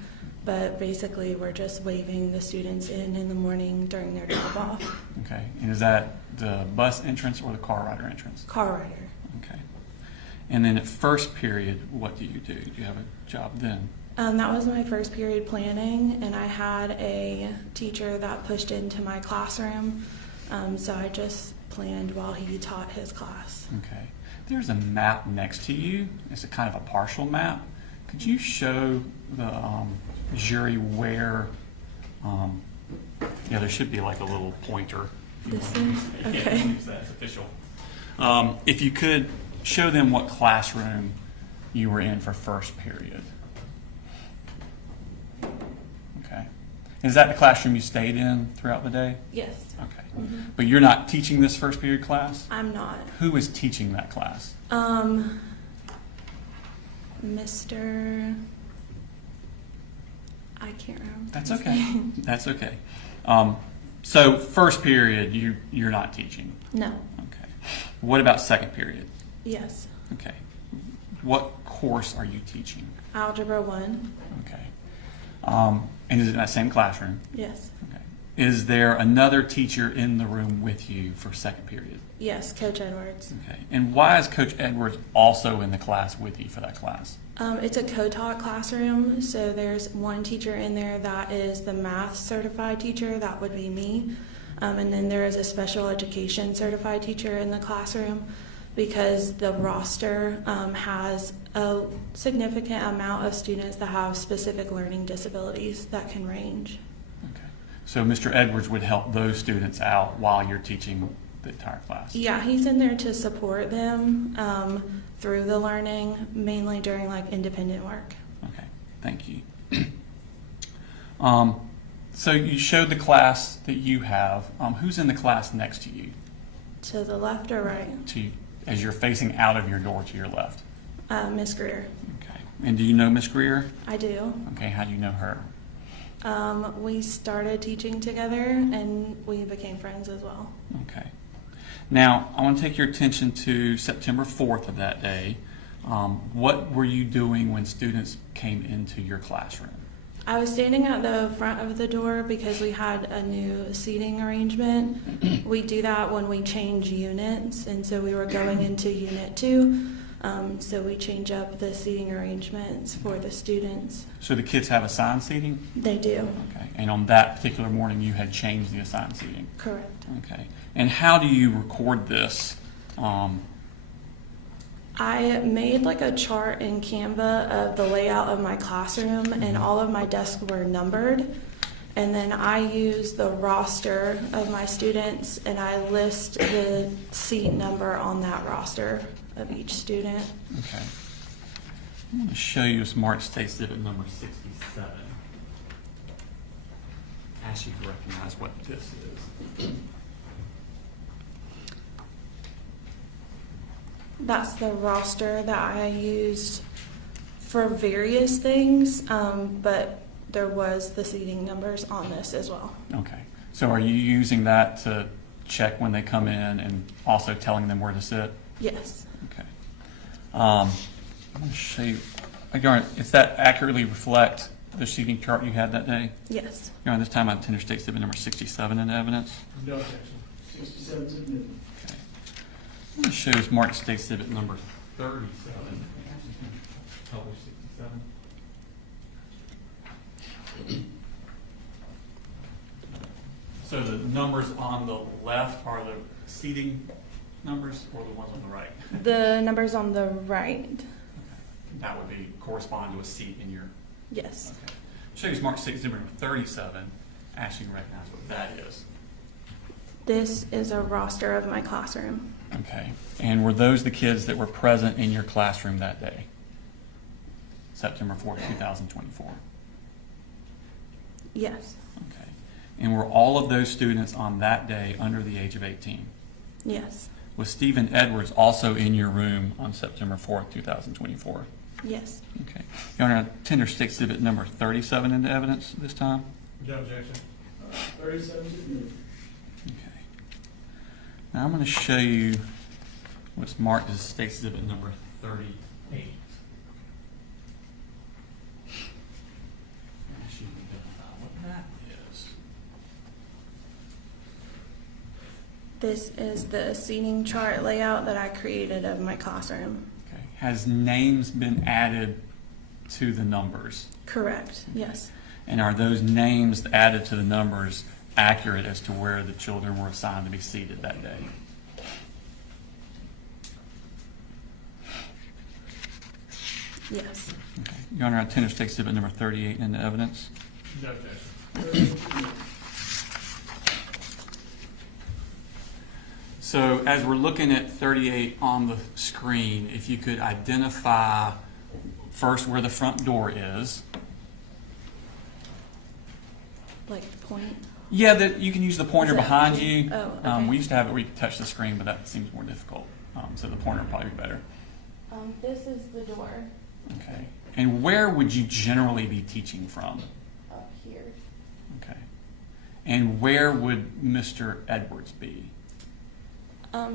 but basically we're just waving the students in the morning during their drop off. Okay, and is that the bus entrance or the car rider entrance? Car rider. Okay. And then at first period, what do? Do you have a job then? That was my first period planning, and I had a teacher that pushed into my classroom, so I just planned while he taught his class. Okay. There's a map next to you. It's a kind of a partial map. Could you show the jury where, there should be like a little pointer. This is? Okay. Yeah, use that, it's official. If you could show them what classroom you were in for first period. Okay. Is that the classroom you stayed in throughout the day? Yes. Okay. But you're not teaching this first period class? I'm not. Who is teaching that class? Mr. I can't remember. That's his okay. name. That's okay. So first period, you're not teaching? No. Okay. What about second period? Yes. Okay. What course are you teaching? Algebra 1. Okay. And is it in that same classroom? Yes. Okay. Is there another teacher in the room with you for second period? Yes, Coach Edwards. Okay. And why is Coach Edwards also in the class with you for that class? It's a co-taught classroom, so there's one teacher in there that is the math certified teacher, that would be me, and then there is a special education certified teacher in the classroom because the roster has a significant amount of students that have specific learning disabilities that can range. Okay. So Mr. Edwards would help those students out while you're teaching the entire class? Yeah, he's in there to support them through the learning, mainly during like independent work. Okay, thank you. So you showed the class that you have. Who's in the class next to you? To the left or right? As you're facing out of your door to your left? Miss Greer. Okay. And do you know Miss Greer? I do. Okay, how do you know her? We started teaching together and we became friends as well. Okay. Now, I want to take your attention to September 4th of that day. What were you doing when students came into your classroom? I was standing at the front of the door because we had a new seating arrangement. We do that when we change units, and so we were going into Unit 2, so we change up the seating arrangements for the students. So the kids have assigned seating? They do. Okay. And on that particular morning, you had changed the assigned seating? Correct. Okay. And how do you record this? I made like a chart in Canva of the layout of my classroom, and all of my desks were numbered. And then I use the roster of my students and I list the seat number on that roster of each student. Okay. I'm going to show you a Smart State Exhibit number 67. Ask you to recognize what this is. That's the roster that I used for various things, but there was the seating numbers on this as well. Okay. So are you using that to check when they come in and also telling them where to sit? Yes. Okay. I'm going to show you. Does that accurately reflect the seating chart you had that day? Yes. Your Honor, this time I tender State Exhibit number 67 in evidence. No objection. 67 submitted. Okay. I'm going to show you Smart State Exhibit number 37. Published 67. So the numbers on the left are the seating numbers or the ones on the right? The numbers on the right. Okay. That would be correspond to a seat in your... Yes. Okay. Show you Smart State Exhibit number 37. Ask you to recognize what that is. This is a roster of my classroom. Okay. And were those the kids that were present in your classroom that day? September 4th, 2024. Yes. Okay. And were all of those students on that day under the age of 18? Yes. Was Stephen Edwards also in your room on September 4th, 2024? Yes. Okay. Your Honor, I tender State Exhibit number 37 into evidence this time. No objection. 37 submitted. Now I'm going to show you what's marked as State Exhibit number 38. I should identify what that is. This is the seating chart layout that I created of my classroom. Okay. Has names been added to the numbers? Correct, yes. And are those names added to the numbers accurate as to where the children were assigned to be seated that day? Yes. Okay. Your Honor, attendance takes exhibit number 38 into evidence. No objection. So as we're looking at 38 on the screen, if you could identify first where the front door is. Like the point? Yeah, that you can use the pointer Is that- behind you. Oh, okay. We used to have it where you could touch the screen, but that seems more difficult. So the pointer would probably be better. This is the door Okay. And where would you generally be teaching from? up here. Okay. And where would Mr. Edwards be?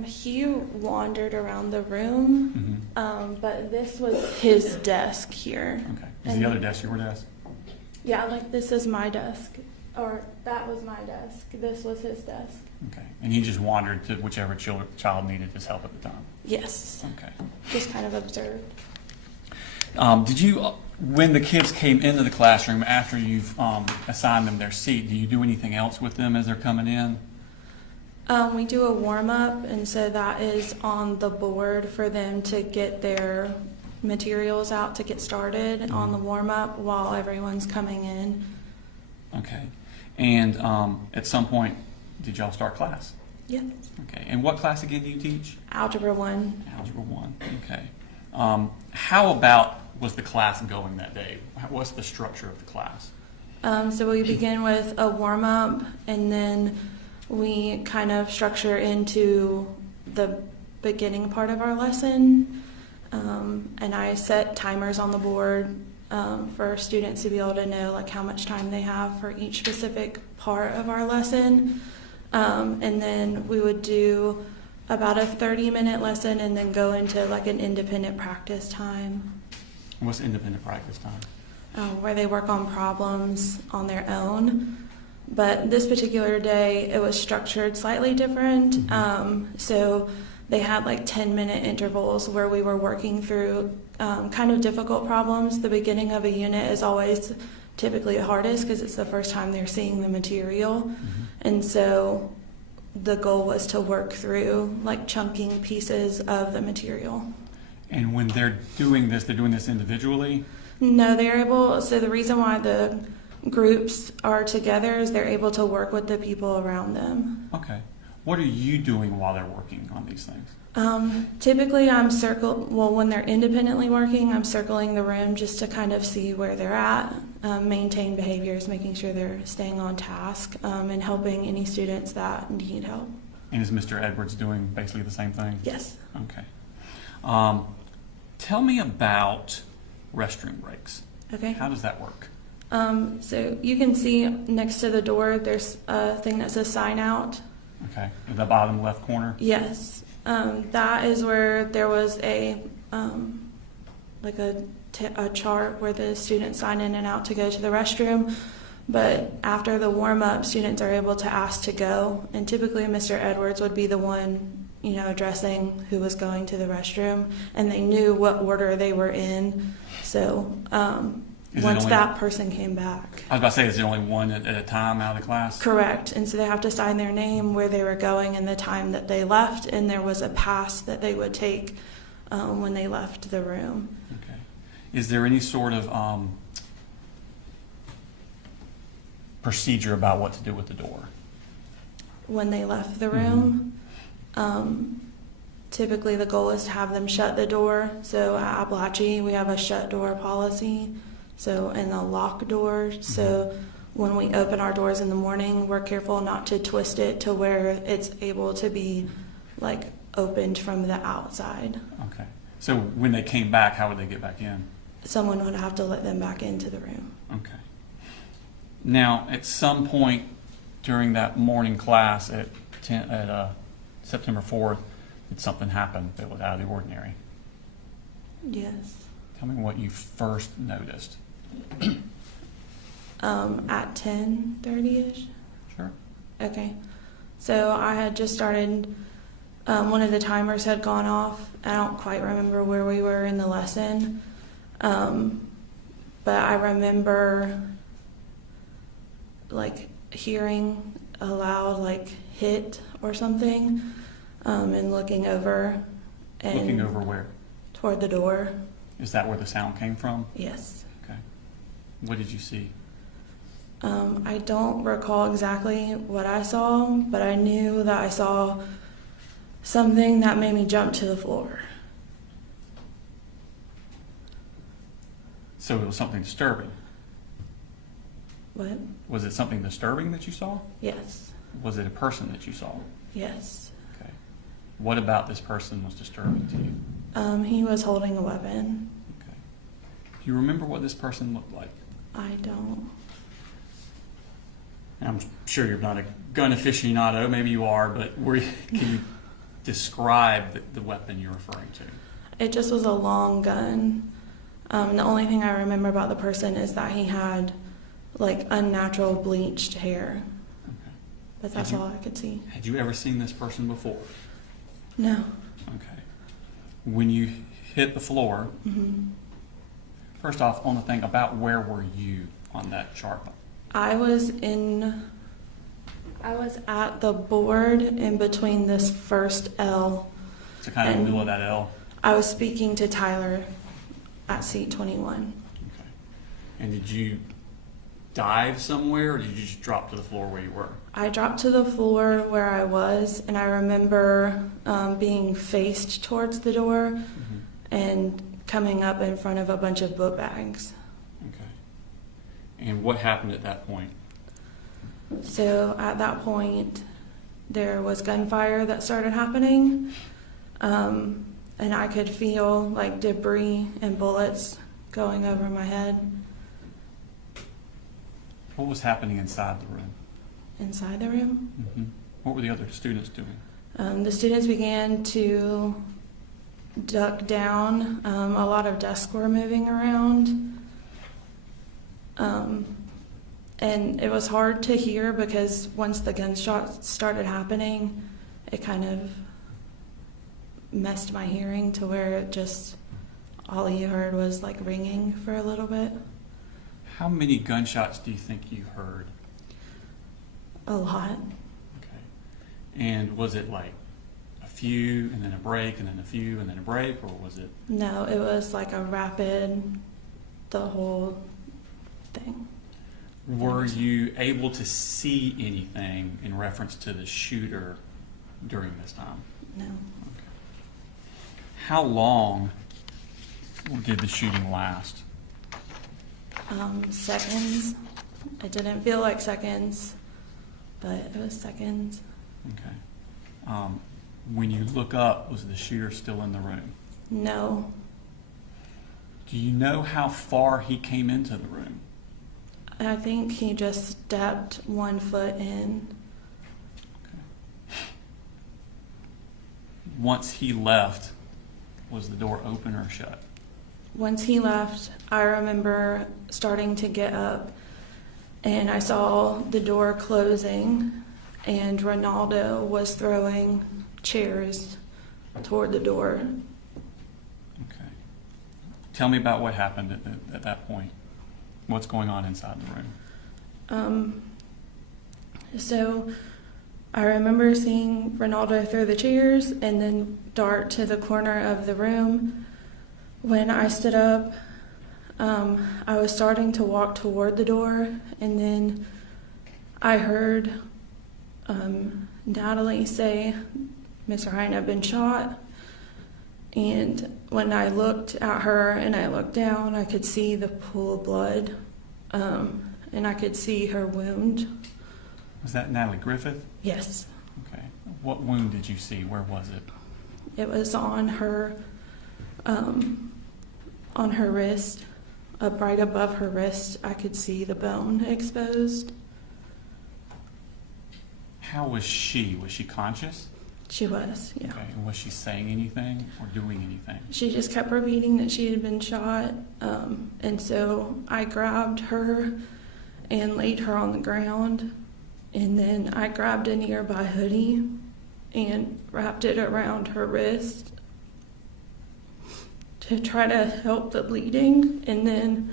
He wandered around the room, but this was his desk here. Okay. Is the other desk your desk? Yeah, like this is my desk, or that was my desk. This was his desk. Okay. And he just wandered to whichever child needed his help at the time? Yes. Okay. Just kind of observed. Did you, when the kids came into the classroom after you've assigned them their seat, do you do anything else with them as they're coming in? We do a warm up, and so that is on the board for them to get their materials out to get started on the warm up while everyone's coming in. Okay. And at some point, did y'all start class? Yeah. Okay. And what class again do you teach? Algebra 1. Algebra 1. Okay. How about was the class going that day? What's the structure of the class? So we begin with a warm up, and then we kind of structure into the beginning part of our lesson. And I set timers on the board for students to be able to know like how much time they have for each specific part of our lesson. And then we would do about a 30-minute lesson and then go into like an independent practice time. What's independent practice time? Where they work on problems on their own. But this particular day, it was structured slightly different. So they had like 10-minute intervals where we were working through kind of difficult problems. The beginning of a unit is always typically the hardest because it's the first time they're seeing the material. And so the goal was to work through like chunking pieces of the material. And when they're doing this individually? No, they're able, so the reason why the groups are together is they're able to work with the people around them. Okay. What are you doing while they're working on these things? Typically when they're independently working, I'm circling the room just to kind of see where they're at, maintain behaviors, making sure they're staying on task, and helping any students that need help. And is Mr. Edwards doing basically the same thing? Yes. Okay. Tell me about restroom breaks. Okay. How does that work? So you can see next to the door, there's a thing that says sign out. Okay. In the bottom left corner? Yes. That is where there was a chart where the students sign in and out to go to the restroom. But after the warm-up, students are able to ask to go. And typically Mr. Edwards would be the one, addressing who was going to the restroom. And they knew what order they were in. So once that person came back. I was about to say, is it only one at a time out of the class? Correct. And so they have to sign their name, where they were going, and the time that they left. And there was a pass that they would take when they left the room. Okay. Is there any sort of procedure about what to do with the door? When they left the room, typically the goal is to have them shut the door. So at Apalachee, we have a shut door policy. So, and a lock door. So when we open our doors in the morning, we're careful not to twist it to where it's able to be like opened from the outside. Okay. So when they came back, how would they get back in? Someone would have to let them back into the room. Okay. Now, at some point during that morning class at September 4th, did something happen that was out of the ordinary? Yes. Tell me what you first noticed. At 10:30ish. Sure. Okay. So I had just started, one of the timers had gone off. I don't quite remember where we were in the lesson. But I remember like hearing a loud like hit or something, and looking over. And Looking over where? toward the door. Is that where the sound came from? Yes. Okay. What did you see? I don't recall exactly what I saw, but I knew that I saw something that made me jump to the floor. So it was something disturbing. What? Was it something disturbing that you saw? Yes. Was it a person that you saw? Yes. Okay. What about this person was disturbing to you? He was holding a weapon. Okay. Do you remember what this person looked like? I don't. I'm sure you're not a gun aficionado. Maybe you are, but can you describe the weapon you're referring to? It just was a long gun. The only thing I remember about the person is that he had like unnatural bleached hair. Okay. But that's all I could see. Had you ever seen this person before? No. Okay. When you hit the floor, first off, on the thing about where were you on that chart? I was at the board in between this first L. So kind of in the middle of that L? I was speaking to Tyler at seat 21. Okay. And did you dive somewhere, or did you just drop to the floor where you were? I dropped to the floor where I was, and I remember being faced towards the door and coming up in front of a bunch of book bags. Okay. And what happened at that point? So at that point, there was gunfire that started happening, and I could feel like debris and bullets going over my head. What was happening inside the room? Inside the room? What were the other students doing? The students began to duck down. A lot of desks were moving around. And it was hard to hear because once the gunshots started happening, it kind of messed my hearing to where it just, all you heard was like ringing for a little bit. How many gunshots do you think you heard? A lot. Okay. And was it like a few and then a break and then a few and then a break, or was it? No, it was like a rapid, the whole thing. Were you able to see anything in reference to the shooter during this time? No. Okay. How long did the shooting last? Seconds. It didn't feel like seconds, but it was seconds. Okay. When you look up, was the shooter still in the room? No. Do you know how far he came into the room? I think he just stepped 1 foot in. Okay. Once he left, was the door open or shut? Once he left, I remember starting to get up, and I saw the door closing, and Ronaldo was throwing chairs toward the door. Okay. Tell me about what happened at that point. What's going on inside the room? So I remember seeing Ronaldo throw the chairs and then dart to the corner of the room. When I stood up, I was starting to walk toward the door, and then I heard Natalie say, "Mr. Hine, I've been shot." And when I looked at her and I looked down, I could see the pool of blood, and I could see her wound. Was that Natalie Griffith? Yes. Okay. What wound did you see? Where was it? It was on her wrist, up right above her wrist. I could see the bone exposed. How was she? Was she conscious? She was, yeah. Okay, and was she saying anything or doing anything? She just kept repeating that she had been shot, and so I grabbed her and laid her on the ground, and then I grabbed a nearby hoodie and wrapped it around her wrist to try to help the bleeding. And then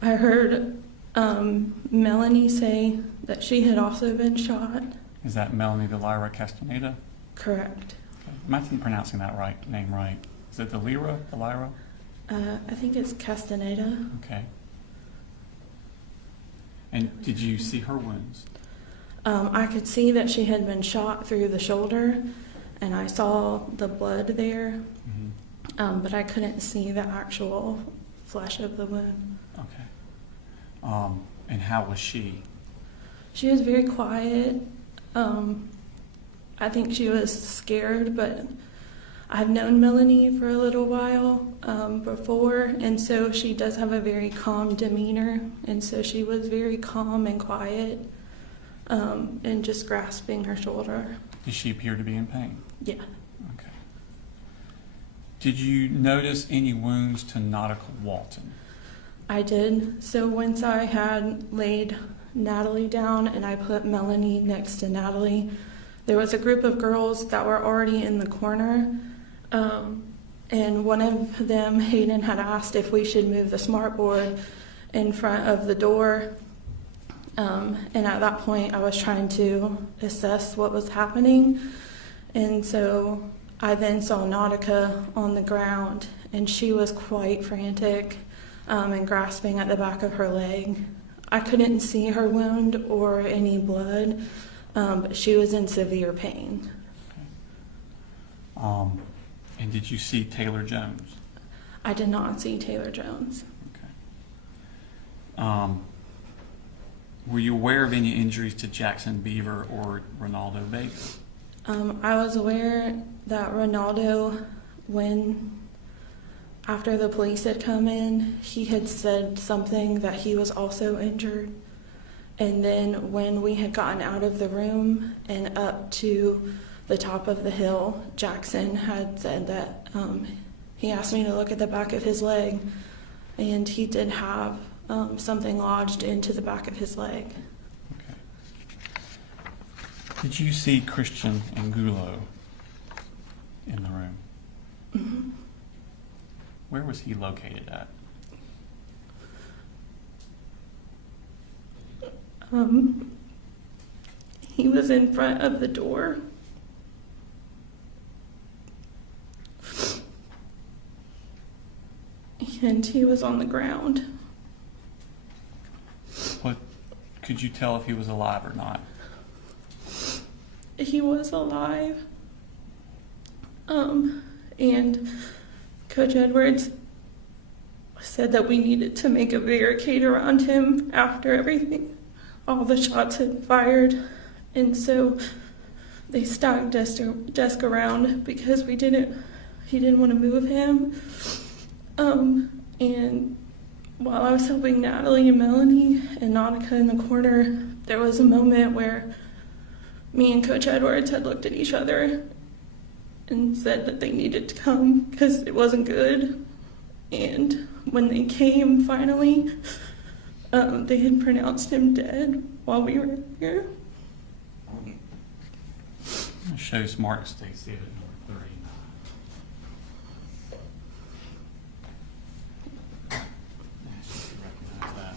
I heard Melanie say that she had also been shot. Is that Melanie Delira Castaneda? Correct. Okay. Am I pronouncing that name right? Is it Delira? I think it's Castaneda. Okay. And did you see her wounds? I could see that she had been shot through the shoulder, and I saw the blood there, but I couldn't see the actual flesh of the wound. Okay. And how was she? She was very quiet. I think she was scared, but I've known Melanie for a little while before, and so she does have a very calm demeanor, and so she was very calm and quiet, and just grasping her shoulder. Did she appear to be in pain? Yeah. Okay. Did you notice any wounds to Nautica Walton? I did. So once I had laid Natalie down and I put Melanie next to Natalie, there was a group of girls that were already in the corner, and one of them, Hayden, had asked if we should move the smartboard in front of the door, and at that point I was trying to assess what was happening, and so I then saw Nautica on the ground, and she was quite frantic and grasping at the back of her leg. I couldn't see her wound or any blood, but she was in severe pain. And did you see Taylor Jones? I did not see Taylor Jones. Okay. Were you aware of any injuries to Jackson Beaver or Ronaldo Vega? I was aware that Ronaldo, after the police had come in, he had said something that he was also injured. And then when we had gotten out of the room and up to the top of the hill, Jackson had said that he asked me to look at the back of his leg, and he did have something lodged into the back of his leg. Okay. Did you see Christian Angulo in the room? Mm-hmm. Where was he located at? He was in front of the door. And he was on the ground. What could you tell if he was alive or not? He was alive. And Coach Edwards said that we needed to make a barricade around him after everything, all the shots had fired. And so they stacked desk around because he didn't want to move him. And while I was helping Natalie and Melanie and Nautica in the corner, there was a moment where me and Coach Edwards had looked at each other and said that they needed to come because it wasn't good. And when they came finally, they had pronounced him dead while we were here. It shows Mark Stacy at number 39. Recognize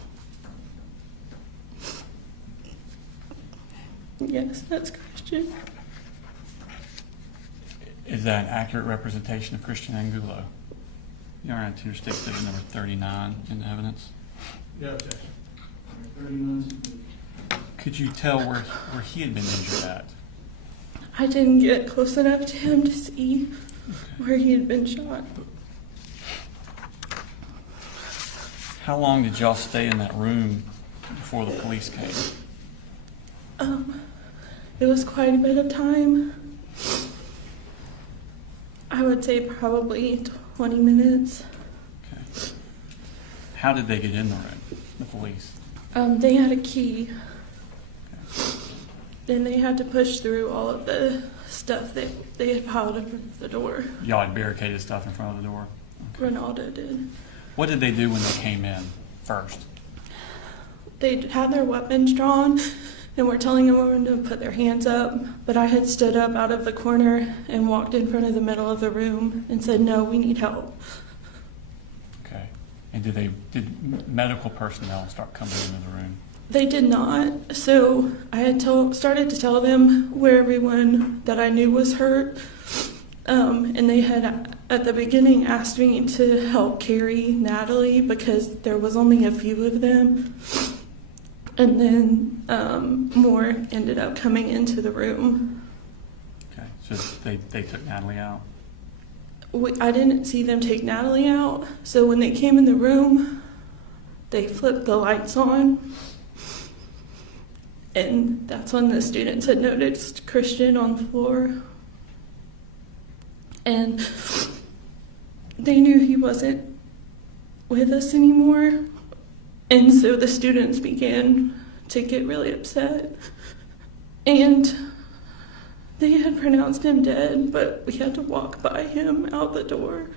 that. Yes, that's Christian. Is that an accurate representation of Christian Angulo? You are on Interstate Exhibit number 39 in the evidence. Yeah, objection. 39. Could you tell where he had been injured at? I didn't get close enough to him to see where he had been shot. How long did y'all stay in that room before the police came? It was quite a bit of time. I would say probably 20 minutes. Okay. How did they get in the room, the police? They had a key. Okay. Then they had to push through all of the stuff that they had piled in front of the door. Y'all had barricaded stuff in front of the door. Ronaldo did. What did they do when they came in first? They had their weapons drawn and were telling everyone to put their hands up, but I had stood up out of the corner and walked in front of the middle of the room and said, no, we need help. Okay. And did medical personnel start coming into the room? They did not. So I had started to tell them where everyone that I knew was hurt. And they had, at the beginning, asked me to help carry Natalie because there was only a few of them. And then more ended up coming into the room. Okay, so they took Natalie out? I didn't see them take Natalie out. So when they came in the room, they flipped the lights on. And that's when the students had noticed Christian on the floor. And they knew he wasn't with us anymore. And so the students began to get really upset. And they had pronounced him dead, but we had to walk by him out the door.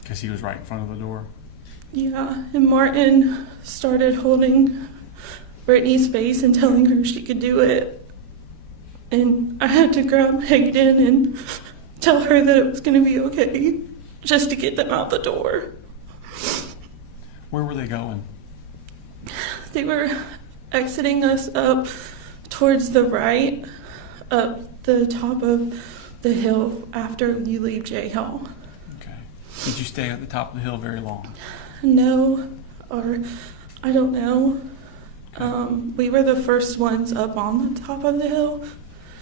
Because he was right in front of the door? Yeah, and Martin started holding Brittany's face and telling her she could do it. And I had to grab Hayden and tell her that it was going to be okay, just to get them out the door. Where were they going? They were exiting us up towards the right, up the top of the hill after you leave J Hall. Okay. Did you stay at the top of the hill very long? No, or I don't know. We were the first ones up on the top of the hill.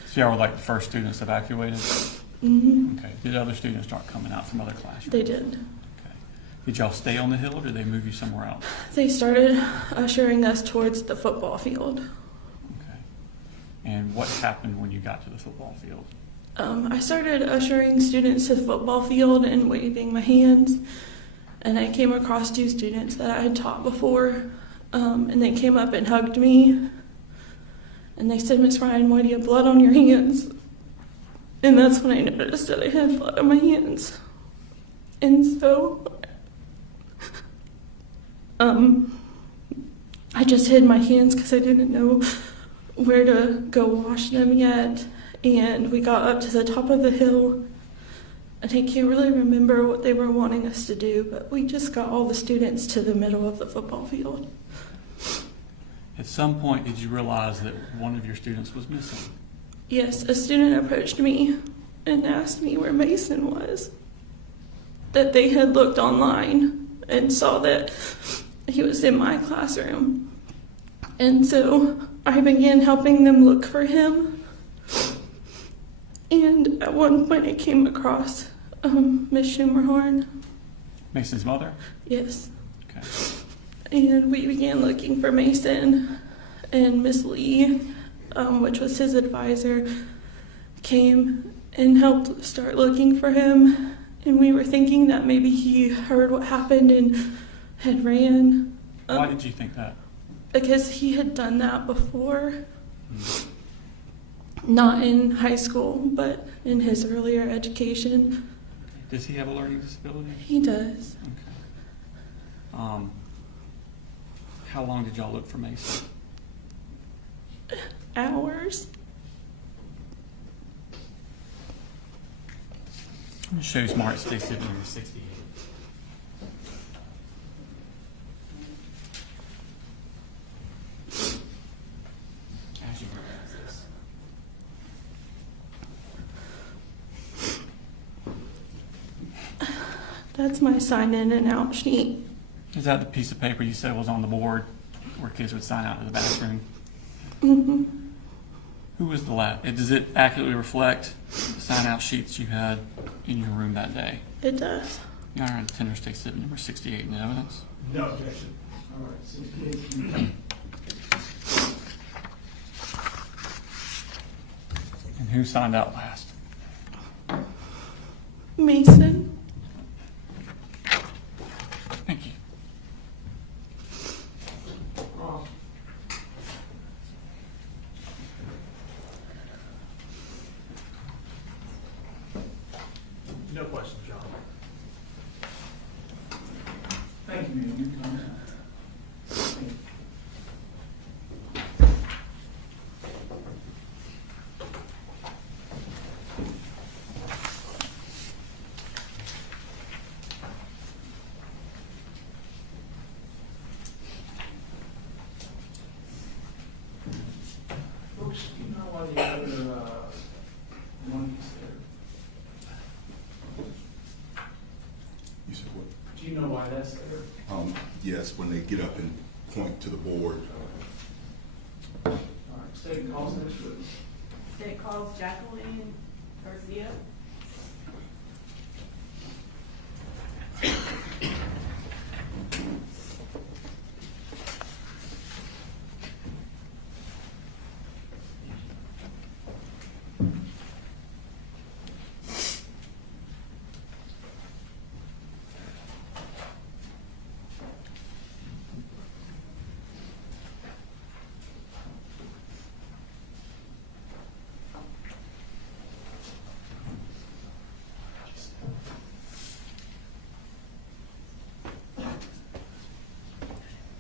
So y'all were like the first students evacuated? Mm-hmm. Okay. Did other students start coming out from other classrooms? They did. Okay. Did y'all stay on the hill or did they move you somewhere else? They started ushering us towards the football field. Okay. And what happened when you got to the football field? I started ushering students to the football field and waving my hands. And I came across two students that I had taught before. And they came up and hugged me. And they said, Miss Ryan, why do you have blood on your hands? And that's when I noticed that I had blood on my hands. And so, I just hid my hands because I didn't know where to go wash them yet. And we got up to the top of the hill. And I can't really remember what they were wanting us to do, but we just got all the students to the middle of the football field. At some point, did you realize that one of your students was missing? Yes, a student approached me and asked me where Mason was. That they had looked online and saw that he was in my classroom. And so I began helping them look for him. And at one point I came across Miss Schumerhorn. Mason's mother? Yes. Okay. And we began looking for Mason, and Miss Lee, which was his advisor, came and helped start looking for him. And we were thinking that maybe he heard what happened and had ran. Why did you think that? Because he had done that before. Not in high school, but in his earlier education. Does he have a learning disability? He does. Okay. How long did y'all look for Mason? Hours. I'm going to show you Smart State Civic number 68. As you realize this. That's my sign in and out sheet. Is that the piece of paper you said was on the board where kids would sign out to the bathroom? Mm-hmm. Who was the last? Does it accurately reflect the sign-out sheets you had in your room that day? It does. All right, Tender State Civic number 68 in evidence. No objection. All right, 68. And who signed out last? Mason. Thank you. that's when they get up and point to the board. All right, state calls next witness. State calls Jacqueline Garcia.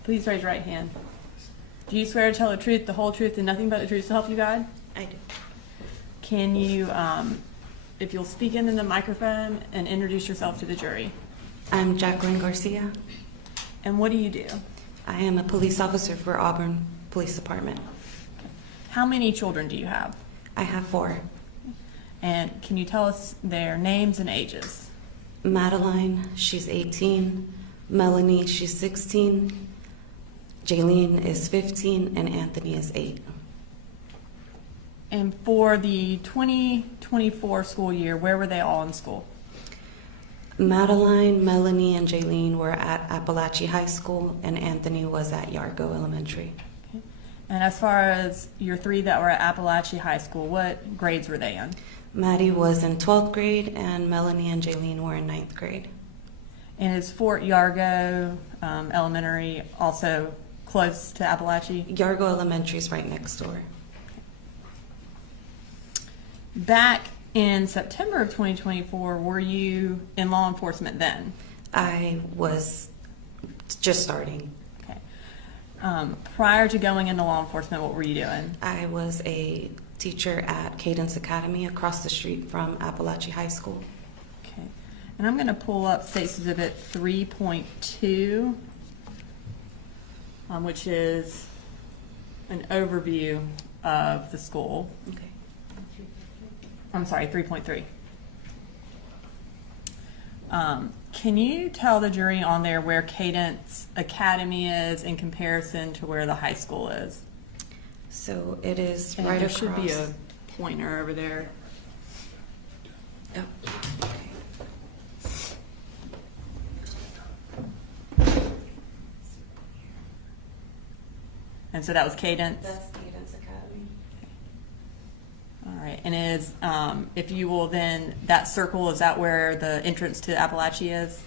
Please raise your right hand. Do you swear to tell the truth, the whole truth, and nothing but the truth to help you God? I do. Can you, if you'll speak into the microphone and introduce yourself to the jury? I'm Jacqueline Garcia. And what do you do? I am a police officer for Auburn Police Department. How many children do you have? I have 4. And can you tell us their names and ages? Madeline, she's 18. Melanie, she's 16. Jaylene is 15, and Anthony is 8. And for the 2024 school year, where were they all in school? Madeline, Melanie, and Jaylene were at Apalachee High School, and Anthony was at Yargo Elementary. Okay. And as far as your 3 that were at Apalachee High School, what grades were they in? Maddie was in 12th grade, and Melanie and Jaylene were in 9th grade. And is Fort Yargo Elementary also close to Apalachee? Yargo Elementary is right next door. Back in September of 2024, were you in law enforcement then? I was just starting. Okay. Prior to going into law enforcement, what were you doing? I was a teacher at Cadence Academy across the street from Apalachee High School. Okay. And I'm going to pull up State's Exhibit 3.2, which is an overview of the school. Okay. I'm sorry, 3.3. Can you tell the jury on there where Cadence Academy is in comparison to where the high school is? So it is And right there across. should be a pointer over there. Oh, And so that was Cadence? that's Cadence Academy. All right, and is, if you will then, that circle, is that where the entrance to Apalachee is?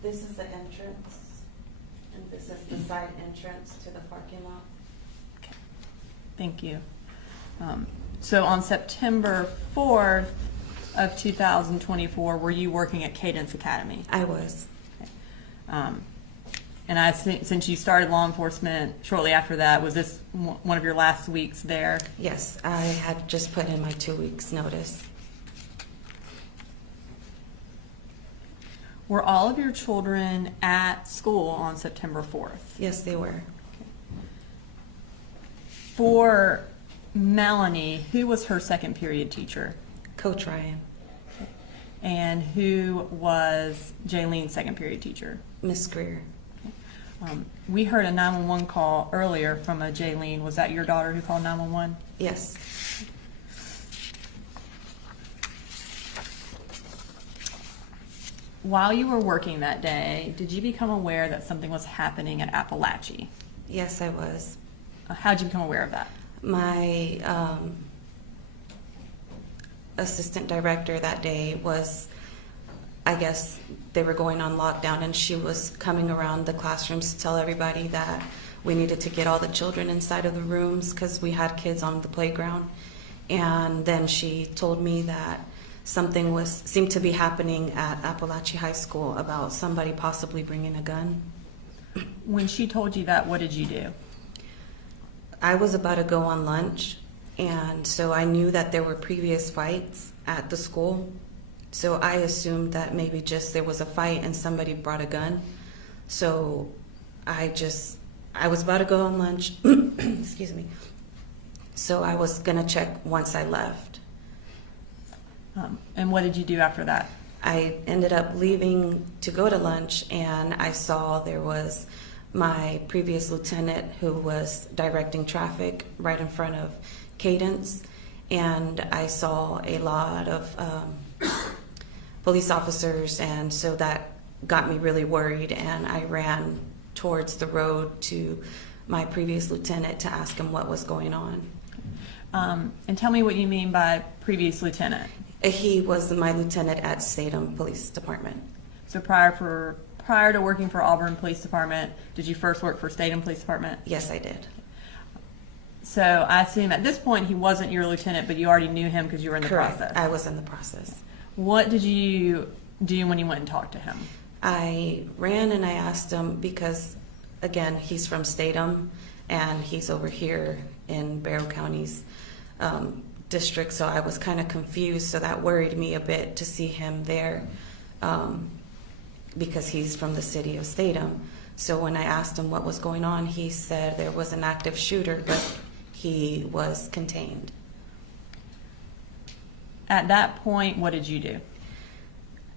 This is the entrance, and this is the side entrance to the parking lot. Okay, thank you. So on September 4th of 2024, were you working at Cadence Academy? I was. Okay. And I think since you started law enforcement shortly after that, was this one of your last weeks there? Yes, I had just put in my 2 weeks notice. Were all of your children at school on September 4th? Yes, they were. For Melanie, who was her second period teacher? Coach Ryan. And who was Jaylene's second period teacher? Miss Greer. We heard a 911 call earlier from a Jaylene. Was that your daughter who called 911? Yes. While you were working that day, did you become aware that something was happening at Apalachee? Yes, I was. How did you become aware of that? My assistant director that day was, I guess they were going on lockdown, and she was coming around the classrooms to tell everybody that we needed to get all the children inside of the rooms because we had kids on the playground. And then she told me that something seemed to be happening at Apalachee High School about somebody possibly bringing a gun. When she told you that, what did you do? I was about to go on lunch, and so I knew that there were previous fights at the school. So I assumed that maybe just there was a fight and somebody brought a gun. So I was about to go on lunch, excuse me. So I was gonna check once I left. And what did you do after that? I ended up leaving to go to lunch, and I saw there was my previous lieutenant who was directing traffic right in front of Cadence, and I saw a lot of police officers, and so that got me really worried, and I ran towards the road to my previous lieutenant to ask him what was going on. And tell me what you mean by previous lieutenant. He was my lieutenant at Statham Police Department. So prior to working for Auburn Police Department, did you first work for Statham Police Department? Yes, I did. So I assume at this point he wasn't your lieutenant, but you already knew him because you were in the Correct. process. I was in the process. What did you do when you went and talked to him? I ran and I asked him because, again, he's from Statham and he's over here in Barrow County's district, so I was kind of confused, so that worried me a bit to see him there because he's from the city of Statham. So when I asked him what was going on, he said there was an active shooter, but he was contained. At that point, what did you do?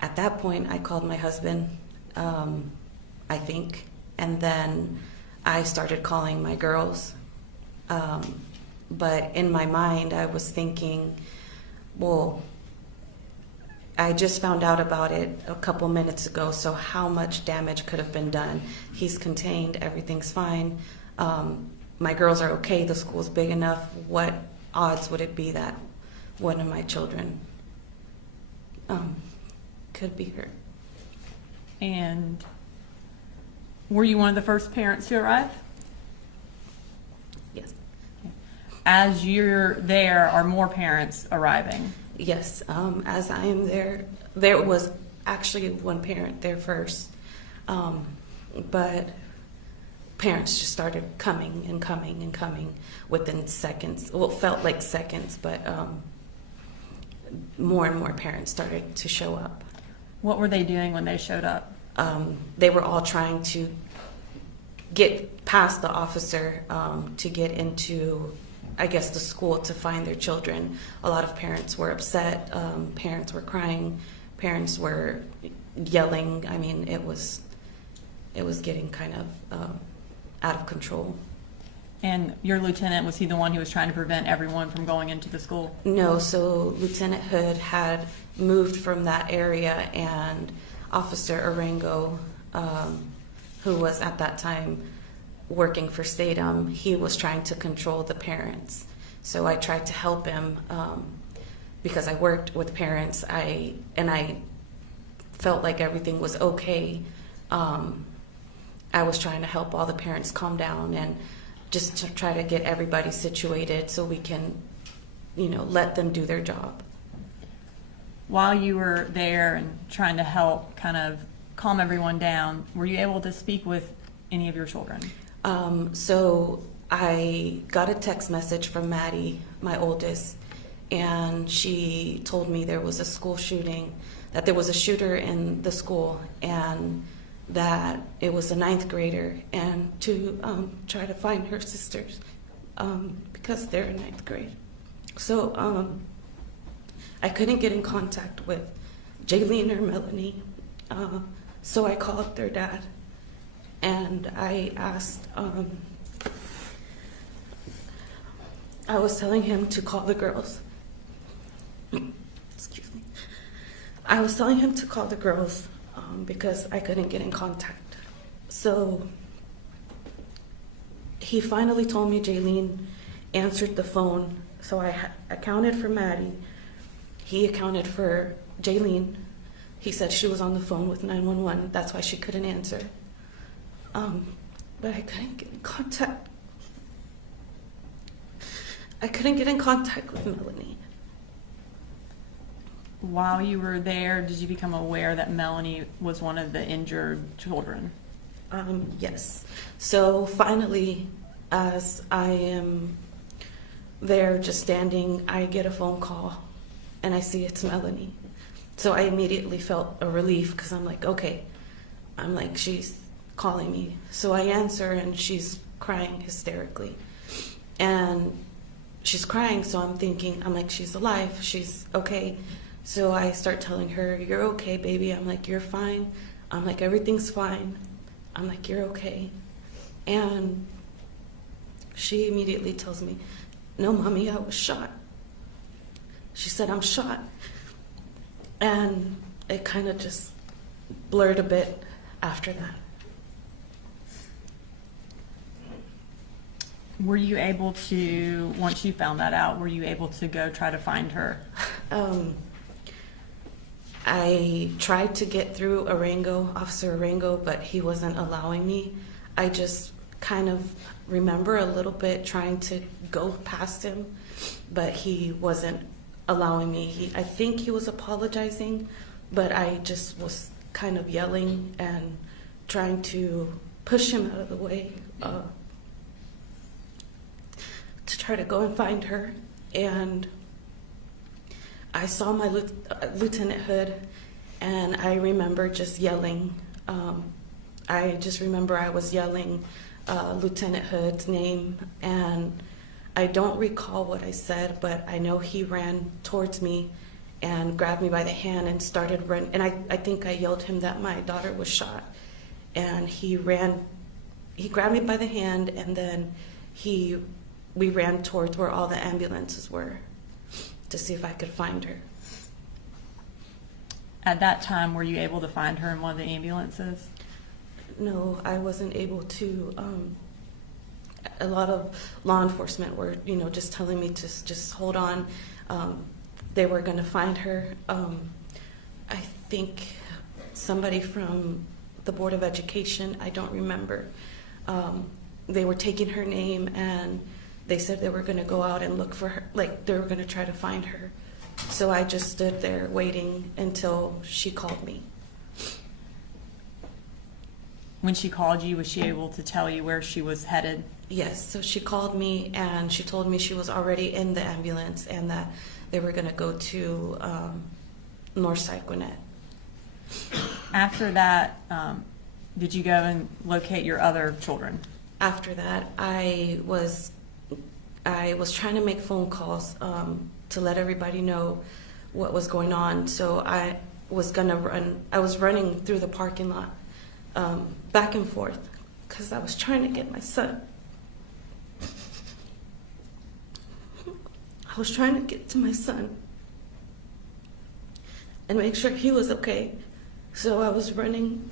At that point, I called my husband, I think, and then I started calling my girls. But in my mind, I was thinking, well, I just found out about it a couple minutes ago, so how much damage could have been done? He's contained, everything's fine. My girls are okay, the school's big enough. What odds would it be that one of my children could be hurt? And were you one of the first parents to arrive? Yes. As you're there, are more parents arriving? Yes, as I am there, there was actually one parent there first, but parents just started coming and coming and coming within seconds. Well, it felt like seconds, but more and more parents started to show up. What were they doing when they showed up? They were all trying to get past the officer to get into, I guess, the school to find their children. A lot of parents were upset. Parents were crying. Parents were yelling. I mean, it was getting kind of out of control. And your lieutenant, was he the one who was trying to prevent everyone from going into the school? No, so Lieutenant Hood had moved from that area, and Officer Arango, who was at that time working for Statham, he was trying to control the parents. So I tried to help him because I worked with parents. I felt like everything was okay. I was trying to help all the parents calm down and just to try to get everybody situated so we can, let them do their job. While you were there and trying to help kind of calm everyone down, were you able to speak with any of your children? So I got a text message from Maddie, my oldest, and she told me there was a school shooting, that there was a shooter in the school, and that it was a 9th grader, and to try to find her sisters because they're in 9th grade. So I couldn't get in contact with Jaylene or Melanie, so I called their dad, and I asked, I was telling him to call the girls. Excuse me. I was telling him to call the girls because I couldn't get in contact. So he finally told me Jaylene answered the phone. So I accounted for Maddie. He accounted for Jaylene. He said she was on the phone with 911. That's why she couldn't answer. But I couldn't get in contact. I couldn't get in contact with Melanie. While you were there, did you become aware that Melanie was one of the injured children? Yes. So finally, as I am there just standing, I get a phone call and I see it's Melanie. So I immediately felt a relief because I'm like, okay. I'm like, she's calling me. So I answer and she's crying hysterically. And she's crying, so I'm thinking, I'm like, she's alive, she's okay. So I start telling her, you're okay, baby. I'm like, you're fine. I'm like, everything's fine. I'm like, you're okay. And she immediately tells me, "No, Mommy, I was shot." She said, "I'm shot." And it kind of just blurred a bit after that. Were you able to, once you found that out, were you able to go try to find her? I tried to get through Officer Arango, but he wasn't allowing me. I just kind of remember a little bit trying to go past him, but he wasn't allowing me. I think he was apologizing, but I just was kind of yelling and trying to push him out of the way to try to go and find her. And I saw my Lieutenant Hood, and I remember just yelling. I just remember I was yelling Lieutenant Hood's name, and I don't recall what I said, but I know he ran towards me and grabbed me by the hand and started running. And I think I yelled him that my daughter was shot. And he grabbed me by the hand, and then we ran towards where all the ambulances were to see if I could find her. At that time, were you able to find her in one of the ambulances? No, I wasn't able to. A lot of law enforcement were, just telling me to just hold on. They were going to find her. I think somebody from the Board of Education, I don't remember, they were taking her name, and they said they were going to go out and look for her, like they were going to try to find her. So I just stood there waiting until she called me. When she called you, was she able to tell you where she was headed? Yes, so she called me, and she told me she was already in the ambulance and that they were going to go to Northside Gwinnett. After that, did you go and locate your other children? After that, I was trying to make phone calls to let everybody know what was going on. So I was running through the parking lot back and forth because I was trying to get my son. I was trying to get to my son and make sure he was okay. So I was running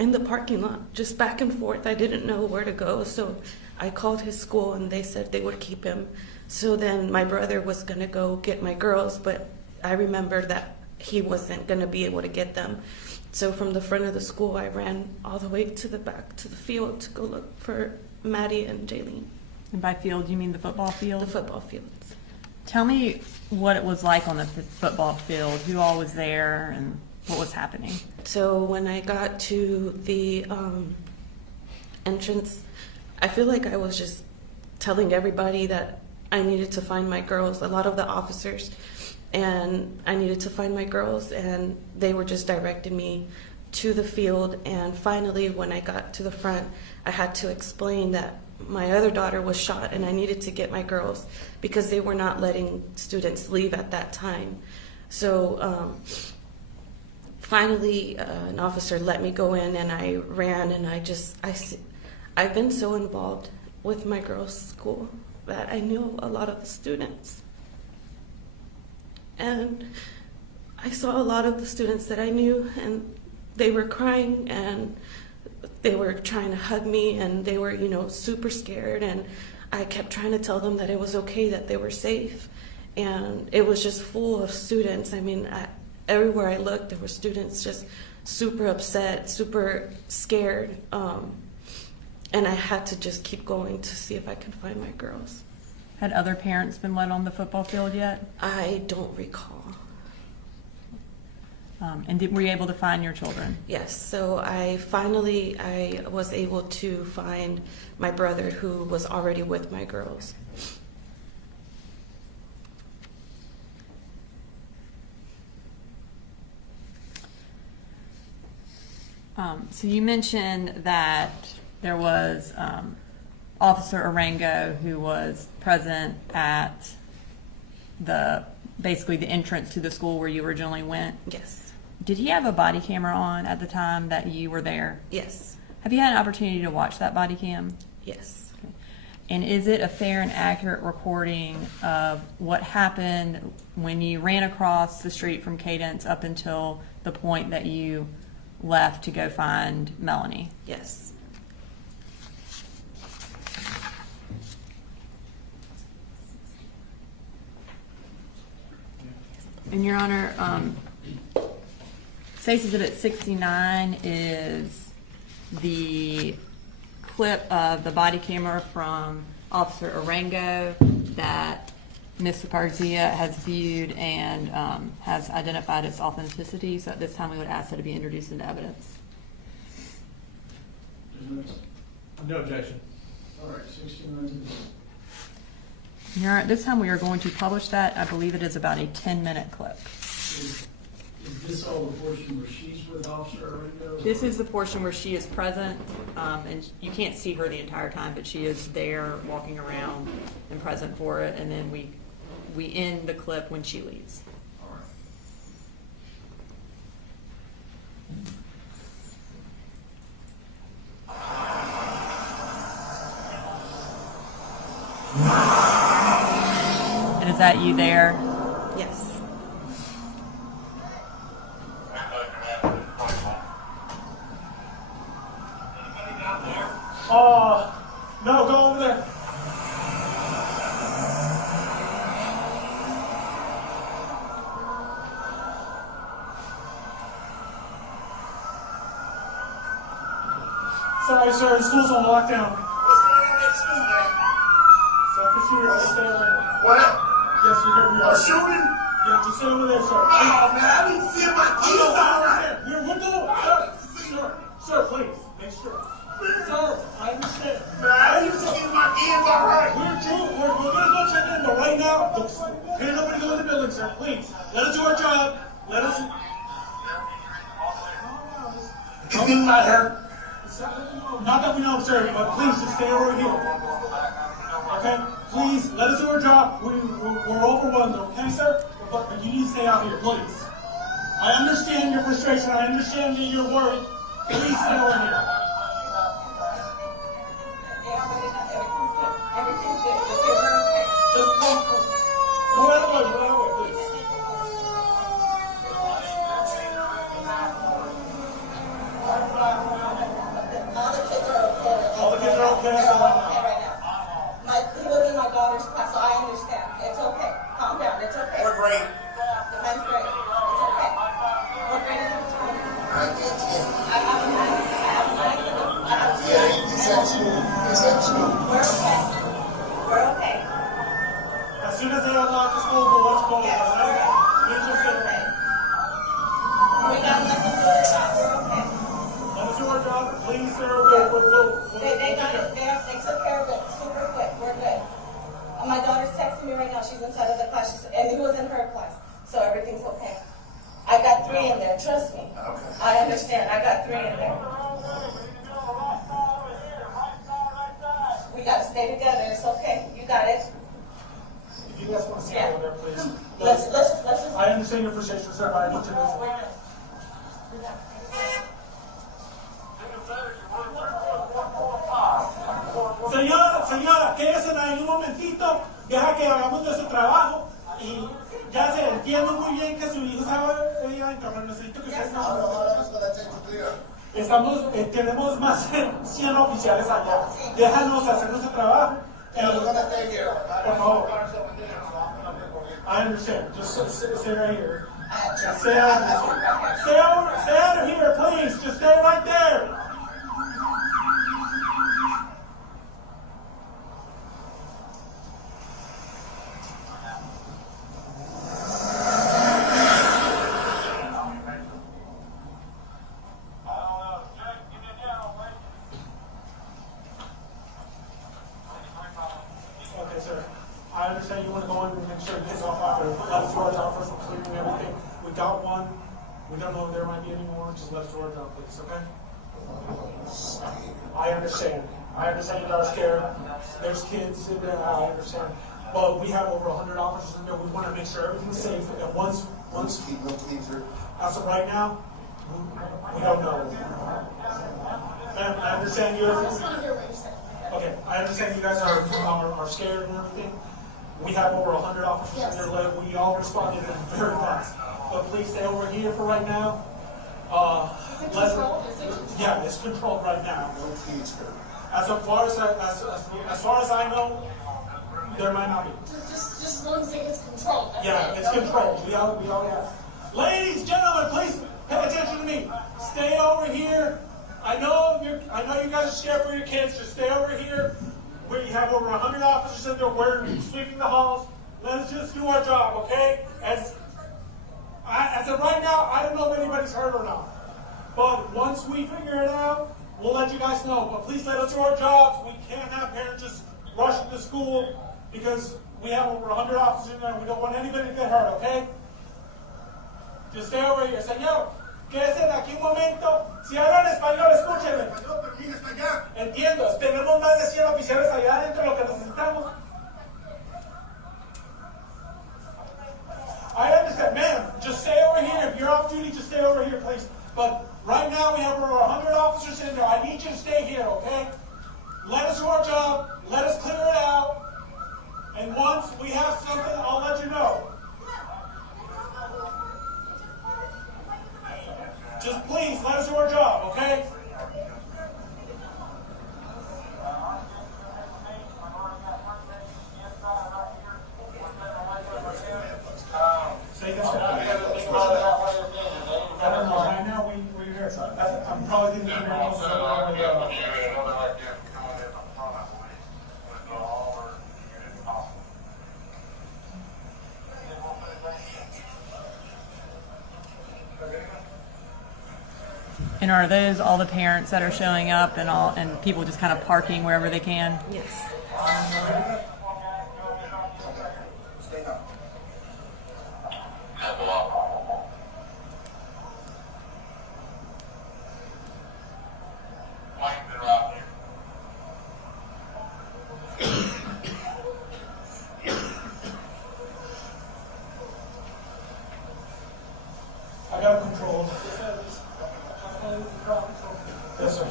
in the parking lot, just back and forth. I didn't know where to go, so I called his school, and they said they would keep him. So then my brother was going to go get my girls, but I remembered that he wasn't going to be able to get them. So from the front of the school, I ran all the way to the back to the field to go look for Maddie and Jaylene. And by field, you mean the football field? The football fields. Tell me what it was like on the football field, who all was there, and what was happening. So when I got to the entrance, I feel like I was just telling everybody that I needed to find my girls, a lot of the officers, and I needed to find my girls, and they were just directing me to the field. And finally, when I got to the front, I had to explain that my other daughter was shot and I needed to get my girls because they were not letting students leave at that time. So finally, an officer let me go in, and I ran, and I've been so involved with my girls' school that I knew a lot of the students. And I saw a lot of the students that I knew, and they were crying, and they were trying to hug me, and they were, super scared. And I kept trying to tell them that it was okay, that they were safe. And it was just full of students. I mean, everywhere I looked, there were students just super upset, super scared. And I had to just keep going to see if I could find my girls. Had other parents been let on the football field yet? I don't recall. And were you able to find your children? Yes, so I was able to find my brother, who was already with my girls. So you mentioned that there was Officer Arango who was present at basically the entrance to the school where you originally went. Yes. Did he have a body camera on at the time that you were there? Yes. Have you had an opportunity to watch that body cam? Yes. And is it a fair and accurate recording of what happened when you ran across the street from Cadence up until the point that you left to go find Melanie? Yes. And Your Honor, State's Exhibit 69 is the clip of the body camera from Officer Arango that Ms. Garcia has viewed and has identified its authenticity. So at this time, we would ask that it be introduced into evidence. No objection. All right, 69. Your Honor, at this time, we are going to publish that. I believe it is about a 10-minute clip. Is this all the portion where she's with Officer Arango? This is the portion where she is present, and you can't see her the entire time, but she is there walking around and present for it, and then we end the clip when she leaves. All right. And is that you there? Yes. No, go over there. Sorry, sir, the school's on lockdown. What? Yes, you're here. We are. A shooting? Yeah, just sit over there, sir. Oh, man, I didn't see my keys all right. We're going. Sir, please, make sure. Sir, I understand. Man, I didn't see my keys all right. We're gonna go check in, but right now, can't nobody go in the building, sir. Please, let us do our job. Let us. Is it not her? Not that we know, sir, but please just stay over here. Okay? Please, let us do our job. We're overwhelmed, okay, sir? But you need to stay out here, please. I understand your frustration. I understand that you're worried. Please stay over here. Just go out of the way, please. All the kids are okay. He was in my daughter's class, so I understand. It's okay. Calm down. It's okay. We're great. The man's great. It's okay. We're great as a team. I have It's at school. It's at school. We're okay. We're okay. As soon as they unlock the school, we'll let you go. Yes, we're okay. We're okay. We got nothing to do with that. We're okay. Let us do our job. Please, sir. They took care of it super quick. We're good. My daughter's texting me right now. She's inside of the class. And he was in her class. So everything's okay. I got 3 in there. Trust me. Okay. I understand. I got 3 in there. We got to stay together. It's okay. You got it. If you guys want to stay over there, please. Let's just. I understand your frustration, sir, but I need to listen. Señora, quédese ahí un momentito, deja que hagamos nuestro trabajo y ya se entiende muy bien que su hijo sabe pero necesito que ustedes tenemos más de 100 oficiales allá. Déjanos hacer nuestro trabajo. Por favor. I understand. Just stay right here. Stay out of here, please. Just stay right there. Okay, sir. I understand you want to go in and make sure it gets off after. Let us do our job first. We're clearing everything. We got one. We don't know if there might be any more. Just let us do our job, please, okay? I understand. I understand you guys are scared. There's kids in there. I understand. But we have over 100 officers in there. We want to make sure everything's safe. And once as of right now, we don't know. Ma'am, I understand you. Okay, I understand you guys are scared and everything. We have over 100 officers in there late. We all responded very fast. But please stay over here for right now. Yeah, it's controlled right now. As far as I know, there might not be. Just as long as it's controlled. Yeah, it's controlled. We all have. Ladies, gentlemen, please pay attention to me. Stay over here. I know you guys are scared for your kids. Just stay over here. We have over 100 officers in there. We're sweeping the halls. Let's just do our job, okay? As of right now, I don't know if anybody's hurt or not. But once we figure it out, we'll let you guys know. But please let us do our jobs. We can't have parents just rushing to school because we have over 100 officers in there and we don't want anybody to get hurt, okay? Just stay over here. Señor, quédese aquí un momento. Si hablan español, escúchenme. Entiendo. Tenemos más de 100 oficiales allá adentro, lo que necesitamos. I understand. Ma'am, just stay over here. If you're off duty, just stay over here, please. But right now, we have over 100 officers in there. I need you to stay here, okay? Let us do our job. Let us clear it out. And once we have something, I'll let you know. Just please, let us do our job, okay? Say this. Right now, we're here. I'm probably going to be And are those all the parents that are showing up and people just kind of parking wherever they can? Yes. I got it controlled. Yes, sir.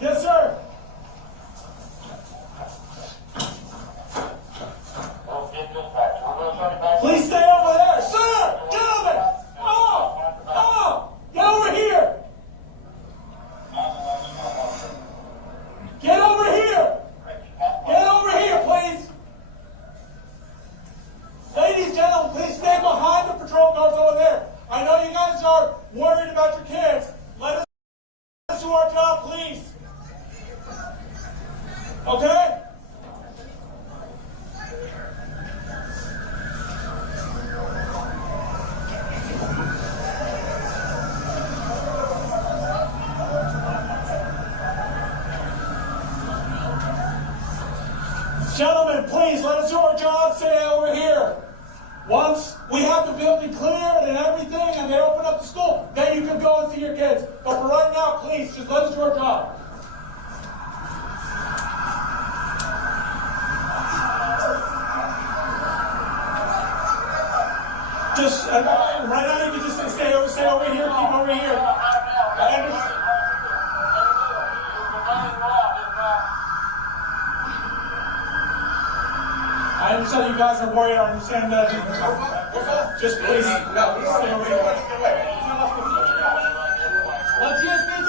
Yes, sir. Please stay over there. Sir, gentlemen. Get over here. Get over here. Get over here, please. Ladies, gentlemen, please stay behind the patrol cars over there. I know you guys are worried about your kids. Let us do our job, please. Okay? Gentlemen, please let us do our job. Stay over here. Once we have the building cleared and everything and they open up the school, then you can go and see your kids. But for right now, please, just let us do our job. Just, right now you can just stay over here, keep over here. I understand. I understand you guys are worried. I understand that. Just please stay over here. Let's just get to it.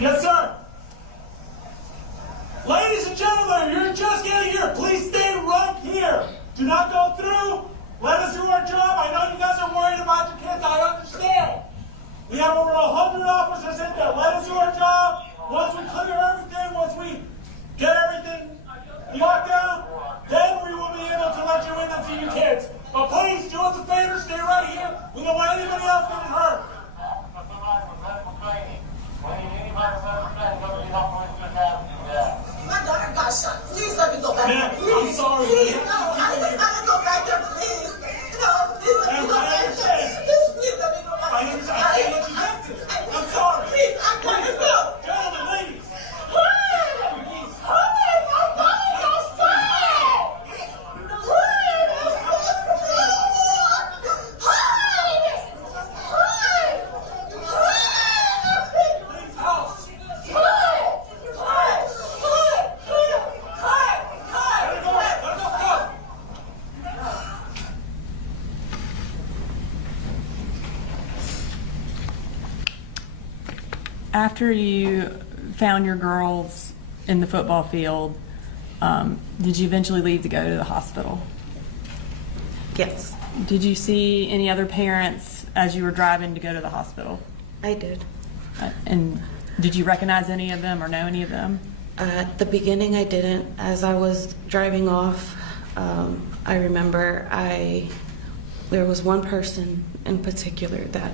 Yes, sir. Ladies and gentlemen, you're just getting here. Please stay right here. Do not go through. Let us do our job. I know you guys are worried about your kids. I understand. We have have over 100 officers in there. Let us do our job. Once we clear everything, once we get everything locked down, then we will be able to let you in and see your kids. But please, do us a favor, stay right here. We don't want anybody else getting hurt. My daughter got shot. Please let me go back there. I'm sorry. Please, no. I can go back there, please. No, please let me go back there. Please let me go back there. I understand. I can't let you get there. I'm sorry. Please, I gotta go. Gentlemen, ladies. After you found your girls in the football field, did you eventually leave to go to the hospital? Yes, Did you see any other parents as you were driving to go to the hospital? I did. And did you recognize any of them or know any of them? At the beginning, I didn't. As I was driving off, I remember there was one person in particular that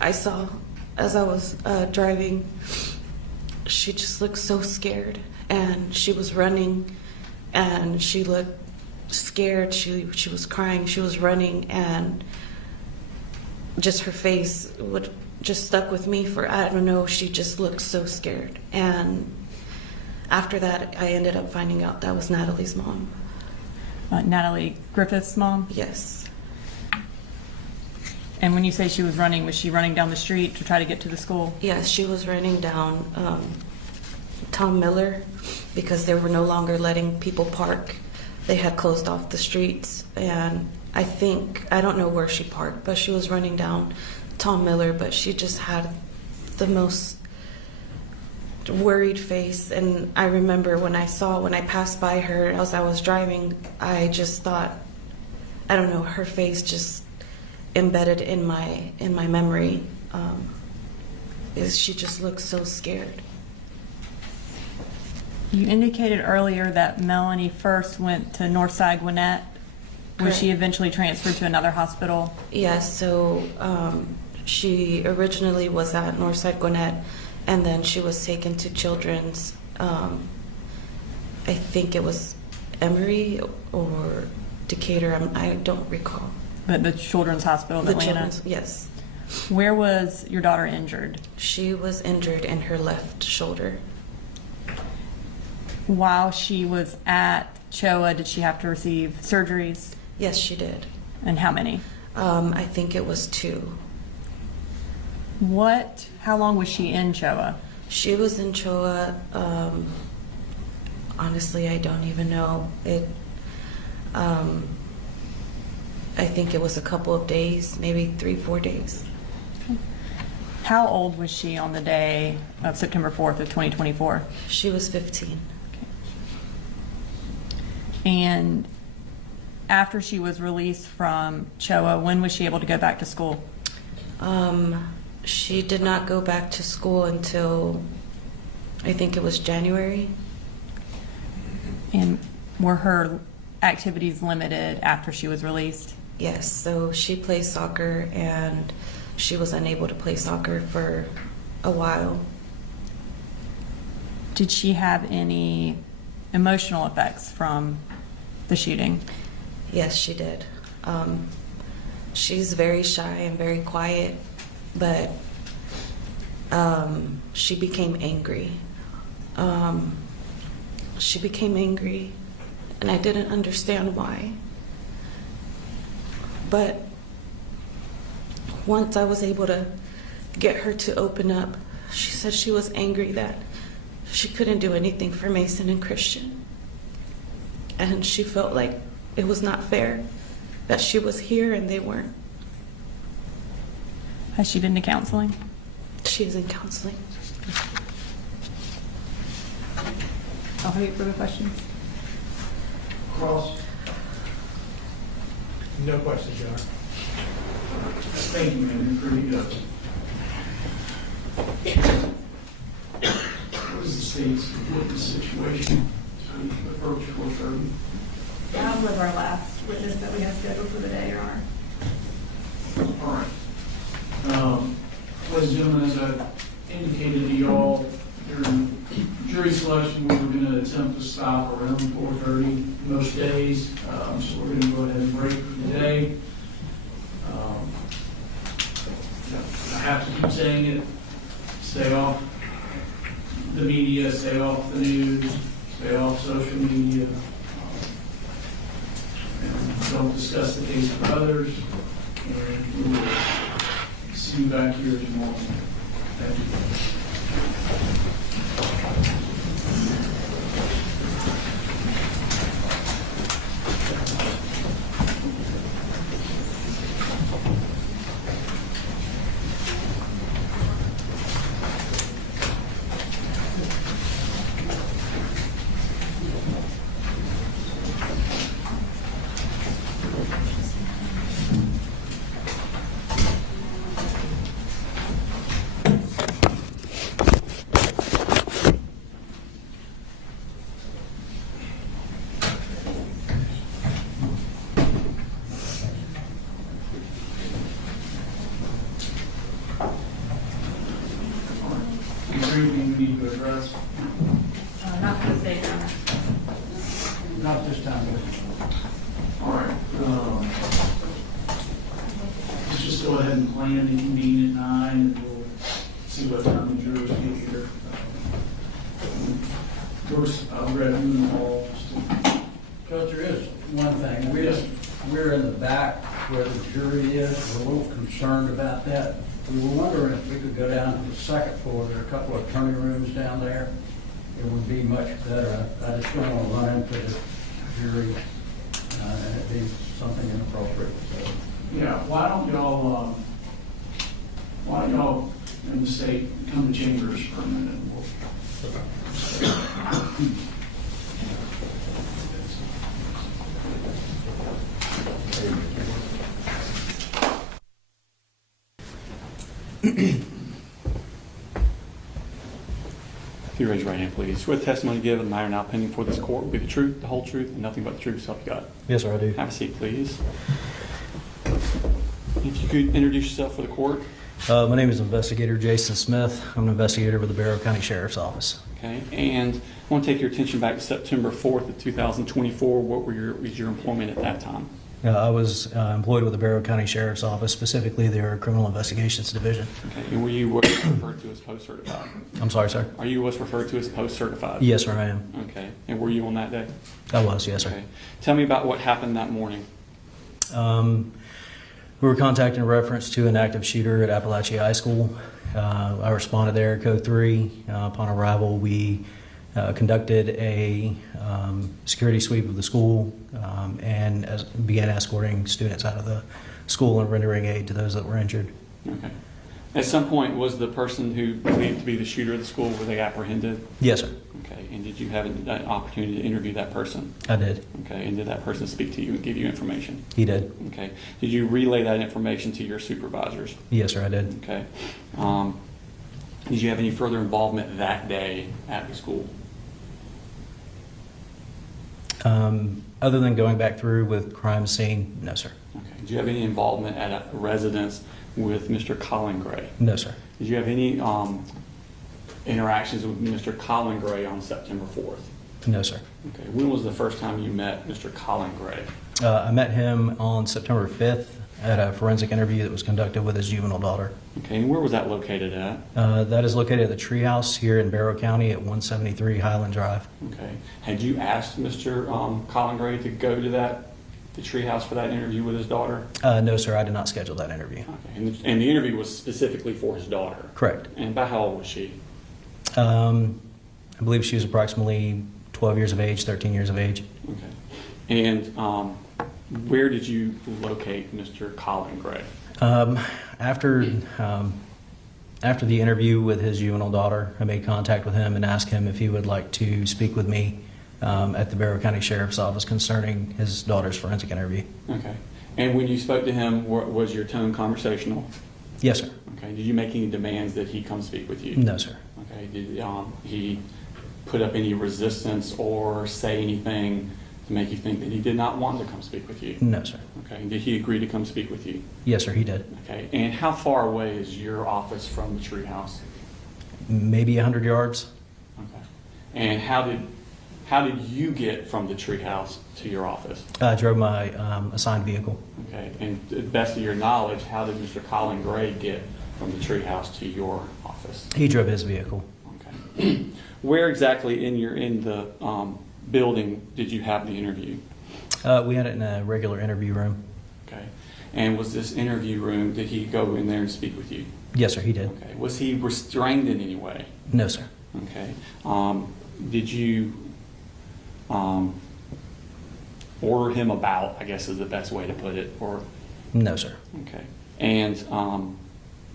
I saw as I was driving. She just looked so scared, and she was running, and she looked scared. She was crying. She was running, and just her face just stuck with me for, I don't know, she just looked so scared. And after that, I ended up finding out that was Natalie's mom. Natalie Griffith's mom? Yes. And when you say she was she running down the street to try to get to the school? Yes, she was running down Tom Miller because they were no longer letting people park. They had closed off the streets, and I don't know where she parked, but she was running down Tom Miller, but she just had the most worried face. And I remember when I passed by her as I was driving, I just thought, I don't know, her face just embedded in my memory. She just looked so scared. You indicated earlier that Melanie first went to Northside Gwinnett. Was she eventually transferred to another hospital? Yes, so she originally was at Northside Gwinnett, and then she was taken to Children's, I think it was Emory or Decatur, I don't recall. But the Children's Hospital in Atlanta? Yes. Where was your daughter injured? She was injured in her left shoulder. While she was at CHOA, did she have to receive surgeries? Yes, she did. And how many? I think it was 2. How long was she in CHOA? She was in CHOA, honestly, I don't even know. I think it was a couple of days, maybe 3-4 days. How old was she on the day of September 4th of 2024? She was 15. And after she was released from CHOA, when was she able to go back to school? She did not go back to school until, I think it was January. And were her activities limited after she was released? Yes, so she plays soccer, and she was unable to play soccer for a while. Did she have any emotional effects from the shooting? Yes, she did. She's very shy and very quiet, but she became angry. She became angry, and I didn't understand why. But once I was able to get her to open up, she said she was angry that she couldn't do anything for Mason and Christian. And she felt like it was not fair that she was here and they weren't. Has she been to counseling? She's in counseling. I'll have you further questions. Cross. No questions, Your Honor. Thank you, ma'am. You're pretty good. state's witness situation as we approach 4:30. That was our last witness that we have scheduled for the day, Your Honor. All right. Ladies and gentlemen, as I indicated to y'all during jury selection, we were going to attempt to stop around 4:30 most days. So we're going to go ahead and break for today. I have to keep saying it. Stay off the media, stay off the news, stay off social media. And don't discuss the case with others. And we will see you back here tomorrow. Thank you. Anything we need to address? Not for this day, Your Honor. Not this time. All right. Let's just go ahead and plan to convene at 9, and we'll see what time the jurors get here. First, I'll grab you in the hall. Coach, there is one thing. We're in the back where the jury is. We're a little concerned about that. We were wondering if we could go down to the second floor. There are a couple of attorney rooms down there. It would be much better. I just don't want to run into the jury and it be something inappropriate. So. Yeah, why don't y'all in the state come to chambers for a minute? If you raise your right hand, please. Swear the testimony given, the matter now pending before this court will be the truth, the whole truth, and nothing but the truth, so help you God. Yes, sir, I do. Have a seat, please. If you could introduce yourself for the court. My name is Investigator Jason Smith. I'm an investigator with the Barrow County Sheriff's Office. Okay, and I want to take your attention back to September 4th of 2024. What was your employment at that time? I was employed with the Barrow County Sheriff's Office, specifically their Criminal Investigations Division. Okay, and were you what's referred to as post-certified? I'm sorry, sir? Are you what's referred to as post-certified? Yes, sir, I am. Okay, and were you on that day? I was, yes, sir. Okay. Tell me about what happened that morning. We were contacted in reference to an active shooter at Apalachee High School. I responded there, Code 3. Upon arrival, we conducted a security sweep of the school and began escorting students out of the school and rendering aid to those that were injured. Okay. At some point, was the person who believed to be the shooter of the school, were they apprehended? Yes, sir. Okay. And did you have an opportunity to interview that person? I did. Okay. And did that person speak to you and give you information? He did. Okay. Did you relay that information to your supervisors? Yes, sir, I did. Okay. Did you have any further involvement that day at the school? Other than going back through with crime scene, no, sir. Okay. Did you have any involvement at a residence with Mr. Colin Gray? No, sir. Did you have any interactions with Mr. Colin Gray on September 4th? No, sir. Okay. When was the first time you met Mr. Colin Gray? I met him on September 5th at a forensic interview that was conducted with his juvenile daughter. Okay. And where was that located at? That is located at the Treehouse here in Barrow County at 173 Highland Drive. Okay. Had you asked Mr. Colin Gray to go to the Treehouse for that interview with his daughter? No, sir. I did not schedule that interview. Okay. And the interview was specifically for his daughter? Correct. And about how old was she? I believe she was approximately 12 years of age, 13 years of age. Okay. And where did you locate Mr. Colin Gray? After the interview with his juvenile daughter, I made contact with him and asked him if he would like to speak with me at the Barrow County Sheriff's Office concerning his daughter's forensic interview. Okay. And when you spoke to him, was your tone conversational? Yes, sir. Okay. Did you make any demands that he come speak with you? No, sir. Okay. Did he put up any resistance or say anything to make you think that he did not want to come speak with you? No, sir. Okay, and did he agree to come speak with you? Yes, sir, he did. Okay, and how far away is your office from the treehouse? Maybe 100 yards. Okay, and how did you get from the treehouse to your office? I drove my assigned vehicle. Okay, and to the best of your knowledge, how did Mr. Colin Gray get from the treehouse to your office? He drove his vehicle. Okay. Where exactly in the building did you have the interview? We had it in a regular interview room. Okay, and was this interview room? Did he go in there and speak with you? Yes, sir, he did. Okay, was he restrained in any way? No, sir. Okay, did you order him about, I guess is the best way to put it, or? No, sir. Okay. And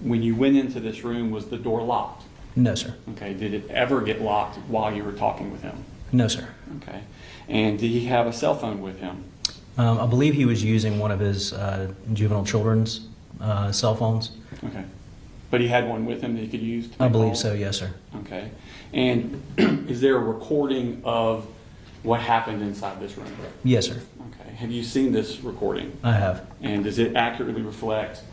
when you went into this room, was the door locked? No, sir. Okay. Did it ever get locked while you were talking with him? No, sir. Okay. And did he have a cell phone with him? I believe he was using one of his juvenile children's cell phones. Okay. But he had one with him that he could use? I believe so, yes, sir. Okay. And is there a recording of what happened inside this room? Yes, sir. Okay. Have you seen this recording? I have. And does it accurately reflect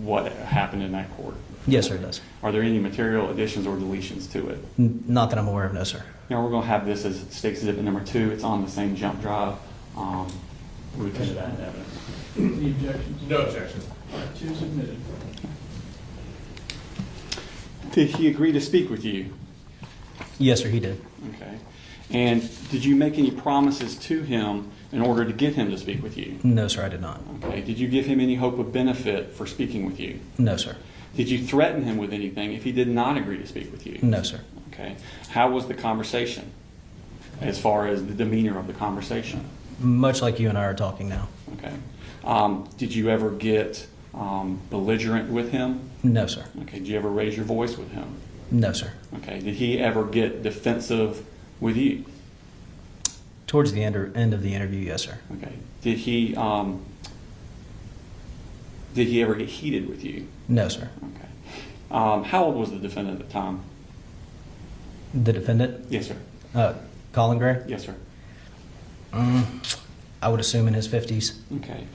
what happened in that court? Yes, sir, it does. Are there any material additions or deletions to it? Not that I'm aware of, no, sir. Now, we're going to have this as State Exhibit number 2. It's on the same jump drive. We can that evidence. Any objections? No objections. All right, 2 submitted. Did he agree to speak with you? Yes, sir, he did. Okay. And did you make any promises to him in order to get him to speak with you? No, sir, I did not. Okay. Did you give him any hope of benefit for speaking with you? No, sir. Did you threaten him with anything if he did not agree to speak with you? No, sir. Okay. How was the conversation as far as the demeanor of the conversation? Much like you and I are talking now. Okay. Did you ever get belligerent with him? No, sir. Okay. Did you ever raise your voice with him? No, sir. Okay. Did he ever get defensive with you? Towards the end of the interview, yes, sir. Okay. Did he ever get heated with you? No, sir. Okay. How old was the defendant at the time? The defendant? Yes, sir. Colin Gray? Yes, sir. I would assume in his 50s. Okay.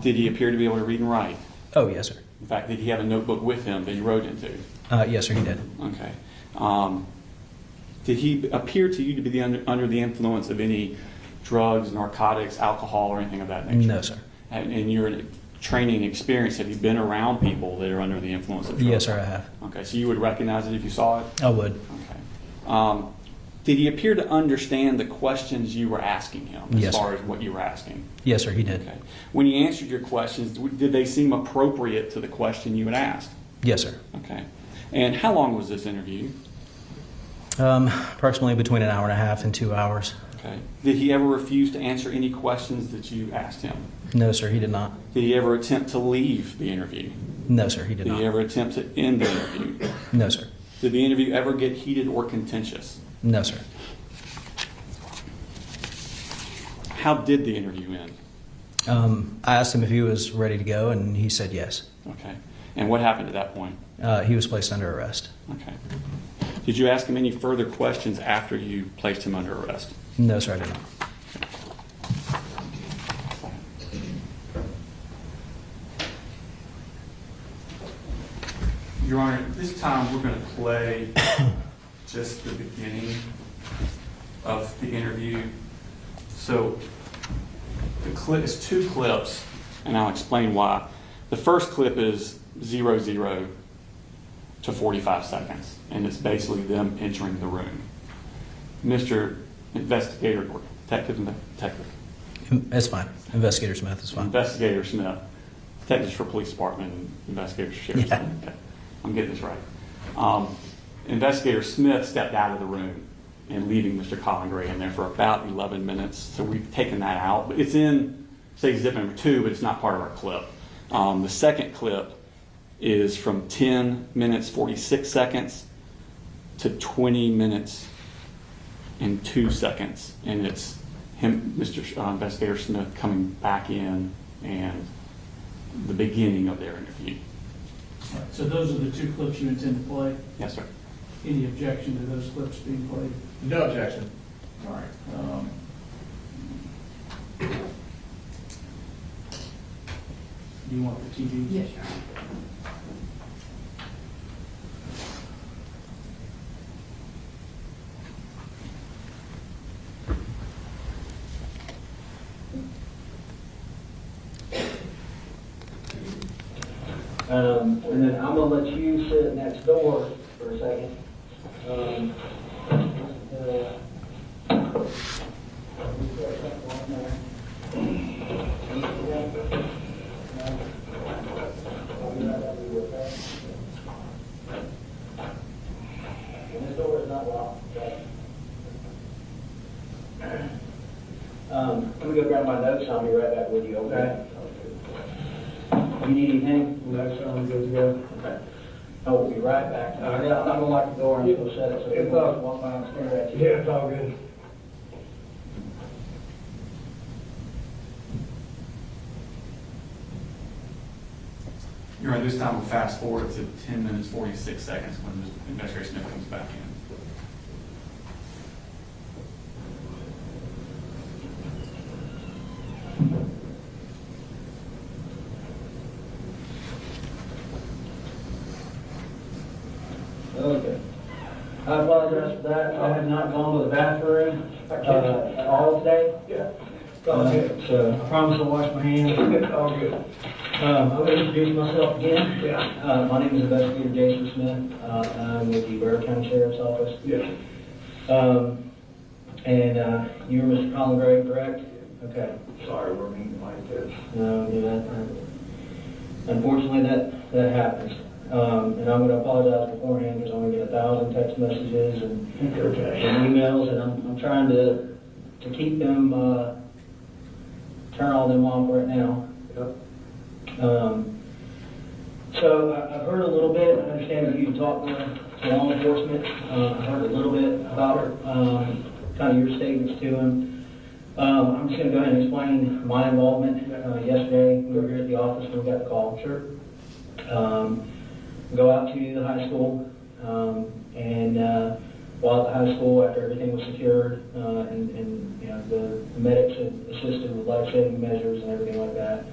Did he appear to be able to read and write? Oh, yes, sir. In fact, did he have a notebook with him that he wrote into? Yes, sir, he did. Okay. Did he appear to you to be under the influence of any drugs, narcotics, alcohol, or anything of that nature? No, sir. And in your training experience, have you been around people that are under the influence of drugs? Yes, sir, I have. Okay, so you would recognize it if you saw it? I would. Okay. Did he appear to understand the questions you were asking him as Yes, far sir. as what you were asking? Yes, sir, he did. Okay. When he answered your questions, did they seem appropriate to the question you had asked? Yes, sir. Okay. And how long was this interview? Approximately between an hour and a half and 2 hours. Okay. Did he ever refuse to answer any questions that you asked him? No, sir, he did not. Did he ever attempt to leave the interview? No, sir, he did Did not. he ever attempt to end the interview? No, sir. Did the interview ever get heated or contentious? No, sir. How did the interview end? I asked him if he was ready to go, and he said yes. Okay. And what happened at that point? He was placed under arrest. Okay. Did you ask him any further questions after you placed him under arrest? No, sir, I did not. Your Honor, at this time we're going to play just the beginning of the interview. So the clip is 2 clips, and I'll explain why. The first clip is 00 to 45 seconds, and it's basically them entering the room. Mr. Investigator, or Detective. It's fine. Investigator Smith is fine. Investigator Smith. Detectives for police department and investigators for sheriff's department. Okay. I'm getting this right. Investigator Smith stepped out of the room and leaving Mr. Colin Gray in there for about 11 minutes. So we've taken that out. But it's in, say, exhibit number 2, but it's not part of our clip. The second clip is from 10 minutes 46 seconds to 20 minutes and 2 seconds. And it's him, Mr. Investigator Smith, coming back in and the beginning of their interview. All right, so those are the 2 clips you intend to play? Yes, sir. any objection to those clips being played? No objection. All right. Do you want the TV? Yes. And then I'm gonna let you sit next door for a second. And this door is not locked, okay? Let me go grab my notes, I'll be right back with you, okay? You need anything? That's sounds good to go. Okay. I will be right back. I'm not gonna lock the door, I'm just gonna shut it so It's people all- don't walk by and stare at you. Yeah, it's all good. You're right, this time we'll fast forward to 10 minutes, 46 seconds when the Investigator Smith comes back in. Okay. I apologize for that. I have not gone to the bathroom all day. Yeah. So I promise I'll wash my hands. It's all good. I'm going to introduce myself again. Yeah. My name is Investigator Jason Smith. I'm with the Bexar County Sheriff's Office. Yeah. And you're Mr. Colin Gray, correct? Okay. Sorry, we're meeting like this. No, unfortunately, that happens. And I'm going to apologize beforehand because I'm going to get 1,000 text messages and emails, and I'm trying to keep them, turn all them off right now. Yep. So I've heard a little bit. I understand that you talked to law enforcement. I heard a little bit about kind of your statements to him. I'm just going to go ahead and explain my involvement. Yesterday, we were here at the office when we got the call. Sure. Go out to the high school, and while at the high school, after everything was secured, and you know, the medics had assisted with life-saving measures and everything like that,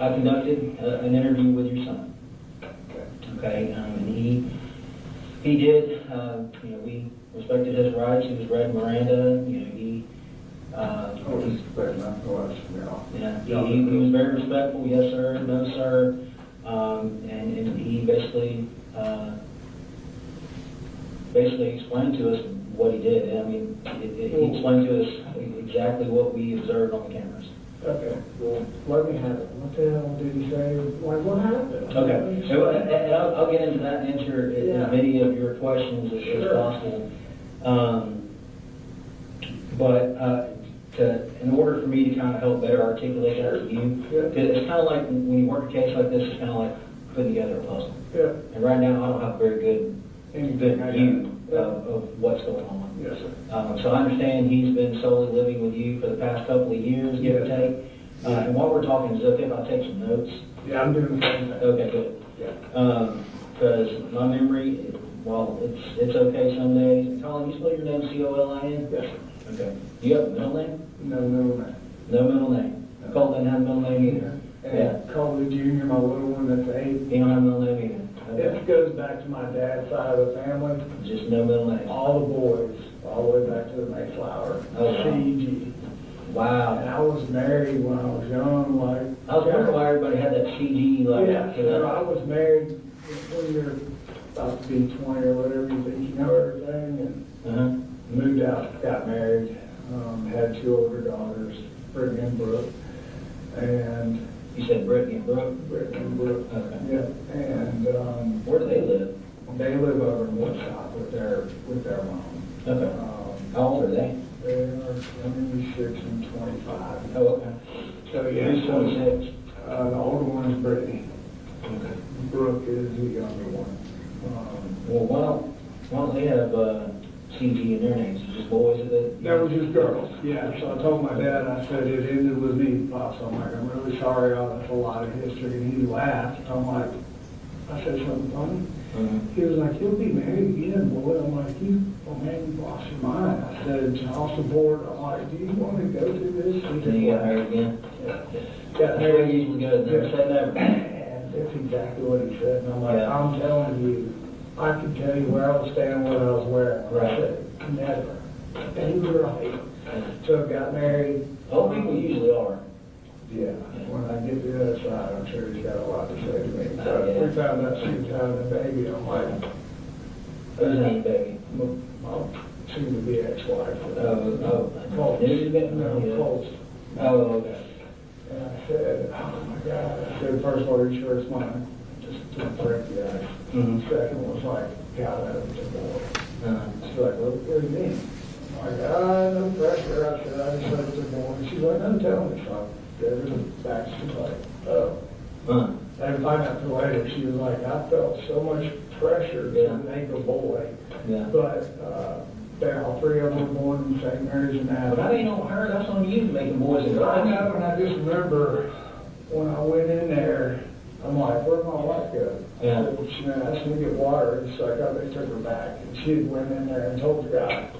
I conducted an interview with your son. Okay, and he did, you know, we respected his rights. He was read Miranda. You know, he was very respectful. Yes, sir. No, sir. And he basically explained to us what he did. I mean, he explained to us exactly what we observed on the cameras. Okay, well, let me have it. What the hell did he say? Like, what happened? Okay, and I'll get into that and answer as many of your questions as possible. In order for me to kind of help better articulate that to you, it's kind of like when you work a case like this, it's kind of like putting together a puzzle. Yeah. And right now, I don't have a very good view of what's going on. Yes, sir. So I understand he's been solely living with you for the past couple of years, give or take. And while we're talking, is it okay if I take some notes? Yeah, I'm doing the same thing. Okay, good. Yeah. Because my memory, while it's okay some days. Colin, you spell your name C-O-L-I-N? Yes, sir. Okay. Do you have a middle name? No middle name. No middle name. Colt doesn't have a middle name either. And Colby Jr., my little one, that's 8. He don't have a middle name either. This goes back to my dad's side of the family. Just no middle name. All the boys, all the way back to the Mayflower. Oh, wow. CG. Wow. And I was married when I was young, like. I was wondering why everybody had that CG like. Yeah, so I was married when you're about to be 20 or whatever, you think you know everything, and moved out, got married, had 2 older daughters, Brittany and Brooke, and. You said Brittany and Brooke? Brittany and Brooke. Okay. Yeah, and. Where do they live? They live over in Woodstock with their mom. Okay. How old are they? They are 26 and 25. Oh, okay. So, yeah. Who's 26? The older one is Brittany. Okay. Brooke is the younger one. Well, why don't they have CG in their names? Just boys of it? That was just girls. Yeah, so I told my dad, I said, it ended with me, Pops. I'm like, I'm really sorry, that's a lot of history. And he laughed. I'm like, I said something funny. He was like, you'll be married again, boy. I'm like, oh man, you lost your mind. I said, child support. I'm like, do you want to go through this? Then you got married again? Yeah. Got married usually goes, never say never. And that's exactly what he said. And I'm like, Yeah. I'm telling you, I can tell you where I was standing, what I was wearing. Right. I said, never. And he was right. So got married. Old people usually are. Yeah, when I get to the other side, I'm sure he's got a lot to say to me. Yeah. But we found out she was having a baby. I'm like, Who's having a baby? my soon-to-be ex-wife. Oh. News again? No, Colts. Oh, okay. And I said, oh my God. I said, first of all, are you sure it's mine? Just to break the ice. Second was like, God, that was a boy. She's like, what do you mean? I'm like, no pressure. I said, I just said it's a boy. She's like, no, tell me something. Gave her the facts. She's like, oh. And find out till later, she was like, I felt so much pressure to make a boy. Yeah. But they're all three of them were born in St. Mary's and Adams. But that ain't on her, that's on you making boys and girls. I know, and I just remember when I went in there, I'm like, where'd my wife go? Yeah. She asked me to get water, and so I got they took her back. And she had went in there and told the guy,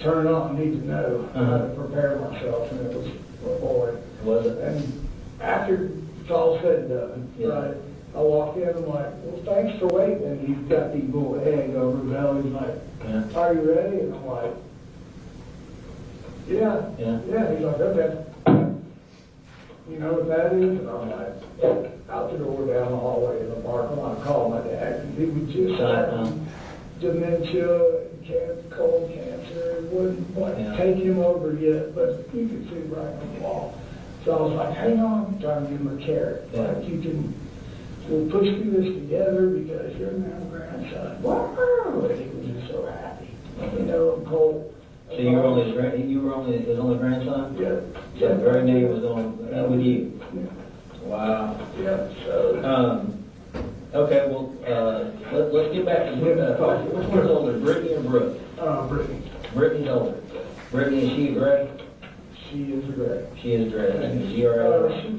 turn it on, I need to know how to prepare myself, and it was a boy. Was it? And after it's all said and done, right, I walk in, I'm like, well, thanks for waiting. And he's got the little egg over his belly. He's like, are you ready? And I'm like, yeah. He's like, okay. You know what that is? And I'm like, out the door, down the hallway in the parking lot. I called my dad, and he was just dementia, colon cancer. It wouldn't take him over yet, but you could see right on the wall. So I was like, hang on, I'm trying to give him a carrot. Like, we'll push through this together because you're now grandson. Wow! And he was just so happy. You know, Cole. So you were only his only grandson? Yeah. So the very name was on with you? Yeah. Wow. Yeah, so. Okay, well, let's get back to which one's older, Brittany or Brooke? Brittany. Brittany's older. Brittany, is she a gray? She is a gray. She is gray. Is she all right? She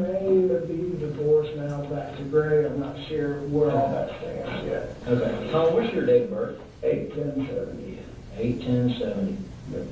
may be divorced now back to gray. I'm not sure where all that stands yet. Okay. Tom, what's your date of birth? 8/10/70. 8/10/70. Yep.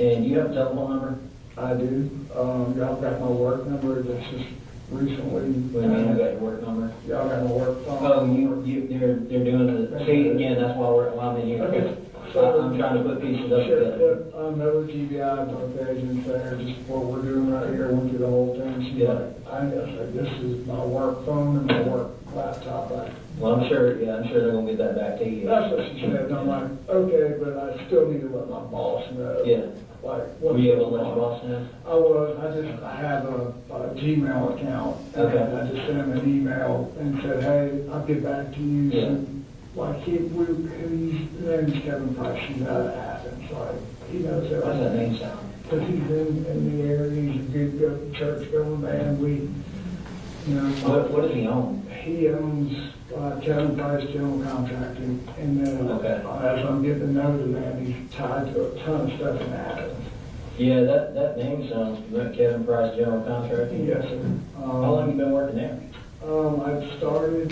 And you have a telephone number? I do. Y'all got my work number. This is recently. What do you mean I got your work number? Y'all got my work phone. Oh, they're doing the, see, again, that's why I'm in here. Okay. I'm trying to put pieces up together. No GBI, no agents there, just what we're doing right here, went through the whole thing. She's like, I said, this is my work phone and my work laptop. Well, I'm sure they're gonna get that back to you. That's what she said, and I'm like, okay, but I still need to let my boss know. Yeah. Like, were you able to let your boss know? I was, I have a Gmail account. Okay. And I just sent him an email and said, hey, I'll get back to you. Yeah. And, like, his name's Kevin Price, he's out of Athens, like, he knows everything. How's that name sound? Because he's in the area, he's a good church-going man, What does he own? He owns Kevin Price General Contracting, and then as I'm getting to know the man, he's tied to a ton of stuff in Athens. Yeah, that name sounds familiar. Kevin Price General Contracting? Yes, sir. How long have you been working there? I started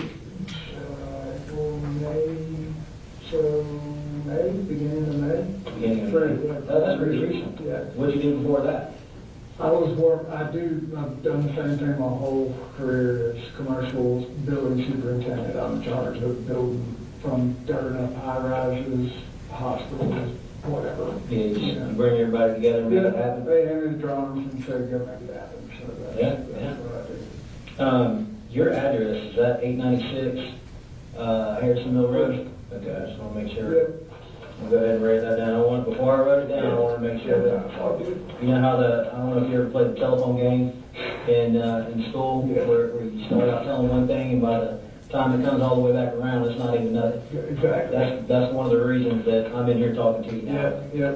beginning of May. Beginning of May. That's pretty recent. Yeah. What did you do before that? I've done the same thing my whole career as commercial building superintendent. I'm in charge of building from dirt up high rises, hospitals, whatever. Yeah, you bring everybody together and make it happen? They handed the drawings and said, go make it happen. So that's what I do. Your address, is that 896 Harrison Mill Road? Okay, I just want to make sure. Yeah. I'll go ahead and write that down. Before I wrote it down, I want to make sure that, you know how I don't know if you ever played the telephone game in school, where you start out telling one thing, and by the time it comes all the way back around, it's not even nothing. Yeah, exactly. That's one of the reasons that I'm in here talking to you now. Yeah.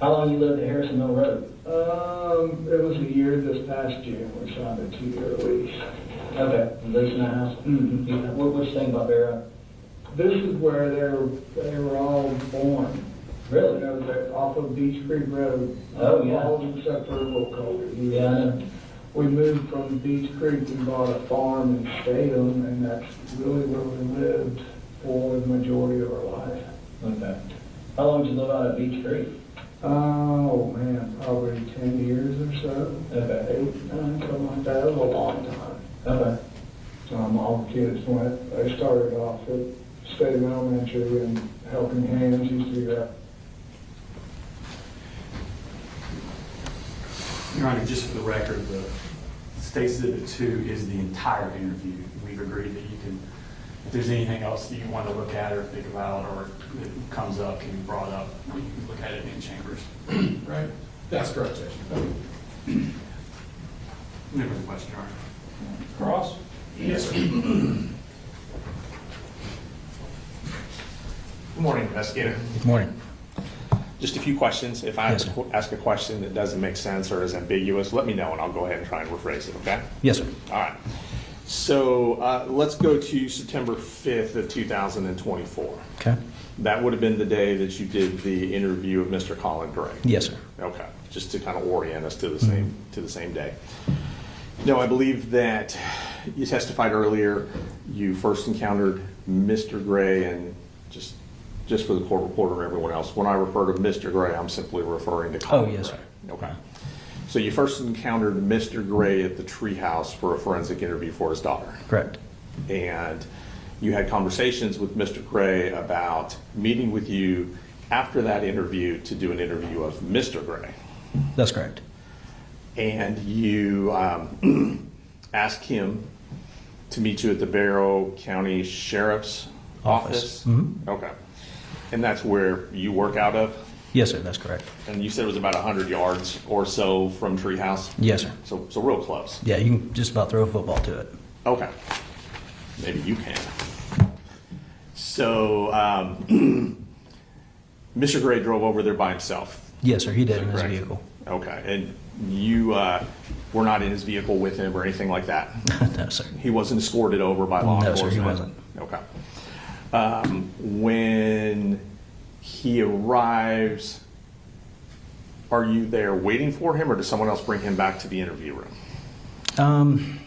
How long you lived at Harrison Mill Road? It was a year this past June. We signed a 2-year lease. Okay, leasing that house? Mm-hmm. What you think about Bear? This is where they were all born. Really? You know, off of Beach Creek Road. Oh, yeah. All except for a little culvert. Yeah, I know. we moved from Beach Creek and bought a farm in Statham, and that's really where we lived for the majority of our life. Okay. How long did you live out at Beach Creek? Oh, man, probably 10 years or so. Okay. 8, 9, something like that. It was a long time. Okay. All the kids went. They started off at State Elementary, and Helping Hands used to be there. Your Honor, just for the record, the State Exhibit 2 is the entire interview. We've agreed that you can, if there's anything else that you want to look at or think about or that comes up, can be brought up, you can look at it in chambers. Right? That's correct, Judge. No further question, Your Honor. Cross? Yes, sir. Good morning, investigator. Good morning. Just a few questions. If I Yes, have to ask a question that doesn't make sense or is ambiguous, let me know and I'll go ahead and try and rephrase it, okay? Yes, sir. All right. So let's go to September 5th of 2024. Okay. That would have been the day that you did the interview of Mr. Colin Gray. Yes, sir. Okay, just to kind of orient us to the same day. No, I believe that you testified earlier, you first encountered Mr. Gray, and just for the court reporter and everyone else, when I refer to Mr. Gray, I'm simply referring to Colin Oh, yes, Gray. sir. Okay. So you first encountered Mr. Gray at the treehouse for a forensic interview for his daughter. Correct. And you had conversations with Mr. Gray about meeting with you after that interview to do an interview of Mr. Gray. That's correct. And you asked him to meet you at the Barrow County Sheriff's Office? Mm-hmm. Okay. And that's where you work out of? Yes, sir. That's correct. And you said it was about 100 yards or so from Treehouse? Yes, sir. So real close? Yeah, you can just about throw a football to it. Okay. Maybe you can. So Mr. Gray drove over there by himself? Yes, sir. He did Is that in his correct? vehicle. Okay. And you were not in his vehicle with him or anything like that? No, sir. He wasn't escorted over by law No, enforcement? sir, he wasn't. Okay. When he arrives, are you there waiting for him, or does someone else bring him back to the interview room?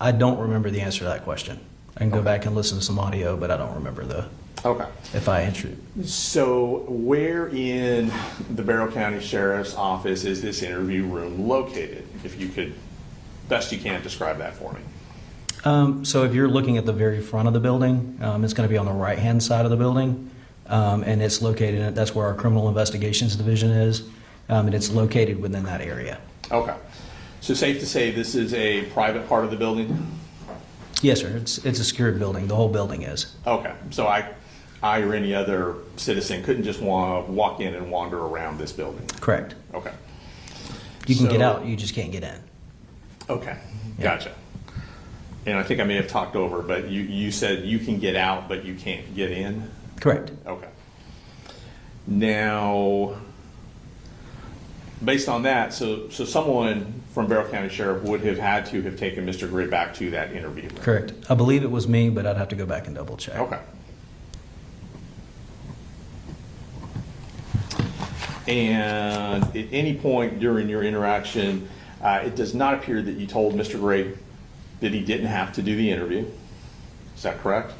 I don't remember the answer to that question. I can go back and listen to some audio, but I don't remember Okay. if I answered it. So where in the Barrow County Sheriff's Office is this interview room located? If you could, best you can, describe that for me. So if you're looking at the very front of the building, it's going to be on the right-hand side of the building, and it's located, that's where our Criminal Investigations Division is, and it's located within that area. Okay. So safe to say this is a private part of the building? Yes, sir. It's a secured building. The whole building is. Okay. So I or any other citizen couldn't just walk in and wander around this building? Correct. Okay. You can get So- out, you just can't get in. Okay, Yeah. gotcha. And I think I may have talked over, but you said you can get out, but you can't get in? Correct. Okay. Now, based on that, so someone from Barrow County Sheriff would have had to have taken Mr. Gray back to that interview room? Correct. I believe it was me, but I'd have to go back and double check. Okay. And at any point during your interaction, it does not appear that you told Mr. Gray that he didn't have to do the interview. Is that correct?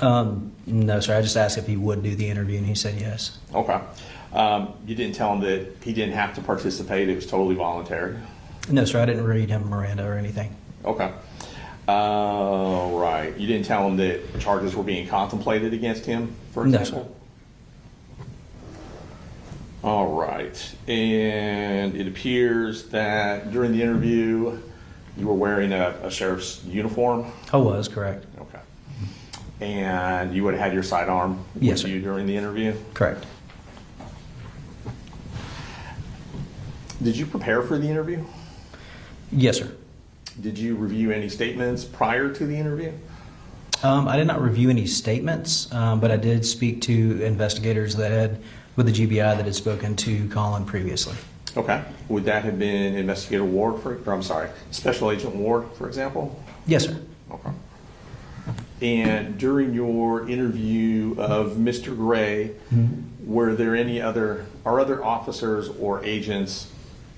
No, sir. I just asked if he would do the interview, and he said yes. Okay. You didn't tell him that he didn't have to participate, it was totally voluntary? No, sir. I didn't read him Miranda or anything. Okay. Right. You didn't tell him that charges were being contemplated against him, for No, example? All right. And it appears that during the interview, you were wearing a sheriff's uniform? I was, correct. Okay. And you would have had your sidearm Yes, with sir. you during the interview? Correct. Did you prepare for the interview? Yes, sir. Did you review any statements prior to the interview? I did not review any statements, but I did speak to investigators that had, with the GBI, that had spoken to Colin previously. Okay. Would that have been Investigator Ward, Special Agent Ward, for example? Yes, sir. Okay. And during your interview of Mr. Gray, were there any other officers or agents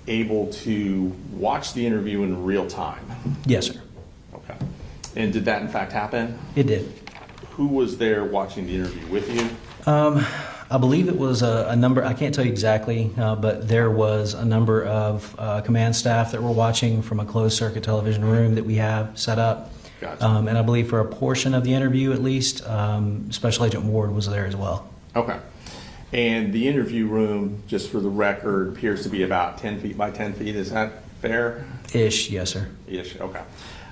able to watch the interview in real time? Yes, sir. Okay. And did that in fact happen? It did. Who was there watching the interview with you? I believe it was a number, I can't tell you exactly, but there was a number of command staff that were watching from a closed circuit television room that we have set up. Gotcha. And I believe for a portion of the interview at least, Special Agent Ward was there as well. Okay. And the interview room, just for the record, appears to be about 10 feet by 10 feet. Is that fair? Ish, yes, sir. Ish, okay.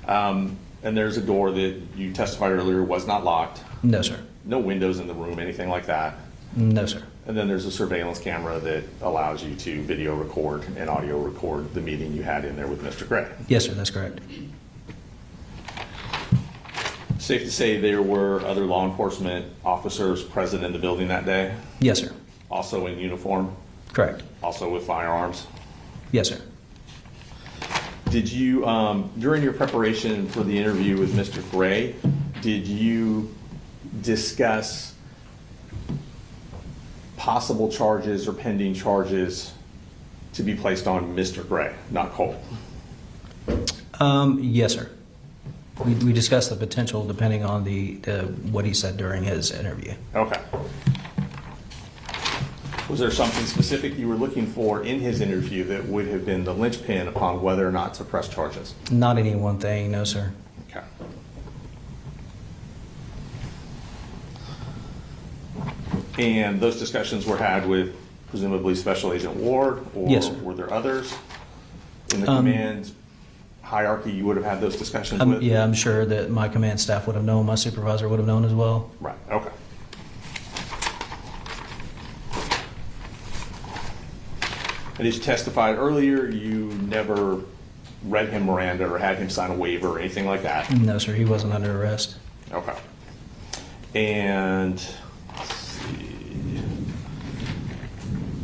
And there's a door that you testified earlier was not locked. No, sir. No windows in the room, anything like that. No, sir. And then there's a surveillance camera that allows you to video record and audio record the meeting you had in there with Mr. Gray. Yes, sir, that's correct. Safe to say there were other law enforcement officers present in the building that day? Yes, sir. Also in uniform? Correct. Also with firearms? Yes, sir. Did you, during your preparation for the interview with Mr. Gray, did you discuss possible charges or pending charges to be placed on Mr. Gray, not Cole? Yes, sir. We discussed the potential depending on the what he said during his interview. Okay. Was there something specific you were looking for in his interview that would have been the linchpin upon whether or not to press charges? Not any one thing, no, sir. Okay. And those discussions were had with presumably Special Agent Ward, or yes, sir. Were there others in the command hierarchy you would have had those discussions with? Yeah, I'm sure that my command staff would have known, my supervisor would have known as well. Right, okay. And as you testified earlier, you never read him Miranda or had him sign a waiver or anything like that? No, sir, he wasn't under arrest. Okay. And let's see.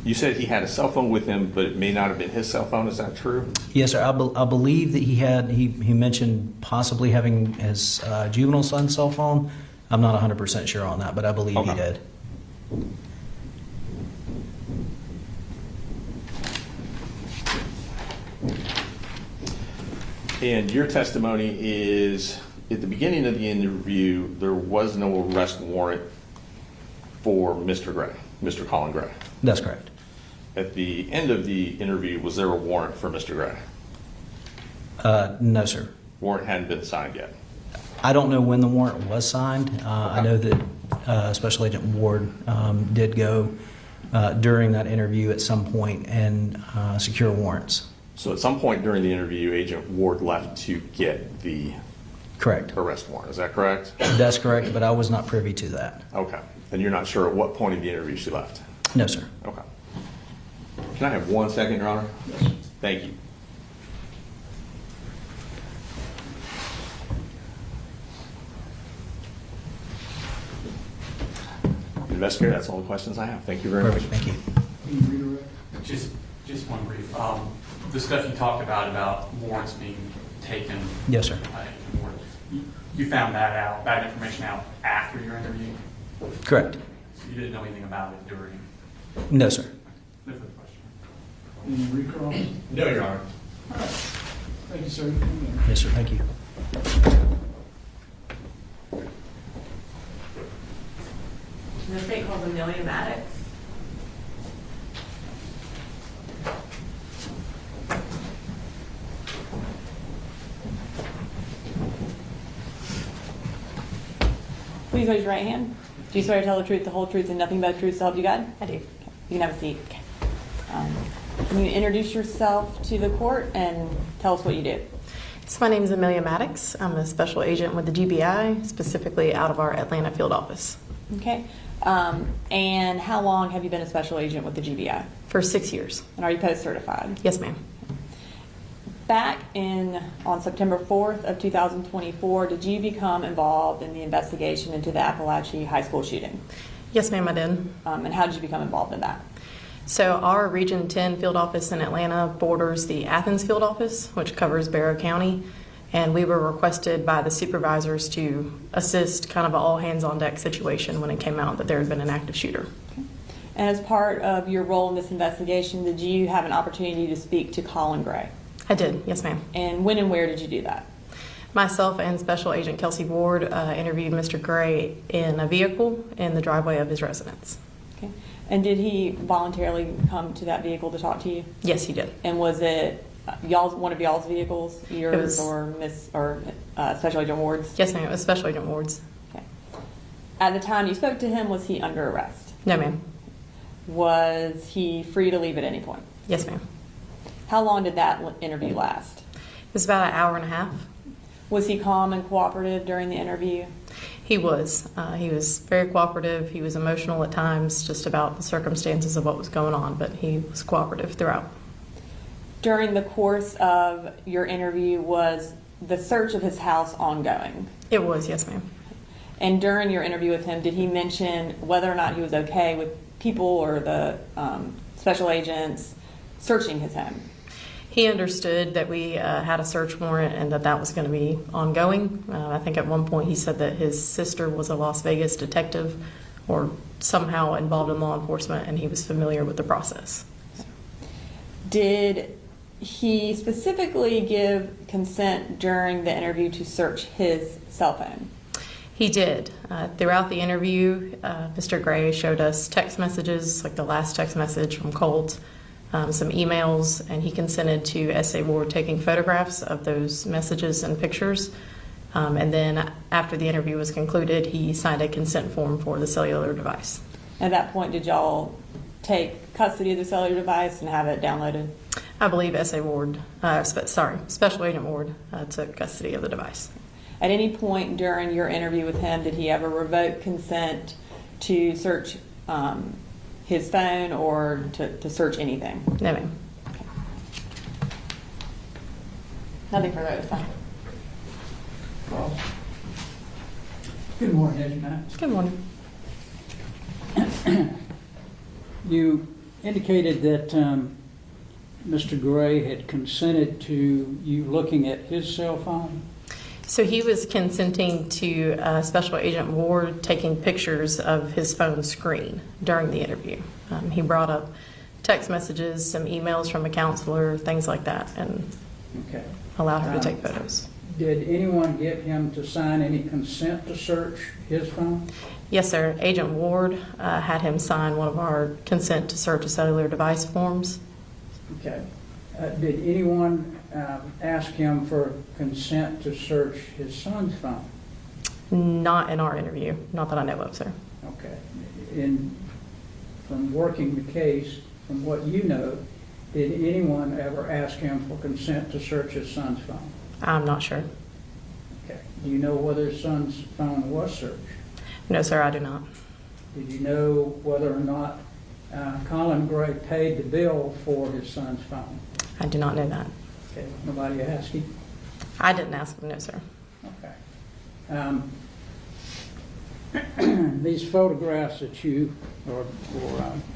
You said he had a cell phone with him, but it may not have been his cell phone. Is that true? Yes, sir. I believe that he mentioned possibly having his juvenile son's cell phone. I'm not 100% sure on that, but I believe he did. And your testimony is, at the beginning of the interview, there was no arrest warrant for Mr. Gray, Mr. Colin Gray. That's correct. At the end of the interview, was there a warrant for Mr. Gray? No, sir. Warrant hadn't been signed yet. I don't know when the warrant was signed. I know that Special Agent Ward did go during that interview at some point and secure warrants. So at some point during the interview, Agent Ward left to get the correct arrest warrant. Is that correct? That's correct, but I was not privy to that. Okay. And you're not sure at what point of the interview she left? No, sir. Okay. Can I have 1 second, Your Honor? Yes. Thank you. Investigator, that's all the questions I have. Thank you very much. Thank you. Can you redirect? Just one brief. The stuff you talked about warrants being taken. Yes, sir. You found that information out after your interview? Correct. So you didn't know anything about it during? No, sir. No further question. Any recall? No, Your Honor. All right. Thank you, sir. Yes, sir. Thank you. The state calls Amelia Maddox. Please raise your right hand. Do you swear to tell the truth, the whole truth, and nothing but the truth, so help you God? I do. You can have a seat. Okay. Can you introduce yourself to the court and tell us what you do? So my name is Amelia Maddox. I'm a special agent with the GBI, specifically out of our Atlanta field office. Okay. And how long have you been a special agent with the GBI? For 6 years. And are you post certified? Yes, ma'am. Back on September 4th of 2024, did you become involved in the investigation into the Apalachee High School shooting? Yes, ma'am, I did. And how did you become involved in that? So our Region 10 field office in Atlanta borders the Athens field office, which covers Barrow County. And we were requested by the supervisors to assist kind of an all hands on deck situation when it came out that there had been an active shooter. Okay. And as part of your role in this investigation, did you have an opportunity to speak to Colin Gray? I did, yes, ma'am. And when and where did you do that? Myself and Special Agent Kelsey Ward interviewed Mr. Gray in a vehicle in the driveway of his residence. Okay. And did he voluntarily come to that vehicle to talk to you? Yes, he did. And was it one of y'all's vehicles, yours or Special Agent Ward's? Yes, ma'am. It was Special Agent Ward's. Okay. At the time you spoke to him, was he under arrest? No, ma'am. Was he free to leave at any point? Yes, ma'am. How long did that interview last? It was about an hour and a half. Was he calm and cooperative during the interview? He was. He was very cooperative. He was emotional at times, just about the circumstances of what was going on, but he was cooperative throughout. During the course of your interview, was the search of his house ongoing? It was, yes, ma'am. And during your interview with him, did he mention whether or not he was okay with people or the special agents searching his home? He understood that we had a search warrant and that was going to be ongoing. I think at one point he said that his sister was a Las Vegas detective or somehow involved in law enforcement, and he was familiar with the process. Did he specifically give consent during the interview to search his cell phone? He did. Throughout the interview, Mr. Gray showed us text messages, like the last text message from Colt, some emails, and he consented to S.A. Ward taking photographs of those messages and pictures. And then after the interview was concluded, he signed a consent form for the cellular device. At that point, did y'all take custody of the cellular device and have it downloaded? I believe S.A. Ward, Special Agent Ward took custody of the device. At any point during your interview with him, did he ever revoke consent to search his phone or to search anything? No, ma'am. Okay. Nothing further at this time. Good morning, Edgemont. Good morning. You indicated that Mr. Gray had consented to you looking at his cell phone. So he was consenting to Special Agent Ward taking pictures of his phone screen during the interview. He brought up text messages, some emails from a counselor, things like that, and allowed her to take photos. Did anyone get him to sign any consent to search his phone? Yes, sir. Agent Ward had him sign one of our consent to search a cellular device forms. Okay. Did anyone ask him for consent to search his son's phone? Not in our interview. Not that I know of, sir. Okay. From working the case, from what you know, did anyone ever ask him for consent to search his son's phone? I'm not sure. Okay. Do you know whether his son's phone was searched? No, sir, I do not. Did you know whether or not Colin Gray paid the bill for his son's phone? I do not know that. Okay. Nobody asked him? I didn't ask him, no, sir. Okay. These photographs that you or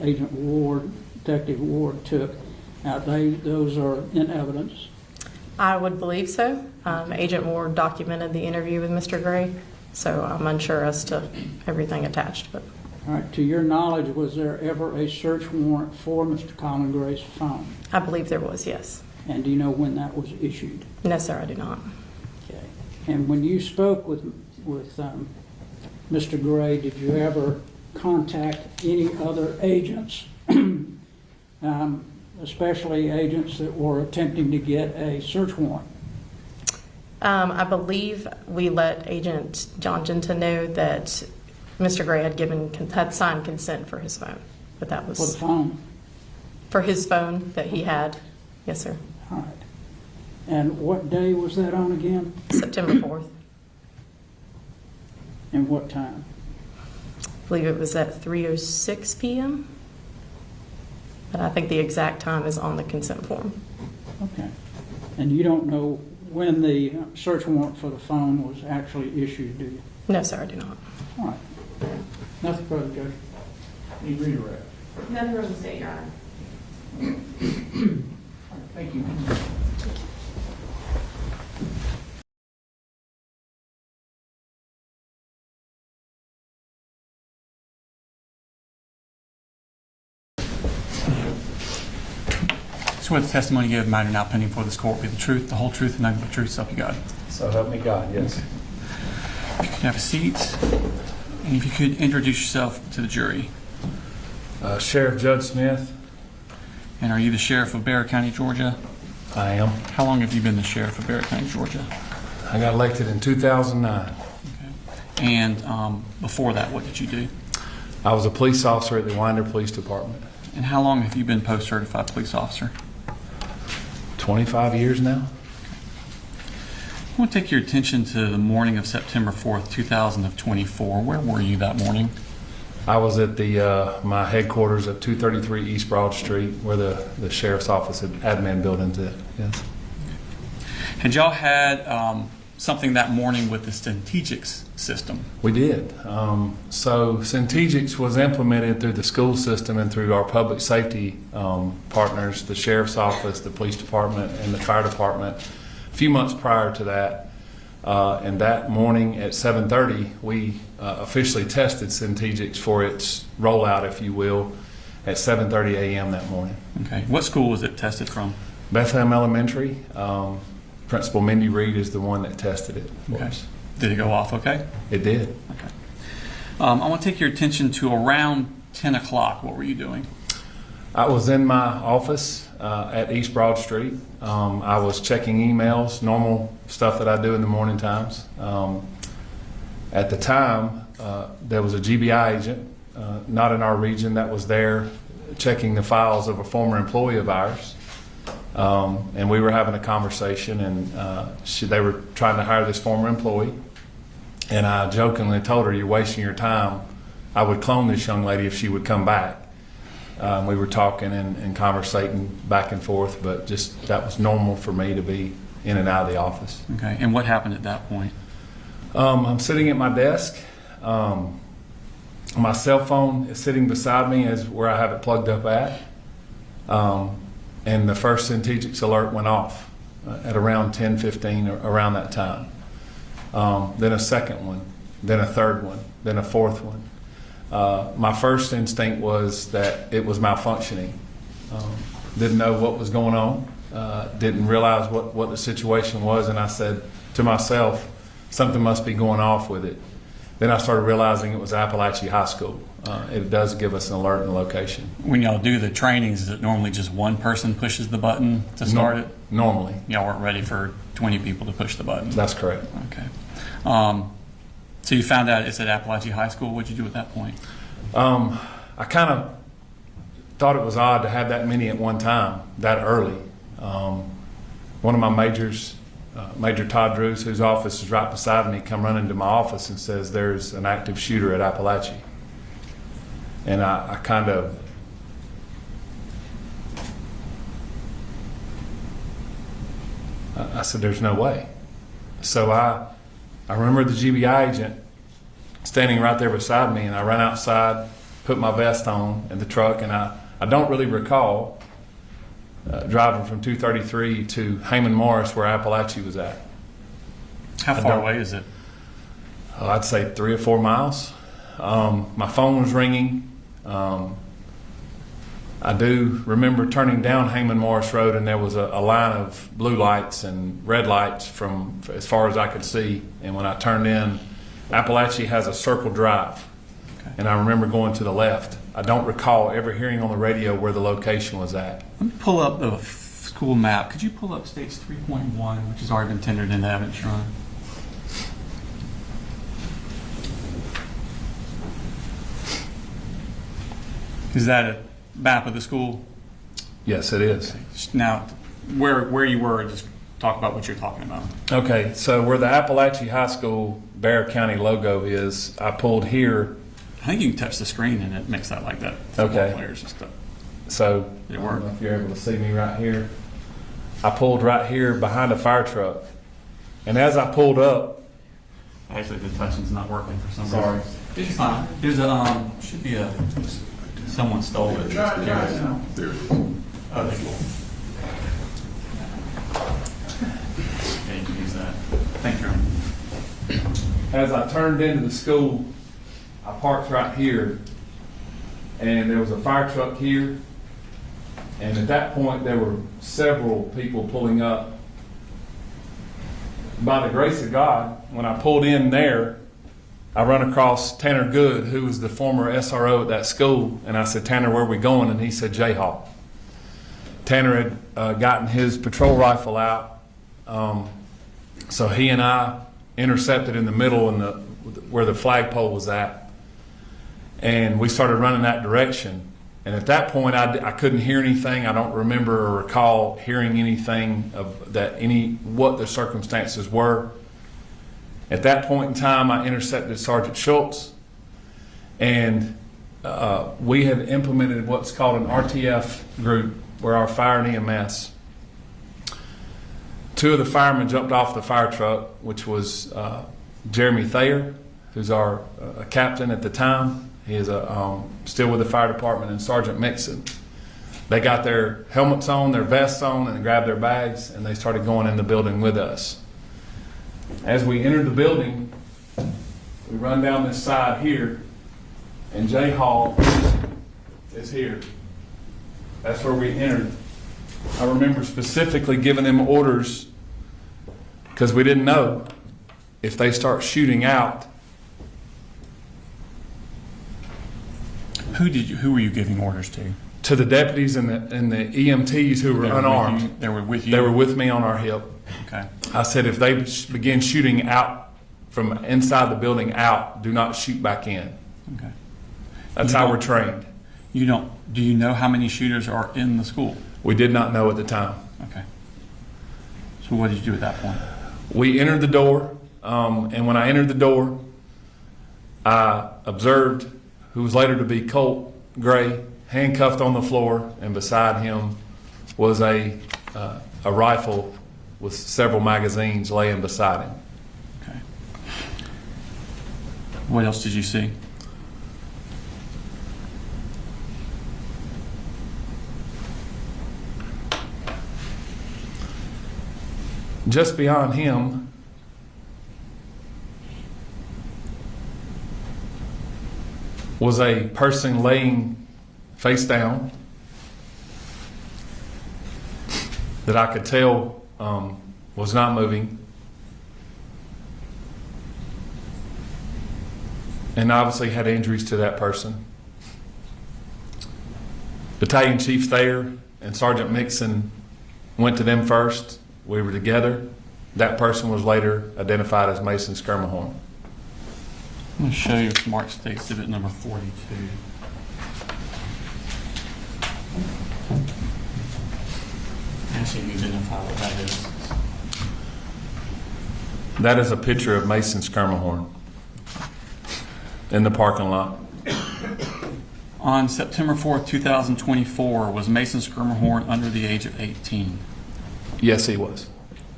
Agent Ward, Detective Ward took, those are in evidence? I would believe so. Agent Ward documented the interview with Mr. Gray, so I'm unsure as to everything attached. But all right. To your knowledge, was there ever a search warrant for Mr. Colin Gray's phone? I believe there was, yes. And do you know when that was issued? No, sir, I do not. Okay. And when you spoke with Mr. Gray, did you ever contact any other agents, especially agents that were attempting to get a search warrant? I believe we let Agent John Genta know that Mr. Gray had signed consent for his phone, but that was For the phone? For his phone that he had. Yes, sir. All right. And what day was that on again? September 4th. And what time? I believe it was at 3:06 p.m. But I think the exact time is on the consent form. Okay. And you don't know when the search warrant for the phone was actually issued, do you? No, sir, I do not. All right. Nothing further, Judge. Any redirect? Nothing from the state, Your Honor. Thank you. Swear the testimony you give matter now pending before this court be the truth, the whole truth, and nothing but the truth, so help you God. So help me God, yes. If you could have a seat, and if you could introduce yourself to the jury. Sheriff Judge Smith. And are you the sheriff of Barrett County, Georgia? I am. How long have you been the sheriff of Barrett County, Georgia? I got elected in 2009. Okay. And before that, what did you do? I was a police officer at the Winder Police Department. And how long have you been post-certified police officer? 25 years now. I want to take your attention to the morning of September 4th, 2024. Where were you that morning? I was at my headquarters at 233 East Broad Street, where the sheriff's office and admin building's at. Yes. Had y'all had something that morning with the Centegix system? We did. So Centegix was implemented through the school system and through our public safety partners, the sheriff's office, the police department, and the fire department. A few months prior to that, and that morning at 7:30, we officially tested Centegix for its rollout, if you will, at 7:30 a.m. that morning. Okay. What school was it tested from? Bethlehem Elementary. Principal Mindy Reed is the one that tested it for us. Did it go off okay? It did. Okay. I want to take your attention to around 10 o'clock. What were you doing? I was in my office at East Broad Street. I was checking emails, normal stuff that I do in the morning times. At the time, there was a GBI agent, not in our region, that was there checking the files of a former employee of ours. And we were having a conversation, and they were trying to hire this former employee. And I jokingly told her, "You're wasting your time. I would clone this young lady if she would come back." We were talking and conversating back and forth, but just that was normal for me to be in and out of the office. Okay. And what happened at that point? I'm sitting at my desk. My cell phone is sitting beside me as where I have it plugged up at. And the first Centegix alert went off at around 10:15, around that time. Then a second one, then a third one, then a fourth one. My first instinct was that it was malfunctioning. Didn't know what was going on, didn't realize what the situation was, and I said to myself, something must be going off with it. Then I started realizing it was Apalachee High School. It does give us an alert and location. When y'all do the trainings, is it normally just one person pushes the button to start it? Normally. Y'all weren't ready for 20 people to push the button? That's correct. Okay. So you found out it's at Apalachee High School. What'd you do at that point? I kind of thought it was odd to have that many at one time, that early. One of my majors, Major Todd Drews, whose office is right beside me, come running to my office and says there's an active shooter at Apalachee. And I kind of, I said, there's no way. So I remember the GBI agent standing right there beside me, and I ran outside, put my vest on in the truck, and I don't really recall driving from 233 to Heyman Morris, where Apalachee was at. How far away is it? I'd say 3 or 4 miles. My phone was ringing. I do remember turning down Heyman Morris Road, and there was a line of blue lights and red lights from as far as I could see. And when I turned in, Apalachee has a circle drive. Okay. And I remember going to the left. I don't recall ever hearing on the radio where the location was at. Let me pull up the school map. Could you pull up states 3.1, which has already been tendered into evidence, Ron? Is that a map of the school? Yes, it is. Okay. Now, where you were, just talk about what you're talking about. Okay, so where the Apalachee High School Barrett County logo is, I pulled here. I think you can touch the screen and it makes that like that. Okay. Players and stuff. So Did it I work? don't know if you're able to see me right here. I pulled right here behind a fire truck. And as I pulled up. Actually, the touching's not working for some reason. Sorry. It's fine. There's a, should be a, someone stole it. Try it now. There it is. Oh, they will. Okay, you can use that. Thank you. As I turned into the school, I parked right here, and there was a fire truck here, And at that point, there were several people pulling up. By the grace of God, when I pulled in there, I run across Tanner Good, who was the former SRO at that school. And I said, Tanner, where are we going? And he said, J Hall. Tanner had gotten his patrol rifle out. So he and I intercepted in the middle where the flagpole was at. And we started running that direction. And at that point, I couldn't hear anything. I don't remember or recall hearing anything of that, what the circumstances were. At that point in time, I intercepted Sergeant Schultz, and we had implemented what's called an RTF group, where our fire and EMS. Two of the firemen jumped off the fire truck, which was Jeremy Thayer, who's our captain at the time. He is still with the fire department, and Sergeant Mixon. They got their helmets on, their vests on, and grabbed their bags, and they started going in the building with us. As we entered the building, we run down this side here, and J Hall is here. That's where we entered. I remember specifically giving them orders, because we didn't know if they start shooting out. Who were you giving orders to? To the deputies and the EMTs who were unarmed. They were with you? They were with me on our hip. Okay. I said, if they begin shooting out from inside the building out, do not shoot back in. Okay. That's how we're trained. Do you know how many shooters are in the school? We did not know at the time. Okay. So what did you do at that point? We entered the door, and when I entered the door, I observed who was later to be Colin Gray, handcuffed on the floor, and beside him was a rifle with several magazines laying beside him. Okay. What else did you see? Just beyond him was a person laying face down that I could tell was not moving. And obviously had injuries to that person. Battalion Chief Thayer and Sergeant Mixon went to them first. We were together. That person was later identified as Mason Skirmahorn. I'm going to show you Smart State Exhibit number 42. Actually, you identify what that is. That is a picture of Mason Skirmahorn in the parking lot. On September 4th, 2024, was Mason Skirmahorn under the age of 18? Yes, he was.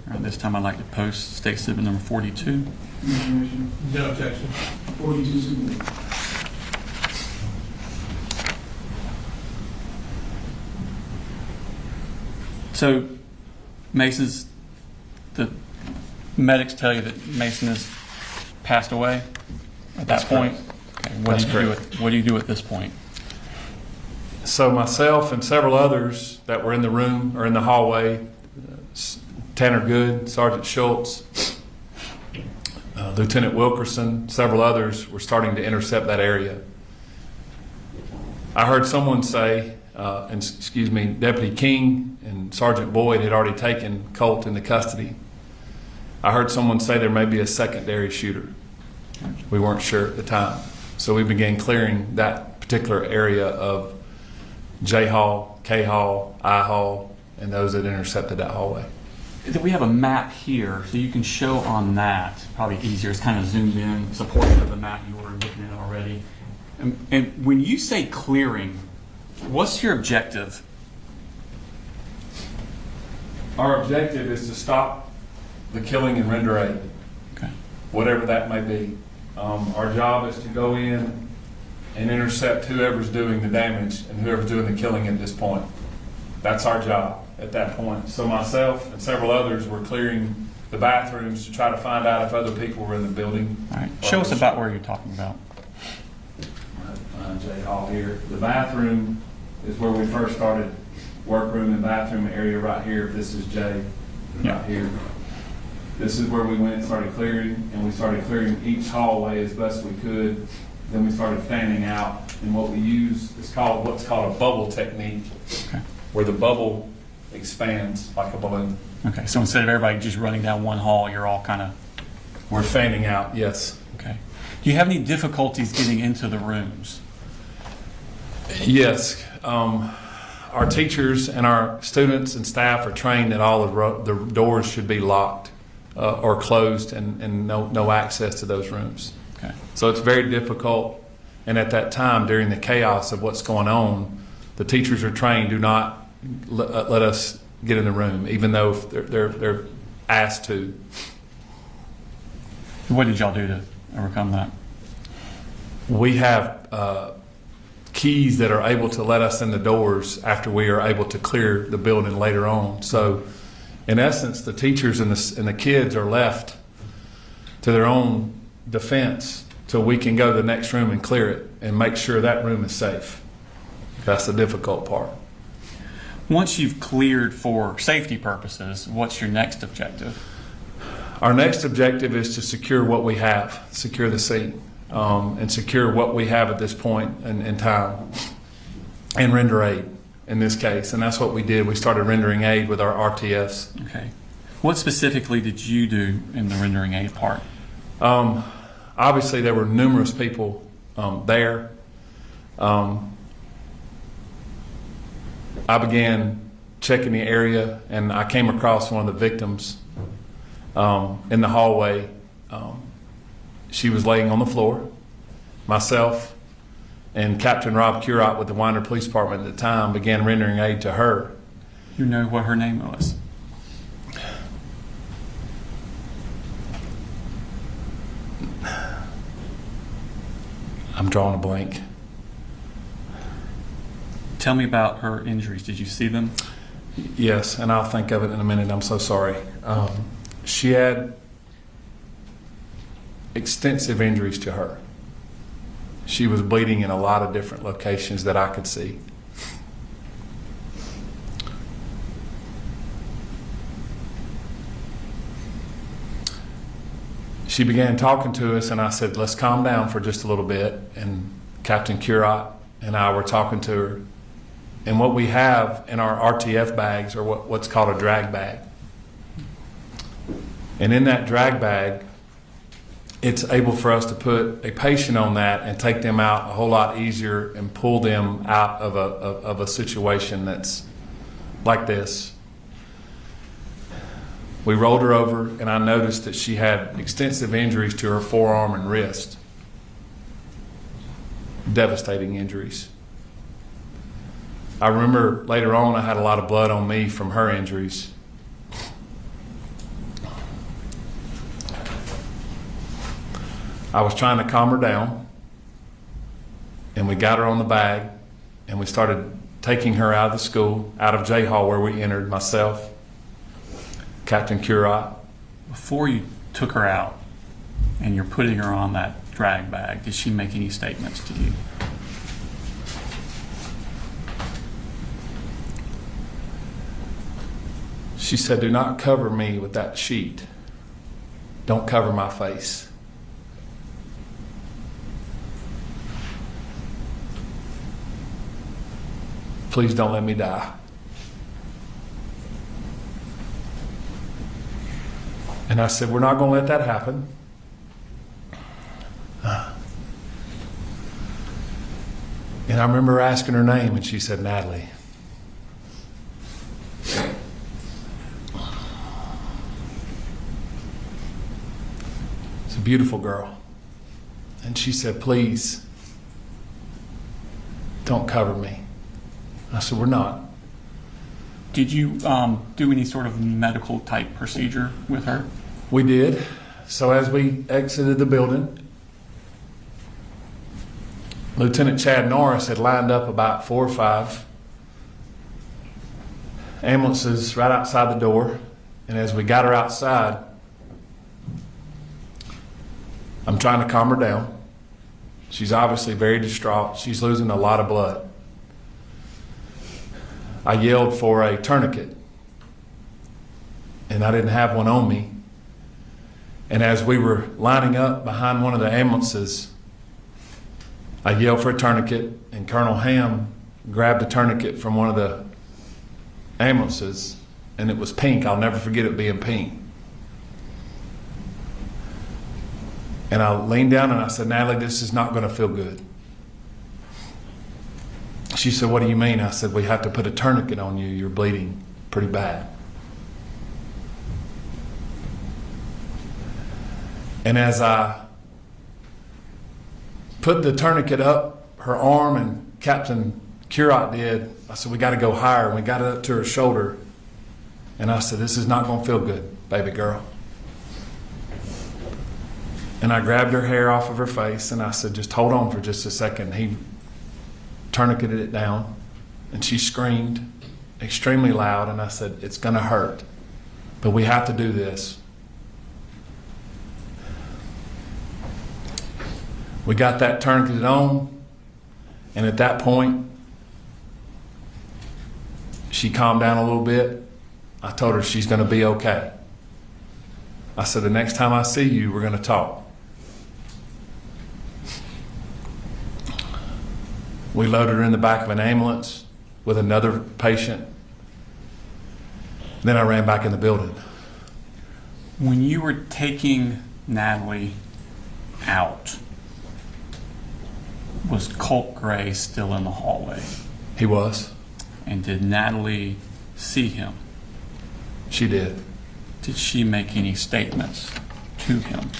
All right, this time I'd like to post State Exhibit number 42. No objection. 42 submitted. So, the medics tell you that Mason has passed away at that point? Okay, what do you do at this point? So myself and several others that were in the room or in the hallway, Tanner Good, Sergeant Schultz, Lieutenant Wilkerson, several others were starting to intercept that area. I heard someone say, Deputy King and Sergeant Boyd had already taken Colt into custody. I heard someone say there may be a secondary shooter. We weren't sure at the time. So we began clearing that particular area of J Hall, K Hall, I Hall, and those that intercepted that hallway. We have a map here, so you can show on that. Probably easier. It's kind of zoomed in. It's a portion of the map you were looking at already. And when you say clearing, what's your objective? Our objective is to stop the killing and render aid, whatever that may be. Our job is to go in and intercept whoever's doing the damage and whoever's doing the killing at this point. That's our job at that point. So myself and several others were clearing the bathrooms to try to find out if other people were in the building. All right. Show us about where you're talking about. J Hall here. The bathroom is where we first started workroom and bathroom area right here. This is Jay, right here. This is where we went and started clearing, and we started clearing each hallway as best we could. Then we started fanning out, and what we use is what's called a bubble technique, where the bubble expands like a balloon. Okay, so instead of everybody just running down one hall, you're all kind of... We're fanning out, yes. Okay. Do you have any difficulties getting into the rooms? Yes. Our teachers and our students and staff are trained that all the doors should be locked or closed and no access to those rooms. Okay. So it's very difficult. And at that time, during the chaos of what's going on, the teachers are trained, do not let us get in the room, even though they're asked to. What did y'all do to overcome that? We have keys that are able to let us in the doors after we are able to clear the building later on. So in essence, the teachers and the kids are left to their own defense till we can go to the next room and clear it and make sure that room is safe. That's the difficult part. Once you've cleared for safety purposes, what's your next objective? Our next objective is to secure what we have, secure the scene, and secure what we have at this point in time, and render aid in this case. And that's what we did. We started rendering aid with our RTFs. Okay. What specifically did you do in the rendering aid part? Obviously, there were numerous people there. I began checking the area, and I came across one of the victims in the hallway. She was laying on the floor. Myself and Captain Rob Curott with the Winder Police Department at the time began rendering aid to her. You know what her name was? I'm drawing a blank. Tell me about her injuries. Did you see them? Yes, and I'll think of it in a minute. I'm so sorry. She had extensive injuries to her. She was bleeding in a lot of different locations that I could see. She began talking to us, and I said, let's calm down for just a little bit. And Captain Curott and I were talking to her. And what we have in our RTF bags are what's called a drag bag. And in that drag bag, it's able for us to put a patient on that and take them out a whole lot easier and pull them out of a situation that's like this. We rolled her over, and I noticed that she had extensive injuries to her forearm and wrist. Devastating injuries. I remember later on I had a lot of blood on me from her injuries. I was trying to calm her down, and we got her on the bag, and we started taking her out of the school, out of J Hall where we entered, myself, Captain Curott. Before you took her out and you're putting her on that drag bag, did she make any statements to you? She said, do not cover me with that sheet. Don't cover my face. Please don't let me die. And I said, we're not going to let that happen. And I remember asking her name, and she said, Natalie. It's a beautiful girl. And she said, please, don't cover me. I said, we're not. Did you do any sort of medical type procedure with her? We did. So as we exited the building, Lieutenant Chad Norris had lined up about 4 or 5 ambulances right outside the door. And as we got her outside, I'm trying to calm her down. She's obviously very distraught. She's losing a lot of blood. I yelled for a tourniquet, and I didn't have one on me. And as we were lining up behind one of the ambulances, I yelled for a tourniquet, and Colonel Ham grabbed a tourniquet from one of the ambulances, and it was pink. I'll never forget it being pink. And I leaned down and I said, Natalie, this is not going to feel good. She said, what do you mean? I said, we have to put a tourniquet on you. You're bleeding pretty bad. And as I put the tourniquet up her arm, and Captain Curot did, I said, we got to go higher. And we got it up to her shoulder. And I said, this is not going to feel good, baby girl. And I grabbed her hair off of her face, and I said, just hold on for just a second. He tourniqueted it down, and she screamed extremely loud, and I said, it's going to hurt, but we have to do this. We got that tourniqueted on, and at that point, she calmed down a little bit. I told her she's going to be okay. I said, the next time I see you, we're going to talk. We loaded her in the back of an ambulance with another patient. Then I ran back in the building. When you were taking Natalie out, was Colin Gray still in the hallway? He was. And did Natalie see him? She did. Did she make any statements to him?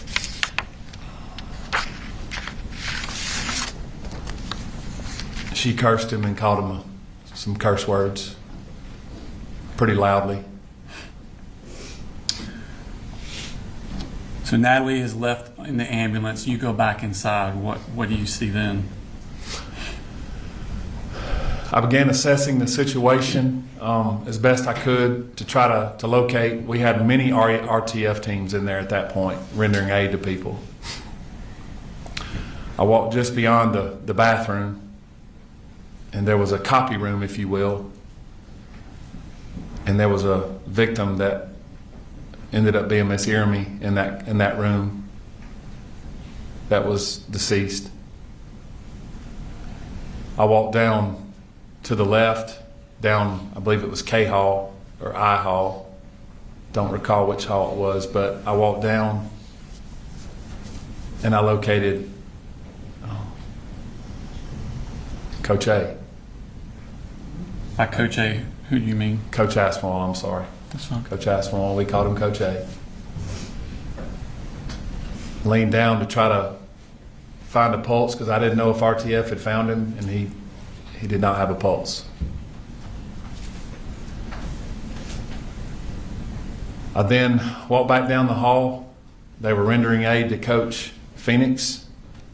She cursed him and called him some curse words pretty loudly. So Natalie is left in the ambulance. You go back inside. What do you see then? I began assessing the situation as best I could to try to locate. We had many RTF teams in there at that point, rendering aid to people. I walked just beyond the bathroom, and there was a copy room, if you will, and there was a victim that ended up being Miss Irmy in that room that was deceased. I walked down to the left, down, I believe it was K Hall or I Hall. Don't recall which hall it was, but I walked down and I located Coach A. By Coach A, who do you mean? Coach Aspinwall, I'm sorry. That's fine. Coach Aspinwall, we called him Coach A. Leaned down to try to find a pulse because I didn't know if RTF had found him, and he did not have a pulse. I then walked back down the hall. They were rendering aid to Coach Phoenix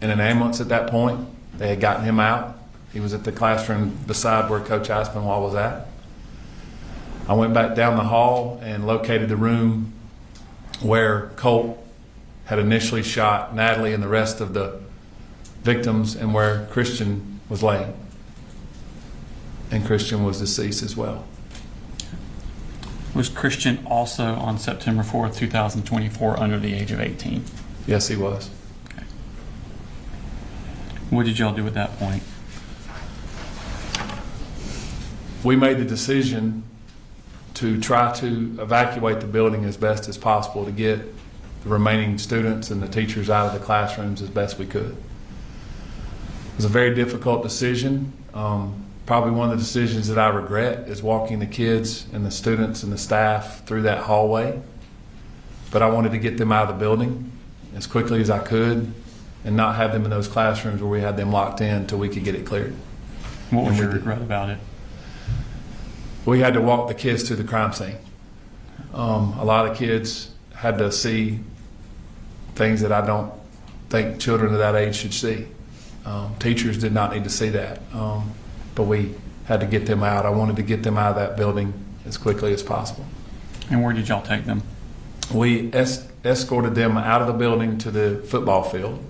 in an ambulance at that point. They had gotten him out. He was at the classroom beside where Coach Aspinwall was at. I went back down the hall and located the room where Colt had initially shot Natalie and the rest of the victims, and where Christian was laying. And Christian was deceased as well. Was Christian also on September 4th, 2024 under the age of 18? Yes, he was. Okay. What did y'all do at that point? We made the decision to try to evacuate the building as best as possible to get the remaining students and the teachers out of the classrooms as best we could. It was a very difficult decision. Probably one of the decisions that I regret is walking the kids and the students and the staff through that hallway. But I wanted to get them out of the building as quickly as I could and not have them in those classrooms where we had them locked in until we could get it cleared. What was your regret about it? We had to walk the kids to the crime scene. A lot of kids had to see things that I don't think children of that age should see. Teachers did not need to see that, but we had to get them out. I wanted to get them out of that building as quickly as possible. And where did y'all take them? We escorted them out of the building to the football field,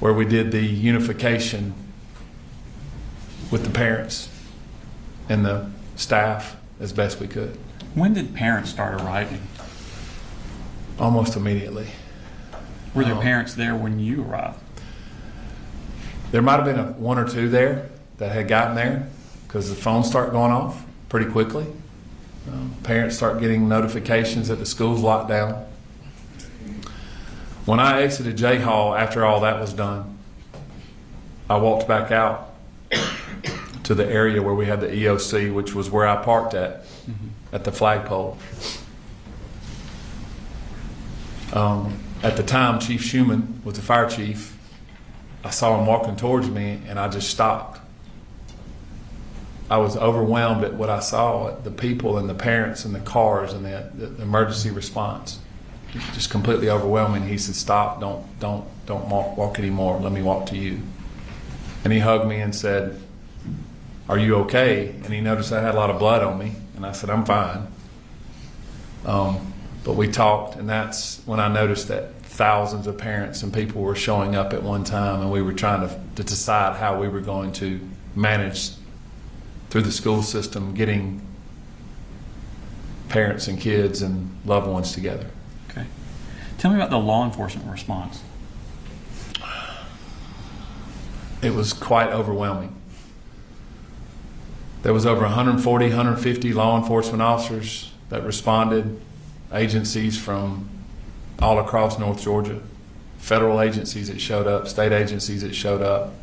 where we did the unification with the parents and the staff as best we could. When did parents start arriving? Almost immediately. Were there parents there when you arrived? There might have been one or two there that had gotten there because the phones start going off pretty quickly. Parents start getting notifications that the school's locked down. When I exited J Hall after all that was done, I walked back out to the area where we had the EOC, which was where I parked at the flagpole. At the time, Chief Schumann was the fire chief. I saw him walking towards me, and I just stopped. I was overwhelmed at what I saw, at the people and the parents and the cars and the emergency response. Just completely overwhelming. He said, "Stop! Don't walk anymore. Let me walk to you." And he hugged me and said, "Are you okay?" And he noticed I had a lot of blood on me, and I said, "I'm fine." But we talked, and that's when I noticed that thousands of parents and people were showing up at one time, and we were trying to decide how we were going to manage through the school system, getting parents and kids and loved ones together. Okay. Tell me about the law enforcement response. It was quite overwhelming. There was over 140, 150 law enforcement officers that responded, agencies from all across North Georgia, federal agencies that showed up, state agencies that showed up.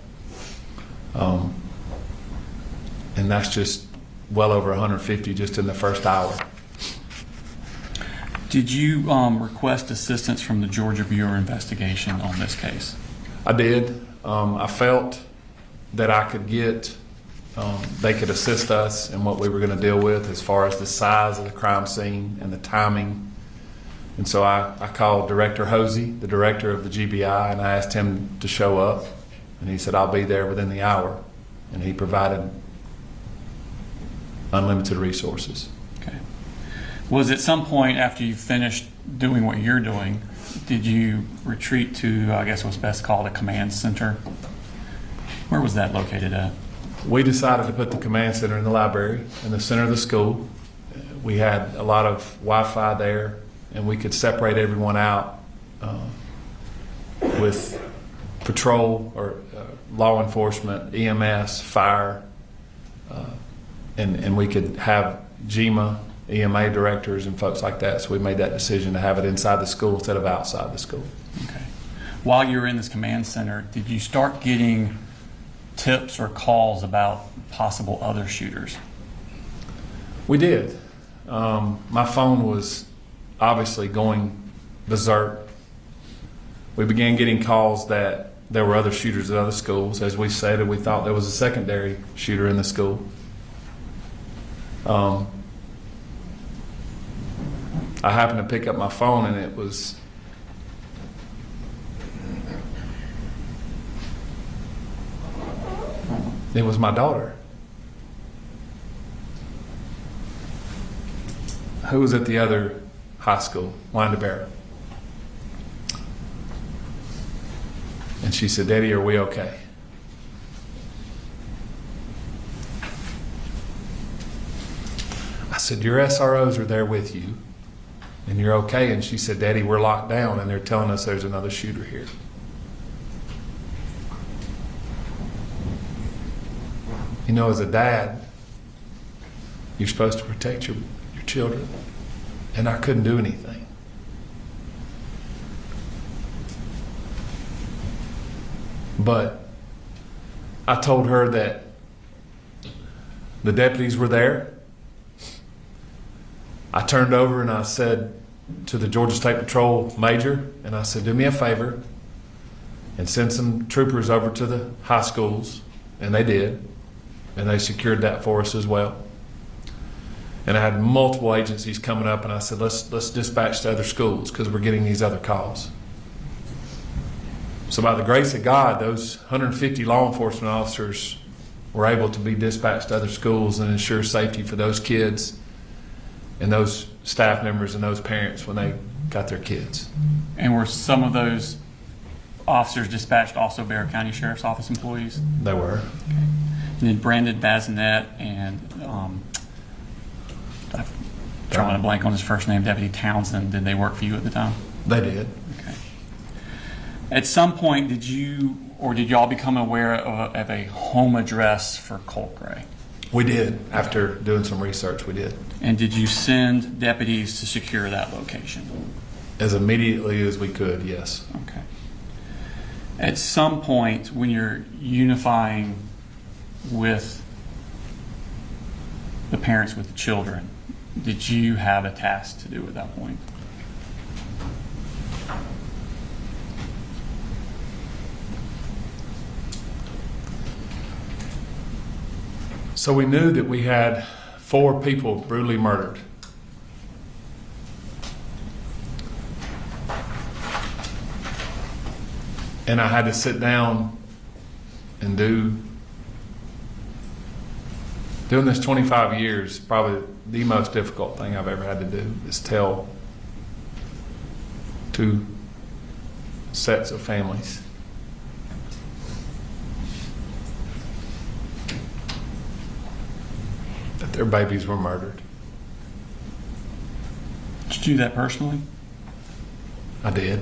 And that's just well over 150 just in the first hour. Did you request assistance from the Georgia Bureau of Investigation on this case? I did. I felt that I could get, they could assist us in what we were going to deal with as far as the size of the crime scene and the timing. And so I called Director Hosey, the director of the GBI, and I asked him to show up. And he said, "I'll be there within the hour." And he provided unlimited resources. Okay. Was at some point after you finished doing what you're doing, did you retreat to, I guess what's best called a command center? Where was that located at? We decided to put the command center in the library, in the center of the school. We had a lot of Wi-Fi there, and we could separate everyone out with patrol or law enforcement, EMS, fire, and we could have GEMA, EMA directors and folks like that. So we made that decision to have it inside the school instead of outside the school. Okay. While you were in this command center, did you start getting tips or calls about possible other shooters? We did. My phone was obviously going berserk. We began getting calls that there were other shooters at other schools. As we said, we thought there was a secondary shooter in the school. I happened to pick up my phone, and it was my daughter, who was at the other high school, Windabera. And she said, "Daddy, are we okay?" I said, "Your SROs are there with you, and you're okay." And she said, "Daddy, we're locked down, and they're telling us there's another shooter here." You know, as a dad, you're supposed to protect your children, and I couldn't do anything. But I told her that the deputies were there. I turned over and I said to the Georgia State Patrol major, and I said, "Do me a favor and send some troopers over to the high schools." And they did. And they secured that for us as well. And I had multiple agencies coming up, and I said, let's dispatch to other schools because we're getting these other calls. So by the grace of God, those 150 law enforcement officers were able to be dispatched to other schools and ensure safety for those kids and those staff members and those parents when they got their kids. And were some of those officers dispatched also Bexar County Sheriff's Office employees? They were. Okay. And then Brandon Bazinet and drawing a blank on his first name, Deputy Townsend. Did they work for you at the time? They did. Okay. At some point, did y'all become aware of a home address for Colt Gray? We did. After doing some research, we did. And did you send deputies to secure that location? As immediately as we could, yes. Okay. At some point, when you're unifying with the parents with the children, did you have a task to do at that point? So we knew that we had 4 people brutally murdered. And I had to sit down and doing this 25 years, probably the most difficult thing I've ever had to do is tell 2 sets of families that their babies were murdered. Did you do that personally? I did.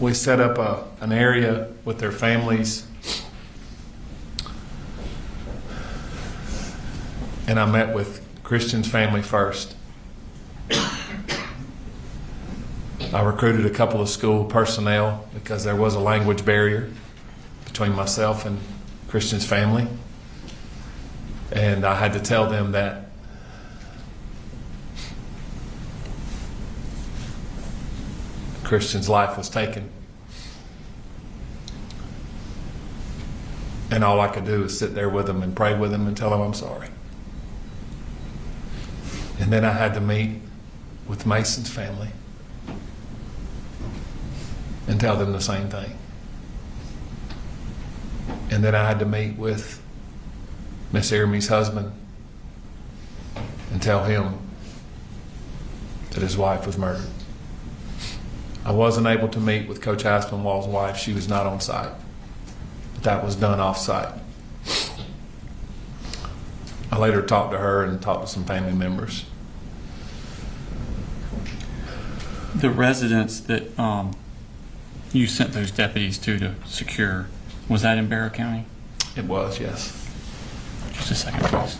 We set up an area with their families, and I met with Christian's family first. I recruited a couple of school personnel because there was a language barrier between myself and Christian's family, and I had to tell them that Christian's life was taken. And all I could do is sit there with him and pray with him and tell him I'm sorry. And then I had to meet with Mason's family and tell them the same thing. And then I had to meet with Miss Ermey's husband and tell him that his wife was murdered. I wasn't able to meet with Coach Aspinwall's wife. She was not on site. But that was done off site. I later talked to her and talked to some family members. The residence that you sent those deputies to secure, was that in Barrow County? It was, yes. Just a second, please.